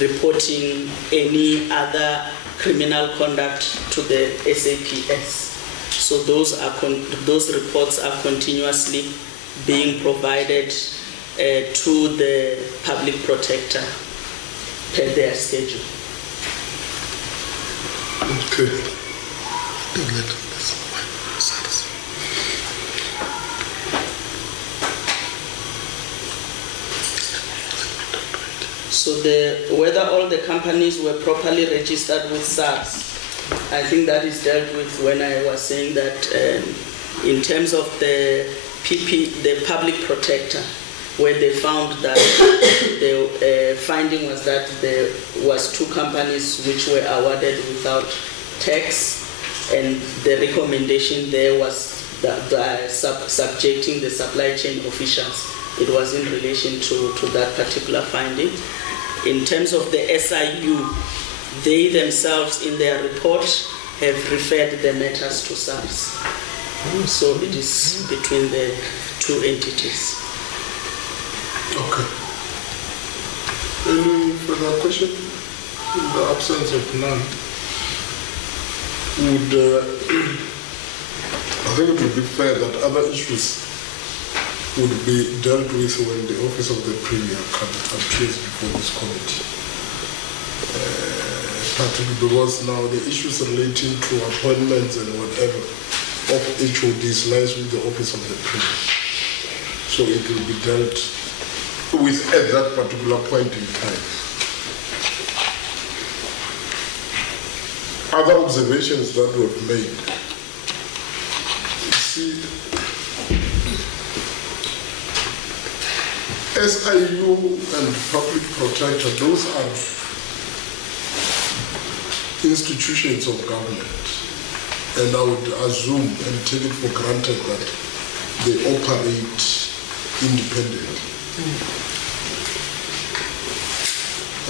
reporting any other criminal conduct to the SAPS. So those reports are continuously being provided to the public protector per their schedule. Okay. So whether all the companies were properly registered with SARS, I think that is dealt with when I was saying that in terms of the public protector, where they found that the finding was that there was 2 companies which were awarded without tax, and the recommendation there was that subjecting the supply chain officials. It was in relation to that particular finding. In terms of the SIU, they themselves in their report have referred the matters to SARS. So it is between the 2 entities. Okay. particular question? In the absence of none, would I think it would be fair that other issues would be dealt with when the office of the Premier appears before this committee. Particularly because now the issues relating to appointments and whatever of HODs lies with the office of the Premier. So it will be dealt with at that particular point in time. Other observations that were made. You see, SIU and public protector, those are institutions of government. And I would assume and take it for granted that they operate independently.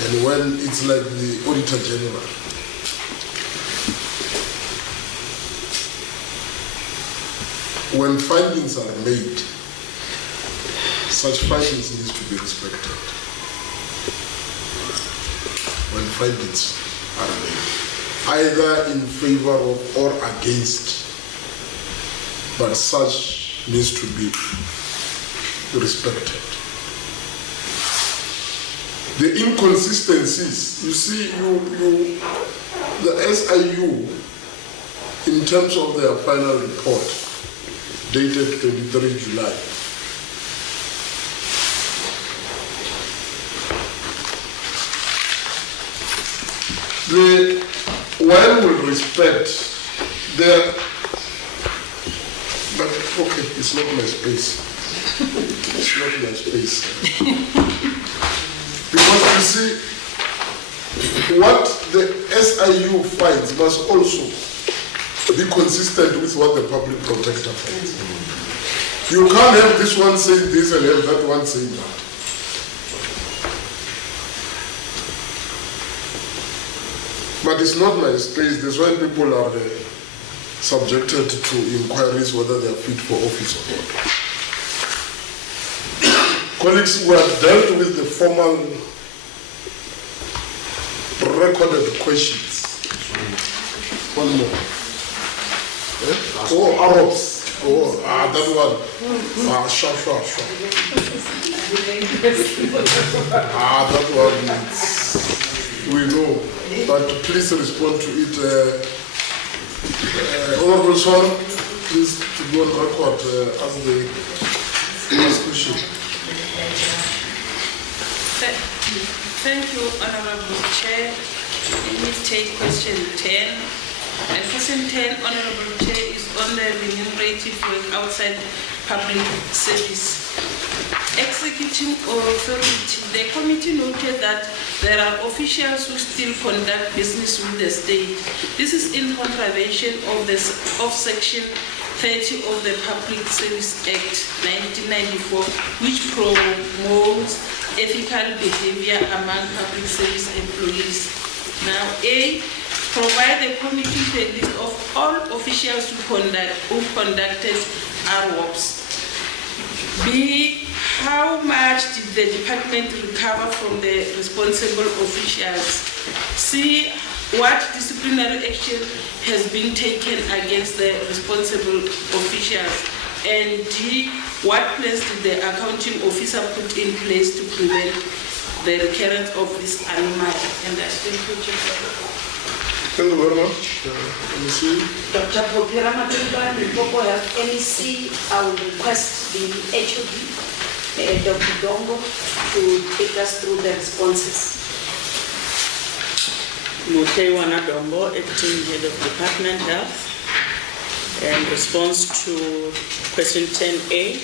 And when it's like the Auditor General, when findings are made, such findings need to be respected. When findings are made, either in favor of or against, but such needs to be respected. The inconsistencies, you see, the SIU, in terms of their final report, dated 23 July, one will respect their, but okay, it's not my space. It's not my space. Because you see, what the SIU finds must also be consistent with what the public protector finds. You can't have this one saying this and have that one saying that. But it's not my space. That's why people are subjected to inquiries whether they are fit for office or not. Colleagues, we have dealt with the formal recorded questions. One more. Oh, Arabs. Oh, that one. Sure. That one. We know. But please respond to it. Honorable Swan, please to go on record as the last question. Thank you, Honorable Chair. Let me take question 10. And question 10, Honorable Chair, is on the remunerative work outside public service. Executing authority, the committee noted that there are officials who still conduct business with the state. This is in contravention of Section 30 of the Public Service Act 1994, which promotes ethical behavior among public service employees. Now, A, provide the committee with a list of all officials who conducted RWOPs. B, how much did the department recover from the responsible officials? C, what disciplinary action has been taken against the responsible officials? And D, what plans did the accounting officer put in place to prevent the recurrence of this anomaly? And that's been put. Thank you very much. Dr. Propira Matuba, Limpopo Health NEC, I will request the HOD, Dr. Dongo, to take us through the responses. Mutewana Dongo, Acting Head of Department Health. In response to question 10A,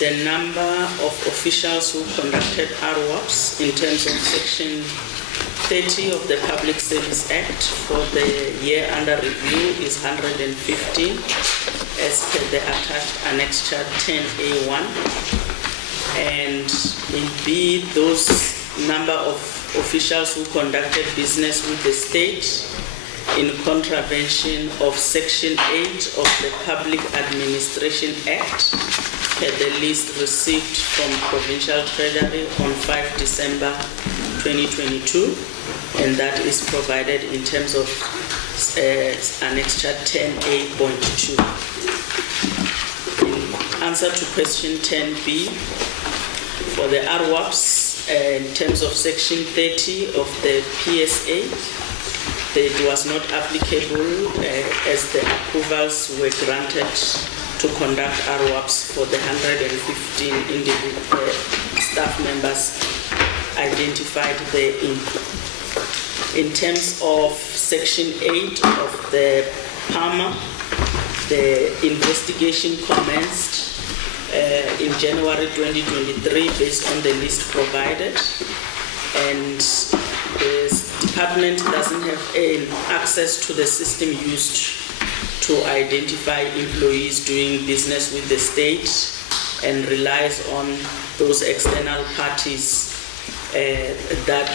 the number of officials who conducted RWOPs in terms of Section 30 of the Public Service Act for the year under review is 115 as per the attached annexure 10A1. And in B, those number of officials who conducted business with the state in contravention of Section 8 of the Public Administration Act per the list received from Provincial Treasury on 5 December 2022, and that is provided in terms of Annexure 10A.2. In answer to question 10B, for the RWAPs, in terms of Section 30 of the PSA, it was not applicable as the approvals were granted to conduct RWAPs for the 115 individual staff members identified therein. In terms of Section 8 of the PAMA, the investigation commenced in January 2023 based on the list provided, and the department doesn't have access to the system used to identify employees doing business with the state and relies on those external parties that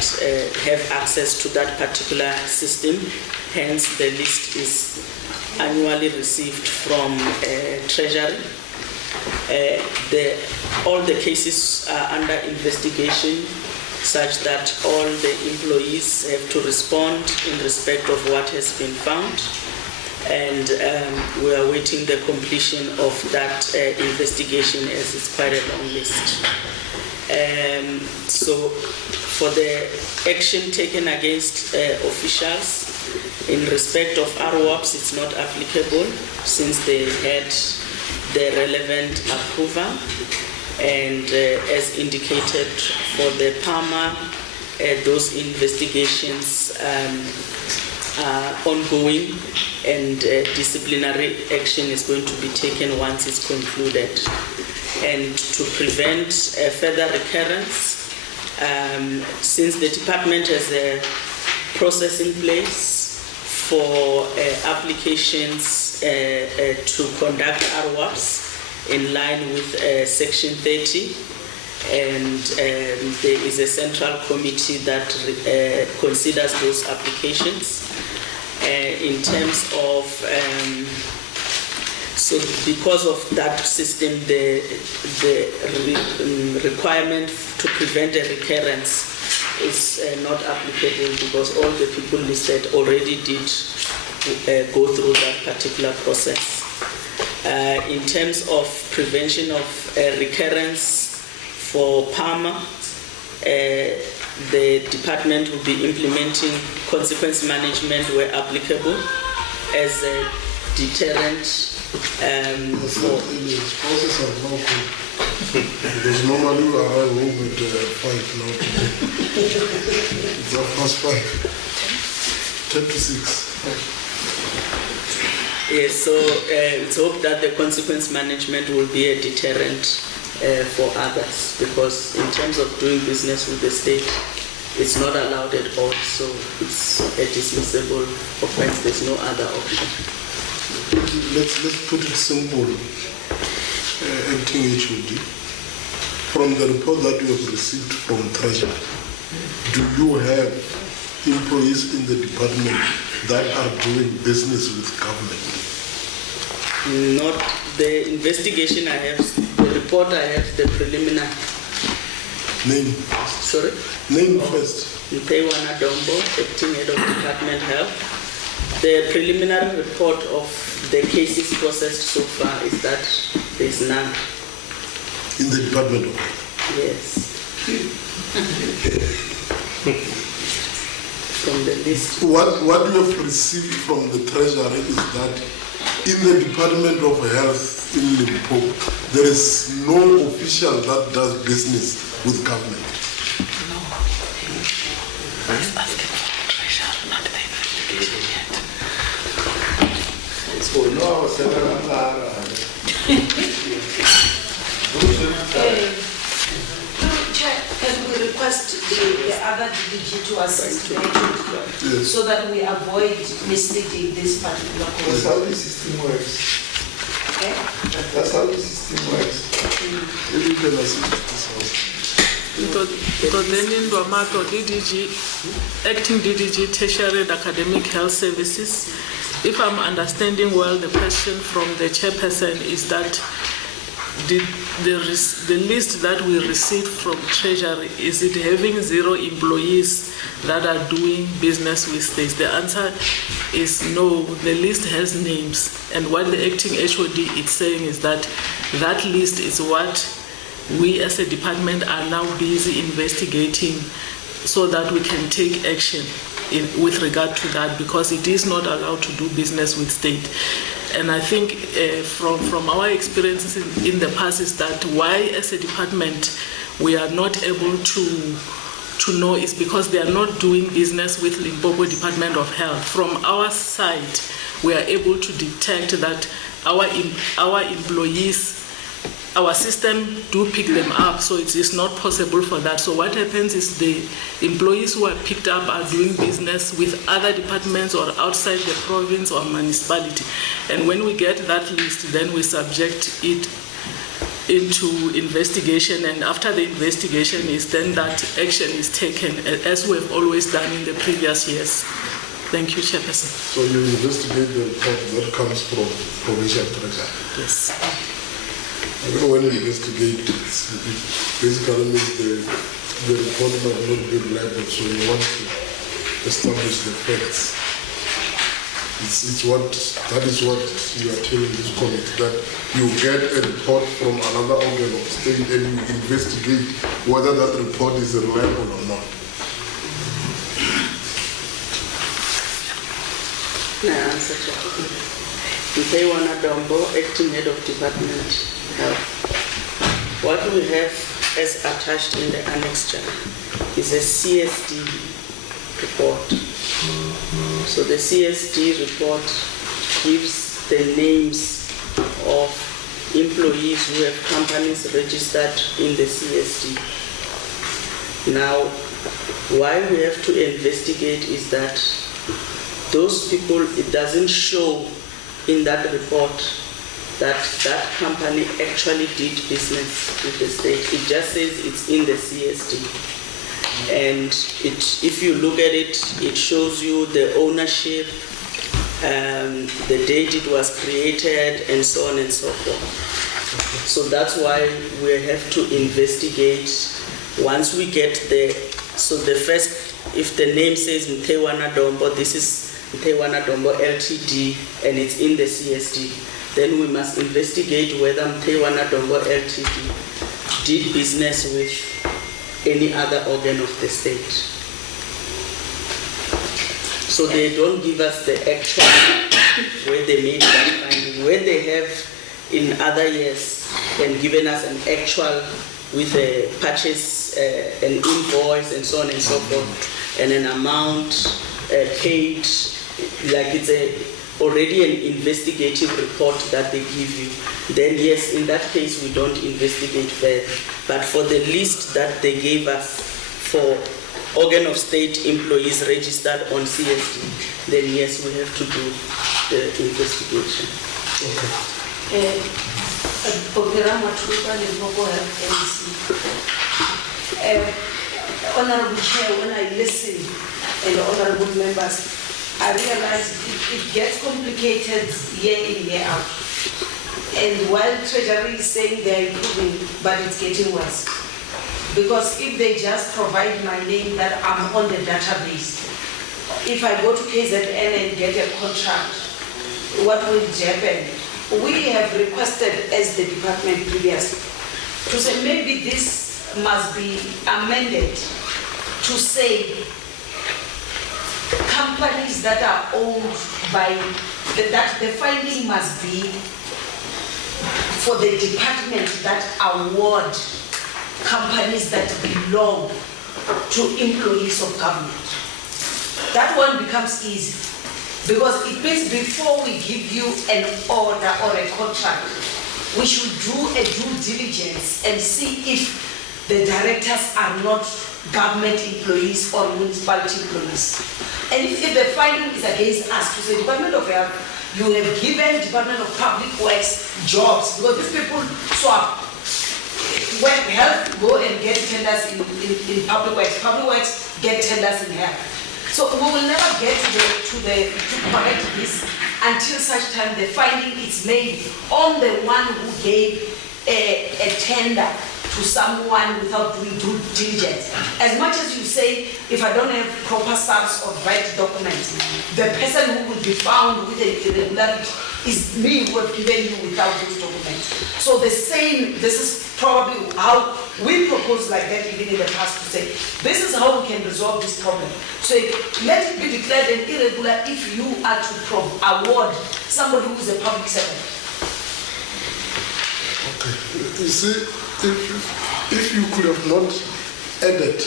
have access to that particular system. Hence, the list is annually received from Treasury. All the cases are under investigation, such that all the employees have to respond in respect of what has been found, and we are waiting the completion of that investigation, as it's quite a long list. So for the action taken against officials in respect of RWAPs, it's not applicable since they had the relevant approval, and as indicated for the PAMA, those investigations are ongoing, and disciplinary action is going to be taken once it's concluded. And to prevent further recurrence, since the department has a process in place for applications to conduct RWAPs in line with Section 30, and there is a central committee that considers those applications. In terms of so because of that system, the requirement to prevent a recurrence is not applicable, because all the people listed already did go through that particular process. In terms of prevention of recurrence for PAMA, the department will be implementing consequence management where applicable as a deterrent. For the process of now, because normally we arrive home at 5 now. It's 5:10 to 6. Yes, so it's hoped that the consequence management will be a deterrent for others, because in terms of doing business with the state, it's not allowed at all, so it's a dismissible offense. There's no other option. Let's put it simple, acting HOD. From the report that you have received from Treasury, do you have employees in the department that are doing business with government? Not the investigation I have, the report I have, the preliminary. Name. Sorry? Name first. Mpeiwana Dombo, acting head of Department Health. The preliminary report of the cases processed so far is that there is none. In the Department of Yes. From the list. What you have received from the Treasury is that in the Department of Health in Limpopo, there is no official that does business with government. No. Chair, can we request the other DDG to assist the HOD, Yes. so that we avoid misleading this particular That's course? how the system works. Okay? That's how the system works. If you can assist this house. Todeni Ndwamato, DDG, Acting DDG, Tertiary and Academic Health Services. If I'm understanding well, the question from the chairperson is that the list that we received from Treasury, is it having 0 employees that are doing business with states? The answer is no. The list has names, and what the acting HOD is saying is that that list is what we as a department are now busy investigating so that we can take action with regard to that, because it is not allowed to do business with state. And I think from our experiences in the past is that why as a department we are not able to know is because they are not doing business with Limpopo Department of Health. From our side, we are able to detect that our employees, our system do pick them up, so it is not possible for that. So what happens is the employees who are picked up are doing business with other departments or outside the province or municipality. And when we get that list, then we subject it into investigation, and after the investigation is then that action is taken, as we have always done in the previous years. Thank you, Chairperson. So you investigate the report that comes from Provincial Treasury? Yes. I don't know when you investigate, it basically means the report might not be reliable, so you want to establish the facts. That is what you are telling this committee, that you get a report from another organ of state and you investigate whether that report is reliable or not. answer Mpewana Dombo, Acting Head of Department Health. What we have as attached in the annexure is a CSD report. So the CSD report gives the names of employees who have companies registered in the CSD. Now, why we have to investigate is that those people, it doesn't show in that report that that company actually did business with the state. It just says it's in the CSD. And if you look at it, it shows you the ownership, the date it was created, and so on and so forth. So that's why we have to investigate. Once we get the, so the first, if the name says Mpewana Dombo, this is Mpewana Dombo Ltd, and it's in the CSD, then we must investigate whether Mpewana Dombo Ltd did business with any other organ of the state. So they don't give us the actual where they made that finding. Where they have in other years and given us an actual with a purchase, an invoice, and so on and so forth, and an amount paid, like it's already an investigative report that they give you, then yes, in that case we don't investigate further. But for the list that they gave us for organ of state employees registered on CSD, then yes, we have to do the investigation. Okay. Honorable Chair, when I listen, and honorable members, I realize it gets complicated year in, year out. And while Treasury is saying they're improving, but it's getting worse. Because if they just provide my name that I'm on the database, if I go to KZN and get a contract, what will happen? We have requested as the department previously to say maybe this must be amended to say companies that are owned by, that the finding must be for the department that award companies that belong to employees of government. That one becomes easy because it means before we give you an order or a contract, we should do a due diligence and see if the directors are not government employees or municipality employees. And if the finding is against us, to say Department of Health, you have given Department of Public Works jobs, because these people swap. When health go and get tenders in public works get tenders in health. So we will never get to correct this until such time the finding is made on the one who gave a tender to someone without doing due diligence. As much as you say, if I don't have proper SARS or right documents, the person who will be found with an irregularity is me who have given you without those documents. So the same, this is probably how we propose like that even in the past to say, this is how we can resolve this problem. So let it be declared an irregular if you are to award somebody who is a public servant. Okay. You see, if you could have not added,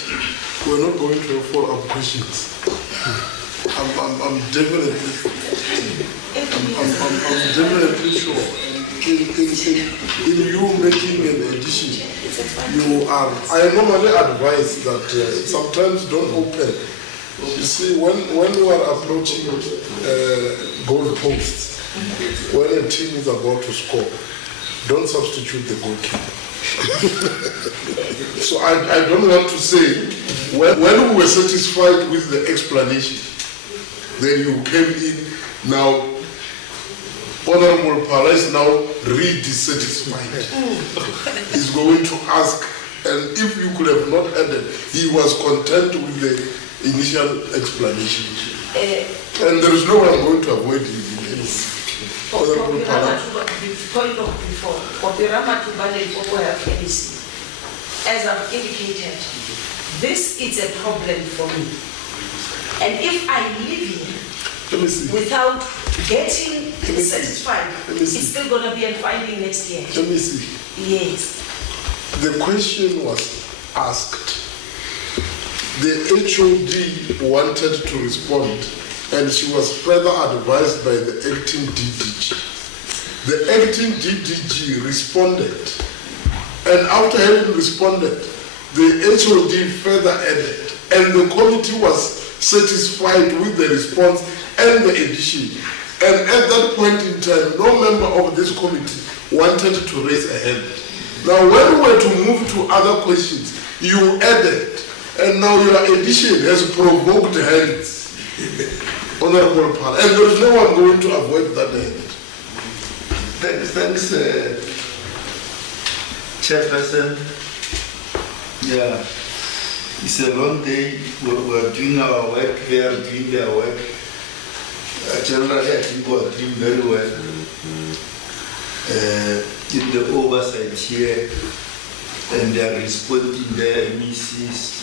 we're not going to have follow-up questions. I'm definitely sure. In you making an addition, you are. I normally advise that sometimes don't open. You see, when you are approaching goal posts, when a team is about to score, don't substitute the goalkeeper. So I don't want to say, when we were satisfied with the explanation, then you came in, now Honorable Pala is now really dissatisfied. He's going to ask, and if you could have not added, he was content with the initial explanation. And there is no way I'm going to avoid him in any. Honorable Pala. As I've indicated, this is a problem for me. And if I live here without getting satisfied, it's still going to be a finding next year. Let me see. Yes. The question was asked. The HOD wanted to respond, and she was further advised by the acting DDG. The acting DDG responded, and after having responded, the HOD further added, and the committee was satisfied with the response and the addition. And at that point in time, no member of this committee wanted to raise a hand. Now, when we were to move to other questions, you added, and now your addition has provoked hands, Honorable Pala, and there is no one going to avoid that hand. Thanks, Chairperson. Yeah, it's a long day. We're doing our work, they are doing their work. Generally, I think we are doing very well in the oversight here, and they are responding their misses.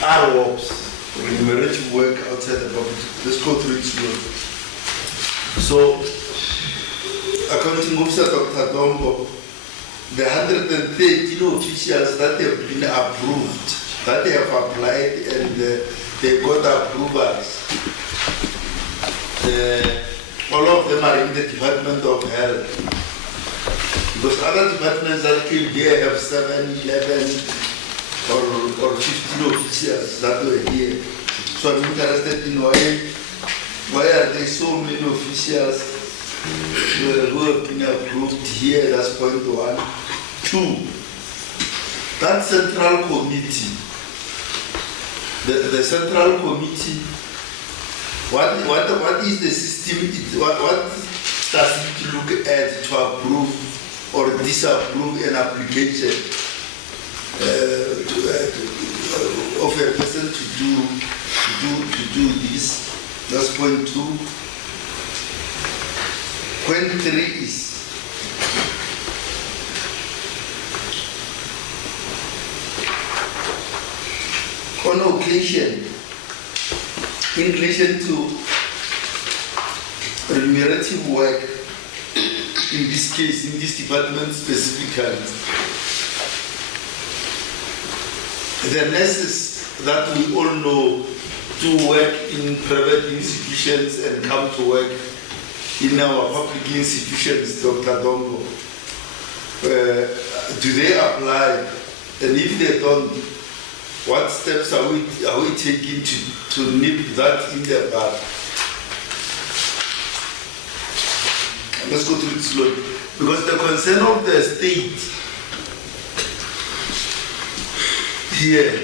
RWOPs, remunerative work outside the government. Let's go through it slowly. So, Accounting Officer Dr. Dombo, the 113 officials that have been approved, that they have applied and they got approvals, all of them are in the Department of Health. Because other departments that came here have 7, 11, or 15 officials that were here. So I'm interested in why are there so many officials who have been approved here? That's point 1. 2, that central committee, the central committee, what is the system, what does it look at to approve or disapprove an application of a person to do this? That's point 2. Point 3 is on occasion, in relation to remunerative work, in this case, in this department specifically, the nurses that we all know do work in private institutions and come to work in our public institutions, Dr. Dombo, do they apply? And if they don't, what steps are we taking to nip that in the bud? Let's go through it slowly. Because the concern of the state here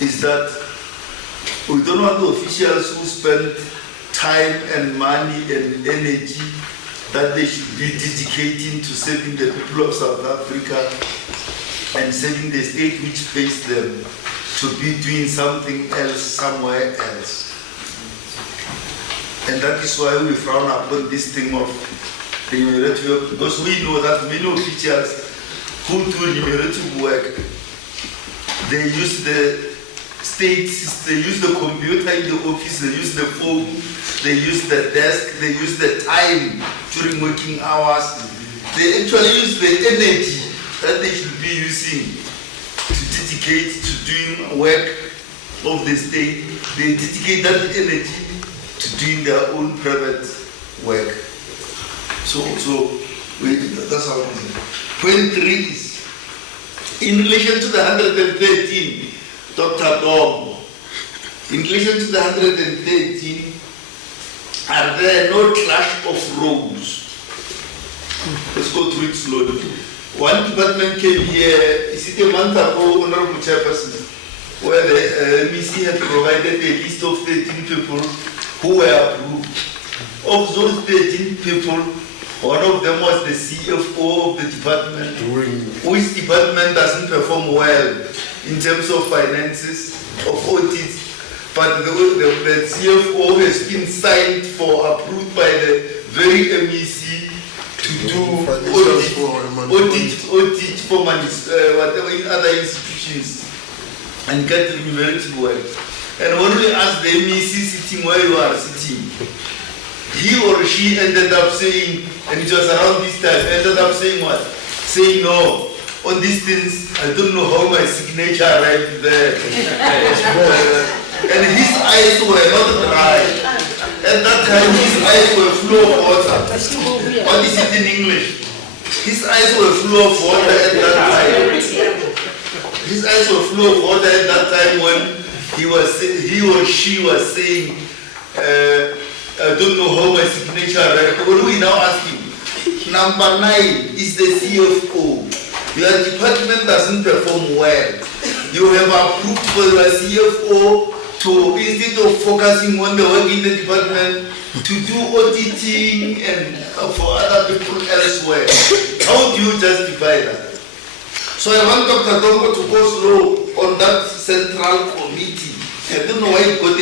is that we don't want the officials who spend time and money and energy that they should be dedicating to serving the people of South Africa and serving the state which pays them to be doing something else somewhere else. And that is why we frown upon this thing of remunerative work, because we know that many officials who do remunerative work, they use the state, they use the computer in the office, they use the phone, they use the desk, they use the time during working hours. They actually use the energy that they should be using to dedicate to doing work of the state. They dedicate that energy to doing their own private work. That's how it is. Point 3 is, in relation to the 113, Dr. Dom, in relation to the 113, are there no clash of roles? Let's go through it slowly. One department came here, is it a month ago, Honorable Chairperson, where the MEC had provided a list of 13 people who were approved. Of those 13 people, one of them was the CFO of the department, which department doesn't perform well in terms of finances, of audits, but the CFO has been signed for, approved by the very MEC to do audit for whatever in other institutions and get remunerative work. And when we ask the MEC sitting where you are sitting, he or she ended up saying, and it was around this time, ended up saying what? Saying no, on these things, I don't know how my signature arrived there. And his eyes were not dry. At that time, his eyes were full of water. What is it in English? His eyes were full of water at that time. His eyes were full of water at that time when he or she was saying, I don't know how my signature arrived. What do we now ask him? Number 9 is the CFO. Your department doesn't perform well. You have approved for your CFO to, instead of focusing on the work in the department, to do auditing and for other people elsewhere. How do you justify that? So I want Dr. Dongo to go slow on that central committee. I don't know why he got a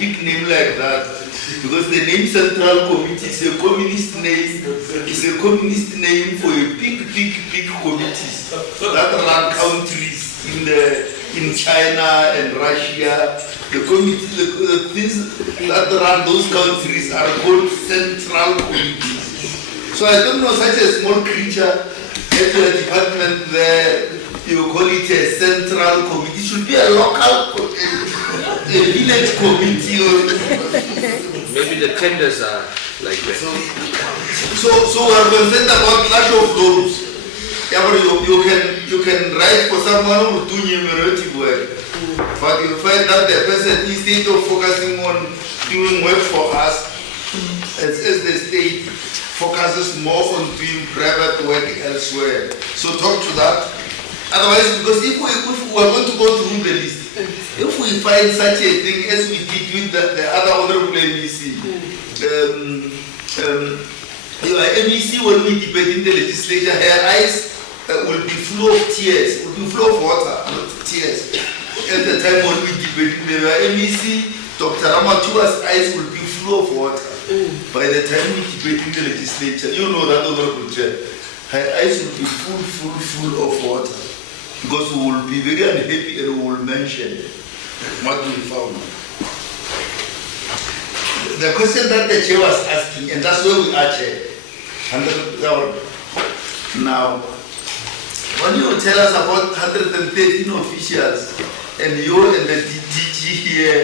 big name like that. Because the name Central Committee is a communist name. It's a communist name for a big committees that run countries in China and Russia. The things that run those countries are called Central Committees. So I don't know, such a small creature at your department there, you call it a Central Committee. It should be a local, a village committee or... Maybe the tenders are like that. So we're concerned about clash of roles. You can write for someone who do remunerative work, but you find that the person, instead of focusing on doing work for us, as the state focuses more on doing private work elsewhere. So talk to that. Otherwise, because if we are going to go through the list, if we find such a thing as we did with the other honorable MEC, your MEC, when we debate in the legislature, her eyes will be full of tears, will be full of water, not tears. At the time when we debate in the MEC, Dr. Ramatua's eyes will be full of water. By the time we debate in the legislature, you know that, honorable chair, her eyes will be full of water. Because we will be very unhappy and we will mention what we found. The question that the chair was asking, and that's where we are, chair. Now, when you tell us about 113 officials, and you and the DG here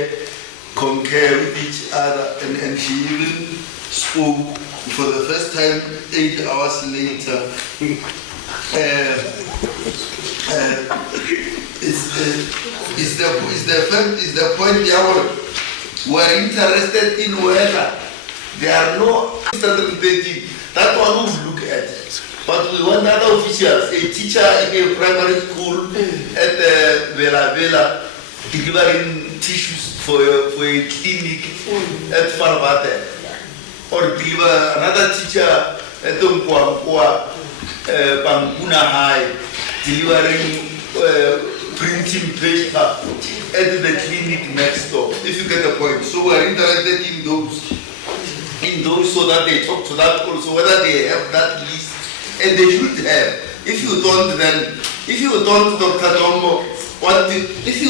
concur with each other, and she even spoke for the first time 8 hours later, is the point here. We're interested in whether there are no 113. That one we'll look at. But we want other officials, a teacher in a primary school at Vela delivering tissues for a clinic at Farvate, or deliver another teacher at Banguna High, delivering printing paper at the clinic next door, if you get the point. So we are interested in those so that they talk to that also, whether they have that list, and they should have. If you don't, Dr. Tombo, if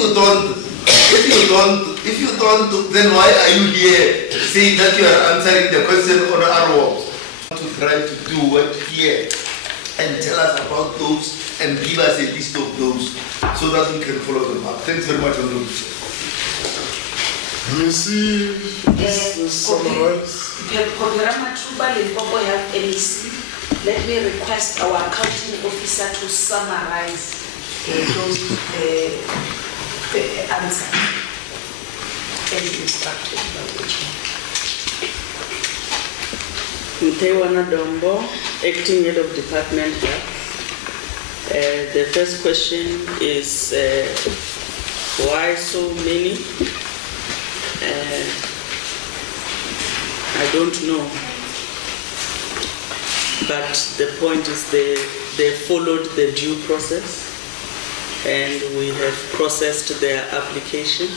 you don't, then why are you here saying that you are answering the question on our to try to do work here and tell us about those and give us a list of those so that we can follow them up. Thanks very much, Honorable Chair. Let me see this summarize. Programa Truba Limpopo have NEC. Let me request our accounting officer to summarize those answers as instructed by the chair. Mtewana Dombo, Acting Head of Department Health. The first question is why so many? I don't know. But the point is they followed the due process, and we have processed their application,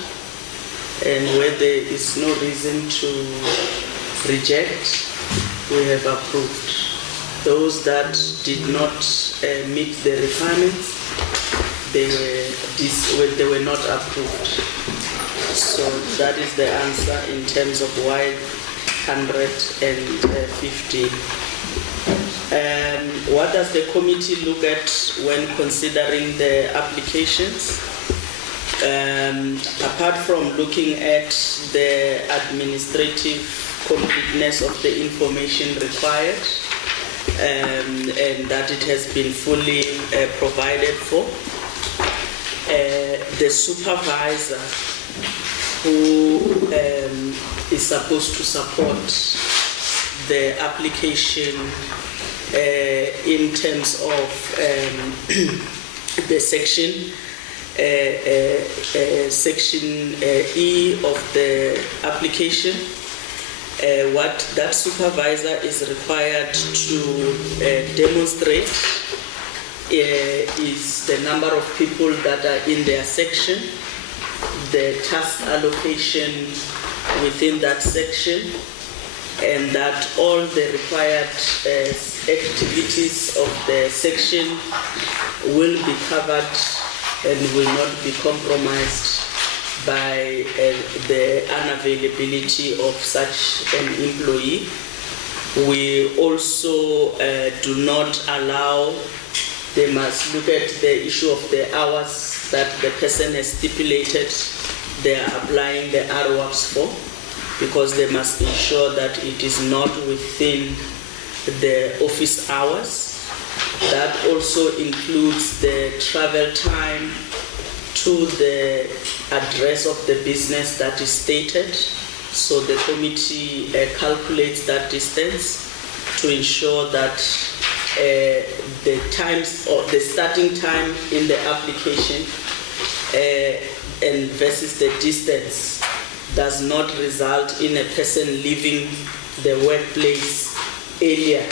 and where there is no reason to reject, we have approved. Those that did not meet the requirements, they were not approved. So that is the answer in terms of why 150. What does the committee look at when considering the applications? Apart from looking at the administrative completeness of the information required, and that it has been fully provided for, the supervisor who is supposed to support the application in terms of the section E of the application. What that supervisor is required to demonstrate is the number of people that are in their section, the task allocation within that section, and that all the required activities of the section will be covered and will not be compromised by the unavailability of such an employee. We also do not allow, they must look at the issue of the hours that the person has stipulated they are applying the RWAPs for, because they must ensure that it is not within the office hours. That also includes the travel time to the address of the business that is stated. So the committee calculates that distance to ensure that the times or the starting time in the application and versus the distance does not result in a person leaving the workplace earlier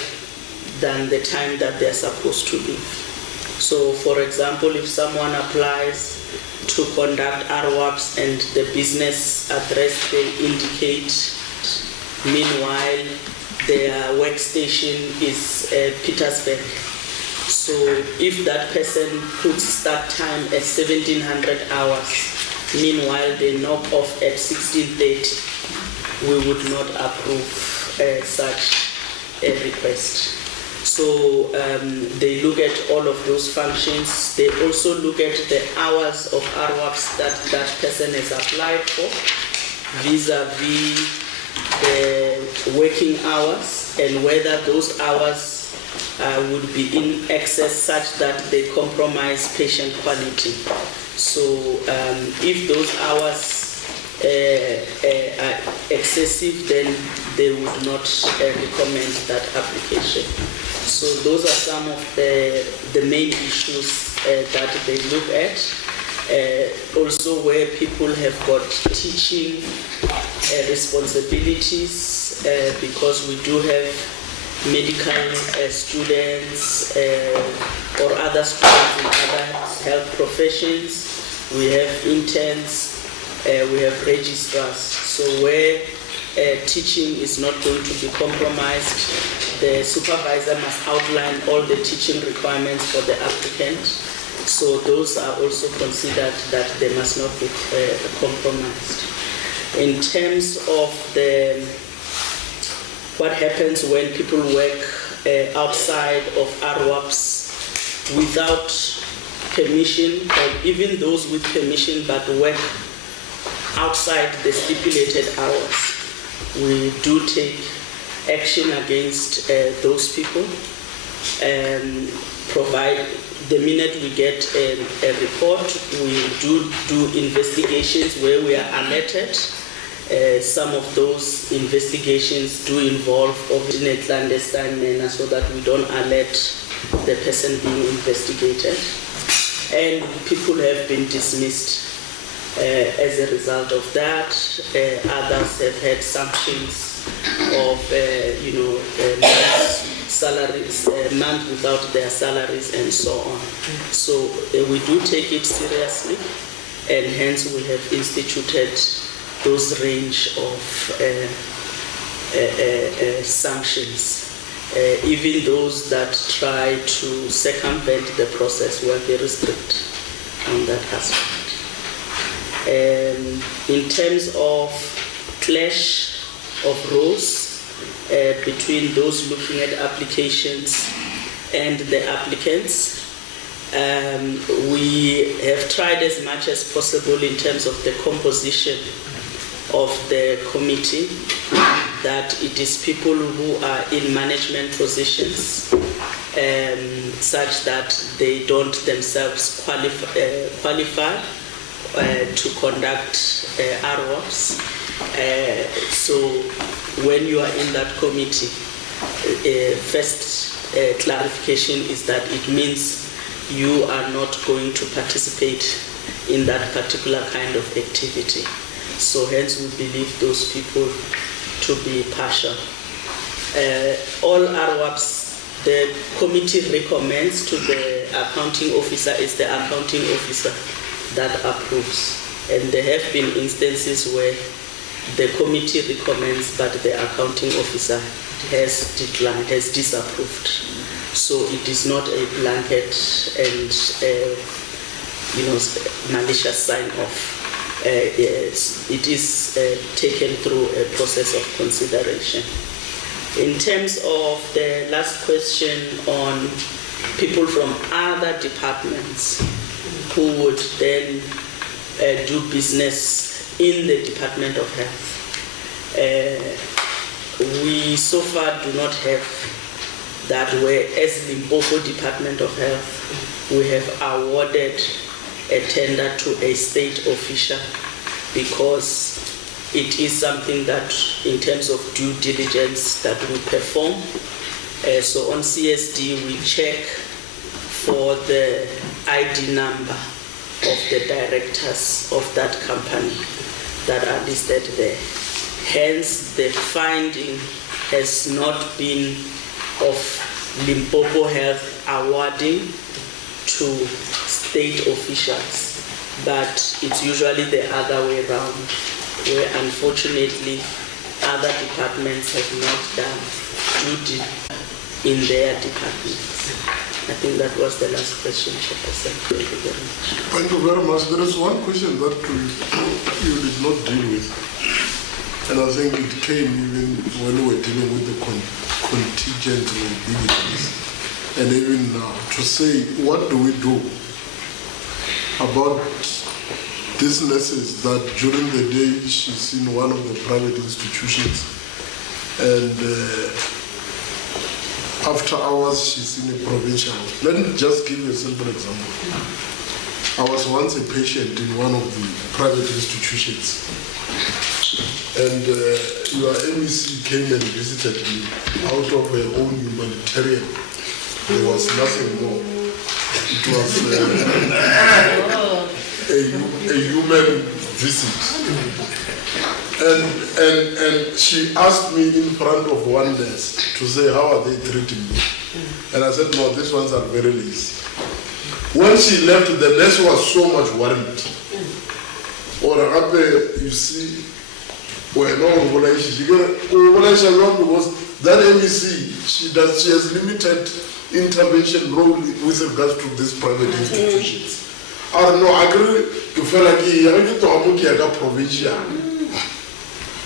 than the time that they're supposed to leave. So for example, if someone applies to conduct RWAPs and the business address they indicate, meanwhile their workstation is Petersburg. So if that person puts start time at 1700 hours, meanwhile they knock off at 1630, we would not approve such a request. So they look at all of those functions. They also look at the hours of RWAPs that that person has applied for, vis-a-vis the working hours, and whether those hours would be in excess such that they compromise patient quality. So if those hours are excessive, then they would not recommend that application. So those are some of the main issues that they look at. Also where people have got teaching responsibilities, because we do have medical students or other students in other health professions. We have interns, we have registrars. So where teaching is not going to be compromised, the supervisor must outline all the teaching requirements for the applicant. So those are also considered that they must not be compromised. In terms of what happens when people work outside of RWAPs without permission, or even those with permission but work outside the stipulated hours, we do take action against those people and provide. The minute we get a report, we do investigations where we are alerted. Some of those investigations do involve in a clandestine manner so that we don't alert the person being investigated. And people have been dismissed as a result of that. Others have had sanctions of, salaries, a month without their salaries and so on. So we do take it seriously, and hence we have instituted those range of sanctions. Even those that try to circumvent the process, we are very strict on that aspect. In terms of clash of roles between those looking at applications and the applicants, we have tried as much as possible in terms of the composition of the committee that it is people who are in management positions, such that they don't themselves qualify to conduct RWAPs. So when you are in that committee, first clarification is that it means you are not going to participate in that particular kind of activity. So hence we believe those people to be partial. All RWAPs, the committee recommends to the accounting officer, is the accounting officer that approves. And there have been instances where the committee recommends, but the accounting officer has declined, has disapproved. So it is not a blanket and malicious sign-off. It is taken through a process of consideration. In terms of the last question on people from other departments who would then do business in the Department of Health, we so far do not have that, where as Limpopo Department of Health, we have awarded a tender to a state official because it is something that in terms of due diligence that we perform. So on CSD we check for the ID number of the directors of that company that are listed there. Hence the finding has not been of Limpopo Health awarding to state officials, but it's usually the other way around, where unfortunately other departments have not done duty in their departments. I think that was the last question, Chairperson. Thank you very much. Thank you very much. There is one question that you did not deal with, and I think it came even when we were dealing with the contingent liabilities, and even now, to say, what do we do about these nurses that during the day she's in one of the private institutions, and after hours she's in a provincial. Let me just give you a simple example. I was once a patient in one of the private institutions, and your MEC came and visited me out of her own humanitarian. There was nothing more. It was a human visit. And she asked me in front of one nurse to say, how are they treating me? And I said, no, these ones are very lazy. When she left, the nurse was so much worried. Or you see, because that MEC, she has limited intervention role with regards to these private institutions. I don't know, I agree to feel like I provincial.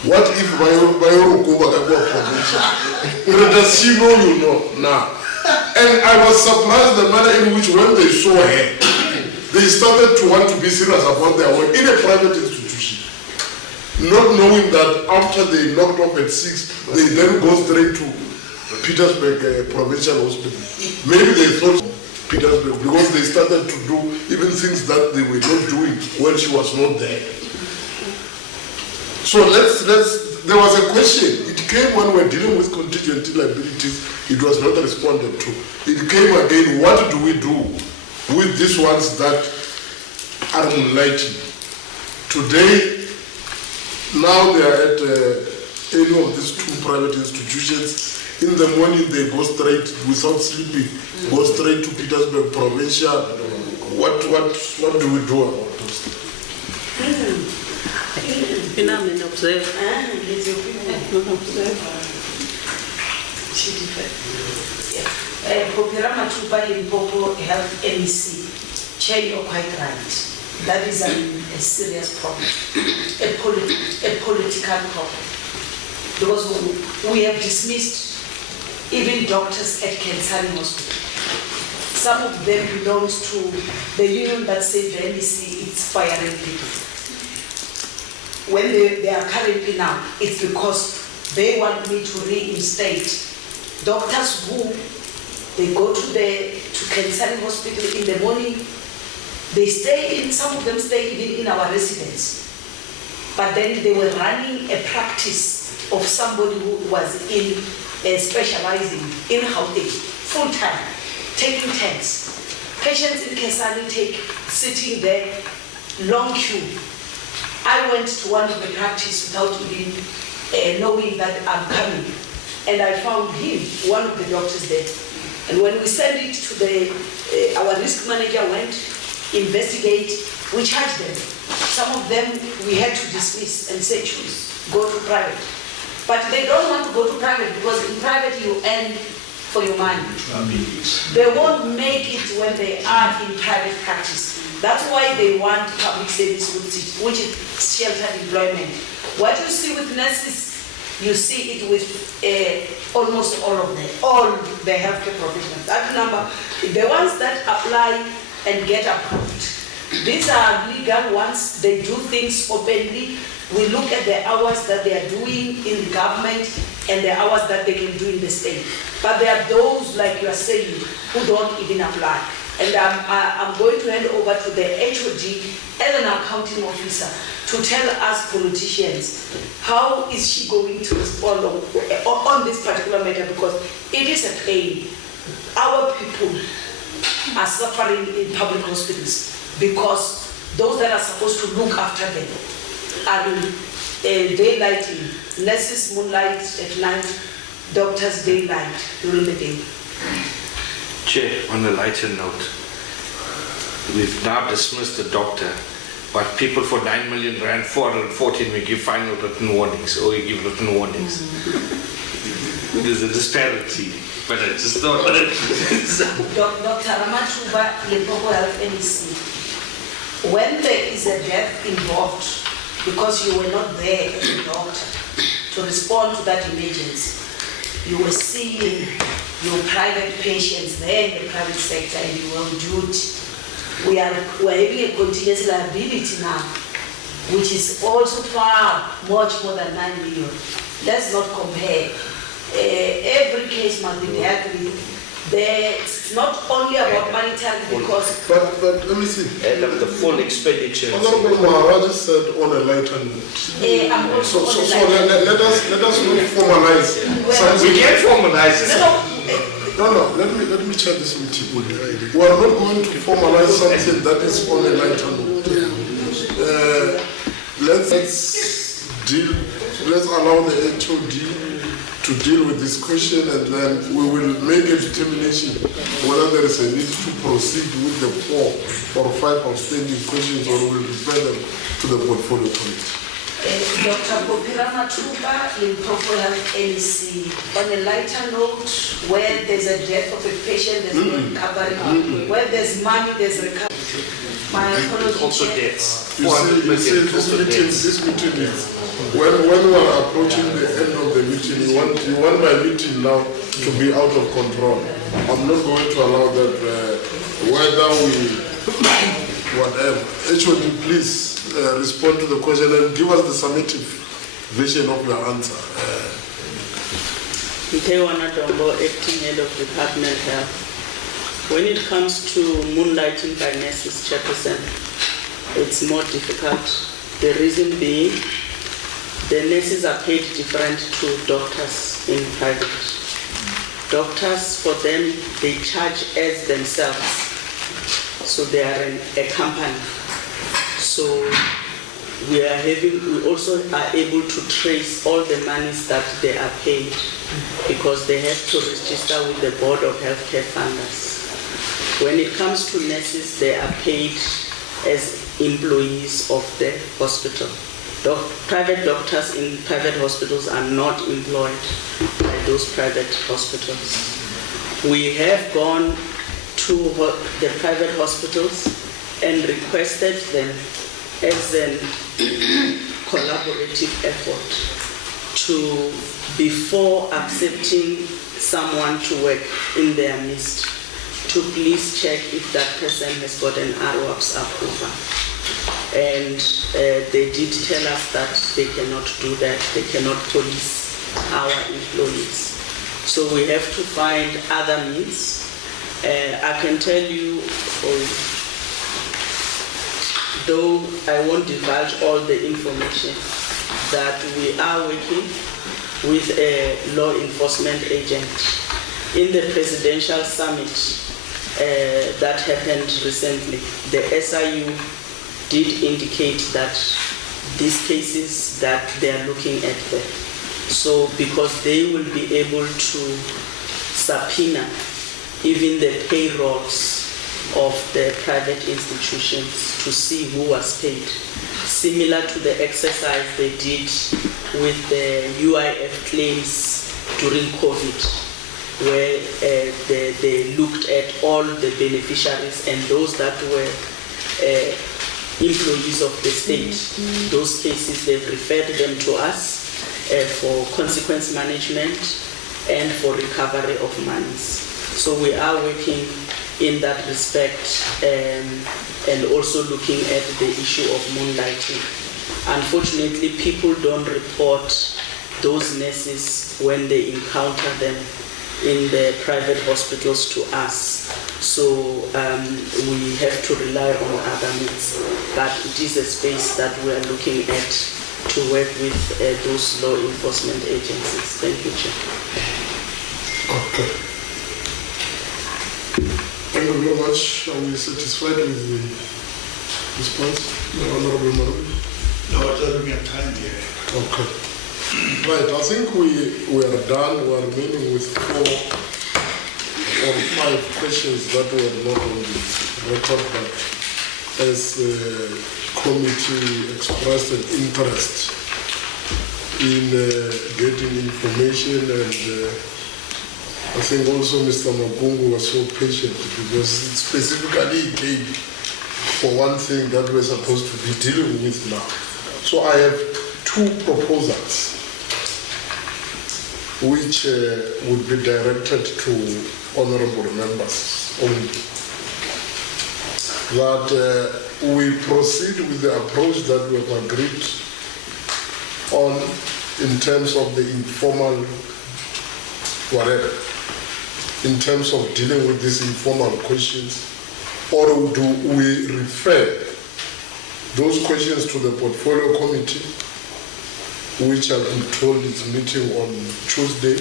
What if Bayorukuba got provincial? Does she know you know now? And I was surprised the manner in which when they saw her, they started to want to be serious about their work in a private institution. Not knowing that after they knocked off at 6, they then go straight to Petersburg Provincial Hospital. Maybe they thought Petersburg because they started to do even things that they were not doing when she was not there. So there was a question. It came when we were dealing with contingent liabilities, it was not responded to. It came again, what do we do with these ones that are moonlighting? Today, now they are at any of these 2 private institutions. In the morning they go straight, without sleeping, go straight to Petersburg Provincial. What do we do about those? Popera Matupa Limpopo Health MEC, Chair, you're quite right. That is a serious problem, a political problem. Because we have dismissed even doctors at Kensani Hospital. Some of them belong to the union that says the MEC is firing people. When they are currently now, it's because they want me to reinstate doctors who they go to Kensani Hospital in the morning. They stay in, some of them stay even in our residence. But then they were running a practice of somebody who was in specializing in Gauteng, full time, taking tests. Patients in Kensani sitting there, long queue. I went to one of the practice without even knowing that I'm coming. And I found him, one of the doctors there. And when we sent it to our risk manager went, investigate, we charged them. Some of them we had to dismiss and say, choose, go to private. But they don't want to go to private because in private you earn for your money. They won't make it when they are in private practice. That's why they want public service, which is sheltered employment. What you see with nurses, you see it with almost all of them, all the healthcare professionals. That number, the ones that apply and get approved. These are legal ones, they do things openly. We look at the hours that they are doing in the government and the hours that they can do in the state. But there are those, like you are saying, who don't even apply. And I'm going to hand over to the HOD as an accounting officer to tell us politicians how is she going to respond on this particular matter, because it is a pain. Our people are suffering in public hospitals because those that are supposed to look after them are in daylighting. Nurses moonlight at night, doctors daylight during the day. Chair, on a lighter note, we've now dismissed the doctor, but people for 9 million rand, 414, we give final written warnings, or we give written warnings. There's a disparity, but I just thought that Dr. Ramatuba, Limpopo Health MEC, when there is a death involved, because you were not there as a doctor to respond to that emergency, you were seeing your private patients there in the private sector and you were on duty. We're having a continuous liability now, which is also far much more than 9 million. Let's not compare. Every case must be dealt with. It's not only about monetary because... But let me see. And the full expenditure. Honorable Maharaj said on a lighter note. I'm also So let us not formalize. We can't formalize it. No, let me check this with you. We are not going to formalize something that is on a lighter note. let's allow the HOD to deal with this question, and then we will make a determination whether there is a need to proceed with the 4 or 5 outstanding questions, or we'll refer them to the portfolio committee. Dr. Bopirama Tuba, Limpopo Health NEC. On a lighter note, where there's a death of a patient, there's no recovery. Where there's money, there's recovery. My apologies. Also Chair. debts. You see this meeting is, when we are approaching the end of the meeting, you want my meeting now to be out of control. I'm not going to allow that, whether we, whatever. HOD, please respond to the question and give us the summative version of your answer. Mtewana Dombo, Acting Head of Department Health. When it comes to moonlighting by nurses, Chairperson, it's more difficult. The reason being, the nurses are paid different to doctors in private. Doctors, for them, they charge as themselves. So they are a company. So we also are able to trace all the monies that they are paid, because they have to register with the Board of Healthcare Funders. When it comes to nurses, they are paid as employees of the hospital. Private doctors in private hospitals are not employed by those private hospitals. We have gone to the private hospitals and requested them as a collaborative effort to, before accepting someone to work in their midst, to please check if that person has got an RWAPS approval. And they did tell us that they cannot do that, they cannot police our employees. So we have to find other means. I can tell you, though I won't divulge all the information, that we are working with a law enforcement agent. In the presidential summit that happened recently, the SIU did indicate that these cases that they are looking at there. So because they will be able to subpoena even the payrolls of the private institutions to see who was paid. Similar to the exercise they did with the UIF claims during COVID, where they looked at all the beneficiaries and those that were employees of the state. Those cases, they've referred them to us for consequence management and for recovery of monies. So we are working in that respect and also looking at the issue of moonlighting. Unfortunately, people don't report those nurses when they encounter them in the private hospitals to us. So we have to rely on other means. But it is a space that we are looking at to work with those law enforcement agencies. Thank you, Chair. Okay. Thank you very much. Are we satisfied with the response, the Honorable Maru? No, it doesn't have time here. Okay. Right, I think we are done. We are remaining with 4 or 5 questions that were not on the record, but as the committee expressed an interest in getting information, and I think also Mr. Magungu was so patient because specifically he came for one thing that we're supposed to be dealing with now. So I have 2 proposals which would be directed to honorable members only. That we proceed with the approach that we have agreed on in terms of the informal whatever, in terms of dealing with these informal questions, or do we refer those questions to the portfolio committee, which I've been told is meeting on Tuesday,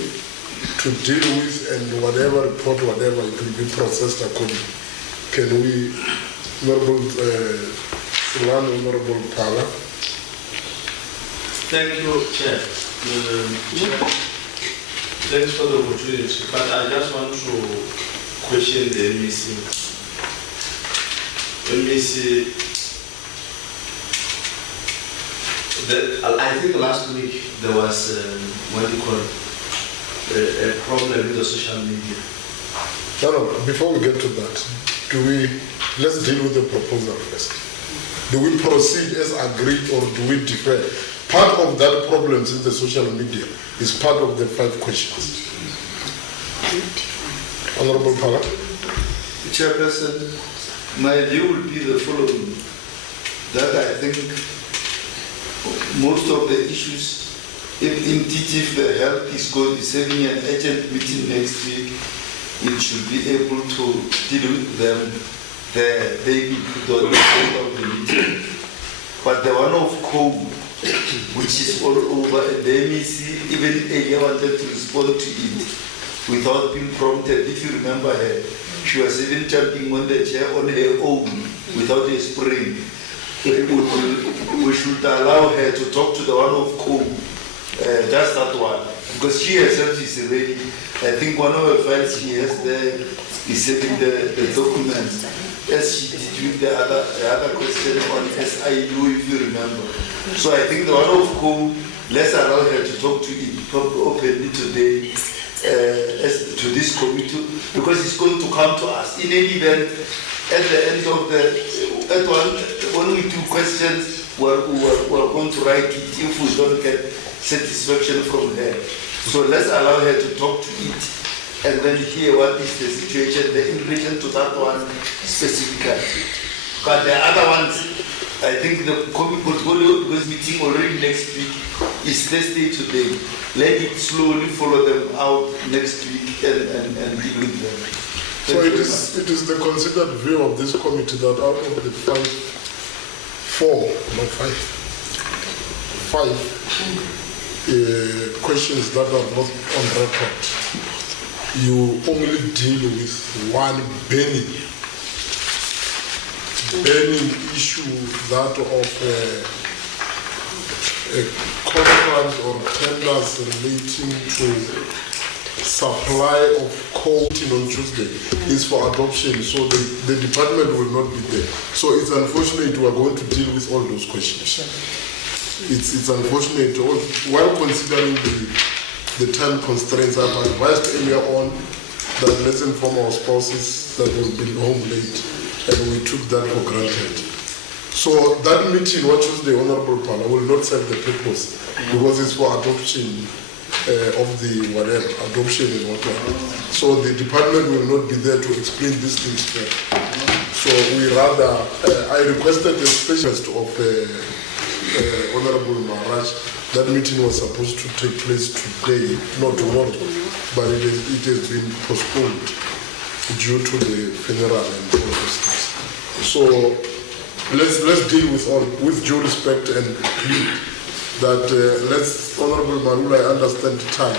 to deal with, and whatever report, whatever, it will be processed accordingly. Can we, Honorable One Honorable Pala. Thank you, Chair. Chair, thanks for the opportunity, but I just want to question the MEC. MEC, I think last week there was, a problem with the social media. No, before we get to that, let's deal with the proposal first. Do we proceed as agreed or do we defer? Part of that problem in the social media is part of the 5 questions. Honorable Pala. Chairperson, my view will be the following, that I think most of the issues, if the health is having an urgent meeting next week, it should be able to deal with them there, they put on the end of the meeting. But the one of COPE, which is all over, and the MEC even earlier wanted to respond to it without being prompted. If you remember her, she was even jumping on the chair on her own without a spring. We should allow her to talk to the one of COPE, just that one, because she herself is ready. I think one of the files she has there is having the documents, as she did with the other question on SIU, if you remember. So I think the one of COPE, let's allow her to talk to it openly today as to this committee, because it's going to come to us. In any event, at the end of when we do questions, we're going to write it if we don't get satisfaction from her. So let's allow her to talk to it and then hear what is the situation in relation to that one specifically. But the other ones, I think the portfolio, because meeting already next week, is Thursday today. Let it slowly follow them out next week and deal with them. So it is the considered view of this committee that out of the 5 questions that are not on record, you only deal with one burning issue, that of a contract or tenders relating to supply of coal on Tuesday is for adoption, so the department will not be there. So it's unfortunate we are going to deal with all those questions. It's unfortunate, while considering the time constraints. I've advised earlier on that let's inform our spouses that will be home late, and we took that for granted. So that meeting, what Tuesday, Honorable Pala, will not serve the purpose because it's for adoption of the whatever, adoption and whatever. So the department will not be there to explain these things there. So we rather, I requested a specialist of Honorable Maharaj. That meeting was supposed to take place today, not tomorrow, but it has been postponed due to the funeral and all those things. So let's deal with due respect and plead that Honorable Marula, I understand the time.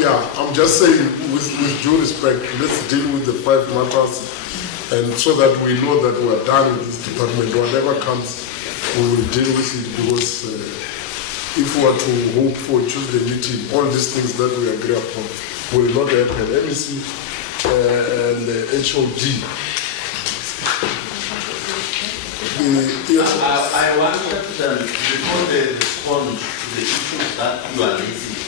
Yeah, I'm just saying with due respect, let's deal with the 5 matters, and so that we know that we are done with this department. Whatever comes, we will deal with it, because if we are to hope for Tuesday meeting, all these things that we agree upon will not happen. MEC and HOD. Yes. I wanted them, before they respond to the issues that you are raising,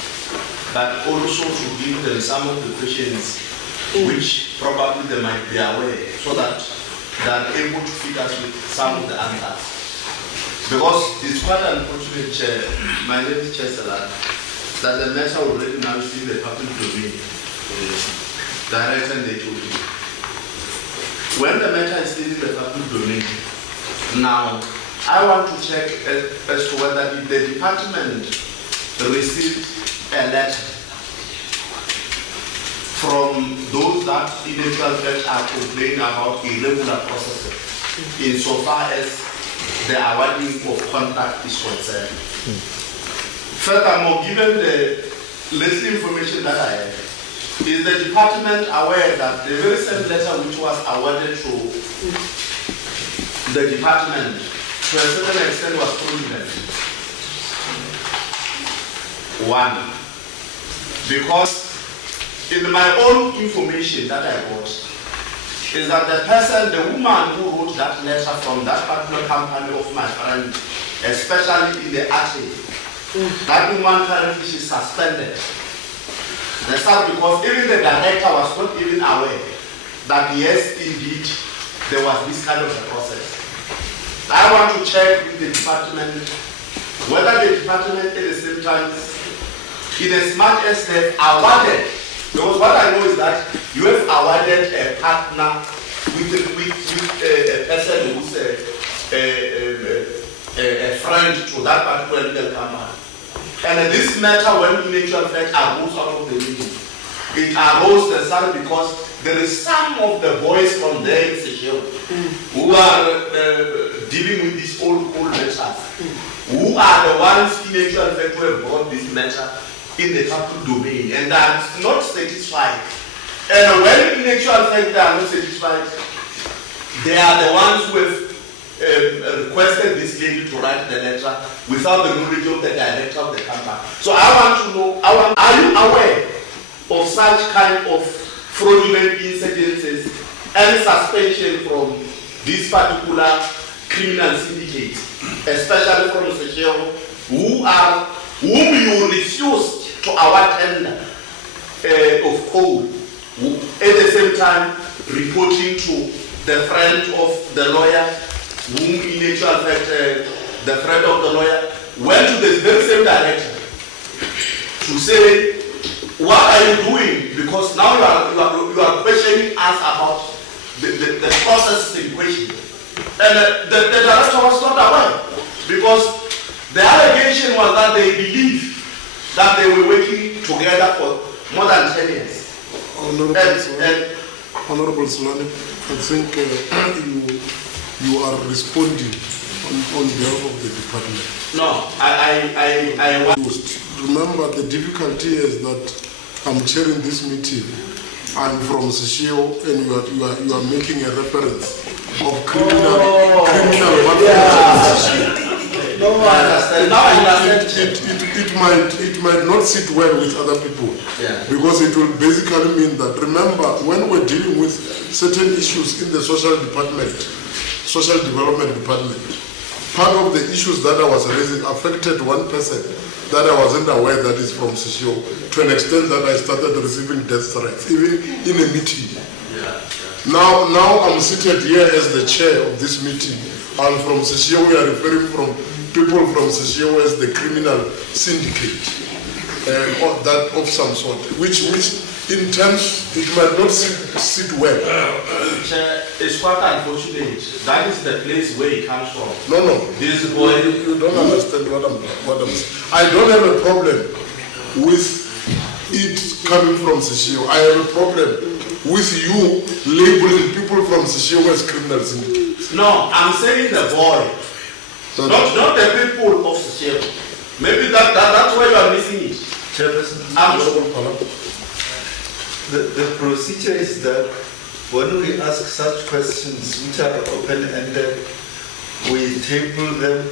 but also to give them some of the questions which probably they might be aware, so that they are able to feed us with some of the answers. Because it's quite unfortunate, my name is Chancellor, that the matter already now is in the public domain, direct and they told you. When the matter is still in the public domain, now I want to check as to whether the department received a letter from those that in actual fact are complaining about irregular processes, insofar as the awarding of contract is concerned. Furthermore, given the little information that I have, is the department aware that the very same letter which was awarded to the department to a certain extent was fraudulent. One, because in my own information that I got, is that the person, the woman who wrote that letter from that particular company of my friend, especially in the attic, that woman currently is suspended. That's not because even the director was not even aware that yes, indeed, there was this kind of a process. I want to check with the department whether the department at the same time, in as much as they've awarded, because what I know is that you have awarded a partner with a person who's a friend to that particular legal company. And this matter, when in actual fact arose out of the meeting, it arose because there is some of the boys from there in Seychelles who are dealing with these old matters, who are the ones in actual fact who have brought this matter in the capital domain, and they are not satisfied. And when in actual fact they are not satisfied, they are the ones who have requested this lady to write the letter without the knowledge of the director of the company. So I want to know, are you aware of such kind of fraudulent incidences and suspension from this particular criminal syndicate, especially from Seychelles, whom you refused to award tender of coal, at the same time reporting to the friend of the lawyer, whom in actual fact the friend of the lawyer went to the very same director to say, what are you doing? Because now you are questioning us about the process in question. And the director was not aware, because the allegation was that they believed that they were working together for more than 10 years. Honorable Solani, I think you are responding on behalf of the department. No, I want. Remember, the difficulty is that I'm chairing this meeting. I'm from Seychelles, and you are making a reference of criminal matters. No, I understand. Now I understand. It might not sit well with other people, because it will basically mean that, remember, when we're dealing with certain issues in the social development department, part of the issues that I was raising affected one person that I wasn't aware that is from Seychelles, to an extent that I started receiving death threats, even in a meeting. Now I'm seated here as the chair of this meeting, and from Seychelles we are referring from people from Seychelles as the criminal syndicate, that of some sort, which in terms it might not sit well. It's quite unfortunate. That is the place where it comes from. No. This boy, you don't understand what I'm saying. I don't have a problem with it coming from Seychelles. I have a problem with you labeling people from Seychelles as criminal syndicates. No, I'm saying the boy. Not the people of Seychelles. Maybe that's why you are missing it. Chairperson, the procedure is that when we ask such questions which are open-ended, we table them.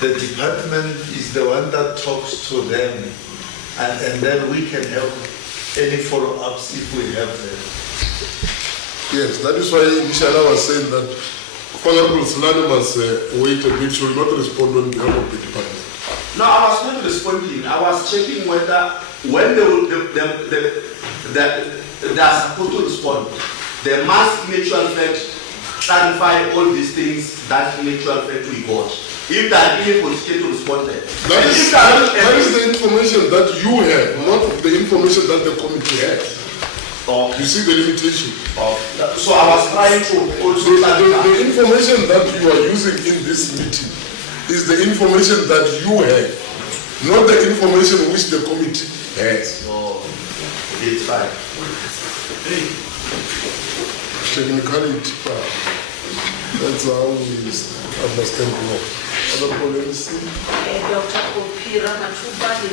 The department is the one that talks to them, and then we can have any follow-ups if we have them. Yes, that is why initially I was saying that Honorable Solani must wait a bit, will not respond on behalf of the department. No, I was not responding. I was checking whether when they are supposed to respond, they must in actual fact clarify all these things that in actual fact we got. If they are in a position to respond there. That is the information that you have, not the information that the committee has. You see the limitation. So I was trying to also the information that you are using in this meeting is the information that you have, not the information which the committee has. Oh, it's fine. Technicality, that's how we understand law. Other policy? Dr. Kopira Matuba, the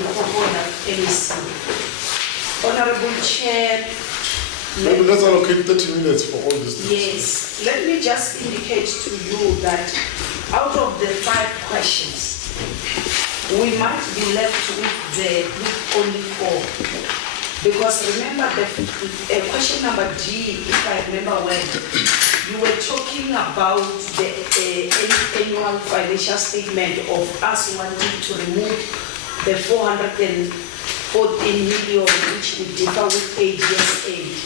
Honorable Chair, Maybe let's allocate 30 minutes for all this. Yes, let me just indicate to you that out of the 5 questions, we might be left with only 4. Because remember question number D, if I remember well, you were talking about the annual financial statement of us wanting to remove the 414 million which we differ with AGSA.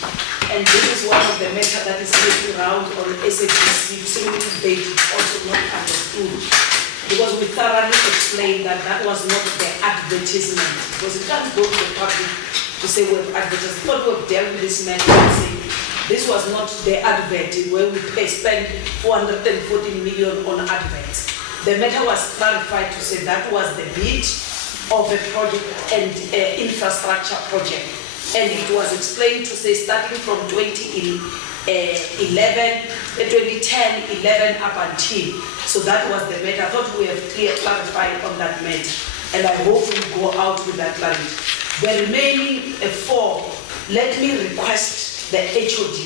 And this is one of the matters that is making around on SAPC, simply they also not understood. Because we thoroughly explained that that was not the advertisement. Because it can't go to the public to say we've advertised. But we've dealt with this matter and say this was not the advert where we spent 414 million on adverts. The matter was clarified to say that was the bid of a project and infrastructure project. And it was explained to say starting from 2010-11 up until. So that was the matter. I thought we have clarified on that matter. And I hope we go out with that clarity. The remaining 4, let me request the HOD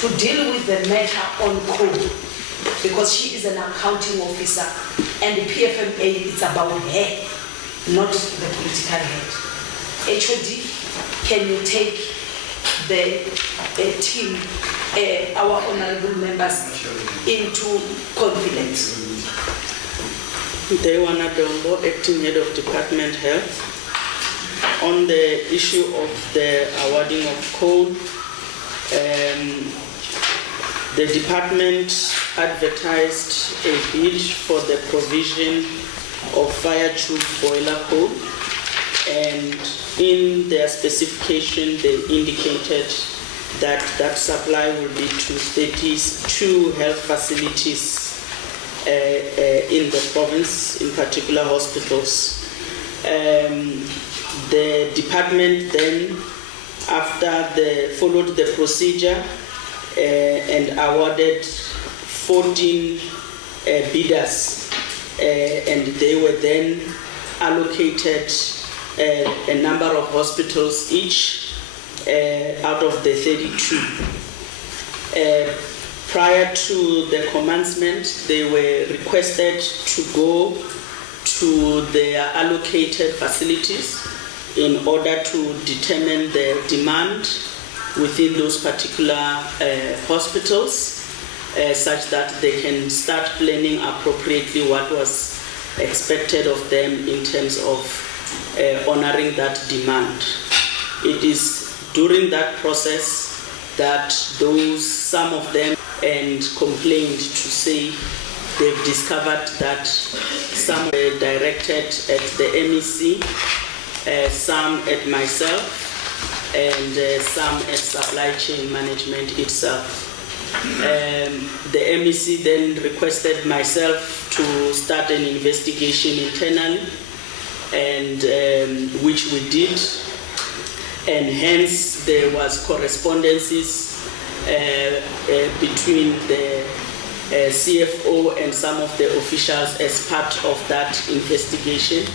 to deal with the matter on code, because she is an accounting officer and the PFMA is about her, not the political head. HOD, can you take the team, our honorable members, into confidence? Dewana Dombo, Acting Head of Department Health. On the issue of the awarding of code, the department advertised a bid for the provision of fire tube boiler code, and in their specification they indicated that that supply will be to 32 health facilities in the province, in particular hospitals. The department then, after followed the procedure and awarded 14 bidders, and they were then allocated a number of hospitals each out of the 32. Prior to the commencement, they were requested to go to their allocated facilities in order to determine the demand within those particular hospitals, such that they can start planning appropriately what was expected of them in terms of honoring that demand. It is during that process that some of them complained to say they've discovered that some were directed at the MEC, some at myself, and some at supply chain management itself. The MEC then requested myself to start an investigation internally, and which we did, and hence there was correspondences between the CFO and some of the officials as part of that investigation,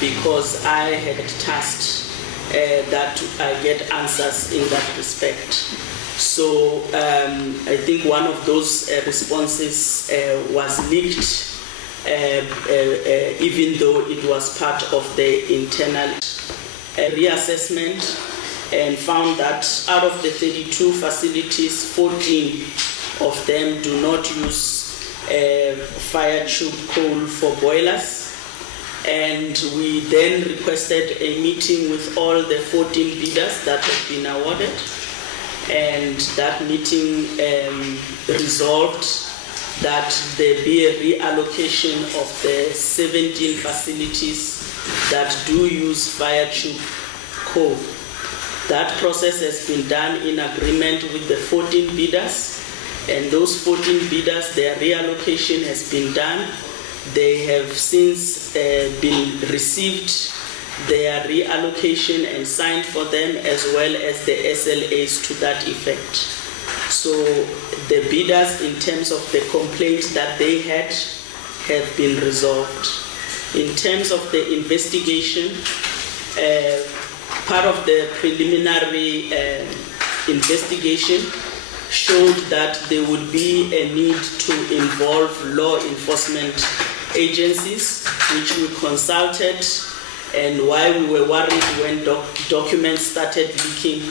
because I had tasked that I get answers in that respect. So I think one of those responses was leaked, even though it was part of the internal reassessment, and found that out of the 32 facilities, 14 of them do not use fire tube coal for boilers. And we then requested a meeting with all the 14 bidders that had been awarded, and that meeting resolved that there be a reallocation of the 17 facilities that do use fire tube coal. That process has been done in agreement with the 14 bidders, and those 14 bidders, their reallocation has been done. They have since been received their reallocation and signed for them, as well as the SLAs to that effect. So the bidders, in terms of the complaints that they had, have been resolved. In terms of the investigation, part of the preliminary investigation showed that there would be a need to involve law enforcement agencies, which we consulted, and why we were worried when documents started leaking,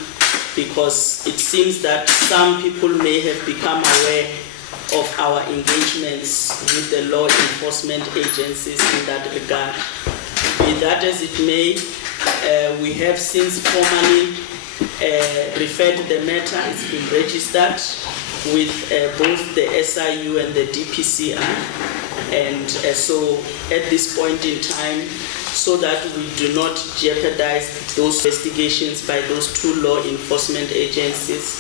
because it seems that some people may have become aware of our engagements with the law enforcement agencies in that regard. Be that as it may, we have since formally referred the matter. It's been registered with both the SIU and the DPCR, and so at this point in time, so that we do not jeopardize those investigations by those two law enforcement agencies,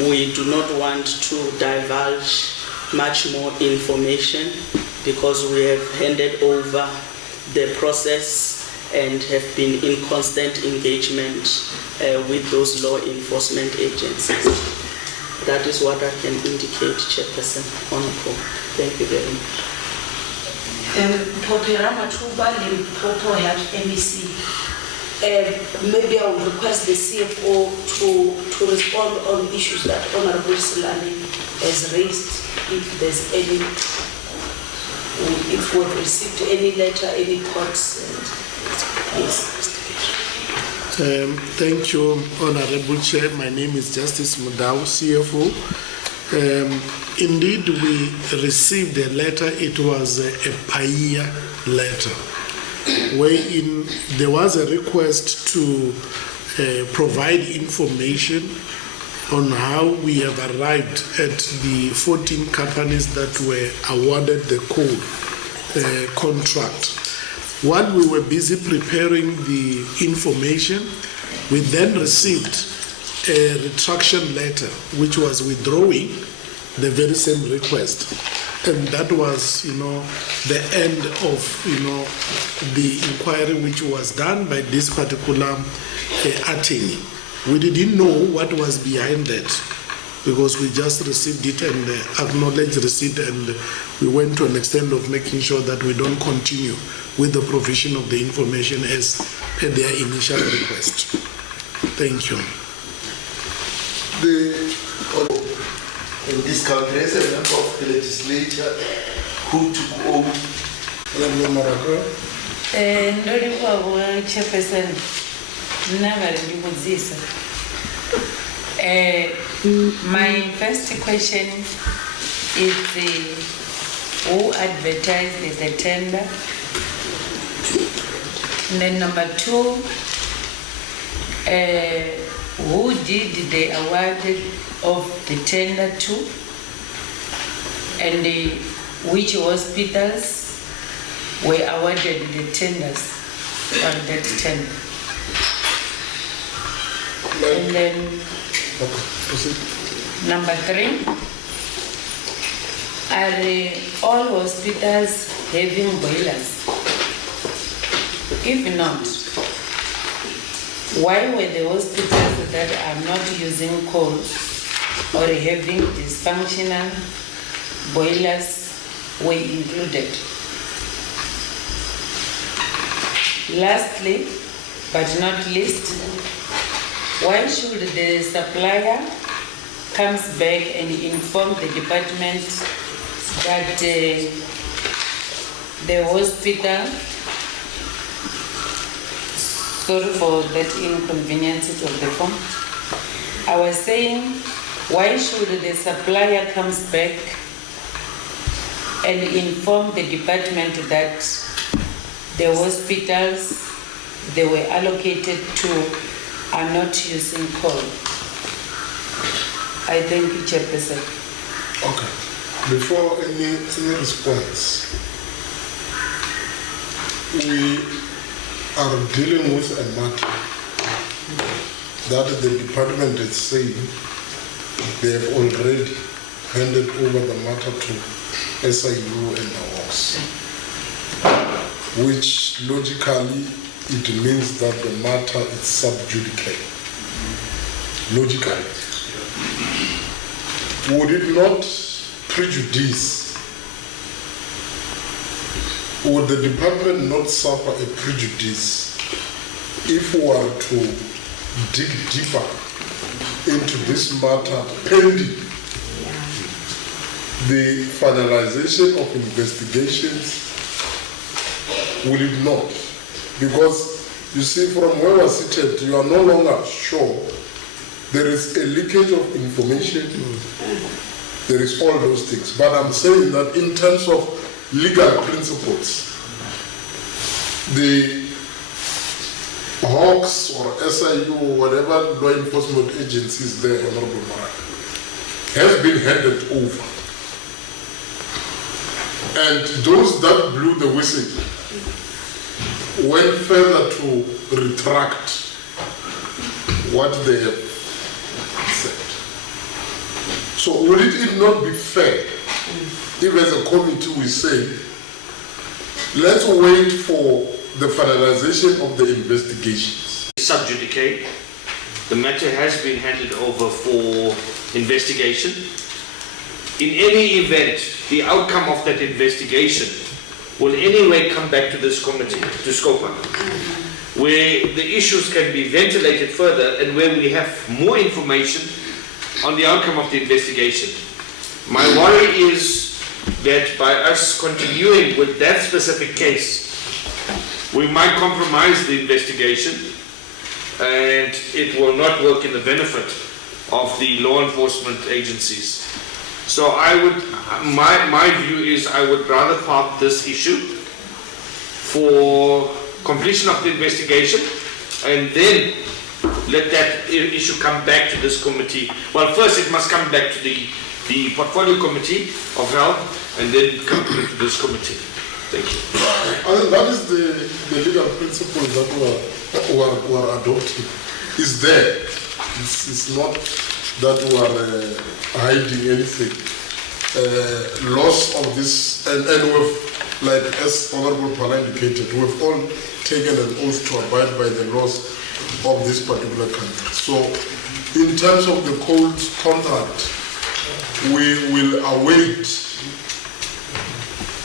we do not want to divulge much more information, because we have handed over the process and have been in constant engagement with those law enforcement agencies. That is what I can indicate, Chairperson, on the call. Thank you very much. Popera Matuba, Limpopo Health MEC. Maybe I will request the CFO to respond on issues that Honorable Silani has raised, if there's any, if we've received any letter, any thoughts. Yes. Thank you, Honorable Chair. My name is Justice Mudau, CFO. Indeed, we received a letter. It was a PAIA letter, wherein there was a request to provide information on how we have arrived at the 14 companies that were awarded the coal contract. While we were busy preparing the information, we then received a retraction letter which was withdrawing the very same request. And that was, the end of, the inquiry which was done by this particular attorney. We didn't know what was behind that, because we just received it and acknowledged receipt, and we went to an extent of making sure that we don't continue with the provision of the information as per their initial request. Thank you. In this country, as a member of the legislature who took oath. Chairperson, my first question is who advertised the tender? And then number two, who did the awarded of the tender to? And which hospitals were awarded the tenders on that tender? And then number three, are all hospitals having boilers? If not, why were the hospitals that are not using coal or having dysfunctional boilers were included? Lastly, but not least, why should the supplier comes back and inform the department that the hospital, sorry for that inconvenience of the form, I was saying, why should the supplier comes back and inform the department that the hospitals they were allocated to are not using coal? I thank you, Chairperson. Okay. Before any response, we are dealing with a matter that the department is saying they have already handed over the matter to SIU and the WOX, which logically it means that the matter is sub judice. Logically. Would it not prejudice, would the department not suffer a prejudice if we were to dig deeper into this matter pending the finalization of investigations, will it not? Because you see, from where we're seated, you are no longer sure. There is a leakage of information. There is all those things. But I'm saying that in terms of legal principles, the Hawks or SIU or whatever law enforcement agencies there, Honorable Mark, has been handed over. And those that blew the whistle went further to retract what they have said. So would it not be fair if as a committee we say, let's wait for the finalization of the investigations? Sub judice, the matter has been handed over for investigation. In any event, the outcome of that investigation will anyway come back to this committee, to SCOPA, where the issues can be ventilated further and where we have more information on the outcome of the investigation. My worry is that by us continuing with that specific case, we might compromise the investigation and it will not work in the benefit of the law enforcement agencies. So I would, my view is I would rather park this issue for completion of the investigation and then let that issue come back to this committee. Well, first it must come back to the portfolio committee of health and then come to this committee. Thank you. I think that is the legal principle that we are adopting. It's there. It's not that we are hiding anything. Loss of this, and we've, like as Honorable Pala indicated, we've all taken an oath to abide by the laws of this particular country. So in terms of the cold contract, we will await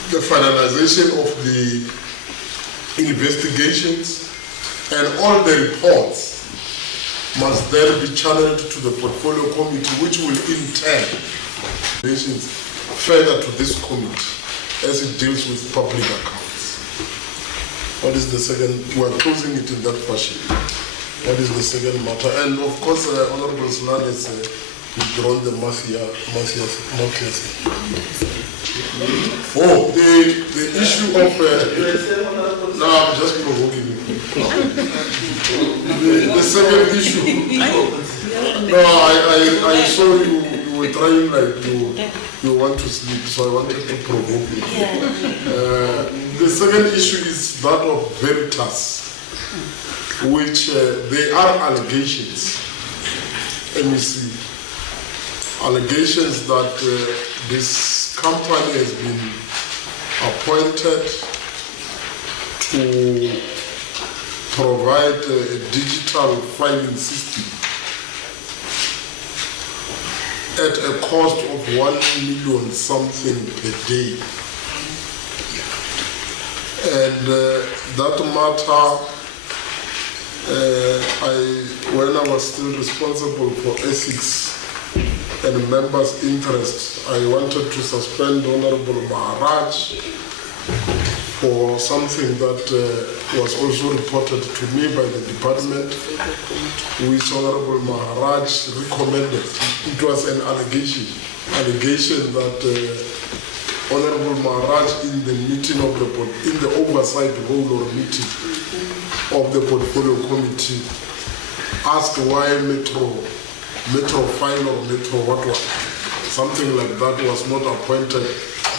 the finalization of the investigations, and all the reports must then be channeled to the portfolio committee, which will in turn further to this committee as it deals with public accounts. What is the second? We are closing it in that fashion. What is the second matter? And of course, Honorable Sulan has withdrawn the mafia. Oh, the issue of no, I'm just provoking you. The second issue. No, I saw you were trying like you want to sleep, so I wanted to provoke you. The second issue is that of Veritas, which they are allegations. MEC allegations that this company has been appointed to provide a digital filing system at a cost of 1 million something per day. And that matter, when I was still responsible for ethics and members' interest, I wanted to suspend Honorable Maharaj for something that was also reported to me by the department, which Honorable Maharaj recommended. It was an allegation that Honorable Maharaj in the meeting of in the oversight role or meeting of the portfolio committee asked why Metro File or Metro what something like that was not appointed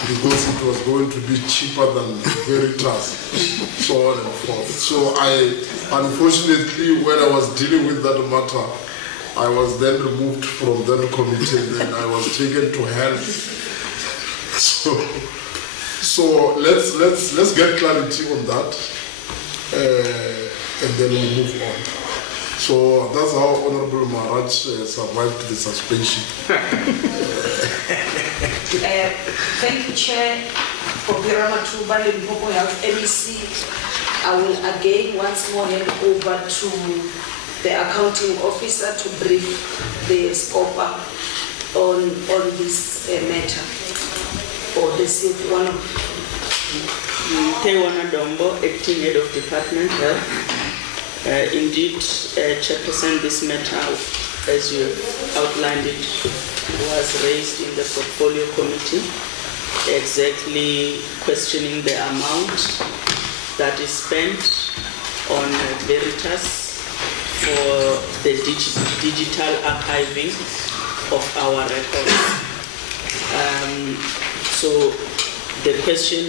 because it was going to be cheaper than Veritas, so on and forth. So unfortunately, when I was dealing with that matter, I was then removed from that committee and then I was taken to health. So let's get clarity on that and then we move on. So that's how Honorable Maharaj survived the suspension. Thank you, Chair. For Pirama Tuba, Limpopo Health MEC, I will again once more hand over to the accounting officer to brief the SCOPA on this matter, or the one of Tewana Dombo, Acting Head of Department Health. Indeed, Chairperson, this matter, as you outlined it, was raised in the portfolio committee, exactly questioning the amount that is spent on Veritas for the digital archiving of our records. So the question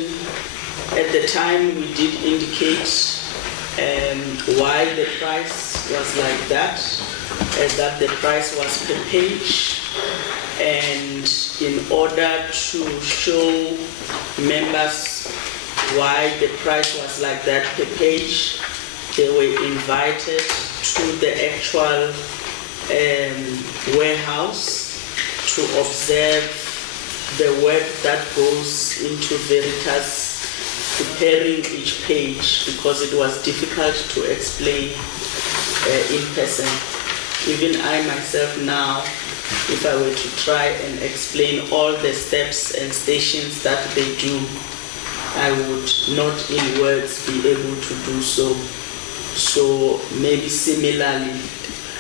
at the time, we did indicate why the price was like that, that the price was per page, and in order to show members why the price was like that per page, they were invited to the actual warehouse to observe the work that goes into Veritas preparing each page, because it was difficult to explain in person. Even I myself now, if I were to try and explain all the steps and stations that they do, I would not in words be able to do so. So maybe similarly,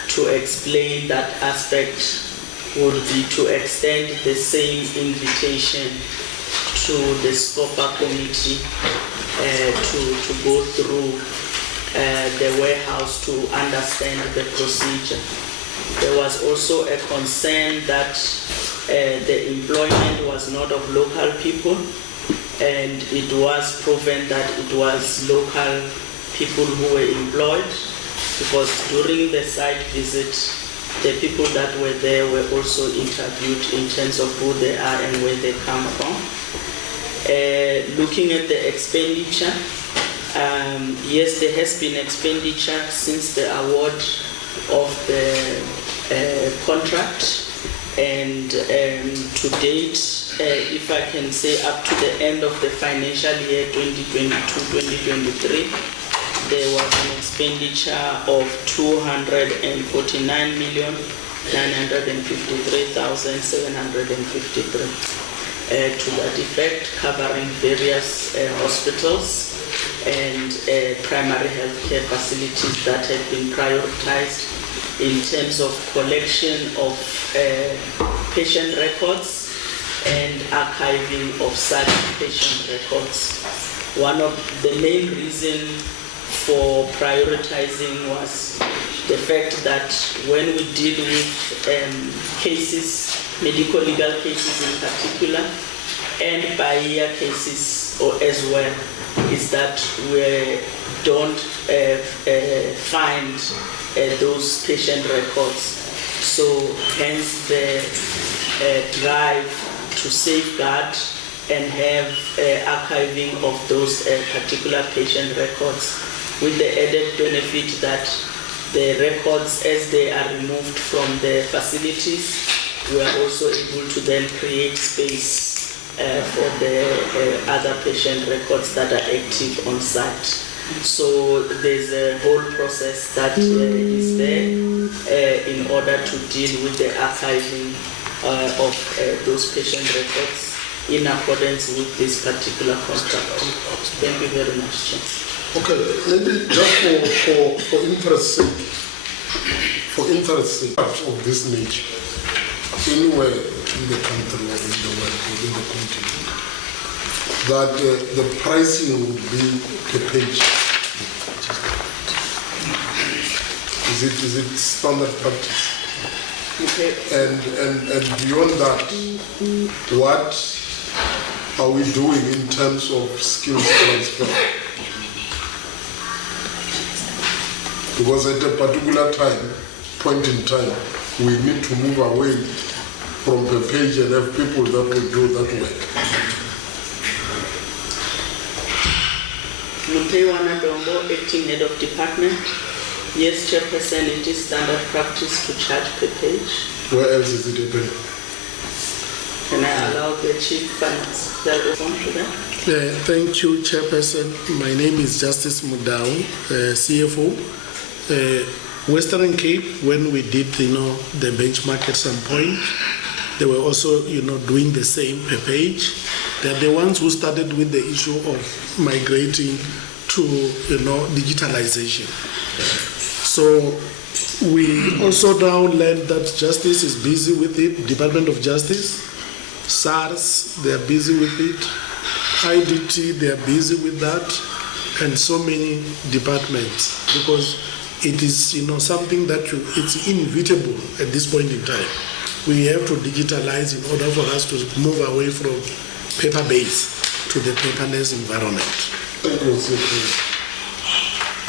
to explain that aspect would be to extend the same invitation to the SCOPA committee to go through the warehouse to understand the procedure. There was also a concern that the employment was not of local people, and it was proven that it was local people who were employed, because during the site visit, the people that were there were also interviewed in terms of who they are and where they come from. Looking at the expenditure, yes, there has been expenditure since the award of the contract, and to date, if I can say up to the end of the financial year 2022-2023, there was an expenditure of 249,953,753. To that effect, covering various hospitals and primary healthcare facilities that had been prioritized in terms of collection of patient records and archiving of such patient records. One of the main reasons for prioritizing was the fact that when we deal with cases, medical legal cases in particular, and by-year cases or as well, is that we don't find those patient records. So hence the drive to safeguard and have archiving of those particular patient records, with the added benefit that the records, as they are removed from the facilities, we are also able to then create space for the other patient records that are active on site. So there's a whole process that is there in order to deal with the archiving of those patient records in accordance with this particular contract. Thank you very much, Chair. Okay, maybe just for interest sake of this nature, anywhere in the country or in the world, within the continent, that the pricing would be per page. Is it standard practice? Okay. And beyond that, what are we doing in terms of skills transfer? Because at a particular point in time, we need to move away from the page and have people that will do that work. Mutewana Dombo, Acting Head of Department. Yes, Chairperson, it is standard practice to charge per page. Where else is it happening? Can I allow the Chief Finance to respond to that? Thank you, Chairperson. My name is Justice Mudau, CFO. Western Cape, when we did, the benchmark at some point, they were also, doing the same per page. They're the ones who started with the issue of migrating to, digitalization. So we also now learned that Justice is busy with it, Department of Justice, SARS, they're busy with it, IDT, they're busy with that, and so many departments, because it is, something that it's inevitable at this point in time. We have to digitalize in order for us to move away from paper-based to the paperless environment. Thank you, Secretary.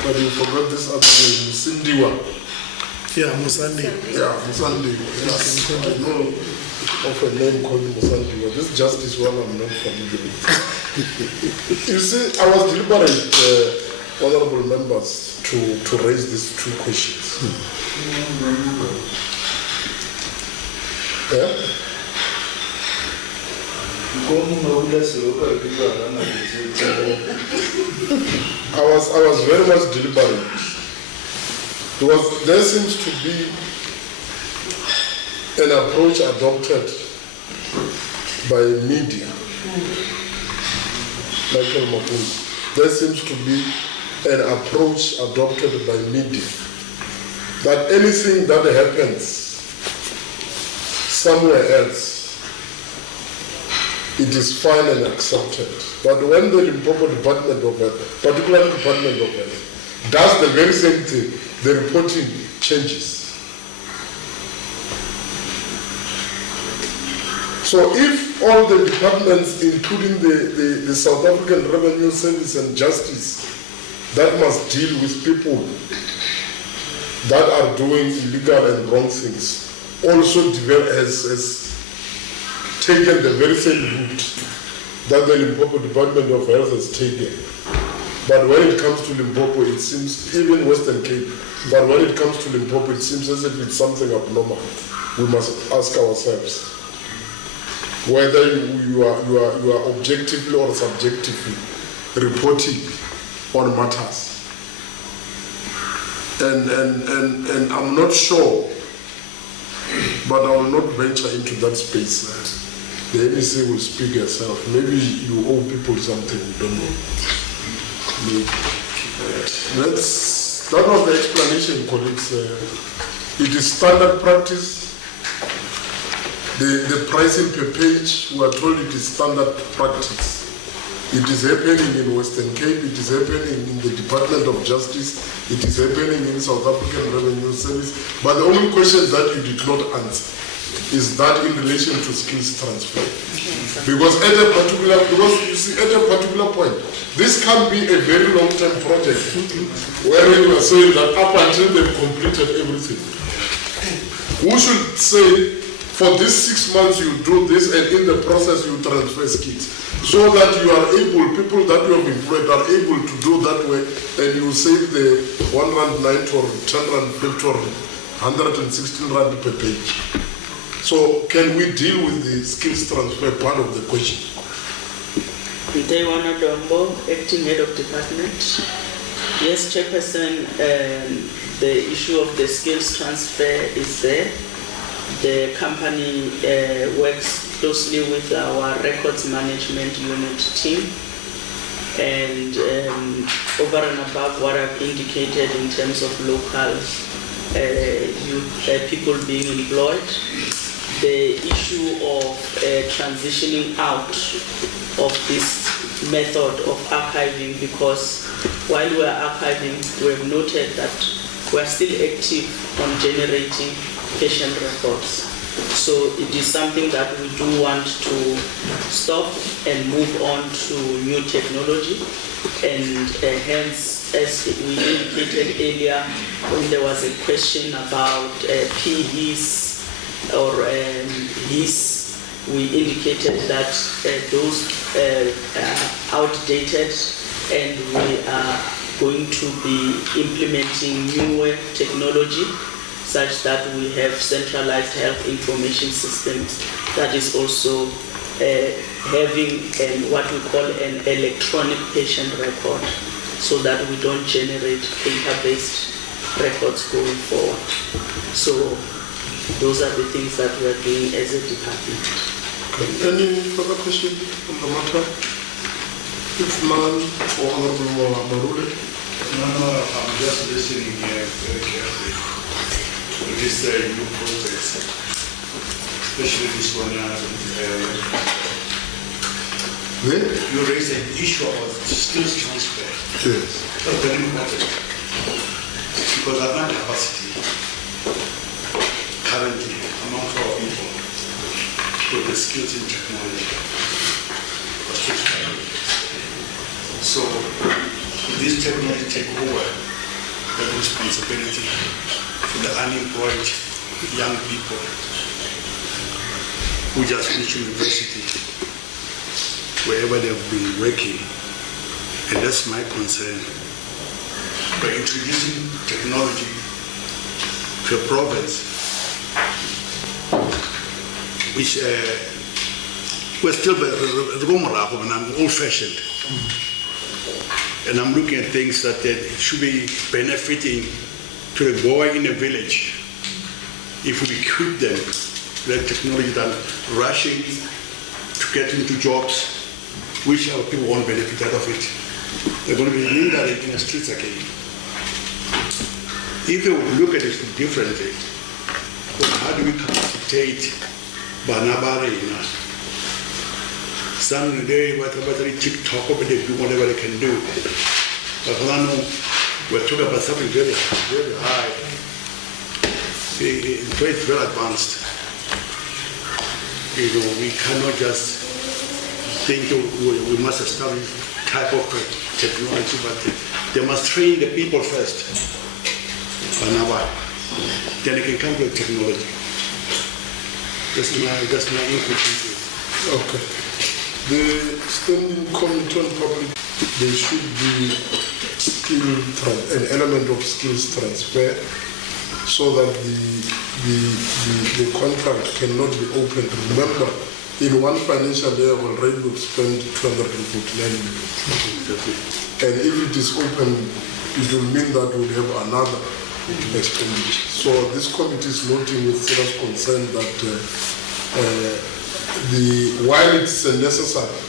But you forgot this other name, Musindiwa. Yeah, Musandi. Yeah, Musandi. Yeah. I know of a name called Musandiwa. This justice one I'm not familiar with. You see, I was deliberate, honorable members, to raise these two questions. Yeah? I was very much deliberate because there seems to be an approach adopted by media. Michael Mapuni. There seems to be an approach adopted by media that anything that happens somewhere else, it is fine and accepted. But when the Limpopo Department of Health, particularly Department of Health, does the very same thing, the reporting changes. So if all the departments, including the South African Revenue Service and Justice, that must deal with people that are doing illegal and wrong things, also has taken the very same route that the Limpopo Department of Health has taken. But when it comes to Limpopo, it seems, even Western Cape, but when it comes to Limpopo, it seems as if it's something abnormal. We must ask ourselves whether you are objectively or subjectively reporting on matters. And I'm not sure, but I will not venture into that space. The MEC will speak herself. Maybe you owe people something, you don't know. That was the explanation, colleagues. It is standard practice. The pricing per page, we are told it is standard practice. It is happening in Western Cape, it is happening in the Department of Justice, it is happening in South African Revenue Service. But the only question that you did not answer is that in relation to skills transfer. Because at a particular point, this can be a very long-term project where you are saying that up until they've completed everything. Who should say, for these 6 months you do this and in the process you transfer skills, so that you are able, people that you have employed are able to do that way, and you save the R1.90 or R10.50 or R116 per page. So can we deal with the skills transfer part of the question? Ntewana Dombo, Acting Head of Department. Yes, Chairperson, the issue of the skills transfer is there. The company works closely with our records management unit team, and over and above what I've indicated in terms of local people being employed, the issue of transitioning out of this method of archiving, because while we are archiving, we have noted that we are still active on generating patient records. So it is something that we do want to stop and move on to new technology, and hence, as we indicated earlier, when there was a question about PHIS or HIS, we indicated that those are outdated, and we are going to be implementing newer technology such that we have centralized health information systems that is also having what we call an electronic patient record, so that we don't generate paper-based records going forward. So those are the things that we are doing as a department. Any further question on the matter? If none, for Honorable Marule. No, I'm just listening here very carefully to this new project, especially this one. You raised an issue about skills transfer. Yes. That's very important because our capacity currently among our people with the skills in technology was too strong. So this technology take over the responsibility for the unemployed young people who just finished university, wherever they have been working. And that's my concern. By introducing technology to a province, which we're still, I'm old-fashioned. And I'm looking at things that should be benefiting to the boy in a village. If we equip them with technology than rushing to get into jobs, which our people won't benefit out of it. They're going to be lingering in the streets again. If we look at it differently, well, how do we capacitate Banabarina? Some day, whatever they TikTok, they do whatever they can do. But we're talking about something very, very high. It's very advanced. You know, we cannot just think we must establish type of technology, but they must train the people first. Then they can come to the technology. That's my input into it. Okay. The Standing Committee on Public, there should be an element of skills transfer so that the contract cannot be opened. Remember, in one financial year already we've spent 249 million. And if it is open, it will mean that we'll have another expenditure. So this committee is noting with serious concern that while it's a necessary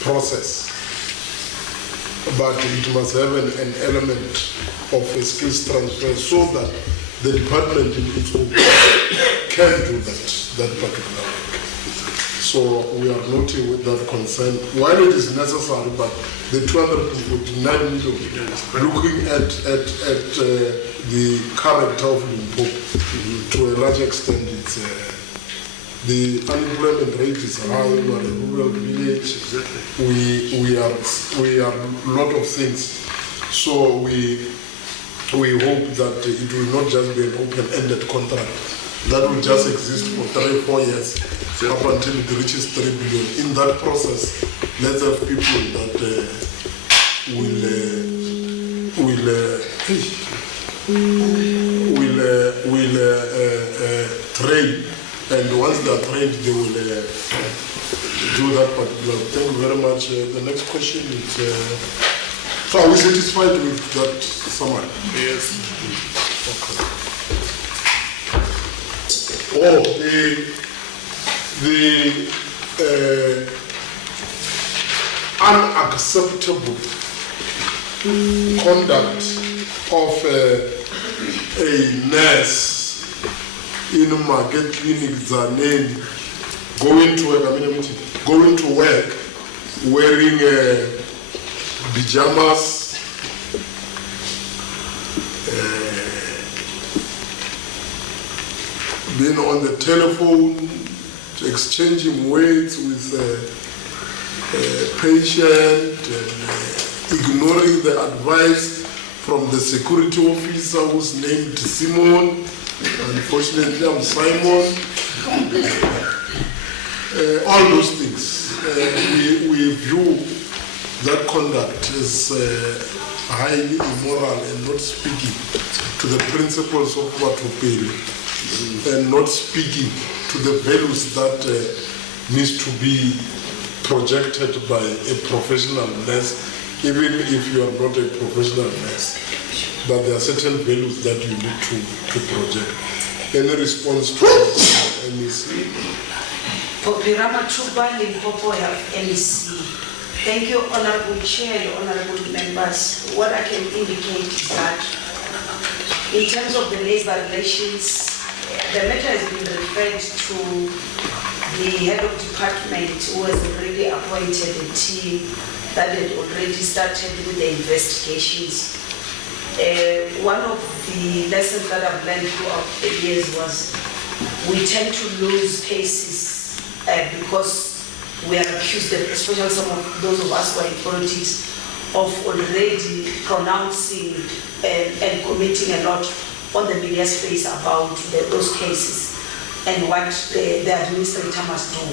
process, but it must have an element of a skills transfer so that the department in its own can do that particular work. So we are noting with that concern, while it is necessary, but the 249 million, looking at the character of Limpopo, to a large extent, it's the unemployment rate is high. We are a rural village. Exactly. We are a lot of things. So we hope that it will not just be an open-ended contract that will just exist for 3-4 years up until it reaches 3 billion. In that process, let's have people that will train, and once they are trained, they will do that particular. Thank you very much. The next question is, so are we satisfied with that summary? Yes. Okay. Oh, the unacceptable conduct of a nurse in market clinic Zaneni going to work wearing pajamas, being on the telephone, exchanging words with patient, and ignoring the advice from the security officer who's named Simon. Unfortunately, I'm Simon. All those things. We view that conduct as highly immoral and not speaking to the principles of Watupeli, and not speaking to the values that needs to be projected by a professional nurse, even if you are not a professional nurse. that there are certain values that you need to project. Any response to MEC? Popirama Tuba Limpopo Health MEC. Thank you, Honorable Chair, Honorable Members. What I can indicate is that in terms of the labor relations, the matter has been referred to the head of department who has already appointed a team that had already started with the investigations. One of the lessons that I've learned throughout the years was we tend to lose cases because we are accused, especially some of those of us who are in politics, of already pronouncing and committing a lot on the media space about those cases and what the administrator must do.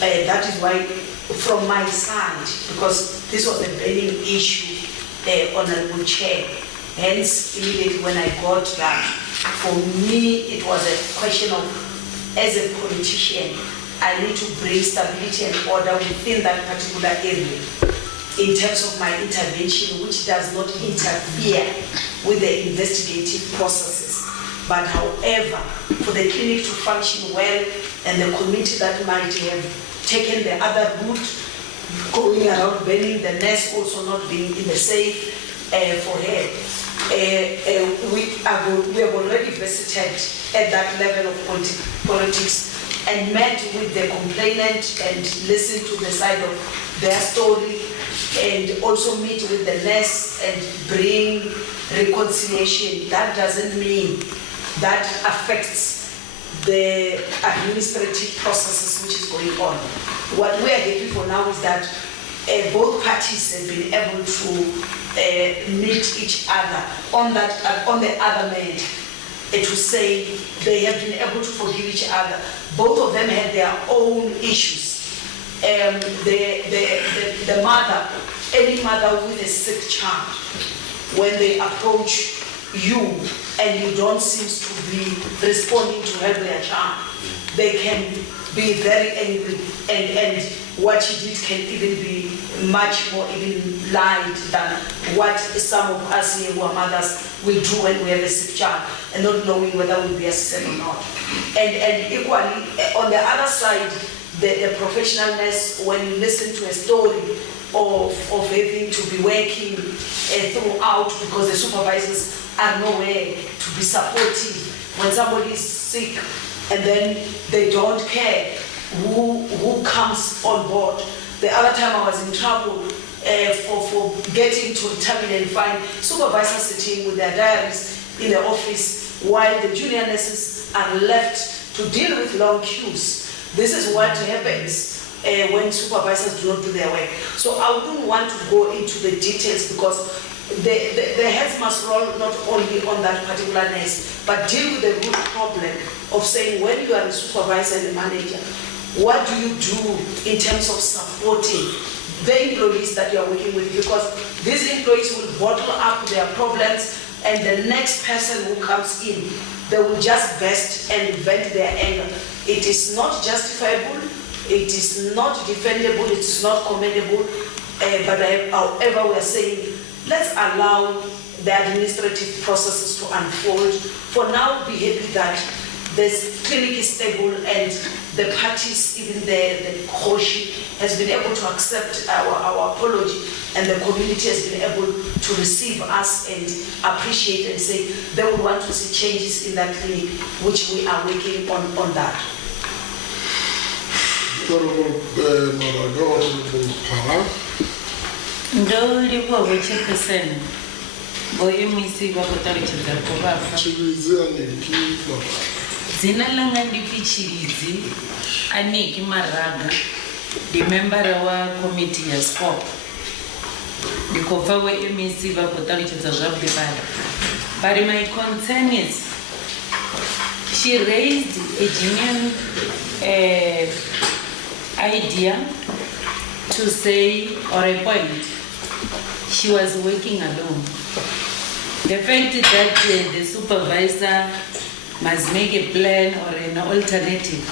That is why, from my side, because this was a burning issue, Honorable Chair, hence immediately when I got that, for me it was a question of, as a politician, I need to bring stability and order within that particular area in terms of my intervention, which does not interfere with the investigative processes. But however, for the clinic to function well and the committee that might have taken the other route, going around burning the nest, also not being in the safe for her, we have already visited at that level of politics and met with the complainant and listened to the side of their story, and also meet with the nurse and bring reconciliation. That doesn't mean that affects the administrative processes which is going on. What we are getting for now is that both parties have been able to meet each other on the other hand, to say they have been able to forgive each other. Both of them had their own issues. The mother, any mother with a sick child, when they approach you and you don't seem to be responding to help their child, they can be very angry, and what she did can even be much more even light than what some of us here who are mothers will do when we have a sick child and not knowing whether we'll be assisted or not. And equally, on the other side, the professionalness, when you listen to a story of having to be working throughout because the supervisors are nowhere to be supportive when somebody is sick, and then they don't care who comes on board. The other time I was in trouble for getting to terminate and find supervisors sitting with their diaries in the office while the junior nurses are left to deal with long queues. This is what happens when supervisors do not do their work. So I wouldn't want to go into the details because the heads must roll not only on that particular nurse, but deal with the root problem of saying when you are a supervisor and a manager, what do you do in terms of supporting the employees that you are working with? Because these employees will bottle up their problems, and the next person who comes in, they will just burst and vent their anger. It is not justifiable, it is not defendable, it is not commendable, but however we are saying, let's allow the administrative processes to unfold. For now, be happy that this clinic is stable and the parties, even the Koshi, has been able to accept our apology, and the community has been able to receive us and appreciate and say they would want to see changes in that clinic, which we are working on that. Zina langa ndifichirizi Aniki Maraga, the member of our committee ya SCOPA. The cover where MEC va potential to job the but my concern is she raised a genuine idea to say, or a point, she was working alone. The fact that the supervisor must make a plan or an alternative,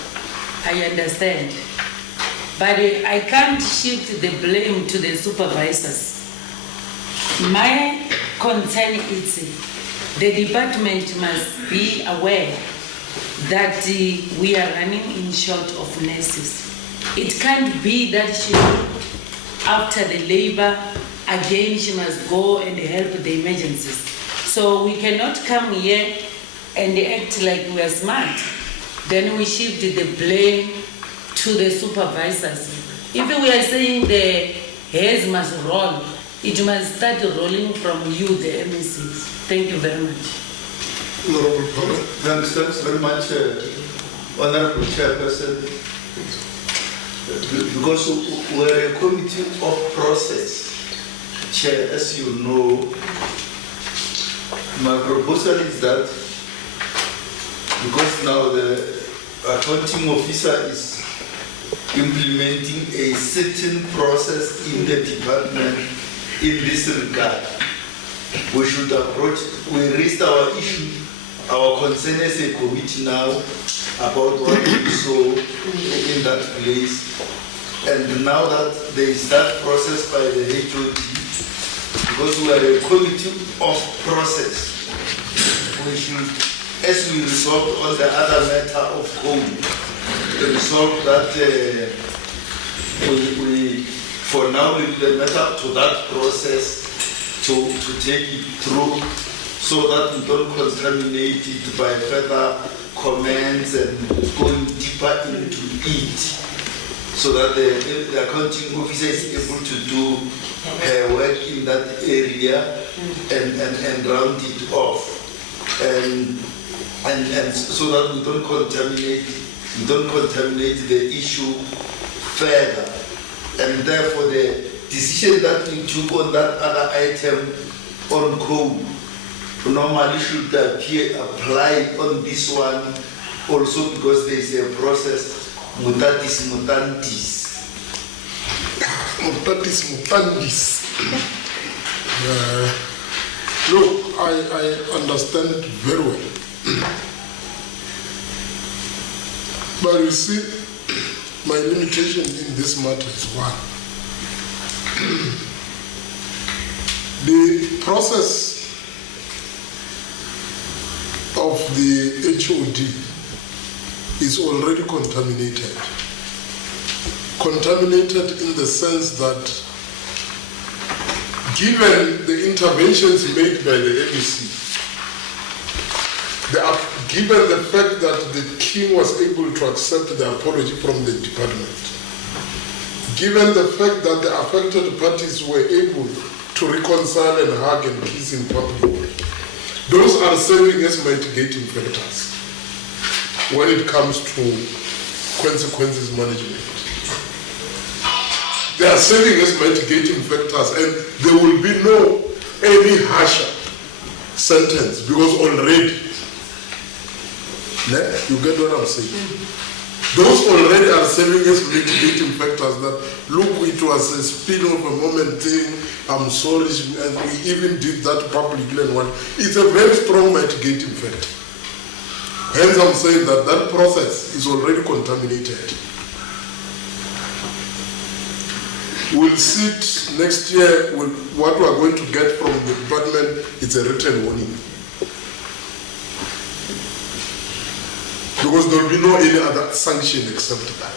I understand. But I can't shift the blame to the supervisors. My concern is the department must be aware that we are running in short of nurses. It can't be that she, after the labor, again she must go and help the emergencies. So we cannot come here and act like we are smart. Then we shift the blame to the supervisors. If we are saying the hairs must roll, it must start rolling from you, the MECs. Thank you very much. Thanks very much, Honorable Chairperson. Because we're a committee of process, Chair, as you know, my proposal is that because now the accounting officer is implementing a certain process in the department in this regard, we should approach, we raised our issue, our concern as a committee now about what we saw in that place. And now that there is that process by the HOD, because we are a committee of process, we should, as we resolved on the other matter of code, resolve that we for now leave the matter to that process to take it through, so that we don't contaminate it by further comments and going deeper into it, so that the accounting officer is able to do work in that area and round it off, and so that we don't contaminate the issue further. And therefore the decision that we took on that other item on code normally should apply on this one also, because there is a process mutatis mutandis. Mutatis mutandis. Look, I understand very well. But you see, my limitation in this matter is one. The process of the HOD is already contaminated. Contaminated in the sense that given the interventions made by the MEC, given the fact that the king was able to accept the apology from the department, given the fact that the affected parties were able to reconcile and hug and kiss in public, those are serving as mitigating factors when it comes to consequences management. They are serving as mitigating factors, and there will be no any harsher sentence, because already, you get what I'm saying? Those already are serving as mitigating factors that, look, it was a spin-off, a moment thing, I'm sorry, and we even did that publicly and what. It's a very strong mitigating factor. Hence I'm saying that that process is already contaminated. We'll sit next year with what we are going to get from the department. It's a written warning. Because there will be no any other sanction except that.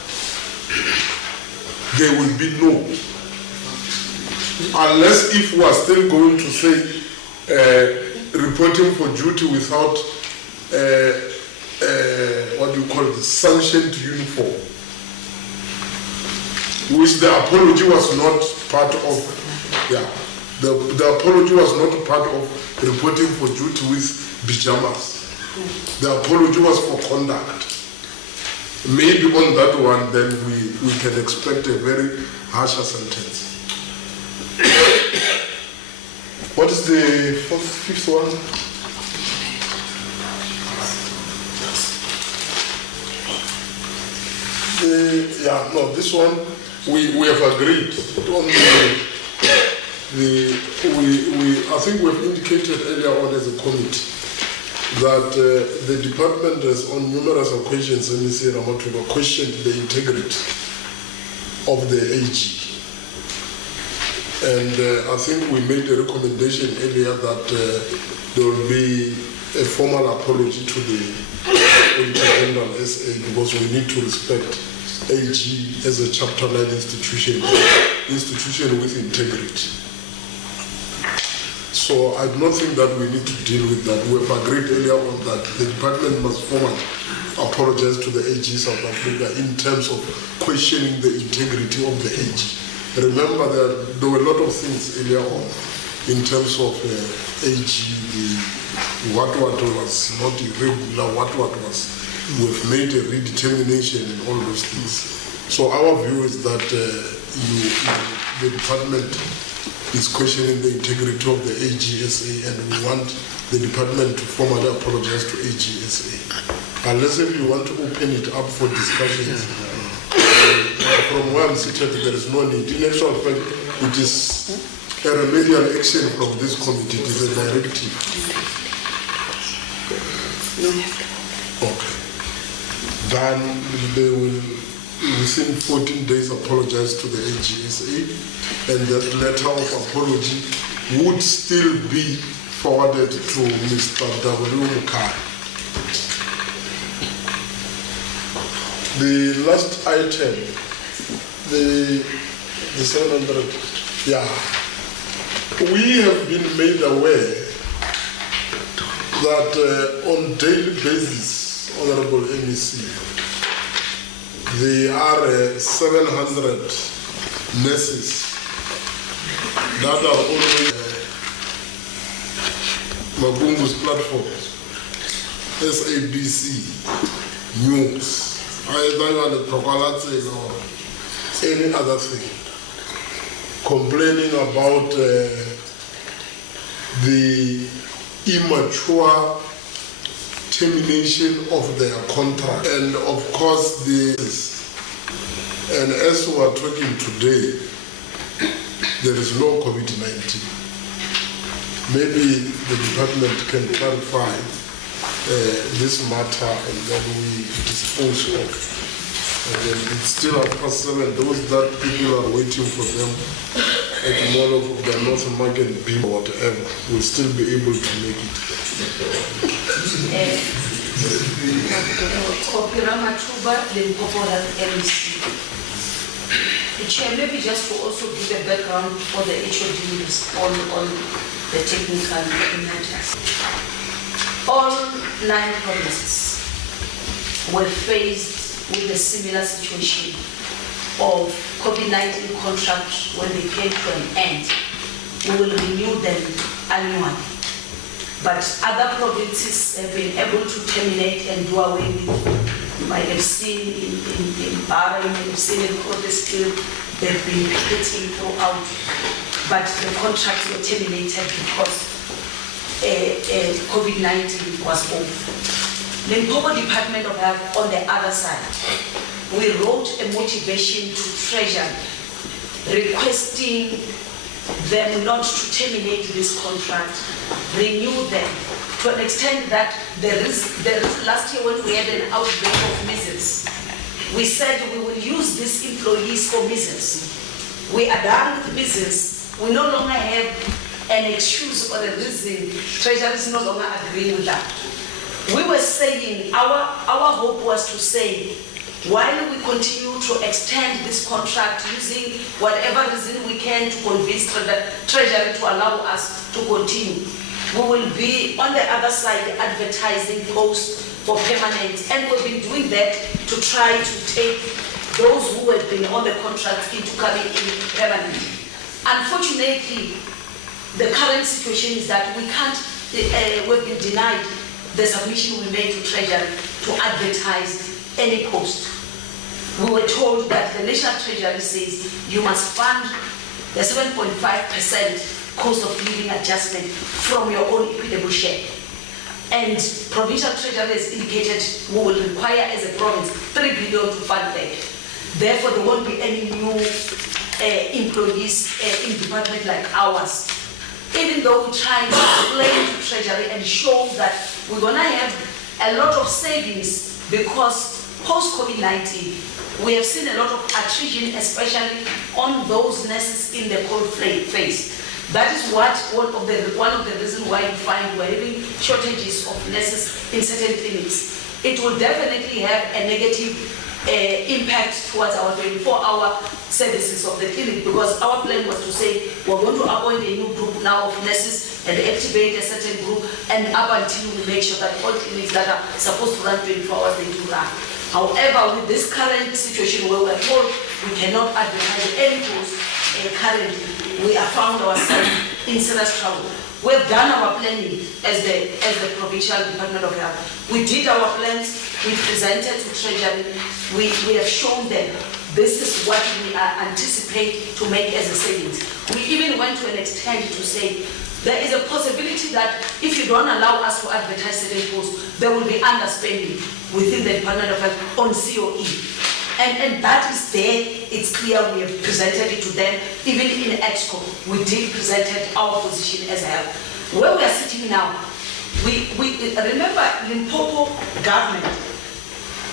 There will be no. Unless if we are still going to say reporting for duty without what do you call it, sanctioned uniform, which the apology was not part of, the apology was not part of reporting for duty with pajamas. The apology was for conduct. Maybe on that one, then we can expect a very harsher sentence. What is the fifth one? This one we have agreed on I think we have indicated earlier on as a committee that the department has on numerous occasions, MEC Ramatuba, questioned the integrity of the AG. And I think we made a recommendation earlier that there will be a formal apology to the Auditor General SA, because we need to respect AG as a chapter 9 institution with integrity. So I do not think that we need to deal with that. We have agreed earlier on that the department must formally apologize to the AG South Africa in terms of questioning the integrity of the AG. Remember that there were a lot of things earlier on in terms of AG, what was not irregular, what was, we've made a redetermination and all those things. So our view is that the department is questioning the integrity of the AGSA, and we want the department to formally apologize to AGSA. Unless if you want to open it up for discussions, from where I'm seated, there is no need. In actual fact, it is a remedial action from this committee. It is a directive. Okay. Then they will, within 14 days, apologize to the AGSA, and that letter of apology would still be forwarded to Mr. W. Mukai. The last item, the 700, yeah. We have been made aware that on daily basis, Honorable MEC, there are 700 nurses that are always Mabungu's platform, SABC, News, either on the Propalatse or any other thing, complaining about the immature termination of their contract, and of course and as we are talking today, there is no COVID-19. Maybe the department can clarify this matter, and then we dispose of. And then it's still at past 7. Those that people are waiting for them at the mall of the North Market Beam or whatever will still be able to make it. The chair, maybe just to also give a background for the HODs on the technical matters. All 9 provinces were faced with a similar situation of COVID-19 contracts. When they came to an end, we will renew them annually. But other provinces have been able to terminate and do away with. You might have seen in Bara, you might have seen in Odeskill, they've been hitting throughout. But the contracts were terminated because COVID-19 was over. The Limpopo Department of Health, on the other side, we wrote a motivation to Treasury requesting them not to terminate this contract, renew them, to an extent that there is last year when we had an outbreak of measles, we said we will use these employees for measles. We are done with measles. We no longer have an excuse or a reason. Treasury is no longer agreeing with that. We were saying, our hope was to say, while we continue to extend this contract using whatever reason we can to convince Treasury to allow us to continue, we will be on the other side advertising posts for permanent, and we've been doing that to try to take those who have been on the contract into coming in permanent. Unfortunately, the current situation is that we can't, we've been denied the submission we made to Treasury to advertise any post. We were told that the National Treasury says you must fund the 7.5% cost of living adjustment from your own equitable share. And Provincial Treasury has indicated we will require as a province 3 billion to fund that. Therefore, there won't be any new employees in department like ours. Even though we try to explain to Treasury and show that we're going to have a lot of savings because post-COVID-19, we have seen a lot of attrition, especially on those nurses in the cold phase. That is one of the reasons why you find we're having shortages of nurses in certain clinics. It will definitely have a negative impact towards our 24-hour services of the clinic, because our plan was to say we're going to appoint a new group now of nurses and activate a certain group, and up until we make sure that all clinics that are supposed to run 24 hours, they do run. However, with this current situation where we're told we cannot advertise any post currently, we have found ourselves in serious trouble. We've done our planning as the Provincial Department of Health. We did our plans, we presented to Treasury, we have shown them this is what we anticipate to make as a savings. We even went to an extent to say there is a possibility that if you don't allow us to advertise certain posts, there will be underspending within the Department of Health on COE. And that is there, it's clear, we have presented it to them. Even in EXCO, we did present our position as health. Where we are sitting now, we remember Limpopo government,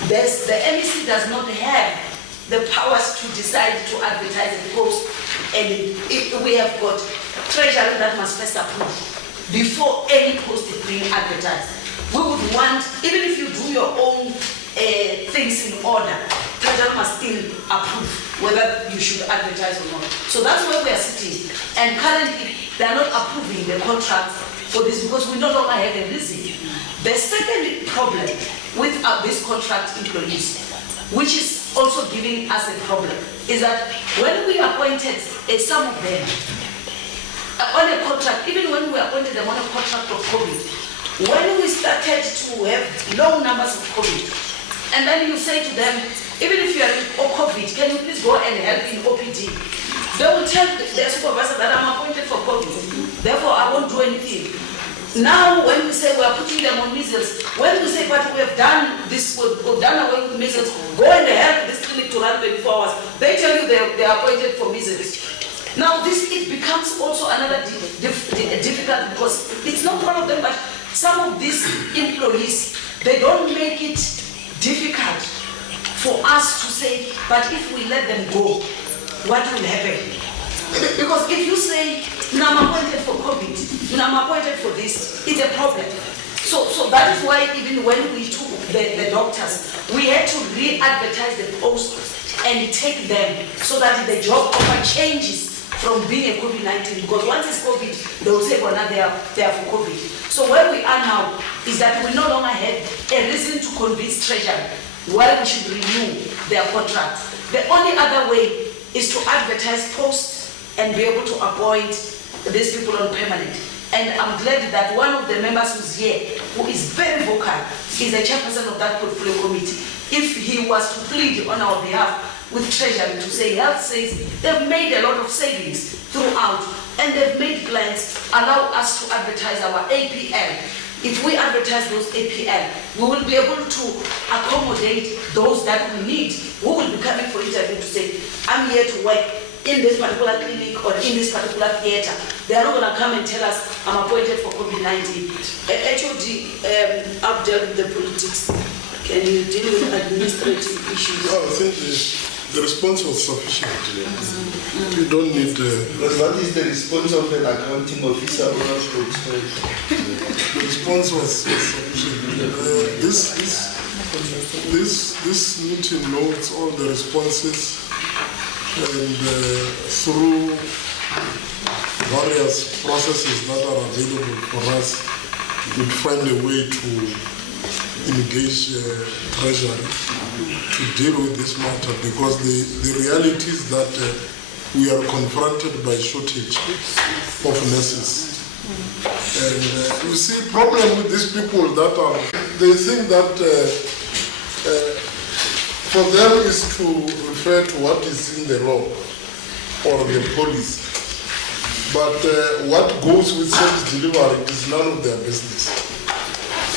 the MEC does not have the powers to decide to advertise the post, and we have got Treasury that must first approve before any post is being advertised. We would want, even if you do your own things in order, Treasury must still approve whether you should advertise or not. So that's where we are sitting. And currently, they are not approving the contracts for this because we no longer have a reason. The second problem with these contract employees, which is also giving us a problem, is that when we appointed some of them on a contract, even when we appointed them on a contract of COVID, when we started to have low numbers of COVID, and then you say to them, even if you are in COVID, can you please go and help in OPD? They will tell their supervisor that I'm appointed for COVID, therefore I won't do anything. Now when we say we are putting them on measles, when we say, but we have done this, we've done away with measles, go and help this clinic to run 24 hours, they tell you they are appointed for measles. Now it becomes also another difficult, because it's not one of them, but some of these employees, they don't make it difficult for us to say, but if we let them go, what will happen? Because if you say, no, I'm appointed for COVID, no, I'm appointed for this, it's a problem. So that is why even when we took the doctors, we had to re-advertise the post and take them so that the job offer changes from being a COVID-19, because once it's COVID, they will say, well, now they are for COVID. So where we are now is that we no longer have a reason to convince Treasury why we should renew their contracts. The only other way is to advertise posts and be able to appoint these people on permanent. And I'm glad that one of the members who's here, who is very vocal, is the chairperson of that portfolio committee. If he was to plead on our behalf with Treasury to say, health says they've made a lot of savings throughout, and they've made plans allow us to advertise our APL. If we advertise those APL, we will be able to accommodate those that we need, who will be coming for interview to say, I'm here to work in this particular clinic or in this particular theater. They are not going to come and tell us, I'm appointed for COVID-19. HOD, I've dealt with the politics. Can you deal with administrative issues? No, I think the response was sufficient. You don't need... But what is the response of an accounting officer or a spokesman? The response was sufficient. This meeting notes all the responses, and through various processes that are available for us, we find a way to engage Treasury to deal with this matter, because the reality is that we are confronted by shortage of nurses. And you see, problem with these people that are, they think that for them is to refer to what is in the law or the policy. But what goes with service delivery is none of their business.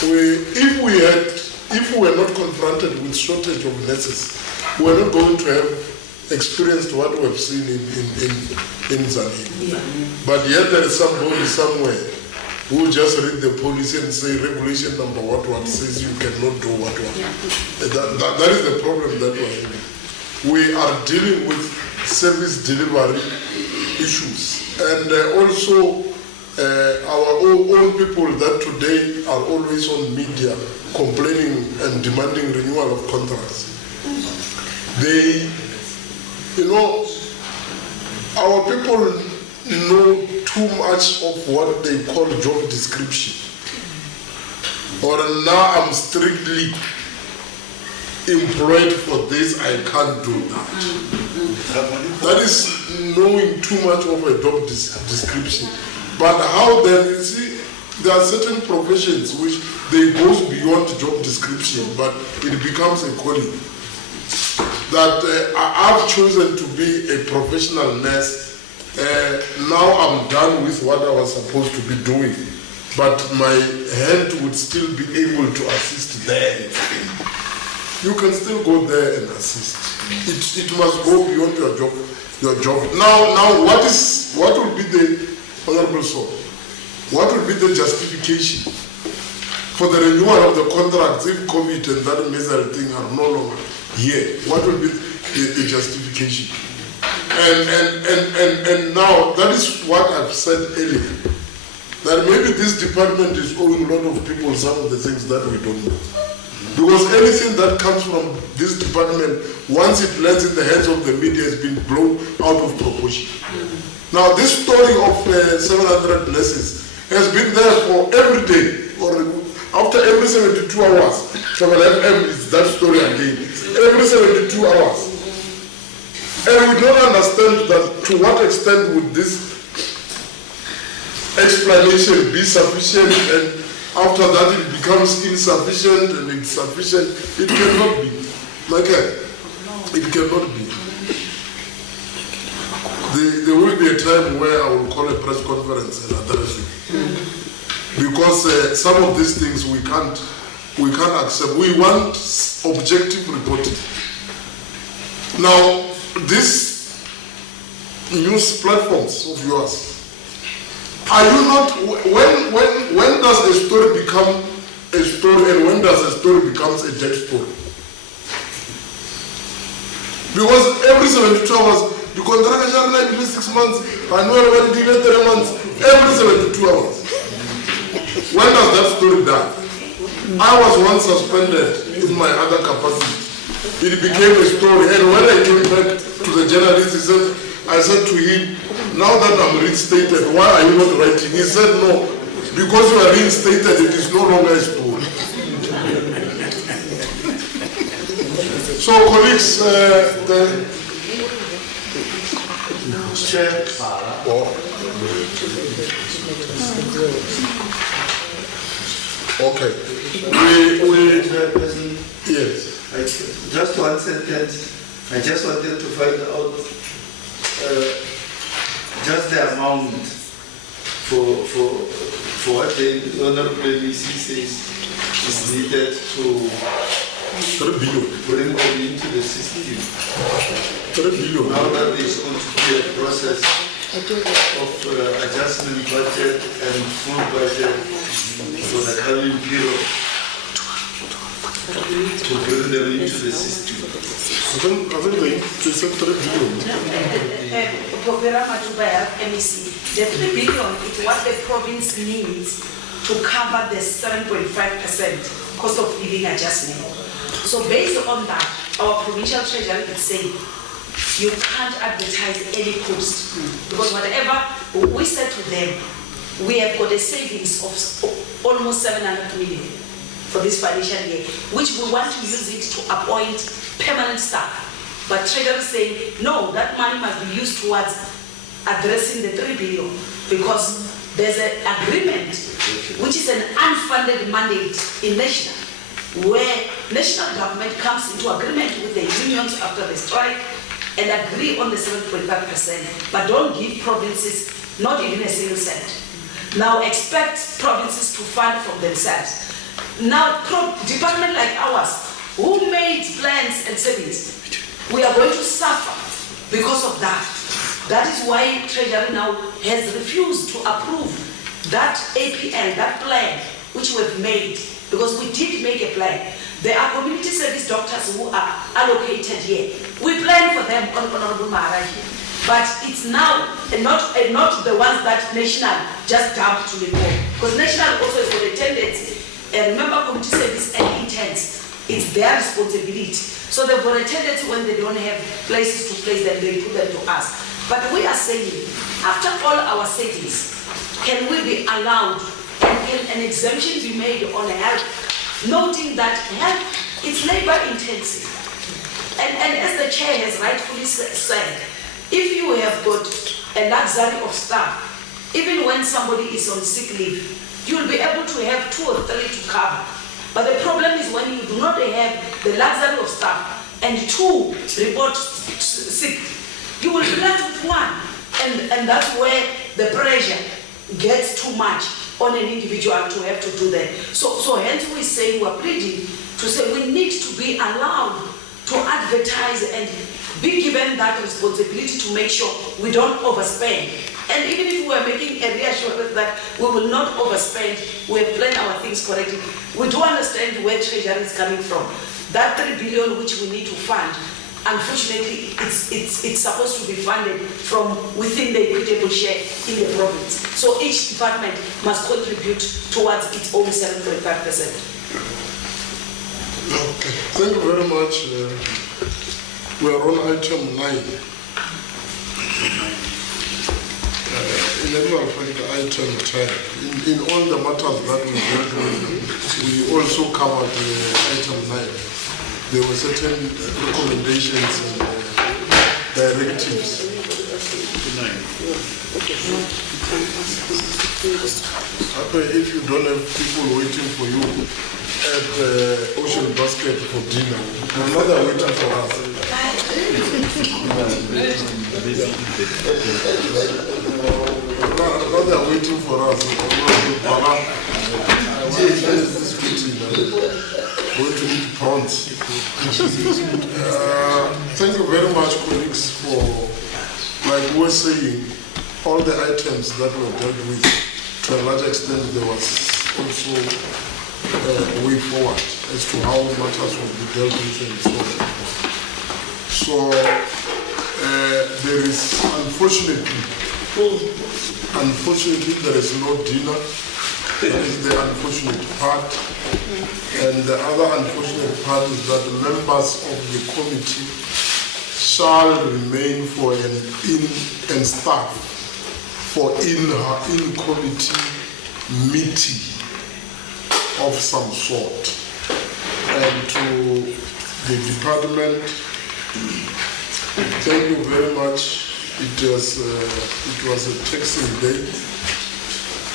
If we were not confronted with shortage of nurses, we are not going to have experienced what we have seen in Zambia. Yeah. But yet there is somebody somewhere who just read the policy and say regulation number what says you cannot do what. Yeah. That is the problem that we are having. we are dealing with service delivery issues. And also our own people that today are always on media complaining and demanding renewal of contracts. They, you know, our people know too much of what they call job description. Or now I'm strictly employed for this, I can't do that. That is knowing too much of a job description. But how then, you see, there are certain professions which they goes beyond job description, but it becomes a calling. That I've chosen to be a professional nurse. Now I'm done with what I was supposed to be doing, but my hand would still be able to assist there. You can still go there and assist. It must go beyond your job. Now what will be the Honorable Sir? What will be the justification for the renewal of the contracts if COVID and that miserable thing are no longer here? What will be the justification? And now that is what I've said earlier. That maybe this department is owing a lot of people some of the things that we don't know. Because anything that comes from this department, once it lands in the hands of the media, has been blown out of proportion. Now, this story of 700 nurses has been there for every day, or after every 72 hours. Travel FM is that story again. Every 72 hours. And we don't understand that to what extent would this explanation be sufficient, and after that it becomes insufficient and insufficient. It cannot be. Okay, it cannot be. There will be a time where I will call a press conference and address you. Because some of these things we can't accept. We want objective reporting. Now, these news platforms of yours, are you not, when does a story become a story and when does a story becomes a dead story? Because every 72 hours, the contract shall like 6 months, and when already delayed 3 months, every 72 hours. When does that story die? I was once suspended in my other capacity. It became a story, and when I came back to the journalist, I said to him, now that I'm reinstated, why are you not writing? He said, no, because you are reinstated, it is no longer a story. So, colleagues, Chair. Okay. Yes. Just one sentence. I just wanted to find out just the amount for what the Honorable MEC says is needed to bring them into the system. 3 billion. Now that there is going to be a process of adjustment budget and full budget for the coming period to bring them into the system. I think they said 3 billion. The 3 billion is what the province needs to cover the 7.5% cost of living adjustment. So based on that, our provincial treasury is saying you can't advertise any post because whatever we said to them, we have got a savings of almost 700 million for this financial year, which we want to use it to appoint permanent staff. But treasury is saying no, that money must be used towards addressing the 3 billion because there's an agreement which is an unfunded mandate in national, where national government comes into agreement with the unions after the strike and agree on the 7.5%, but don't give provinces not even a single cent. Now expect provinces to fund from themselves. Now, department like ours, who made plans and savings, we are going to suffer because of that. That is why Treasury now has refused to approve that APL, that plan which we've made, because we did make a plan. There are community service doctors who are allocated here. We plan for them, Honorable Maharaj, but it's now not the ones that National just dumped to the board. Because National also has got a tendency, and remember community service and interns, it's their responsibility. So they've got a tendency when they don't have places to place them, they put them to us. But we are saying, after all our savings, can we be allowed, and can an exemption be made on health, noting that health is labor intensive? And as the chair has rightfully said, if you have got a luxury of staff, even when somebody is on sick leave, you'll be able to have 2 or 3 to cover. But the problem is when you do not have the luxury of staff and 2 report sick, you will be left with 1. And that's where the pressure gets too much on an individual to have to do that. So hence we say, we're pleading to say we need to be allowed to advertise and be given that responsibility to make sure we don't overspend. And even if we are making a reassurance that we will not overspend, we have planned our things correctly. We do understand where Treasury is coming from. That 3 billion which we need to fund, unfortunately, it's supposed to be funded from within the equitable share in the province. So each department must contribute towards its own 7.5%. Okay, thank you very much. We are on item 9. In actual fact, item 10. In all the matters that we dealt with, we also covered item 9. There were certain recommendations and directives. Okay, if you don't have people waiting for you at Ocean Basket for dinner, another waiting for us. Another waiting for us. This meeting, going to eat prawns. Thank you very much, colleagues, for, like we were saying, all the items that were dealt with. To a large extent, there was also a way forward as to how matters will be dealt with and so on. So there is, unfortunately, there is no dinner. That is the unfortunate part. And the other unfortunate part is that members of the committee shall remain for and staff for in-committee meeting of some sort. And to the department, thank you very much. It was a taxing day.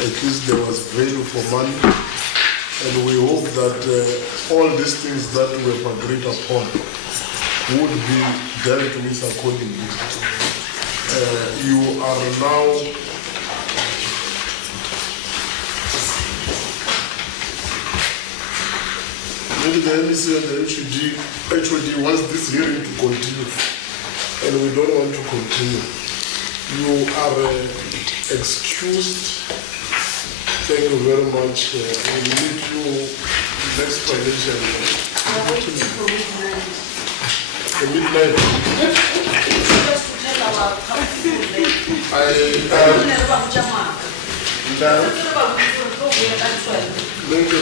At least there was value for money. And we hope that all these things that we have agreed upon would be dealt with accordingly. You are now maybe the MEC and the HOD wants this hearing to continue, and we don't want to continue. You are excused. Thank you very much. We meet you next financial year. Midnight. Just to tell our company, Thank you.